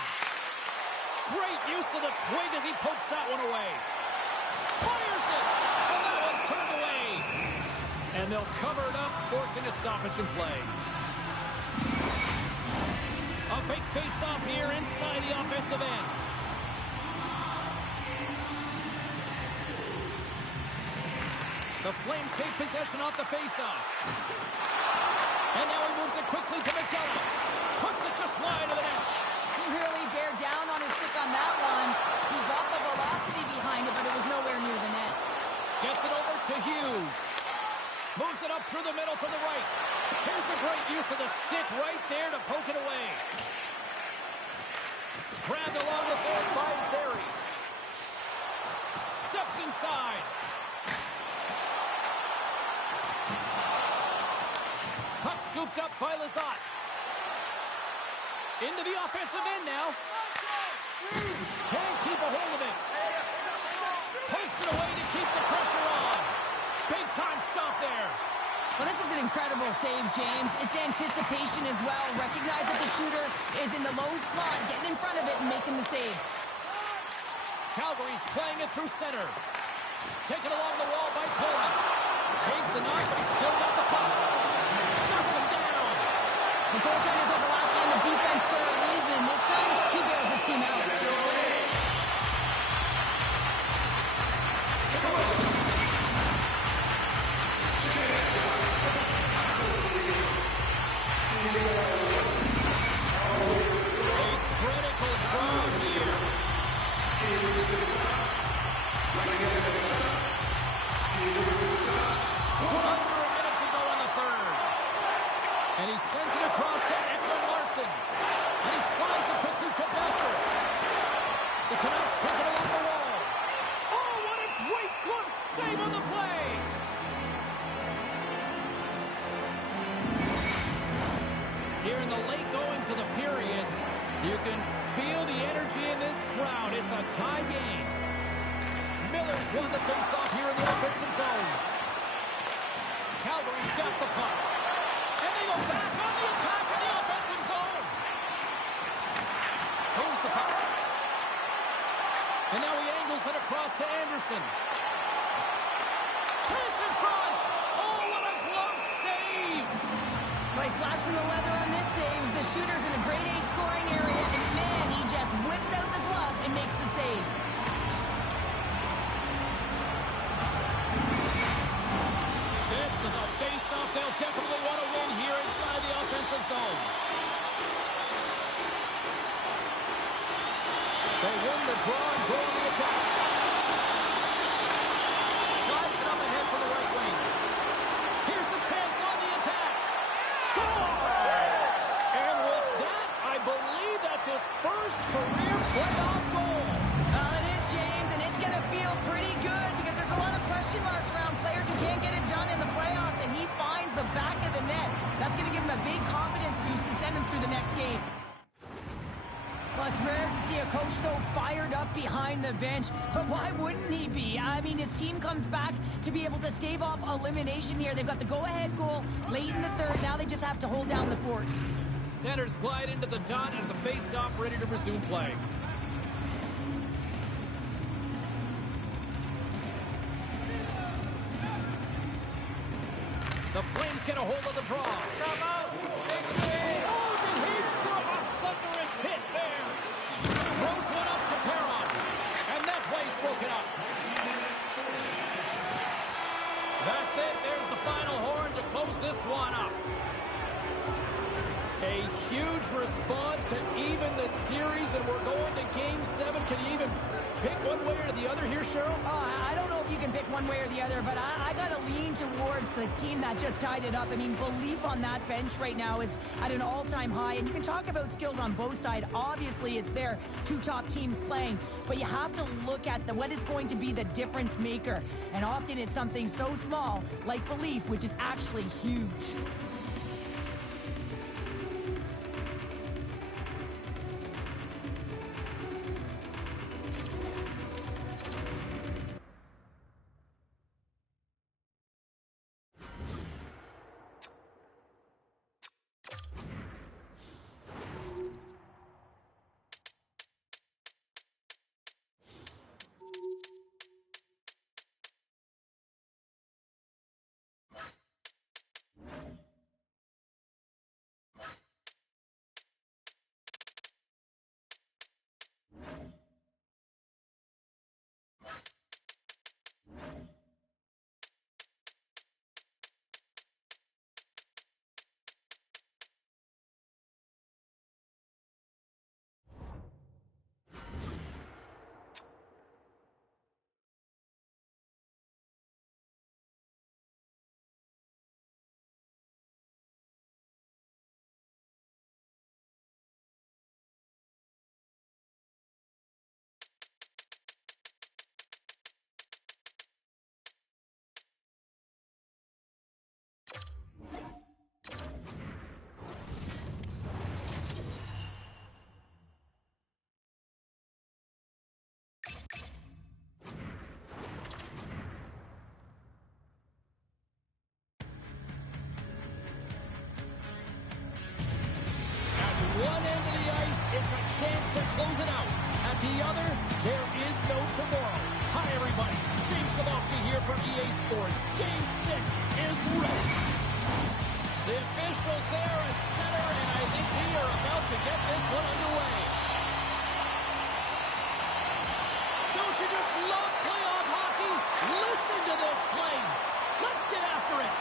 Great use of the twig as he pokes that one away. Fires it! And that one's turned away. And they'll cover it up, forcing a stoppage in play. A big face-off here inside the offensive offensive end. The Flames take possession off the faceoff. And now he moves it quickly to McDonough. Puts it just wide of the net. He really bared down on his stick on that one. He got the velocity behind it, but it was nowhere near the net. Gets it over to Hughes. Moves it up through the middle to the right. Here's a great use of the stick right there to poke it away. Grabbed along the boards by Zary. Steps inside. Puck scooped up by Lizotte. Into the offensive end now. Can't keep a hold of it. Pokes it away to keep the pressure on. Big time stop there. Well, this is an incredible save, James. It's anticipation as well. Recognize that the shooter is in the low slot, getting in front of it and making the save. Calgary's playing it through center. Taken along the wall by Coleman. Takes the knock, but he's still got the puck. Shuts him down. The goaltenders are the last line of defense for a reason. This time, he bails his team out. Here in the late goings of the period, you can feel the energy in this crowd. It's a tie game. Miller's won the faceoff here in the offensive zone. Calgary's got the puck. And they go back on the attack in the offensive zone. Moves the puck. And now he angles it across to Anderson. Chance in front. Oh, what a glove save. Nice flash from the leather on this save. The shooter's in a grade A scoring area, and man, he just whips out the glove and makes the save. This is a face-off they'll definitely want to win here inside the offensive zone. They win the draw and go on the attack. Slides it up ahead for the right wing. Here's the chance on the attack. Scores! And with that, I believe that's his first career playoff goal. Well, it is, James, and it's going to feel pretty good because there's a lot of question marks around players who can't get it done in the playoffs, and he finds the back of the net. That's going to give him a big confidence boost to send him through the next game. Well, it's rare to see a coach so fired up behind the bench, but why wouldn't he be? I mean, his team comes back to be able to stave off elimination here. They've got the go-ahead goal late in the third. Now they just have to hold down the fort. Centers glide into the dot as a face-off ready to resume play. The Flames get a hold of the draw. Oh, did he drop a thunderous hit there? Throws one up to Perron. And that play's broken up. That's it. There's the final horn to close this one up. A huge response to even the series, and we're going to Game 7. Can you even pick one way or the other here, Cheryl? I don't know if you can pick one way or the other, but I got to lean towards the team that just tied it up. I mean, belief on that bench right now is at an all-time high, and you can talk about skills on both sides. Obviously, it's their two top teams playing, but you have to look at what is going to be the difference maker, and often it's something so small like belief, which is actually huge. chance to close it out. At the other, there is no tomorrow. Hi, everybody. James Cebulski here for EA Sports. Game 6 is ready. The officials there at center, and I think we are about to get this one underway. Don't you just love playoff hockey? Listen to this place. Let's get after it.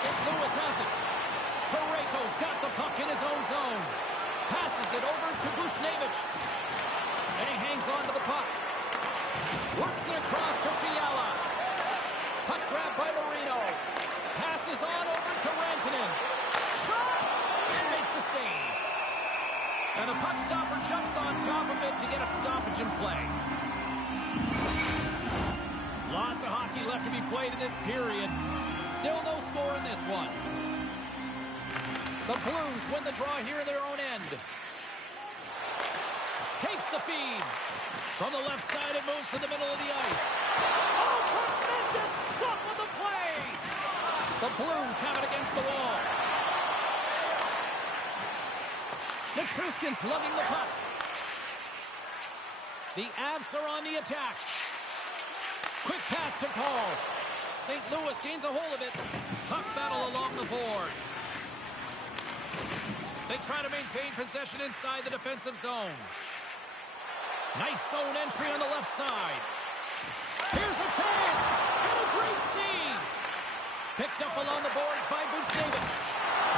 St. Louis has it. Parayko's got the puck in his own zone. Passes it over to Bushnevich. And he hangs on to the puck. Works it across to Fiala. Puck grab by Marino. Passes on over to Rantanen. Shot! And makes the save. And the puck stopper jumps on top of it to get a stoppage in play. Lots of hockey left to be played in this period. Still no score in this one. The Blues win the draw here in their own end. Takes the feed. From the left side, it moves to the middle of the ice. Oh, tremendous stop on the play! The Blues have it against the wall. Nichushkin's lugging the puck. The Avs are on the attack. Quick pass to Paul. St. Louis gains a hold of it. Puck battle along the boards. They try to maintain possession inside the defensive zone. Nice zone entry on the left side. Here's a chance. And a great save. Picked up along the boards by Bushnevich.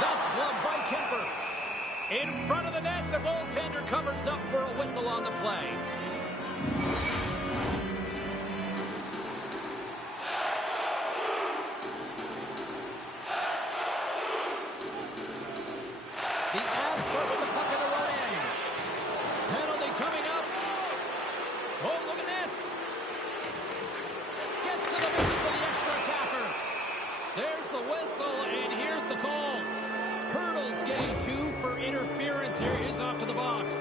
That's gloved by Kemper. In front of the net, the goaltender covers up for a whistle on the play. The Avs start with the puck in their own end. Penalty coming up. Oh, look at this. Gets to the bench for the extra attacker. There's the whistle, and here's the call. Hurdle's getting 2 for interference here. He's off to the box.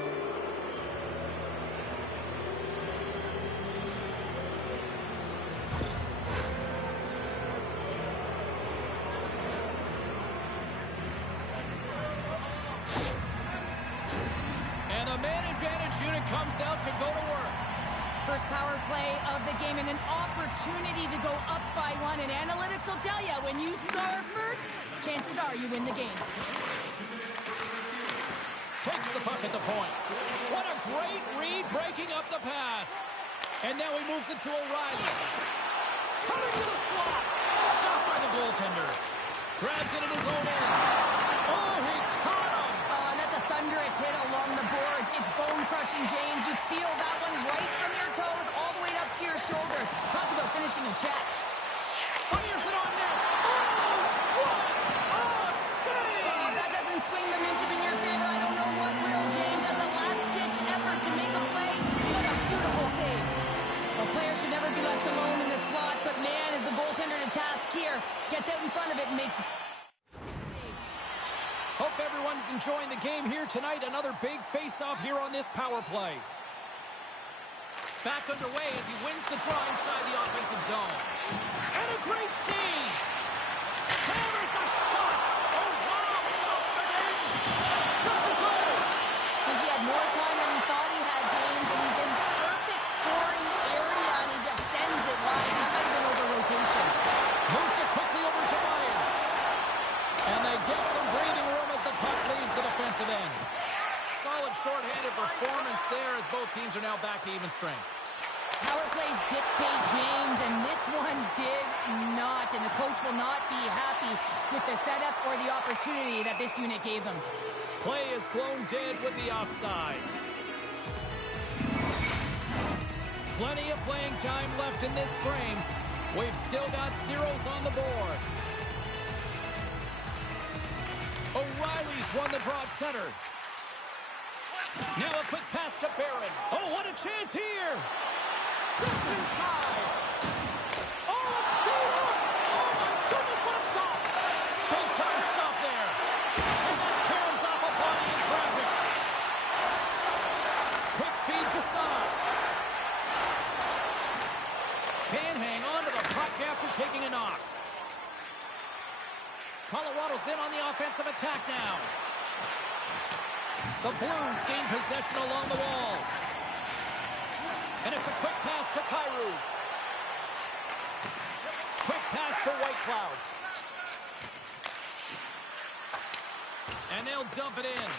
And a man advantage unit comes out to go to work. First power play of the game and an opportunity to go up by 1. And analytics will tell you, when you score first, chances are you win the game. Takes the puck at the point. What a great read, breaking up the pass. And now he moves it to O'Reilly. Coming to the slot. Stopped by the goaltender. Grabs it in his own end. Oh, he caught him. And that's a thunderous hit along the boards. It's bone-crushing, James. You feel that one right from your toes all the way up to your shoulders. Talk about finishing a check. Fires it on net. Oh, what a save! That doesn't swing the momentum in your favor. I don't know what will, James. That's a last-ditch effort to make a play. What a beautiful save. A player should never be left alone in the slot, but man, is the goaltender to task here. Gets out in front of it and makes... Hope everyone's enjoying the game here tonight. Another big face-off here on this power play. Back underway as he wins the draw inside the offensive zone. And a great save. Hammers the shot. Oh, wow, Sauceman. Doesn't go. I think he had more time than he thought he had, James, and he's in perfect scoring area, and he just sends it wide. That might have been over rotation. Moves it quickly over to Myers. And they get some breathing room as the puck leaves the defensive end. Solid shorthanded performance there as both teams are now back to even strength. Power plays dictate games, and this one did not. And the coach will not be happy with the setup or the opportunity that this unit gave them. Play is blown dead with the offside. Plenty of playing time left in this frame. We've still got zeros on the board. O'Reilly's won the draw at center. Now a quick pass to Barron. Oh, what a chance here! Steps inside. Oh, it's still up! Oh, my goodness, what a stop! Big time stop there. And that caroms off a body in traffic. Quick feed to Saad. Can hang on to the puck after taking a knock. Colorado's in on the offensive attack now. The Blues gain possession along the wall. And it's a quick pass to Kyrou. Quick pass to White Cloud. And they'll dump it in.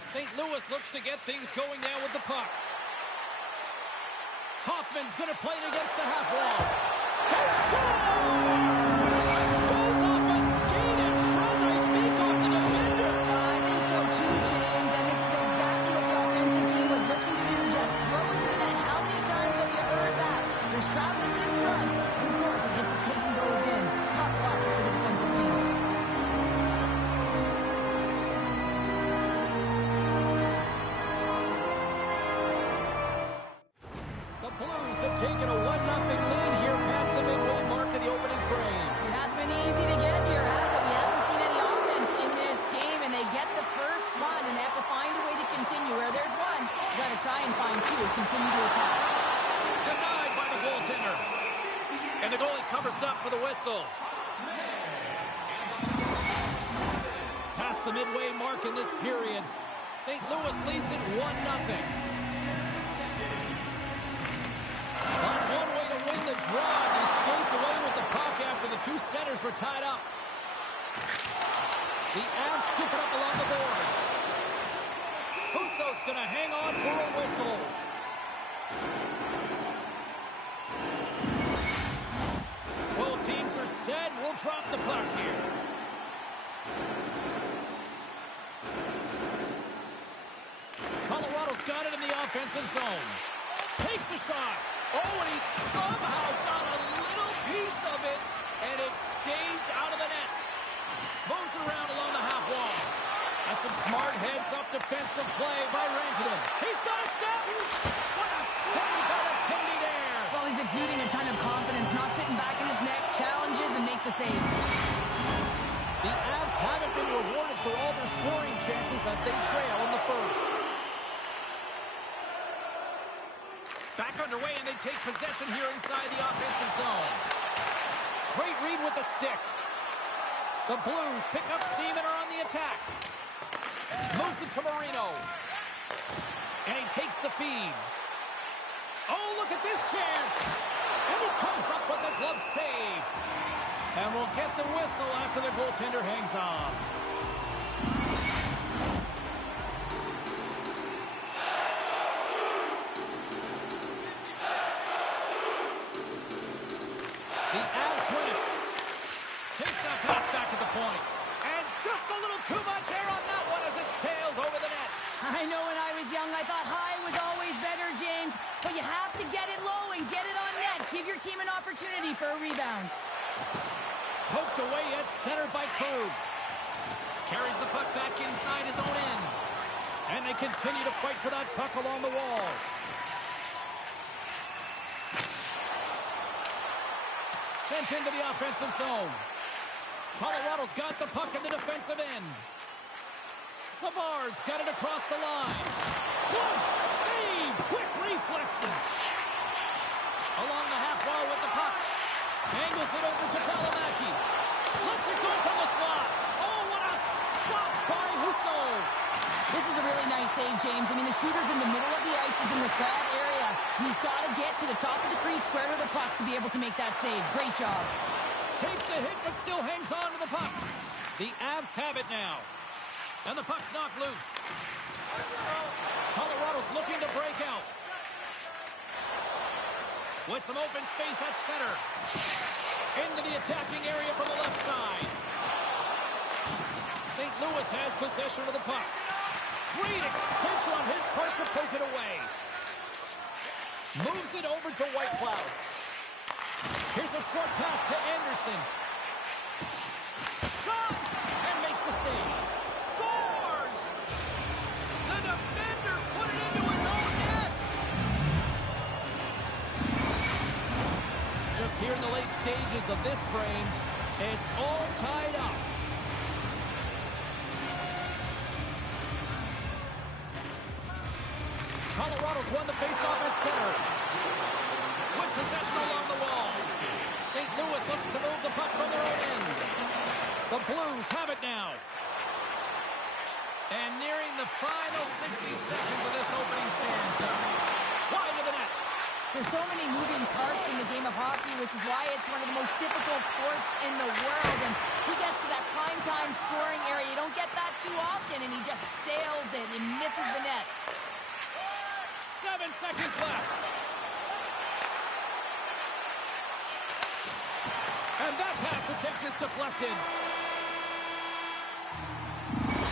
St. Louis looks to get things going now with the puck. Hoffman's going to play it against the half wall. They score! Goes off a skate in front, I think, of the defender. I think so too, James. And this is exactly what the offensive team was looking to do. Just throw it to the net. How many times have you heard that? There's traveling in front. And of course, it gets a skate and goes in. Tough luck for the defensive team. Have taken a 1-0 lead here past the midway mark of the opening frame. It hasn't been easy to get here, has it? We haven't seen any offense in this game, and they get the first one, and they have to find a way to continue. Where there's one, you got to try and find two. Continue to attack. Denied by the goaltender. And the goalie covers up for the whistle. Past the midway mark in this period, St. Louis leads it 1-0. That's one way to win the draw as he skates away with the puck after the two centers were tied up. The Avs scoop it up along the boards. Husso's going to hang on for a whistle. Both teams are set. We'll drop the puck here. Colorado's got it in the offensive zone. Takes a shot. Oh, and he somehow got a little piece of it, and it stays out of the net. Moves it around along the half wall. That's some smart heads-up defensive play by Rantanen. He's got a step. What a save by the Tindy there. Well, he's exuding a ton of confidence, not sitting back in his net, challenges and make the save. The Avs haven't been rewarded for all their scoring chances as they trail in the first. Back underway, and they take possession here inside the offensive zone. Great read with the stick. The Blues pick up steam and are on the attack. Moves it to Marino. And he takes the feed. Oh, look at this chance. And he comes up with the glove save. And we'll get the whistle after the goaltender hangs on. The Avs win it. Takes that pass back at the point. And just a little too much air on that one as it sails over the net. I know when I was young, I thought high was always better, James. But you have to get it low and get it on net. Give your team an opportunity for a rebound. Poked away, yet centered by Krug. Carries the puck back inside his own end. And they continue to fight for that puck along the wall. Sent into the offensive zone. Colorado's got the puck in the defensive end. Savard's got it across the line. Good save! Quick reflexes. Along the half wall with the puck. Angles it over to Valimaki. Lets it go from the slot. Oh, what a stop by Husso. This is a really nice save, James. I mean, the shooter's in the middle of the ice. He's in the slot area. He's got to get to the top of the crease, square to the puck to be able to make that save. Great job. Takes a hit, but still hangs on to the puck. The Avs have it now. And the puck's knocked loose. Colorado's looking to break out. With some open space at center. Into the attacking area from the left side. St. Louis has possession of the puck. Great extension on his part to poke it away. Moves it over to White Cloud. Here's a short pass to Anderson. Shot! And makes the save. Scores! The defender put it into his own net. Just here in the late stages of this frame, it's all tied up. Colorado's won the faceoff at center. With possession along the wall. St. Louis looks to move the puck from their own end. The Blues have it now. And nearing the final 60 seconds of this opening stanza. Wide of the net. There's so many moving parts in the game of hockey, which is why it's one of the most difficult sports in the world. And he gets to that primetime scoring area. You don't get that too often, and he just sails it and misses the net. 7 seconds left. And that pass attempt is deflected.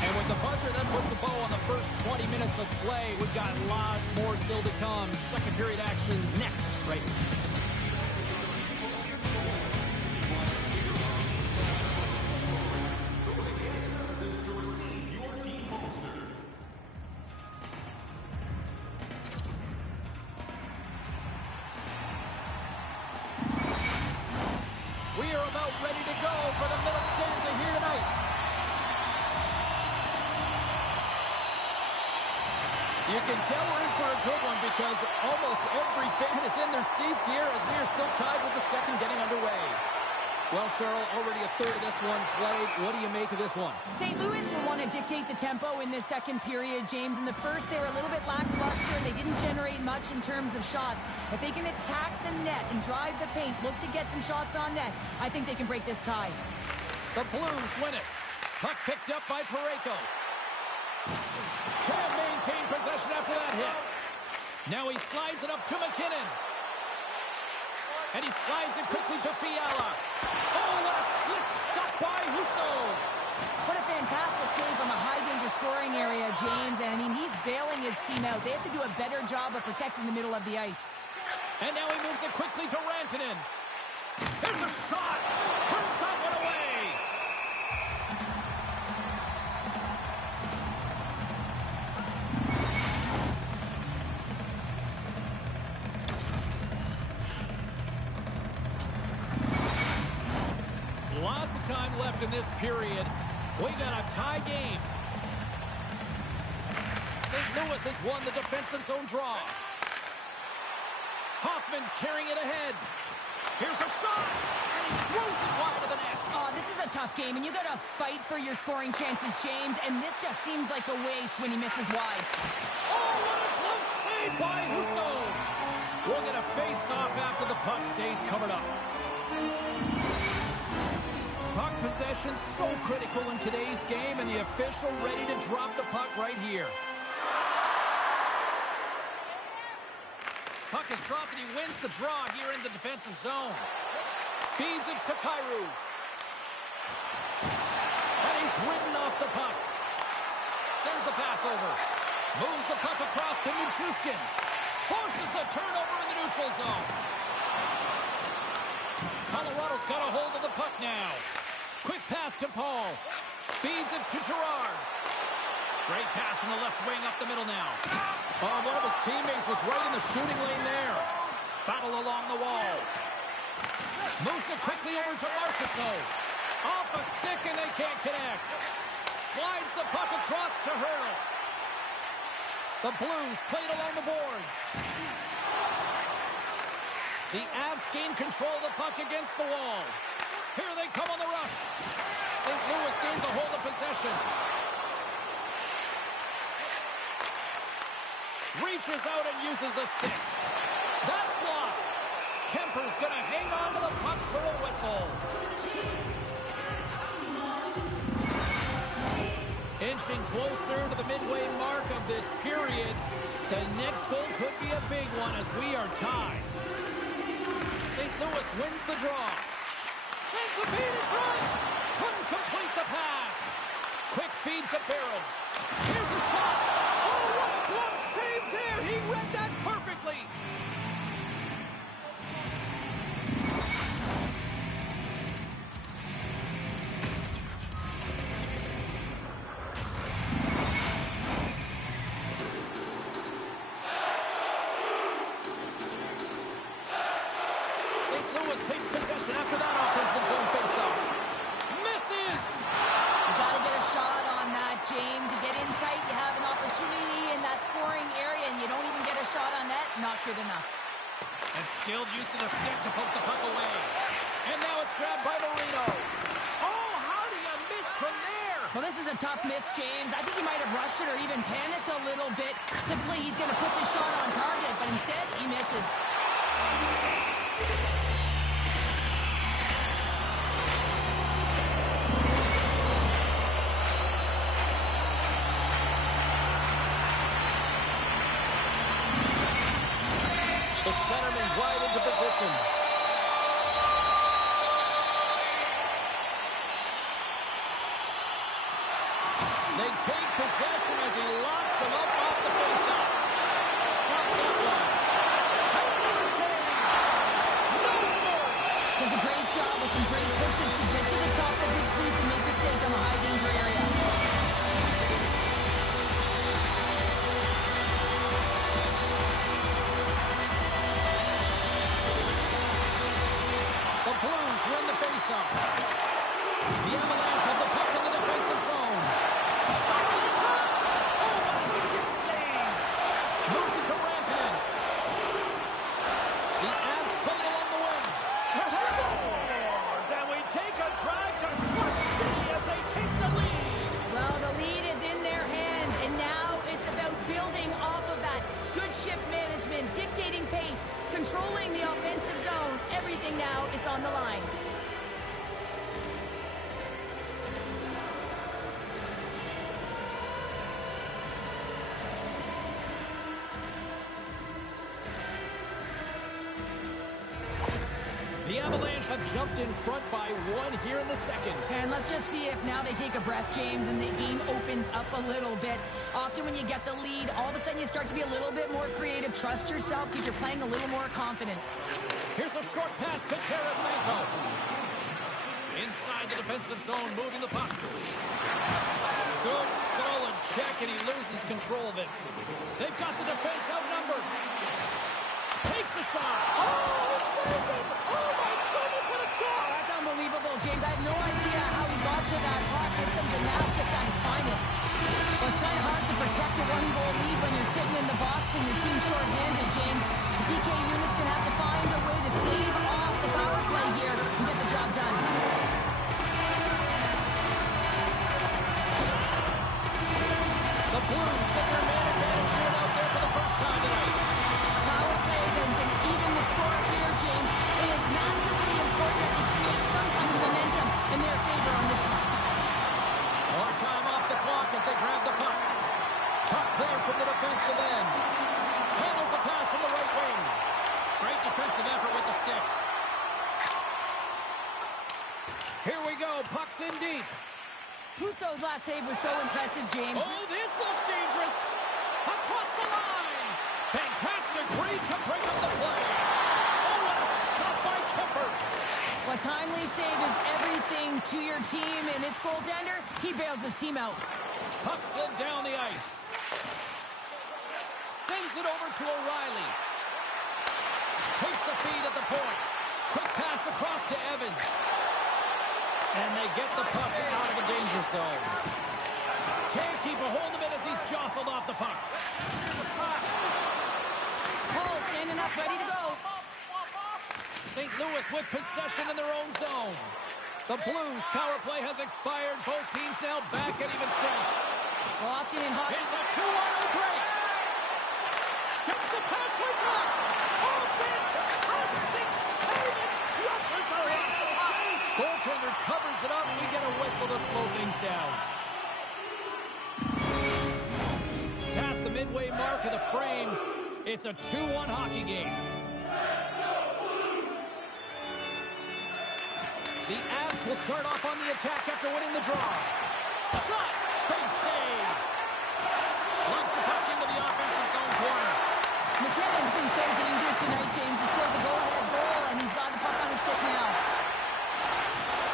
And with the buzzer, that puts a bow on the first 20 minutes of play. We've got lots more still to come. Second period action next, right? We are about ready to go for the middle stanza here tonight. You can tell we're in for a good one because almost every fan is in their seats here as we are still tied with the second getting underway. Well, Cheryl, already a third of this one played. What do you make of this one? St. Louis will want to dictate the tempo in this second period, James. In the first, they were a little bit lackluster, and they didn't generate much in terms of shots. If they can attack the net and drive the paint, look to get some shots on net, I think they can break this tie. The Blues win it. Puck picked up by Parayko. Can't maintain possession after that hit. Now he slides it up to McKinnon. And he slides it quickly to Fiala. Oh, what a slick stop by Husso. What a fantastic save from a high-danger scoring area, James. And, I mean, he's bailing his team out. They have to do a better job of protecting the middle of the ice. And now he moves it quickly to Rantanen. Here's a shot. Turns that one away. Lots of time left in this period. We got a tie game. St. Louis has won the defensive zone draw. Hoffman's carrying it ahead. Here's a shot, and he throws it wide of the net. Oh, this is a tough game, and you got to fight for your scoring chances, James, and this just seems like a waste when he misses wide. Oh, what a close save by Husso. We'll get a face-off after the puck stays covered up. Puck possession so critical in today's game, and the official ready to drop the puck right here. Puck is dropped, and he wins the draw here in the defensive zone. Feeds it to Kyrou. And he's ridden off the puck. Sends the pass over. Moves the puck across to Nichushkin. Forces the turnover in the neutral zone. Colorado's got a hold of the puck now. Quick pass to Paul. Feeds it to Gerard. Great pass from the left wing up the middle now. Oh, one of his teammates was right in the shooting lane there. Battle along the wall. Moves it quickly over to Marchessault. Off a stick and they can't connect. Slides the puck across to Hurl. The Blues played along the boards. The Avs gain control of the puck against the wall. Here they come on the rush. St. Louis gains a hold of possession. Reaches out and uses the stick. That's blocked. Kemper's going to hang on to the puck for a whistle. Inching closer to the midway mark of this period. The next goal could be a big one as we are tied. St. Louis wins the draw. Sends the feed in front. Couldn't complete the pass. Quick feed to Barron. Here's a shot. Oh, what a glove save there. He read that perfectly. St. Louis takes possession after that offensive zone faceoff. Misses. You got to get a shot on that, James. You get in tight, you have an opportunity in that scoring area, and you don't even get a shot on net. Not good enough. And skilled use of the stick to poke the puck away. And now it's grabbed by Marino. Oh, how do you miss from there? Well, this is a tough miss, James. I think he might have rushed it or even panicked a little bit. Typically, he's going to put the shot on target, but instead, he misses. The centerman right into position. They take possession as he locks him up off the faceoff. Stop that one. Another save. No, sir. Does a great job with some great pushes to get to the top of his crease and make the save on the high danger area. The Blues win the faceoff. The Avalanche have the puck in the defensive zone. Shot inside. Oh, what a stick save. Moves it to Rantanen. The Avs played along the wing. Scores! And we take a drive to Clutch City as they take the lead. Well, the lead is in their hands, and now it's about building off of that. Good shift management, dictating pace, controlling the offensive zone. Everything now, it's on the line. The Avalanche have jumped in front by one here in the second. And let's just see if now they take a breath, James, and the game opens up a little bit. Often when you get the lead, all of a sudden you start to be a little bit more creative. Trust yourself because you're playing a little more confident. Here's a short pass to Tarasenko. Inside the defensive zone, moving the puck. Good, solid check, and he loses control of it. They've got the defense outnumbered. Takes a shot. Oh, saved it. Oh, my goodness, what a stop. That's unbelievable, James. I have no idea how he got to that puck. It's some gymnastics at its finest. Well, it's kind of hard to protect a one-goal lead when you're sitting in the box and your team's short-handed, James. The PK unit's going to have to find a way to stave off the power play here and get the job done. The Blues get their man advantage here out there for the first time tonight. Power play then can even the score here, James. It is massively important that they create some kind of momentum in their favor on this one. More time off the clock as they grab the puck. Puck cleared from the defensive end. Handles a pass from the right wing. Great defensive effort with the stick. Here we go. Puck's in deep. Husso's last save was so impressive, James. Oh, this looks dangerous. Across the line. Fantastic read to break up the play. Oh, what a stop by Kemper. A timely save is everything to your team, and this goaltender, he bails his team out. Puck slid down the ice. Sends it over to O'Reilly. Takes the feed at the point. Quick pass across to Evans. And they get the puck out of the danger zone. Can't keep a hold of it as he's jostled off the puck. Paul standing up, ready to go. St. Louis with possession in their own zone. The Blues' power play has expired. Both teams now back at even strength. Well, often in hockey. Here's a 2-on-0 break. Gets the pass right back. Oh, fantastic save and clutches the run. Goaltender covers it up. We get a whistle to slow things down. Past the midway mark of the frame, it's a 2-1 hockey game. The Avs will start off on the attack after winning the draw. Shot! Big save! Lunks the puck into the offensive zone corner. McKinnon's been so dangerous tonight, James. He scored the go-ahead goal, and he's got the puck on his stick now.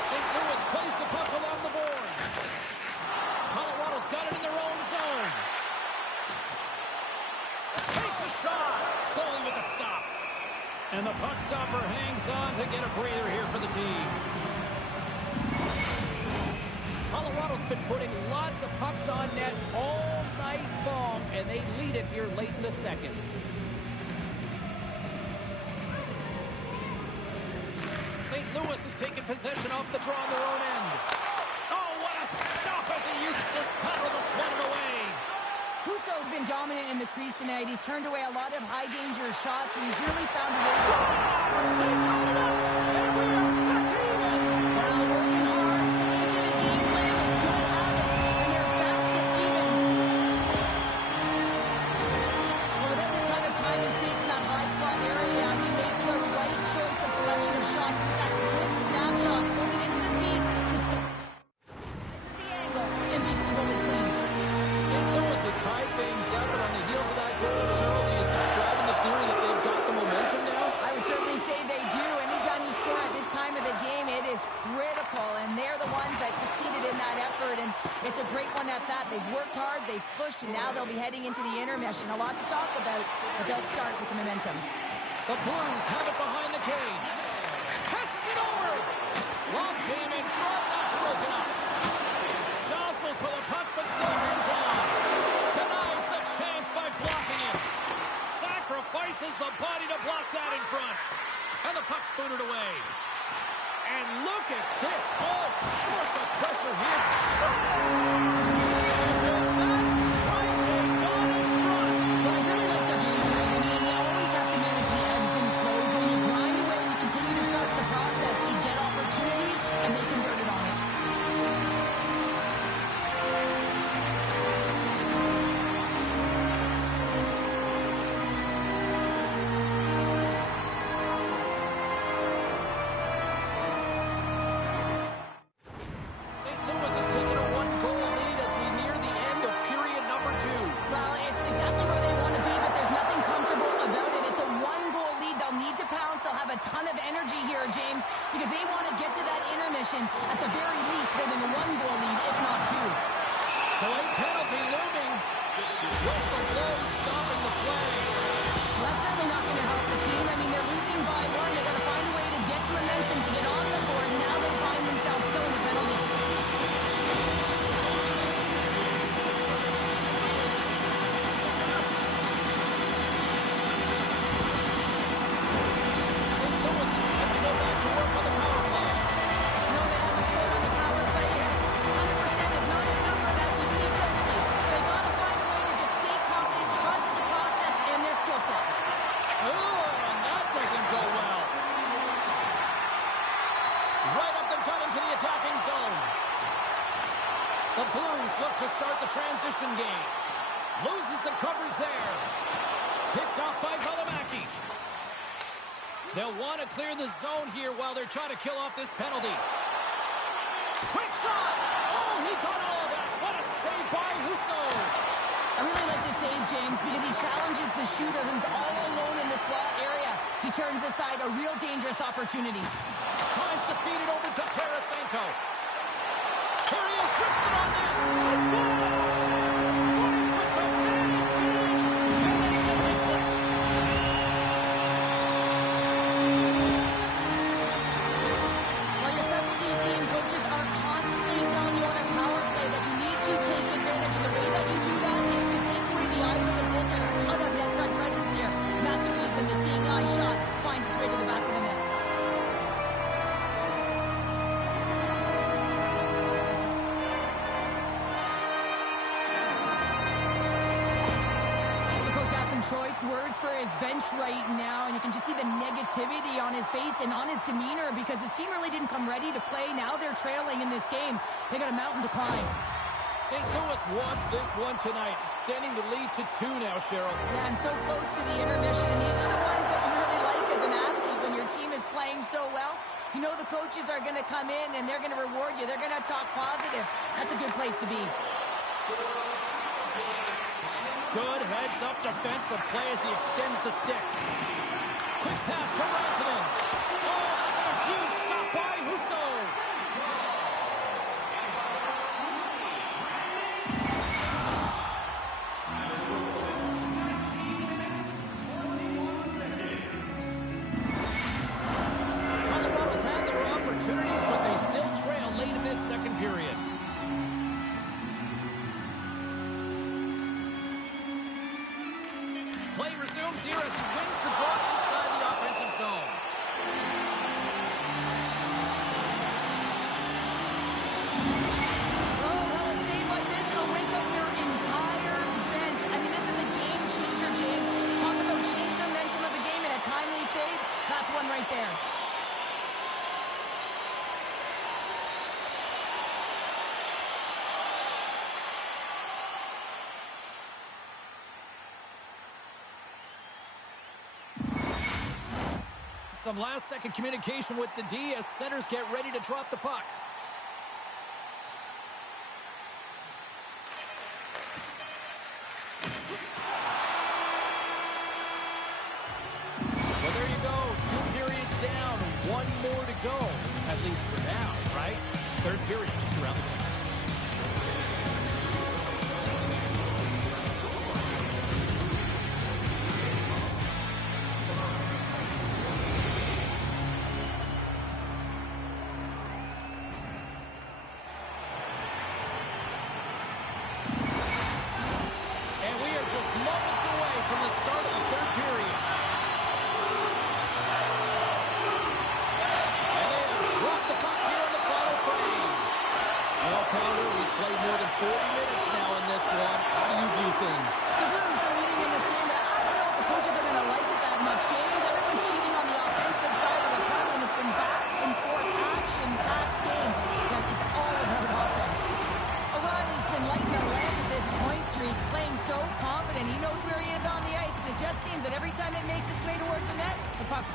St. Louis plays the puck along the boards. Colorado's got it in their own zone. Takes a shot. Goalie with a stop. And the puck stopper hangs on to get a breather here for the team. Colorado's been putting lots of pucks on net all night long, and they lead it here late in the second. St. Louis has taken possession off the draw on their own end. Oh, what a stoppage Chelsea uses his power to swan it away. Husso's been dominant in the crease tonight. He's turned away a lot of high-danger shots, and he's really found a way to... They tied it up, and we are back to even. Well, working hard, sticking to the game plan with good habits, and they're back to evens. Well, without a ton of time and space in that high slot area, he makes the right choice of selection of shots with that quick snapshot, pulls it into the feet to skip. This is the angle, and beats the goalie clean. St. Louis has tied things up, and on the heels of that goal, Cheryl, do you subscribe in the theory that they've got the momentum now? I would certainly say they do. Anytime you score at this time of the game, it is critical, and they're the ones that succeeded in that effort, and it's a great one at that. They've worked hard, they've pushed, and now they'll be heading into the intermission. A lot to talk about, but they'll start with the momentum. The Blues have it behind the cage. Passes it over. Long game in front. That's broken up. Jostles for the puck, but still hangs on. Denies the chance by blocking it. Sacrifices the body to block that in front. And the puck's booted away. And look at this. All sorts of pressure here. That's striking on in front. Well, I really like their game tonight. I mean, you always have to manage the ebbs and flows, but when you grind away and you continue to trust the process, you get opportunity, and they converted on it. St. Louis has taken a one-goal lead as we near the end of period number 2. Well, it's exactly where they want to be, but there's nothing comfortable about it. It's a one-goal lead. They'll need to pounce. They'll have a ton of energy here, James, because they want to get to that intermission, at the very least holding a one-goal lead, if not two. Delayed penalty looming. Whistle blows, stopping the play. Well, that's certainly not going to help the team. I mean, they're losing by one. They've got to find a way to get some momentum to get on the board. Now they find themselves still in the penalty. St. Louis is set to go back to work on the power play. No, they haven't scored on the power play yet. 100% is not a number that we see typically. So they've got to find a way to just stay confident, trust the process and their skill sets. Oh, and that doesn't go well. Right up the gut into the attacking zone. The Blues look to start the transition game. Loses the coverage there. Picked off by Valimaki. They'll want to clear the zone here while they're trying to kill off this penalty. Quick shot! Oh, he got all of that. What a save by Husso. I really like this save, James, because he challenges the shooter who's all alone in the slot area. He turns aside a real dangerous opportunity. Tries to feed it over to Tarasenko. Here he is, rips it on net. It's good! White with the manning finish, and they get the click. While your specialty team coaches are constantly telling you on a power play that you need to take advantage, and the way that you do that is to take away the eyes of the goaltender. A ton of net front presence here. And that's the reason the seeing eye shot finds its way to the back of the net. The coach has some choice words for his bench right now, and you can just see the negativity on his face and on his demeanor because his team really didn't come ready to play. Now they're trailing in this game. They got a mountain to climb. St. Louis wants this one tonight, extending the lead to 2 now, Cheryl. Yeah, and so close to the intermission, and these are the ones that you really like as an athlete when your team is playing so well. You know the coaches are going to come in and they're going to reward you. They're going to talk positive. That's a good place to be. Good heads-up defensive play as he extends the stick. Quick pass to Rantanen. Oh, that's a huge stop by Husso. Colorado's had their opportunities, but they still trail late in this second period. Play resumes here as he wins the draw inside the offensive zone. Oh, well, a some last-second communication with the D as centers get ready to drop the puck. Well, there you go. 2 periods down, 1 more to go. At least for now, right? Third period just around the corner.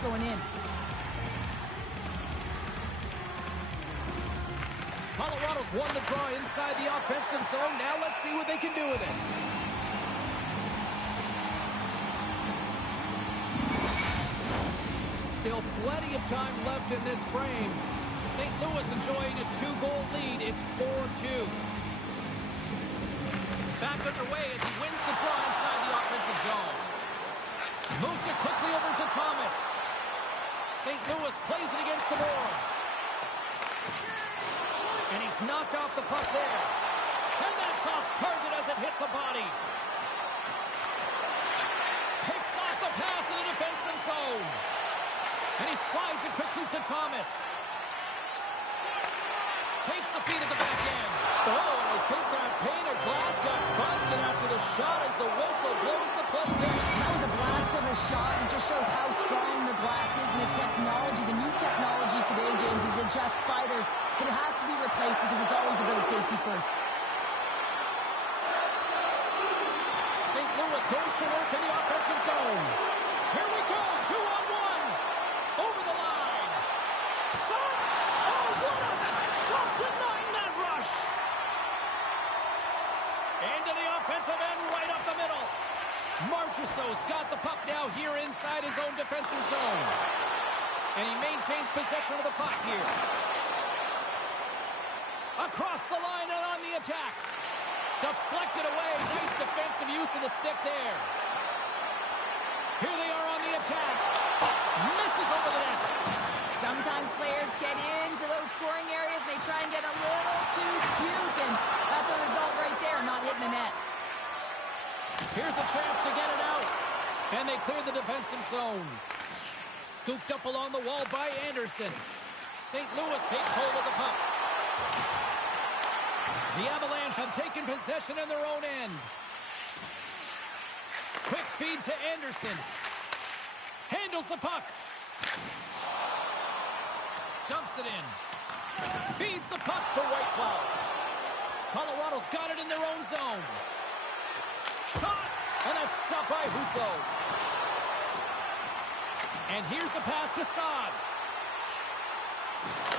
Going in. Colorado's won the draw inside the offensive zone. Now let's see what they can do with it. Still plenty of time left in this frame. St. Louis enjoying a 2-goal lead. It's 4-2. Back underway as he wins the draw inside the offensive zone. Moves it quickly over to Thomas. St. Louis plays it against the boards. And he's knocked off the puck there. And that's off target as it hits a body. Picks off the pass in the defensive zone. And he slides it quickly to Thomas. Takes the feed at the back end. Oh, and I think that pane of glass got busted after the shot as the whistle blows the play down. That was a blast of a shot. It just shows how strong the glass is and the technology. The new technology today, James, is it just spiders. But it has to be replaced because it's always about safety first. St. Louis goes to work in the offensive zone. Here we go, 2-on-1. Over the line. Shot. Oh, what a stop denying that rush. Into the offensive end, right up the middle. Marchessault's got the puck now here inside his own defensive zone. And he maintains possession of the puck here. Across the line and on the attack. Deflected away. Nice defensive use of the stick there. Here they are on the attack. Misses over the net. Sometimes players get into those scoring areas and they try and get a little too cute. And that's a result right there, not hitting the net. Here's a chance to get it out. And they clear the defensive zone. Scooped up along the wall by Anderson. St. Louis takes hold of the puck. The Avalanche have taken possession in their own end. Quick feed to Anderson. Handles the puck. Dumps it in. Feeds the puck to Whitecloud. Colorado's got it in their own zone. Shot! And that's stopped by Husso. And here's the pass to Saad.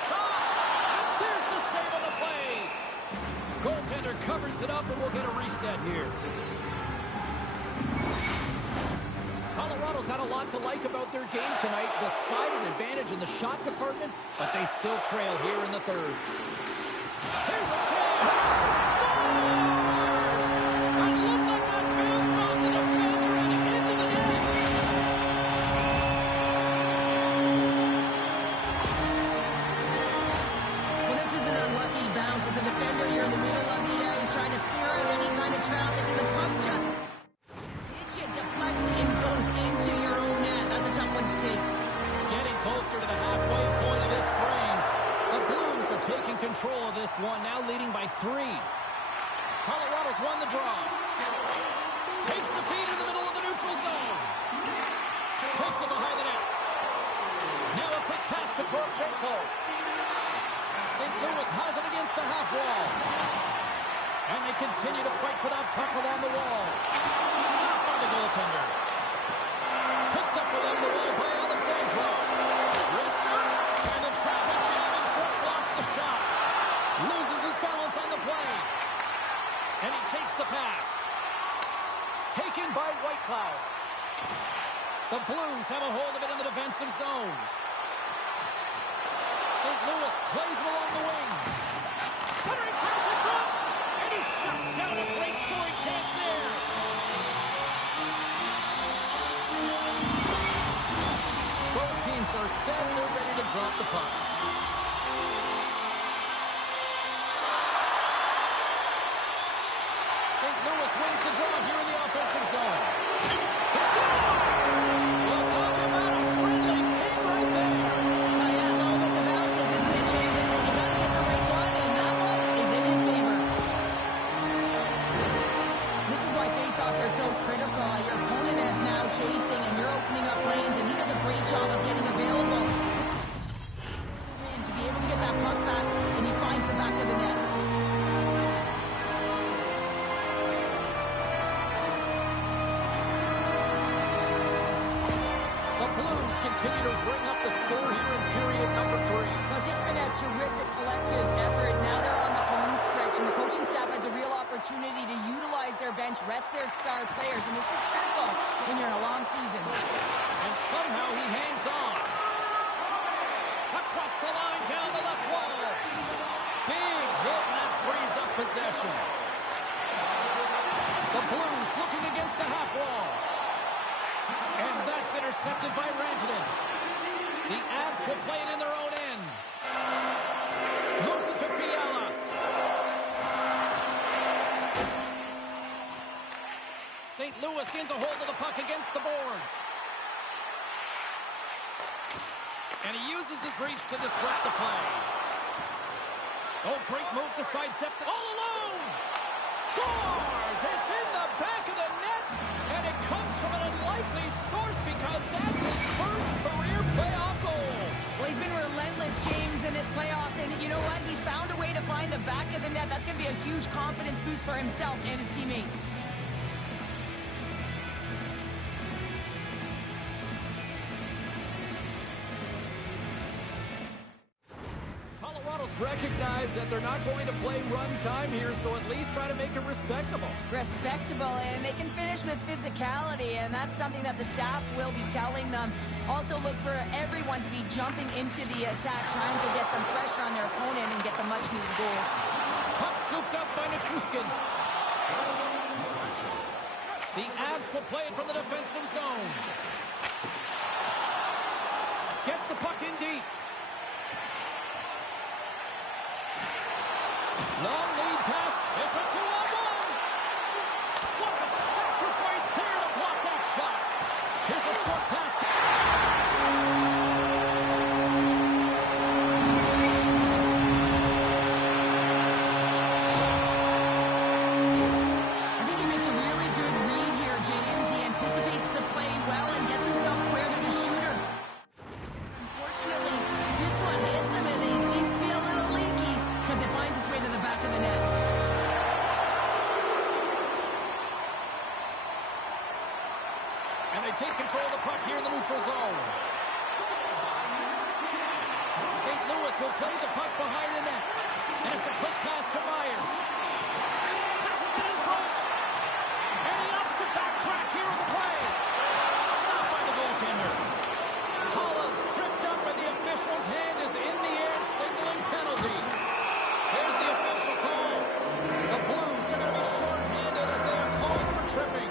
Shot! And there's the save on the play. Goaltender covers it up and we'll get a reset here. Colorado's had a lot to like about their game tonight. Decided advantage in the shot department, but they still trail here in the third. Here's a chance! Scores! And looked like that bounced off the defender and into the net. Well, this is an unlucky bounce. As a defender, you're in the middle of the ice trying to clear out any kind of traffic, and the puck just deflects and goes into your own net. That's a tough one to take. Getting closer to the halfway point of this frame. The Blues are taking control of this one, now leading by 3. Colorado's won the draw. Takes the feed in the middle of the neutral zone. Takes it behind the net. Now a quick pass to Torchenko. St. Louis has it against the half wall. And they continue to fight for that puck along the wall. Stopped by the goaltender. Picked up along the wall by Alexandrov. The Blues have a hold of it in the defensive zone. St. Louis plays it along the wing. Centering pass in front. And he shuts down a great scoring chance there. Both teams are set and they're ready to drop the puck. St. Louis wins the draw here in the offensive zone. He scores! We'll talk about a friendly game right there. Oh, yeah, it's all about the bounces, isn't it, James? And you got to get the right one, and that one is in his favor. This is why faceoffs are so critical. Your opponent is now chasing, and you're opening up lanes, and he does a great job of getting available to be able to get that puck back, and he finds the back of the net. The Blues continue to bring up the score here in period number 3. Well, it's just been a terrific collective effort. Now they're on the home stretch, and the coaching staff has a real opportunity to utilize their bench, rest their star players, and this is critical when you're in a long season. And somehow he hangs on. Across the line, down the left wall. Big hit, and that frees up possession. The Blues looking against the half wall. And that's intercepted by Rantanen. The Avs will play it in their own end. Moves it to Fiala. St. Louis gains a hold of the puck against the boards. And he uses his reach to disrupt the play. Oh, great move to sidestep. All alone! Scores! It's in the back of the net, and it comes from an unlikely source because that's his first career playoff goal. Well, he's been relentless, James, in his playoffs, and you know what? He's found a way to find the back of the net. That's going to be a huge confidence boost for himself and his teammates. Recognize that they're not going to play run time here, so at least try to make it respectable. Respectable, and they can finish with physicality, and that's something that the staff will be telling them. Also look for everyone to be jumping into the attack, trying to get some pressure on their opponent and get some much-needed goals. Puck scooped up by Nichushkin. The Avs will play it from the defensive zone. Gets the puck in deep. Long lead pass. It's a 2-on-1. What a sacrifice there to block that shot. Here's a short pass. I think he makes a really good read here, James. He anticipates the play well and gets himself square to the shooter. Unfortunately, this one hits him, and he seems to be a little leaky because it finds its way to the back of the net. And they take control of the puck here in the neutral zone. St. Louis will play the puck behind the net. And it's a quick pass to Myers. Passes it in front. And he opts to backtrack here with the play. Stopped by the goaltender. Holla's tripped up, and the official's hand is in the air, signaling penalty. There's the official call. The Blues are going to be short-handed as they are called for tripping.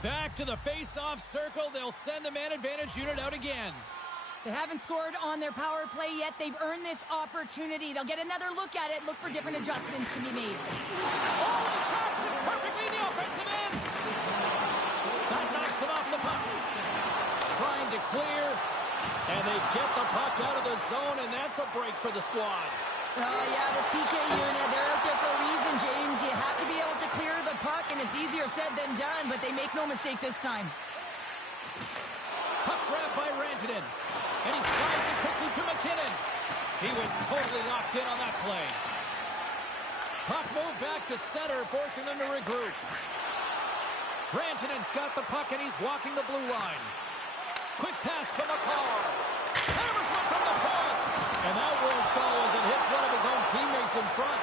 Back to the face-off circle. They'll send the man advantage unit out again. They haven't scored on their power play yet. They've earned this opportunity. They'll get another look at it, look for different adjustments to be made. Oh, he tracks it perfectly in the offensive end. That knocks it off the puck. Trying to clear, and they get the puck out of the zone, and that's a break for the squad. Oh, yeah, this PK unit, they're out there for a reason, James. You have to be able to clear the puck, and it's easier said than done, but they make no mistake this time. Puck grabbed by Rantanen, and he slides it quickly to McKinnon. He was totally locked in on that play. Puck moved back to center, forcing them to regroup. Brantonen's got the puck, and he's walking the blue line. Quick pass to McCall. Hammers one from the point. And that won't go as it hits one of his own teammates in front.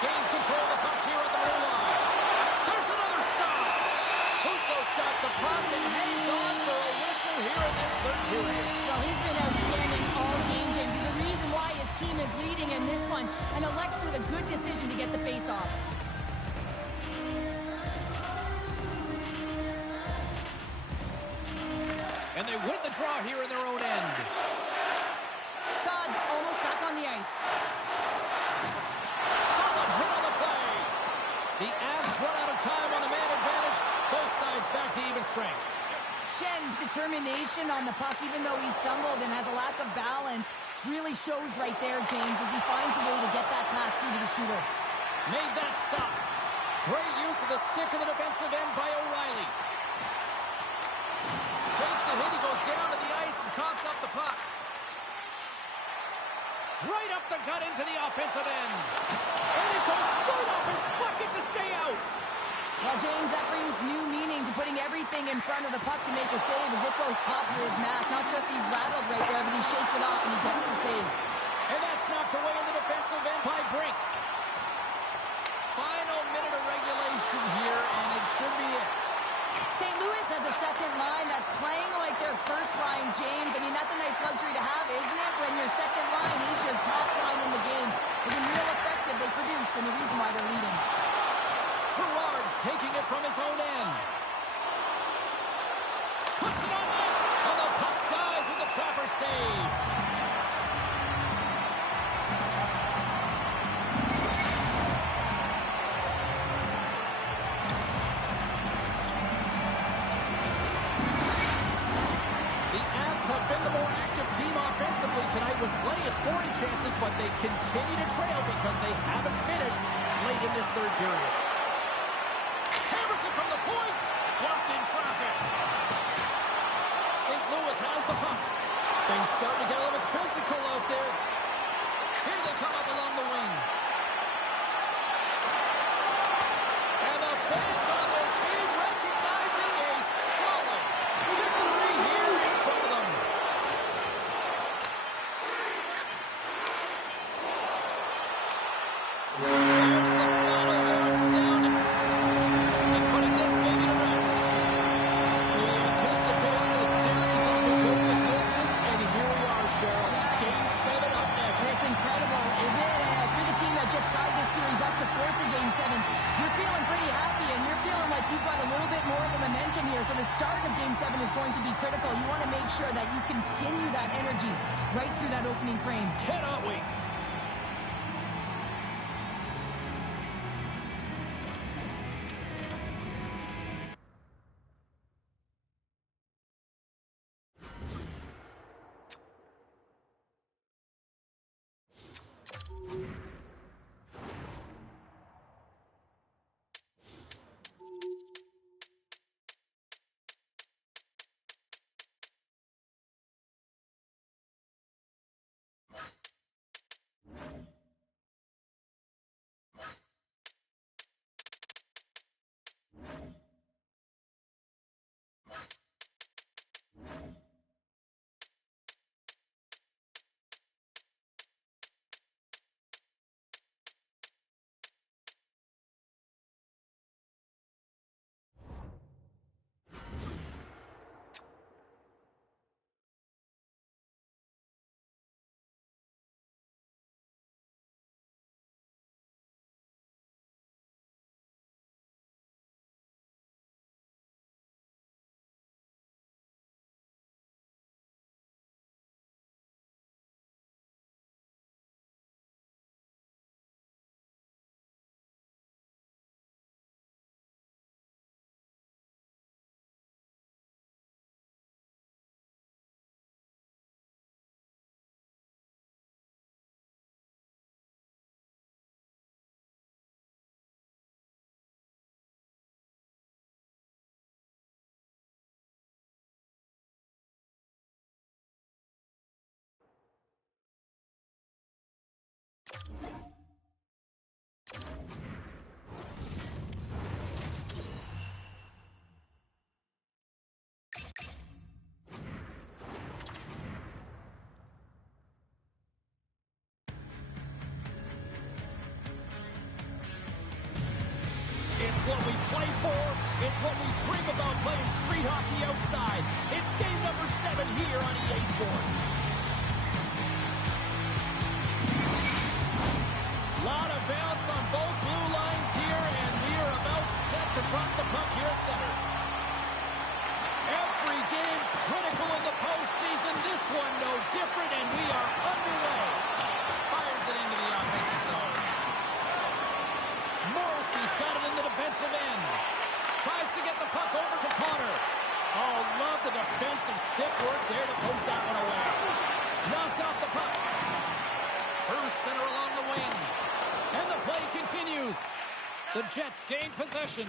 Gains control of the puck here at the blue line. There's another stop. Husso's got the puck and hangs on for a whistle here in this third period. Well, he's been outstanding all game, James. He's the reason why his team is leading in this one, and elects with a good decision to get the face-off. And they win the draw here in their own end. Sod's almost back on the ice. Solid hit on the play. The Avs run out of time on the man advantage. Both sides back to even strength. Schen's determination on the puck, even though he stumbled and has a lack of balance, really shows right there, James, as he finds a way to get that pass through to the shooter. Made that stop. Great use of the stick in the defensive end by O'Reilly. Takes a hit, he goes down to the ice and coughs up the puck. Right up the gut into the offensive end. And it goes right off his bucket to stay out. Well, James, that brings new meaning to putting everything in front of the puck to make a save as it goes pop to his mask. Not sure if he's rattled right there, but he shakes it off and he gets the save. And that's knocked away in the defensive end by Brink. Final minute of regulation here, and it should be it. St. Louis has a second line that's playing like their first line, James. I mean, that's a nice luxury to have, isn't it? When your second line is your top line in the game. They've been real effective. They produced, and the reason why they're leading. Gerard's taking it from his own end. Puts it on net, and the puck dies with the trapper save. Have been the more active team offensively tonight with plenty of scoring chances, but they continue to trail because they haven't finished late in this third period. Hammers it from the point, blocked in traffic. St. Louis has the puck. Things starting to get a little physical out there. Here they come up along the wing. And the fans on their feet recognizing a solid victory here in front of them. There's the final horn sound and putting this baby to rest. We anticipated a series that could go the distance, and here we are, Cheryl. Game 7 up next. It's incredible, is it? If you're the team that just tied this series up to force a Game 7, you're feeling pretty happy, and you're feeling like you've got a little bit more of the momentum here. So the start of Game 7 is going to be critical. You want to make sure that you continue that energy right through that opening frame. Cannot wait. what we dream about, playing street hockey outside. It's game number 7 here on EA Sports. Lot of bounce on both blue lines here, and we are about set to drop the puck here at center. Every game critical in the postseason. This one no different, and we are underway. Fires it into the offensive zone. Morrissey's got it in the defensive end. Tries to get the puck over to Connor. Oh, love the defensive stick work there to post that one away. Knocked off the puck. Through center along the wing. And the play continues. The Jets gain possession.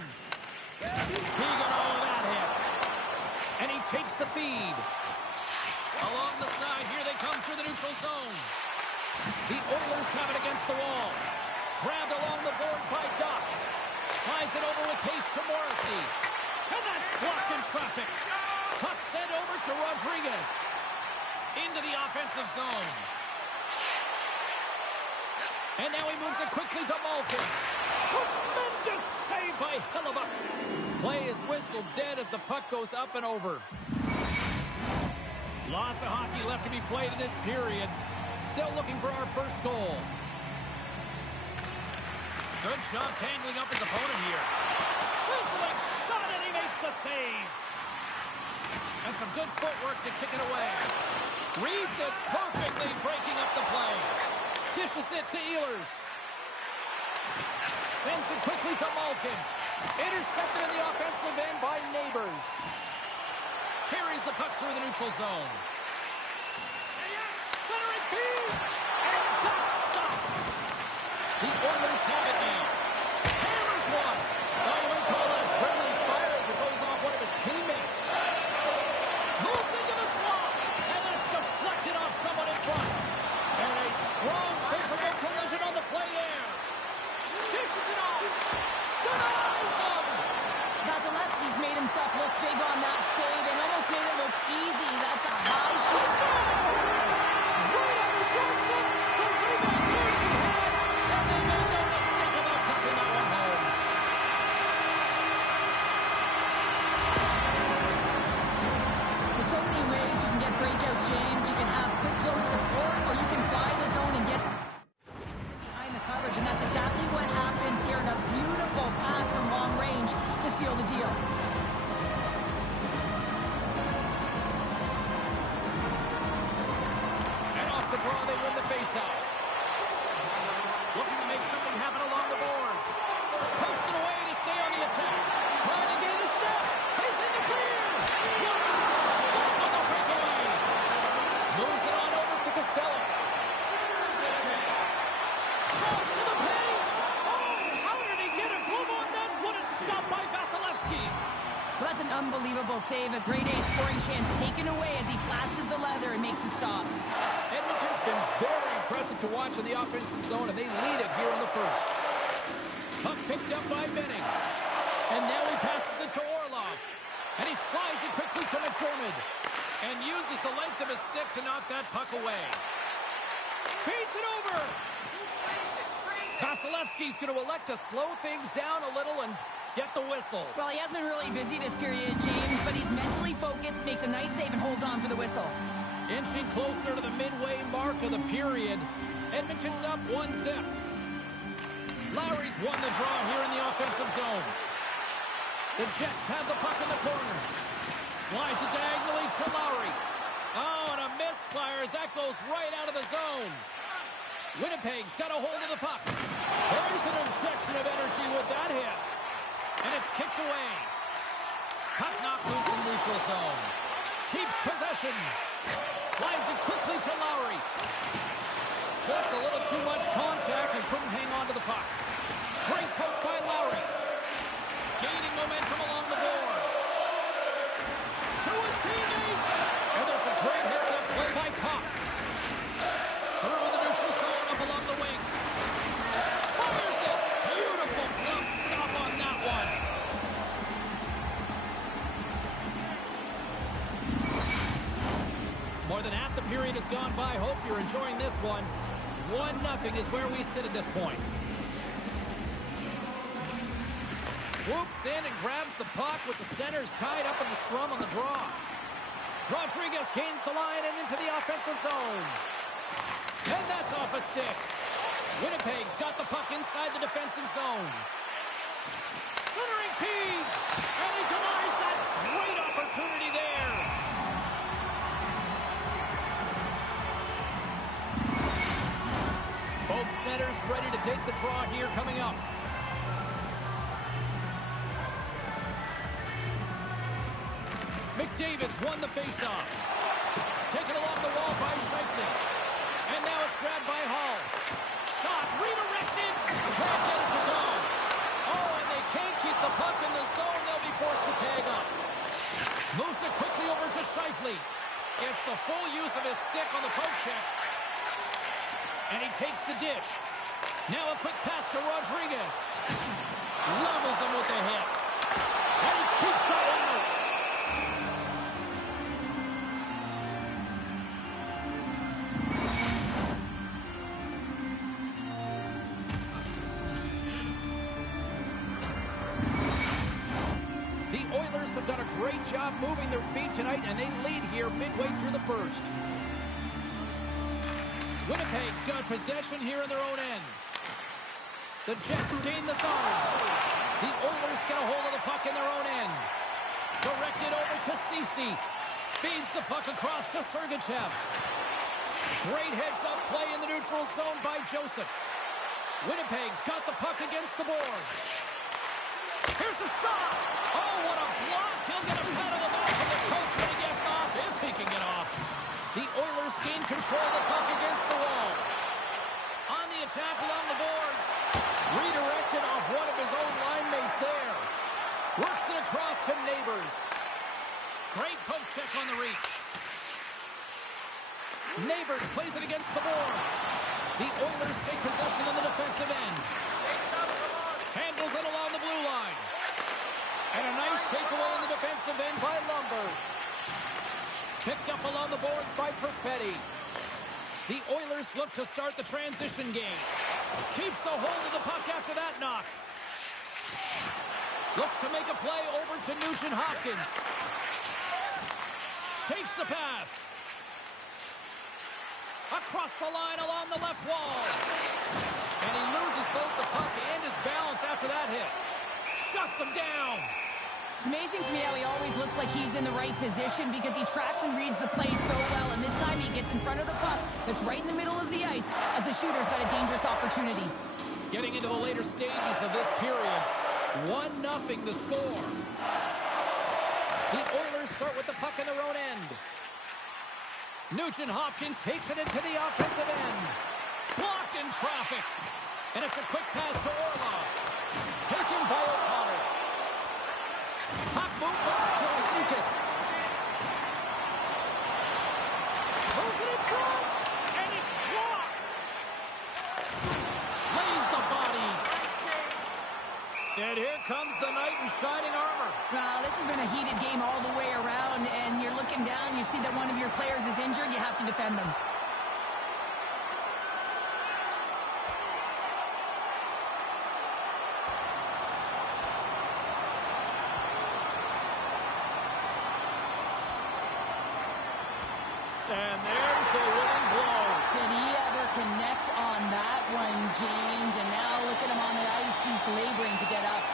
He got all of that hit. And he takes the feed. Along the side, here they come through the neutral zone. The Oilers have it against the wall. Grabbed along the board by Doc. Slides it over with pace to Morrissey. And that's blocked in traffic. Puck sent over to Rodriguez. Into the offensive zone. And now he moves it quickly to Malkin. Tremendous save by Hellebuck. Play is whistled dead as the puck goes up and over. Lots of hockey left to be played in this period. Still looking for our first goal. Good job tangling up his opponent here. Sizzling shot, and he makes the save. And some good footwork to kick it away. Reads it perfectly, breaking up the play. Dishes it to Ehlers. Sends it quickly to Malkin. Intercepted in the offensive end by Neighbors. Carries the puck through the neutral zone. Centering feed. And that's stopped. The Oilers have it now. Hammers one. Oh, you might call that a friendly fire as it goes off one of his teammates. Moves into the slot. And that's deflected off someone in front. And a strong physical collision on the play there. Dishes it off. Denies him. Vasilevsky's made himself look big on that save and almost made it look easy. That's a high shot. Right on the doorstep. The rebound goes to head. And they made no mistake about tucking that one home. There's so many ways you can get breakouts, James. You can have quick, close support, or you can fly the zone and get behind the coverage, and that's exactly what happens here in a beautiful pass from long range to seal the deal. And off the draw, they win the faceoff. Looking to make something happen along the boards. Pokes it away to stay on the attack. Trying to gain a step. He's in the clear. What a stop on the breakaway. Moves it on over to Costello. Draws to the paint. Oh, how did he get a glove on that? What a stop by Vasilevsky. Well, that's an unbelievable save. A grade A scoring chance taken away as he flashes the leather and makes the stop. Edmonton's been very impressive to watch in the offensive zone, and they lead it here in the first. Puck picked up by Benning. And now he passes it to Orlov. And he slides it quickly to McDermott. And uses the length of his stick to knock that puck away. Feeds it over. Vasilevsky's going to elect to slow things down a little and get the whistle. Well, he hasn't been really busy this period, James, but he's mentally focused, makes a nice save, and holds on for the whistle. Inching closer to the midway mark of the period. Edmonton's up 1-0. Lowry's won the draw here in the offensive zone. The Jets have the puck in the corner. Slides it diagonally to Lowry. Oh, and a misfire as that goes right out of the zone. Winnipeg's got a hold of the puck. There's an injection of energy with that hit. And it's kicked away. Puck knocked loose in neutral zone. Keeps possession. Slides it quickly to Lowry. Just a little too much contact and couldn't hang on to the puck. Great poke by Lowry. Gaining momentum along the boards. To his teammate. And that's a great hits-up play by Kopp. Through the neutral zone up along the wing. Fires it. Beautiful glove stop on that one. More than half the period has gone by. Hope you're enjoying this one. 1-0 is where we sit at this point. Swoops in and grabs the puck with the centers tied up in the scrum on the draw. Rodriguez gains the line and into the offensive zone. And that's off a stick. Winnipeg's got the puck inside the defensive zone. Centering feed. And he denies that great opportunity there. Both centers ready to take the draw here coming up. McDavid's won the faceoff. Taken along the wall by Scheifele. And now it's grabbed by Hall. Shot redirected. Can't get it to go. Oh, and they can't keep the puck in the zone. They'll be forced to tag up. Moves it quickly over to Scheifele. It's the full use of his stick on the poke check. And he takes the dish. Now a quick pass to Rodriguez. Levels him with the hit. And he keeps that out. The Oilers have done a great job moving their feet tonight, and they lead here midway through the first. Winnipeg's got possession here in their own end. The Jets gain the zone. The Oilers get a hold of the puck in their own end. Directed over to Ceci. Feeds the puck across to Sergachev. Great heads-up play in the neutral zone by Joseph. Winnipeg's got the puck against the boards. Here's a shot. Oh, what a block. He'll get a pat on the back from the coach when he gets off, if he can get off. The Oilers gain control of the puck against the wall. On the attack along the boards. Redirected off one of his own line mates there. Works it across to Neighbors. Great poke check on the reach. Neighbors plays it against the boards. The Oilers take possession on the defensive end. Handles it along the blue line. And a nice takeaway in the defensive end by Lumber. Picked up along the boards by Perfetti. The Oilers look to start the transition game. Keeps the hold of the puck after that knock. Looks to make a play over to Nugent-Hopkins. Takes the pass. Across the line along the left wall. And he loses both the puck and his balance after that hit. Shuts him down. It's amazing to me how he always looks like he's in the right position because he tracks and reads the play so well. And this time he gets in front of the puck that's right in the middle of the ice as the shooter's got a dangerous opportunity. Getting into the later stages of this period, 1-0 the score. The Oilers start with the puck in their own end. Nugent-Hopkins takes it into the offensive end. Blocked in traffic. And it's a quick pass to Orlov. Taken by O'Connor. Puck moved over to Cizikas. Moves it in front. And it's blocked. Lays the body. And here comes the knight in shining armor. Well, this has been a heated game all the way around, and you're looking down, you see that one of your players is injured, you have to defend them. And there's the winning blow. Did he ever connect on that one, James? And now look at him on the ice, he's laboring to get up.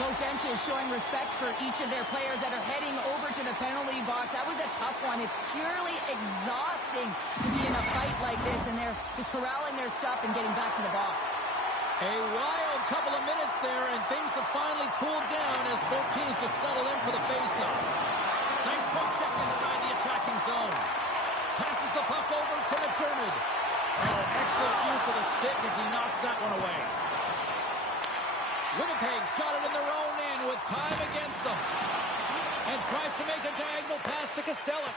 Both benches showing respect for each of their players that are heading over to the penalty box. That was a tough one. It's purely exhausting to be in a fight like this, and they're just corralling their stuff and getting back to the box. A wild couple of minutes there, and things have finally cooled down as both teams have settled in for the faceoff. Nice poke check inside the attacking zone. Passes the puck over to McDermott. Oh, excellent use of the stick as he knocks that one away. Winnipeg's got it in their own end with time against them. And tries to make a diagonal pass to Kastelic.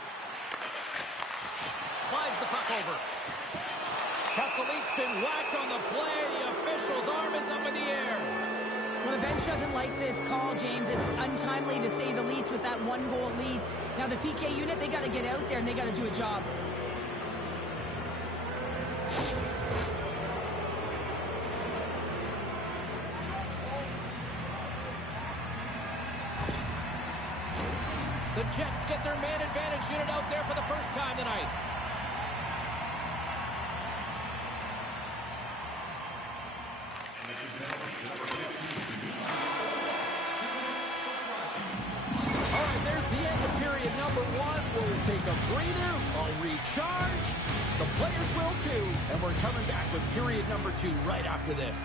Slides the puck over. Kastelik's been whacked on the play. The official's arm is up in the air. Well, the bench doesn't like this call, James. It's untimely to say the least with that one-goal lead. Now, the PK unit, they got to get out there and they got to do a job. The Jets get their man advantage unit out there for the first time tonight. All right, there's the end of period number one. We'll take a breather, a recharge. The players will too. And we're coming back with period number two right after this.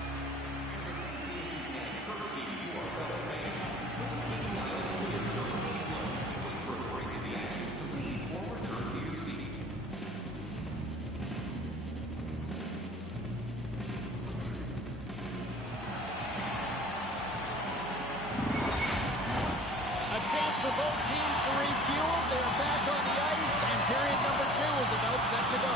For both teams to refuel. They're back on the ice, and period number two is about set to go.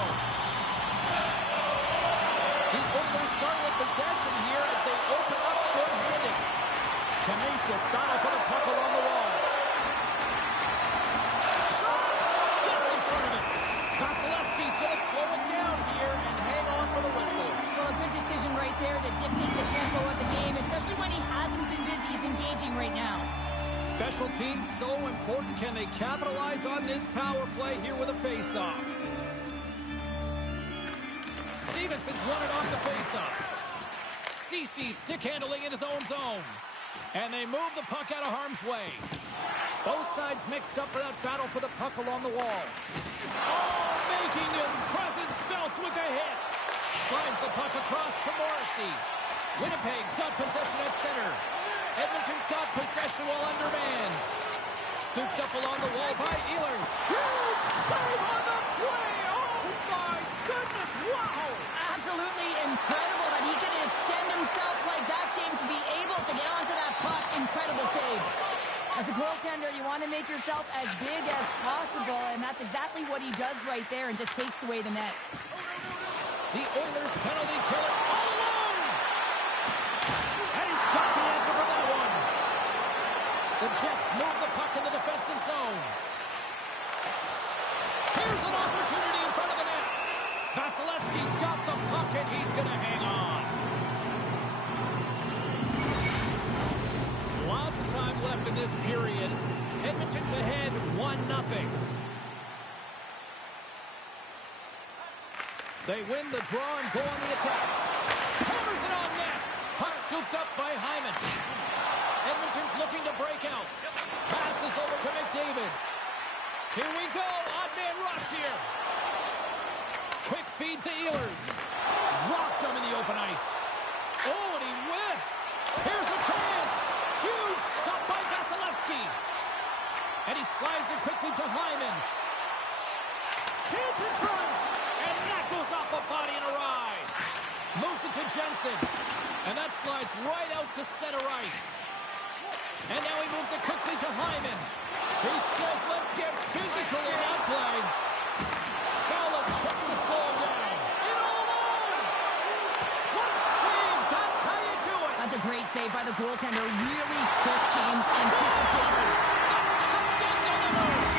The Oilers start with possession here as they open up short-handed. Tenacious battle for the puck along the wall. Shot! Gets in front of it. Vasilevsky's going to slow it down here and hang on for the whistle. Well, a good decision right there to dictate the tempo of the game, especially when he hasn't been busy. He's engaging right now. Special teams so important. Can they capitalize on this power play here with a face-off? Stevenson's won it off the face-off. Ceci stick handling in his own zone. And they move the puck out of harm's way. Both sides mixed up for that battle for the puck along the wall. Oh, making his presence felt with a hit. Slides the puck across to Morrissey. Winnipeg's got possession at center. Edmonton's got possession while undermanned. Scooped up along the wall by Ehlers. Huge save on the play! Oh my goodness, wow! Absolutely incredible that he can extend himself like that, James, to be able to get onto that puck. Incredible save. As a goaltender, you want to make yourself as big as possible, and that's exactly what he does right there and just takes away the net. The Oilers penalty killer all alone! And he's got the answer for that one. The Jets move the puck in the defensive zone. Here's an opportunity in front of the net. Vasilevsky's got the puck, and he's going to hang on. Lots of time left in this period. Edmonton's ahead 1-0. They win the draw and go on the attack. Hammers it on net. Puck scooped up by Hyman. Edmonton's looking to break out. Passes over to McDavid. Here we go. Odd man rush here. Quick feed to Ehlers. Dropped him in the open ice. Oh, and he whiffs. Here's a chance. Huge stop by Vasilevsky. And he slides it quickly to Hyman. Chance in front. And that goes off a body and a ride. Moves it to Jensen. And that slides right out to center ice. And now he moves it quickly to Hyman. He says, let's get physical in that play. Solid check to slow him down. In all alone. What a save. That's how you do it. That's a great save by the goaltender. Really quick, James. Anticipates. Captain delivers.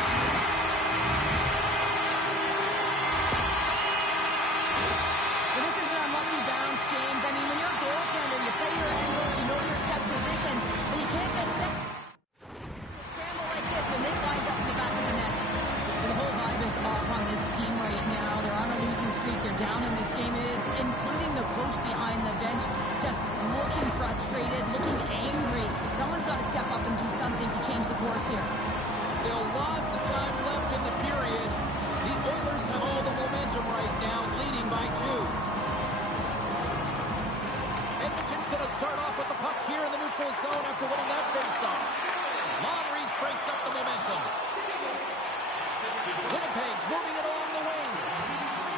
Well, this is an unlucky bounce, James. I mean, when you're a goaltender, you play your angles, you know your set positions, but you can't get set. Scramble like this, and it winds up in the back of the net. But the whole vibe is off on this team right now. They're on a losing streak. They're down in this game. It's including the coach behind the bench, just looking frustrated, looking angry. Someone's got to step up and do something to change the course here. Still lots of time left in the period. The Oilers have all the momentum right now, leading by 2. Edmonton's going to start off with the puck here in the neutral zone after winning that faceoff. Long reach breaks up the momentum. Winnipeg's moving it along the wing.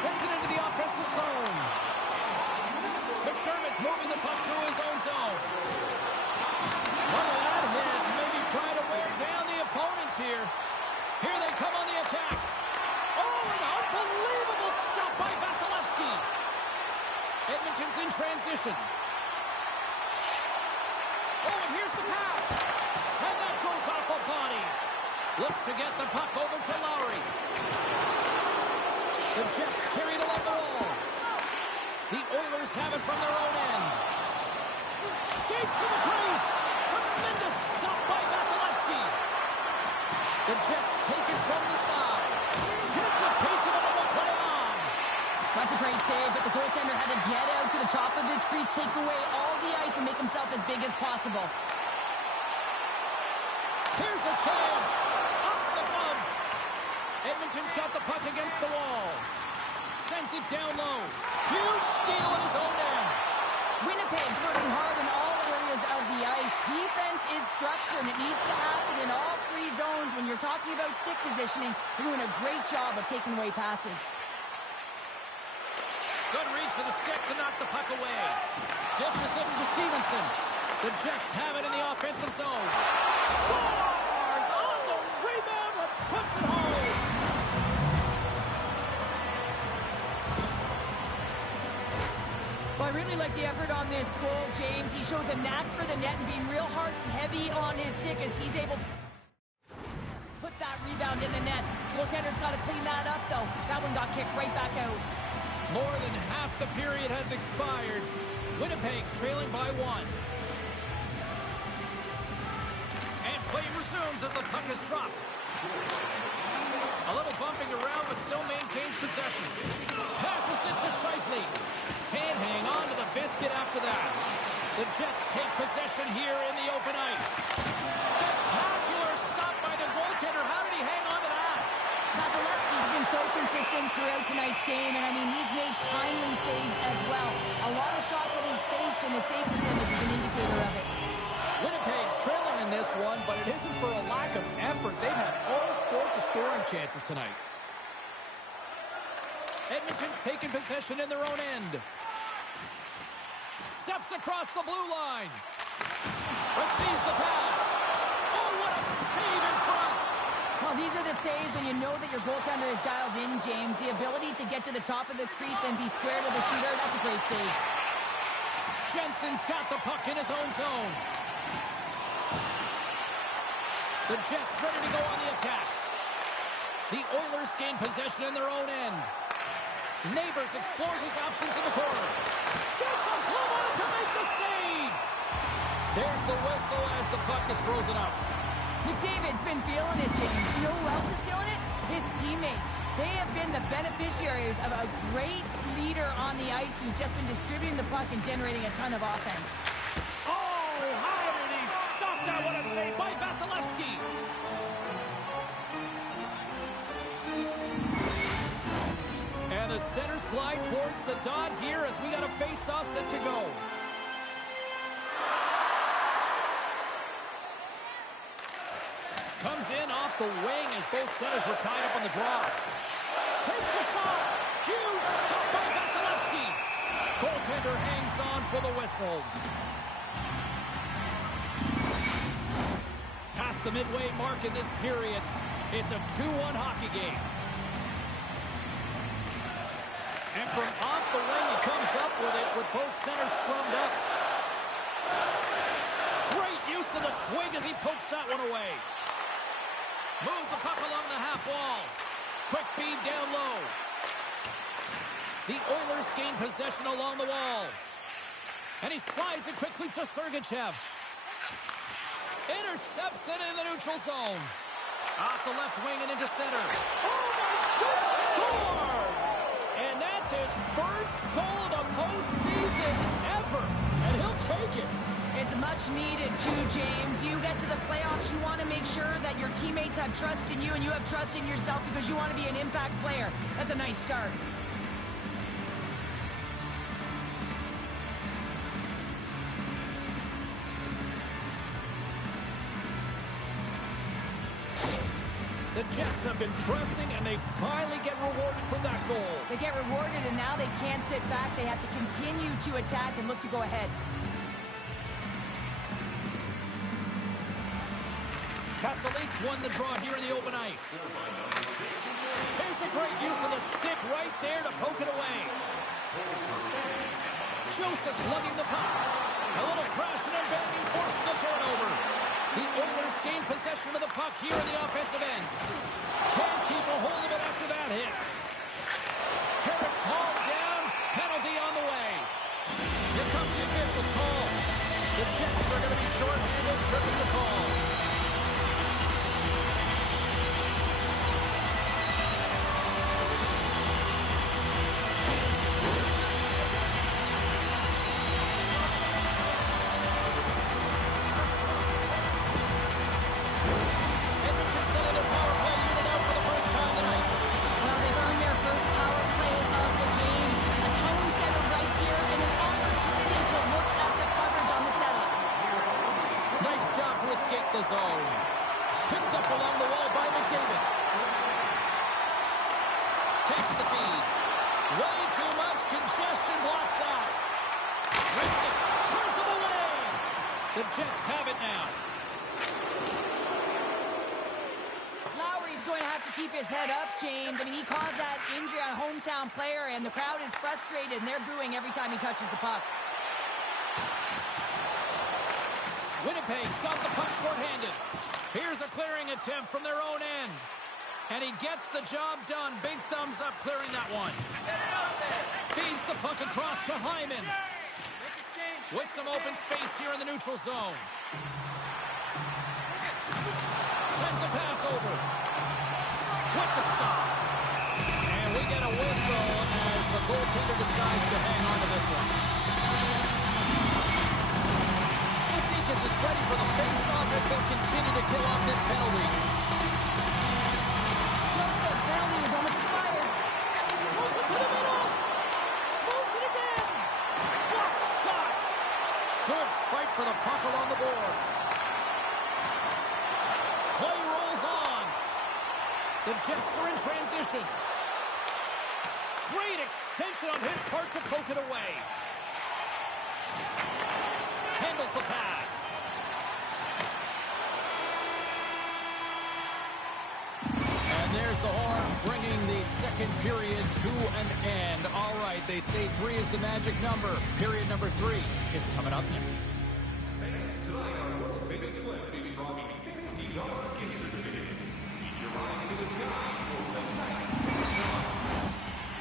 Sends it into the offensive zone. McDermott's moving the puck through his own zone. Look at that hit. Maybe try to wear down the opponents here. Here they come on the attack. Oh, an unbelievable stop by Vasilevsky. Edmonton's in transition. Oh, and here's the pass. And that goes off a body. Looks to get the puck over to Lowry. The Jets carry it along the wall. The Oilers have it from their own end. Skates to the crease. Tremendous stop by Vasilevsky. The Jets take it from the side. Gets a piece of it and will play on. That's a great save, but the goaltender had to get out to the top of his crease, take away all the ice, and make himself as big as possible. Here's a chance. Off the glove. Edmonton's got the puck against the wall. Sends it down low. Huge steal in his own end. Winnipeg's working hard in all areas of the ice. Defense is structure, and it needs to happen in all three zones. When you're talking about stick positioning, you're doing a great job of taking away passes. Good reach for the stick to knock the puck away. Dishes it to Stevenson. The Jets have it in the offensive zone. Scores on the rebound and puts it home. Well, I really like the effort on this goal, James. He shows a knack for the net and being real hard and heavy on his stick as he's able to put that rebound in the net. Goaltender's got to clean that up, though. That one got kicked right back out. More than half the period has expired. Winnipeg's trailing by 1. And play resumes as the puck is dropped. A little bumping around, but still maintains possession. Passes it to Scheifele. Can't hang on to the biscuit after that. The Jets take possession here in the open ice. Spectacular stop by the goaltender. How did he hang on to that? Vasilevsky's been so consistent throughout tonight's game, and I mean, he's made timely saves as well. A lot of shots that he's faced, and the save percentage is an indicator of it. Winnipeg's trailing in this one, but it isn't for a lack of effort. They've had all sorts of scoring chances tonight. Edmonton's taken possession in their own end. Steps across the blue line. Receives the pass. Oh, what a save in front. Well, these are the saves when you know that your goaltender is dialed in, James. The ability to get to the top of the crease and be square to the shooter, that's a great save. Jensen's got the puck in his own zone. The Jets ready to go on the attack. The Oilers gain possession in their own end. Neighbors explores his options in the corner. Gets a glove on it to make the save. There's the whistle as the puck is frozen up. McDavid's been feeling it, James. You know who else is feeling it? His teammates. They have been the beneficiaries of a great leader on the ice who's just been distributing the puck and generating a ton of offense. Oh, how did he stop that? What a save by Vasilevsky. And the centers glide towards the dot here as we got a face-off set to go. Comes in off the wing as both centers were tied up on the draw. Takes a shot. Huge stop by Vasilevsky. Goaltender hangs on for the whistle. Past the midway mark in this period, it's a 2-1 hockey game. And from off the wing, he comes up with it with both centers scrummed up. Great use of the twig as he pokes that one away. Moves the puck along the half wall. Quick feed down low. The Oilers gain possession along the wall. And he slides it quickly to Sergachev. Intercepts it in the neutral zone. Off the left wing and into center. Oh my goodness! Scores! And that's his first goal of the postseason ever. And he'll take it. It's much needed too, James. You get to the playoffs, you want to make sure that your teammates have trust in you and you have trust in yourself because you want to be an impact player. That's a nice start. The Jets have been pressing, and they finally get rewarded for that goal. They get rewarded, and now they can't sit back. They have to continue to attack and look to go ahead. Castellites won the draw here in the open ice. Here's a great use of the stick right there to poke it away. Joseph lugging the puck. A little crashing and banging forces the turnover. The Oilers gain possession of the puck here in the offensive end. Can't keep a hold of it after that hit. Carrick's hauled down. Penalty on the way. Here comes the official's call. The Jets are going to be short-handed, tripping the call. Picked up along the wall by McDavid. Takes the feed. Way too much congestion, blocks out. Racing, turns him away. The Jets have it now. Lowry's going to have to keep his head up, James. I mean, he caused that injury on a hometown player, and the crowd is frustrated, and they're booing every time he touches the puck. Winnipeg's got the puck shorthanded. Here's a clearing attempt from their own end. And he gets the job done. Big thumbs up clearing that one. Feeds the puck across to Hyman. With some open space here in the neutral zone. Sends a pass over. With the stop. And we get a whistle as the goaltender decides to hang on to this one. Sisnikas is ready for the face-off as they'll continue to kill off this penalty. Joseph's penalty is almost expired. Moves it to the middle. Moves it again. What shot. Good fight for the puck along the boards. Play rolls on. The Jets are in transition. Great extension on his part to poke it away. Handles the pass. And there's the horn, bringing the second period to an end. All right, they say 3 is the magic number. Period number 3 is coming up next. Fans, tonight our world-famous flip is dropping $50 gift certificates. Keep your eyes to the sky for the night.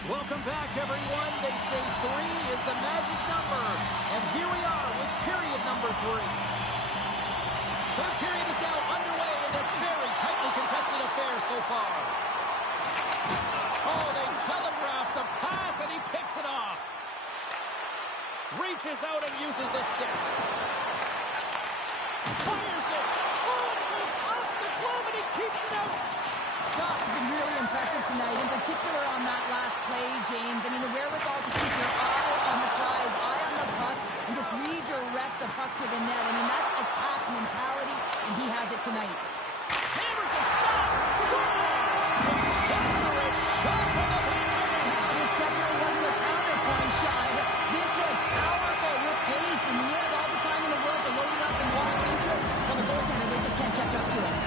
Welcome back, everyone. They say 3 is the magic number. And here we are with period number 3. Third period is now underway in this very tightly contested affair so far. Oh, they telegraph the pass, and he picks it off. Reaches out and uses the stick. Fires it. Oh, it goes off the glove, and he keeps it out. Doc's been really impressive tonight, in particular on that last play, James. I mean, the wherewithal to keep your eye on the prize, eye on the puck, and just redirect the puck to the net. I mean, that's attack mentality, and he has it tonight. Hammers a shot. Scores. Thunderous shot from the back. Now, this definitely wasn't a counterpoint shot. This was powerful with pace, and he had all the time in the world to load it up and walk into it. Well, the goaltender, they just can't catch up to him.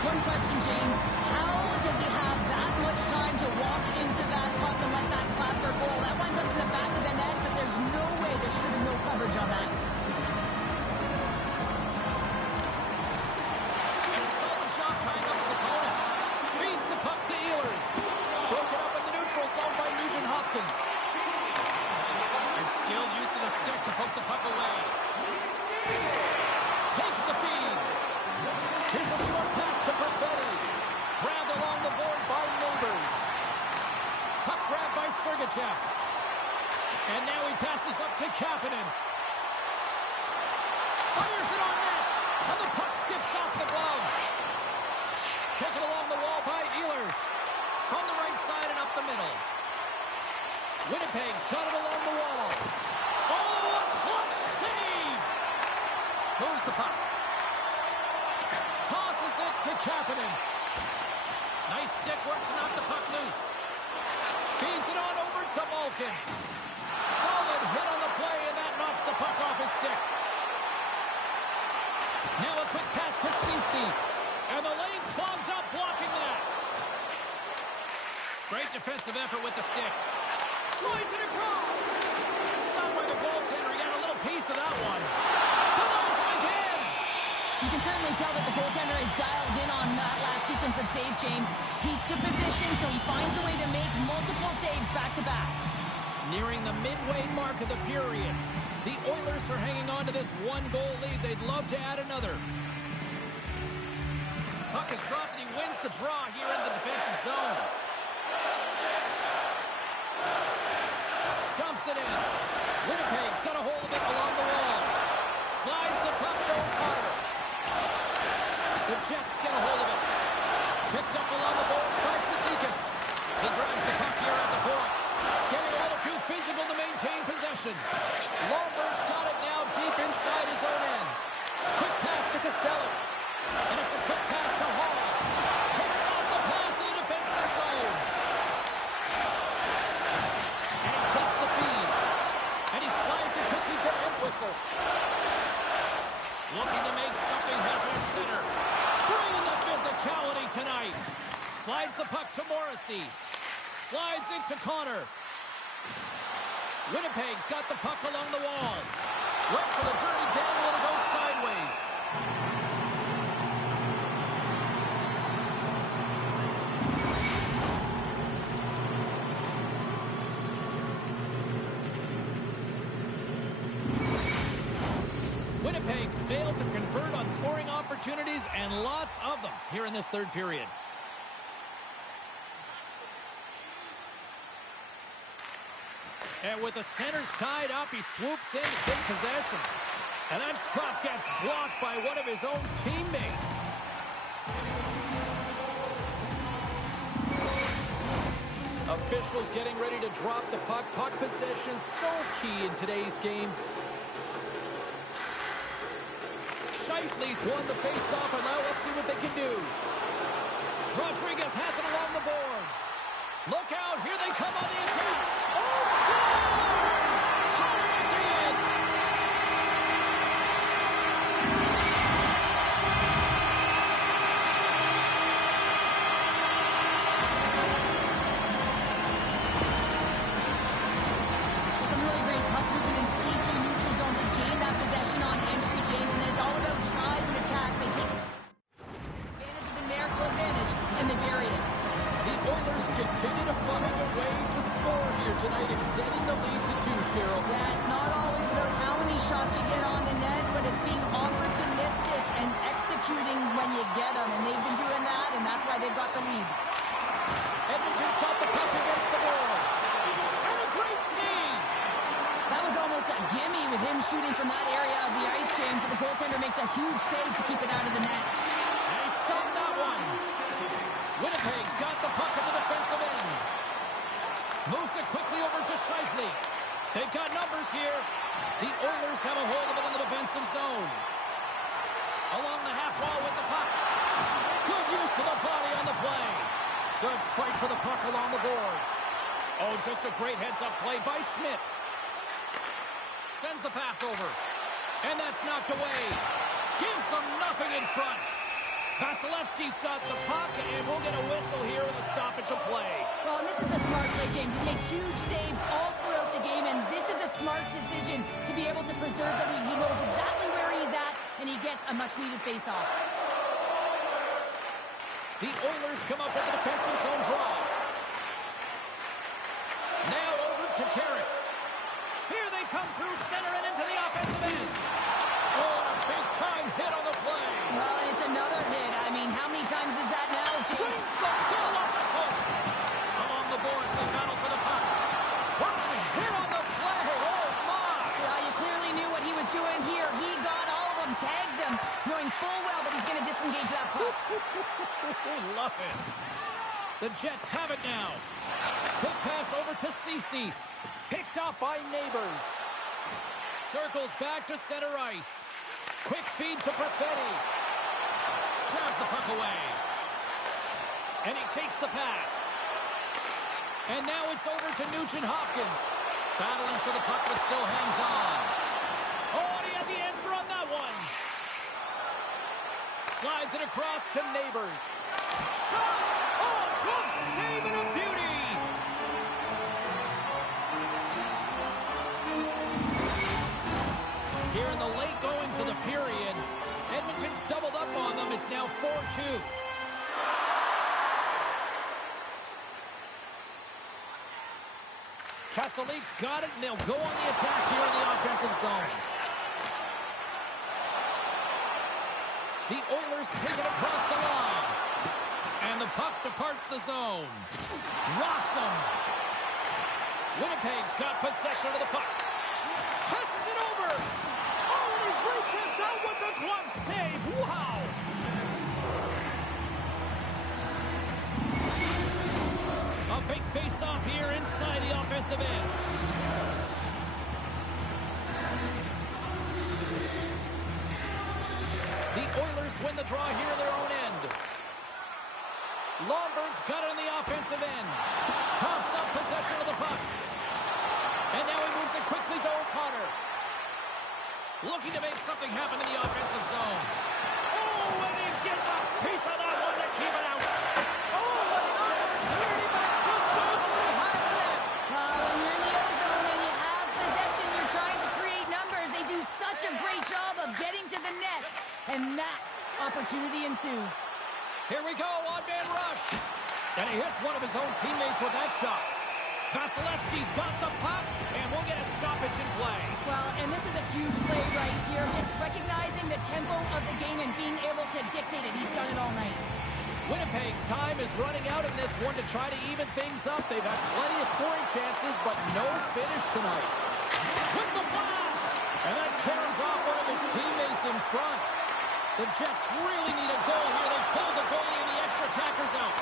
One question, James. How does he have that much time to walk into that puck and let that clapper goal? That winds up in the back of the net, but there's no way there should have been no coverage on that. A solid job tying up his opponent. Feeds the puck to Ehlers. Broken up in the neutral zone by Nugent-Hopkins. And skilled use of the stick to poke the puck away. Takes the feed. Here's a short pass to Perfetti. Grabbed along the board by Neighbors. Puck grabbed by Sergachev. And now he passes up to Kapanen. Fires it on net. And the puck skips off the glove. Taken along the wall by Ehlers. From the right side and up the middle. Winnipeg's got it along the wall. Oh, a clutch save! Moves the puck. Tosses it to Kapanen. Nice stick work to knock the puck loose. Feeds it on over to Malkin. Solid hit on the play, and that knocks the puck off his stick. Now a quick pass to Ceci. And the lane's clogged up, blocking that. Great defensive effort with the stick. Slides it across. Stopped by the goaltender. He got a little piece of that one. Denies him again. You can certainly tell that the goaltender is dialed in on that last sequence of saves, James. He's to position, so he finds a way to make multiple saves back-to-back. Nearing the midway mark of the period. The Oilers are hanging on to this one-goal lead. They'd love to add another. Puck is dropped, and he wins the draw here in the defensive zone. Dumps it in. Winnipeg's got a hold of it along the wall. Slides the puck to Otter. The Jets get a hold of it. Picked up along the boards by Sisnikas. He grabs the puck here at the point. Getting a little too physical to maintain possession. Lomberg's got it now deep inside his own end. Quick pass to Costello. to Morrissey. Slides into Connor. Winnipeg's got the puck along the wall. Right for the dirty dangle, and it goes sideways. Winnipeg's failed to convert on scoring opportunities, and lots of them here in this third period. And with the centers tied up, he swoops in to take possession. And that shot gets blocked by one of his own teammates. Officials getting ready to drop the puck. Puck possession so key in today's game. Scheifele's won the face-off, and now let's see what they can do. Rodriguez has it along the boards. Look out, here they come on the attack. Oh, scores! Connor McDavid! Some really great puck movement and speed to the neutral zone to gain that possession on entry, James, and then it's all about drive and attack. They take advantage of the numerical advantage, and they bury it. The Oilers continue to find a way to score here tonight, extending the lead to 2, Cheryl. Yeah, it's not always about how many shots you get on the net, but it's being opportunistic and executing when you get them, and they've been doing that, and that's why they've got the lead. Edmonton's got the puck against the boards. And a great save! That was almost a gimme with him shooting from that area of the ice, James, but the goaltender makes a huge save to keep it out of the net. And he stopped that one. Winnipeg's got the puck at the defensive end. Moves it quickly over to Scheifele. They've got numbers here. The Oilers have a hold of it in the defensive zone. Along the half wall with the puck. Good use of the body on the play. Good fight for the puck along the boards. Oh, just a great heads-up play by Schmidt. Sends the pass over. And that's knocked away. Gives them nothing in front. Vasilevsky's got the puck, and we'll get a whistle here in the stoppage of play. Well, and this is a smart play, James. He makes huge saves all throughout the game, and this is a smart decision to be able to preserve the lead. He knows exactly where he's at, and he gets a much-needed face-off. The Oilers come up with a defensive zone draw. Now over to Carrick. Here they come through center and into the offensive end. Oh, a big-time hit on the play. Well, and it's another hit. I mean, how many times is that now, James? Brings the ball off the post. Along the boards, they battle for the puck. Wow, hit on the play. Oh, my. Well, you clearly knew what he was doing here. He got all of them, tags them, knowing full well that he's going to disengage that puck. Love it. The Jets have it now. Quick pass over to Ceci. Picked up by Neighbors. Circles back to center ice. Quick feed to Perfetti. Jabs the puck away. And he takes the pass. And now it's over to Nugent-Hopkins. Battling for the puck, but still hangs on. Oh, and he had the answer on that one. Slides it across to Neighbors. Shot! Oh, glove save and a beauty! Here in the late goings of the period, Edmonton's doubled up on them. It's now 4-2. Castellique's got it, and they'll go on the attack here in the offensive zone. The Oilers take it across the line. And the puck departs the zone. Rocks him. Winnipeg's got possession of the puck. Passes it over. Oh, and he reaches out with the glove save. Wow. A big face-off here inside the offensive end. The Oilers win the draw here in their own end. Lomberg's got it on the offensive end. Coughs up possession of the puck. And now he moves it quickly to O'Connor. Looking to make something happen in the offensive zone. Oh, and he gets a piece of that one to keep it out. Oh, and over to that, opportunity ensues. Here we go, on-man rush. And he hits one of his own teammates with that shot. Vasilevsky's got the puck, and we'll get a stoppage in play. Well, and this is a huge play right here. Just recognizing the tempo of the game and being able to dictate it. He's done it all night. Winnipeg's time is running out in this one to try to even things up. They've had plenty of scoring chances, but no finish tonight. With the blast! And that carries off one of his teammates in front. The Jets really need a goal here. They pull the goalie and the extra attackers out.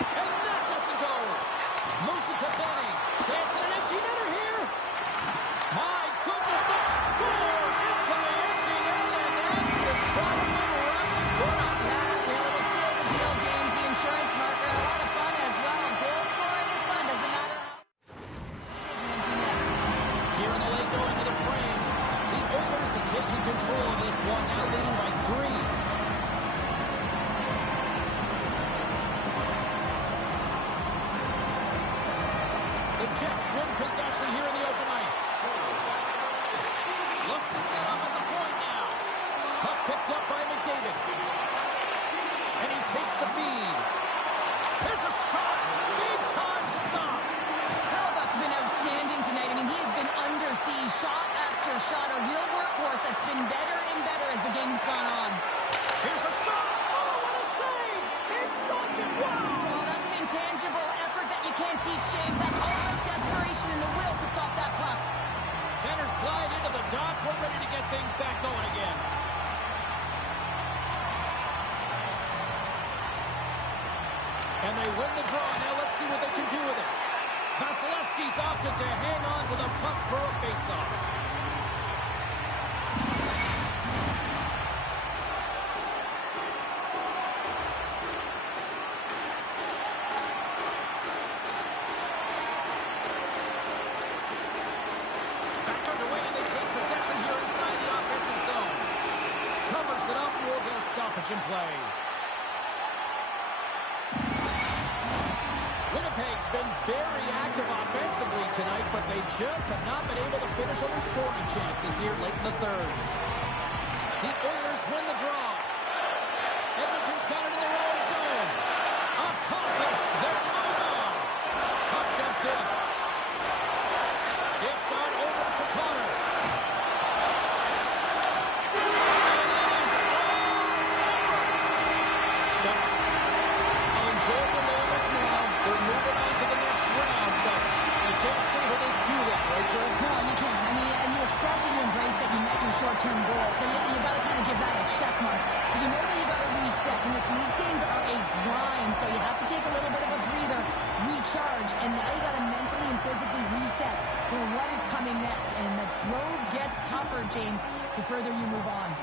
And that doesn't go. Moves it to Benny. Chance at an empty netter here. My goodness, the scores into the empty net, and that should probably wrap this one up. It'll seal the deal, James. The insurance marker. A lot of fun as well. Goal scoring is fun. Doesn't matter how. An empty net. Here in the late going to the frame. The Oilers are taking control of this one, now leading by 3. The Jets win possession here in the open ice. Looks to set up at the point now. Puck picked up by McDavid. And he takes the feed. There's a shot. Big time stop. Hellebuck's been outstanding tonight. I mean, he has been under siege, shot after shot. A real workhorse that's been better and better as the game's gone on. Here's a shot. Oh, what a save. He stopped it. Wow. Oh, that's an intangible effort that you can't teach, James. That's all out desperation and the will to stop that puck. Centers glide into the dots. We're ready to get things back going again. And they win the draw. Now let's see what they can do with it. Vasilevsky's opted to hang on to the puck for a faceoff. Back underway, and they take possession here inside the offensive zone. Covers it up, we'll get a stoppage in play. Winnipeg's been very active offensively tonight, but they just have not been able to finish on their scoring chances here late in the third. The Oilers win the draw. Edmonton's got it in their own zone. Accomplished their move on. Puck dumped in. Dished out over to Connor. And it is all over. Enjoy the moment now. They're moving on to the next round, but you can't savor this too long, right, Joe? No, you can't. I mean, and you accept and you embrace that you met your short-term goal. So you got to kind of give that a check mark. But you know that you got to reset. And these games are a grind, so you have to take a little bit of a breather, recharge, and now you got to mentally and physically reset for what is coming next. And the road gets tougher, James, the further you move on.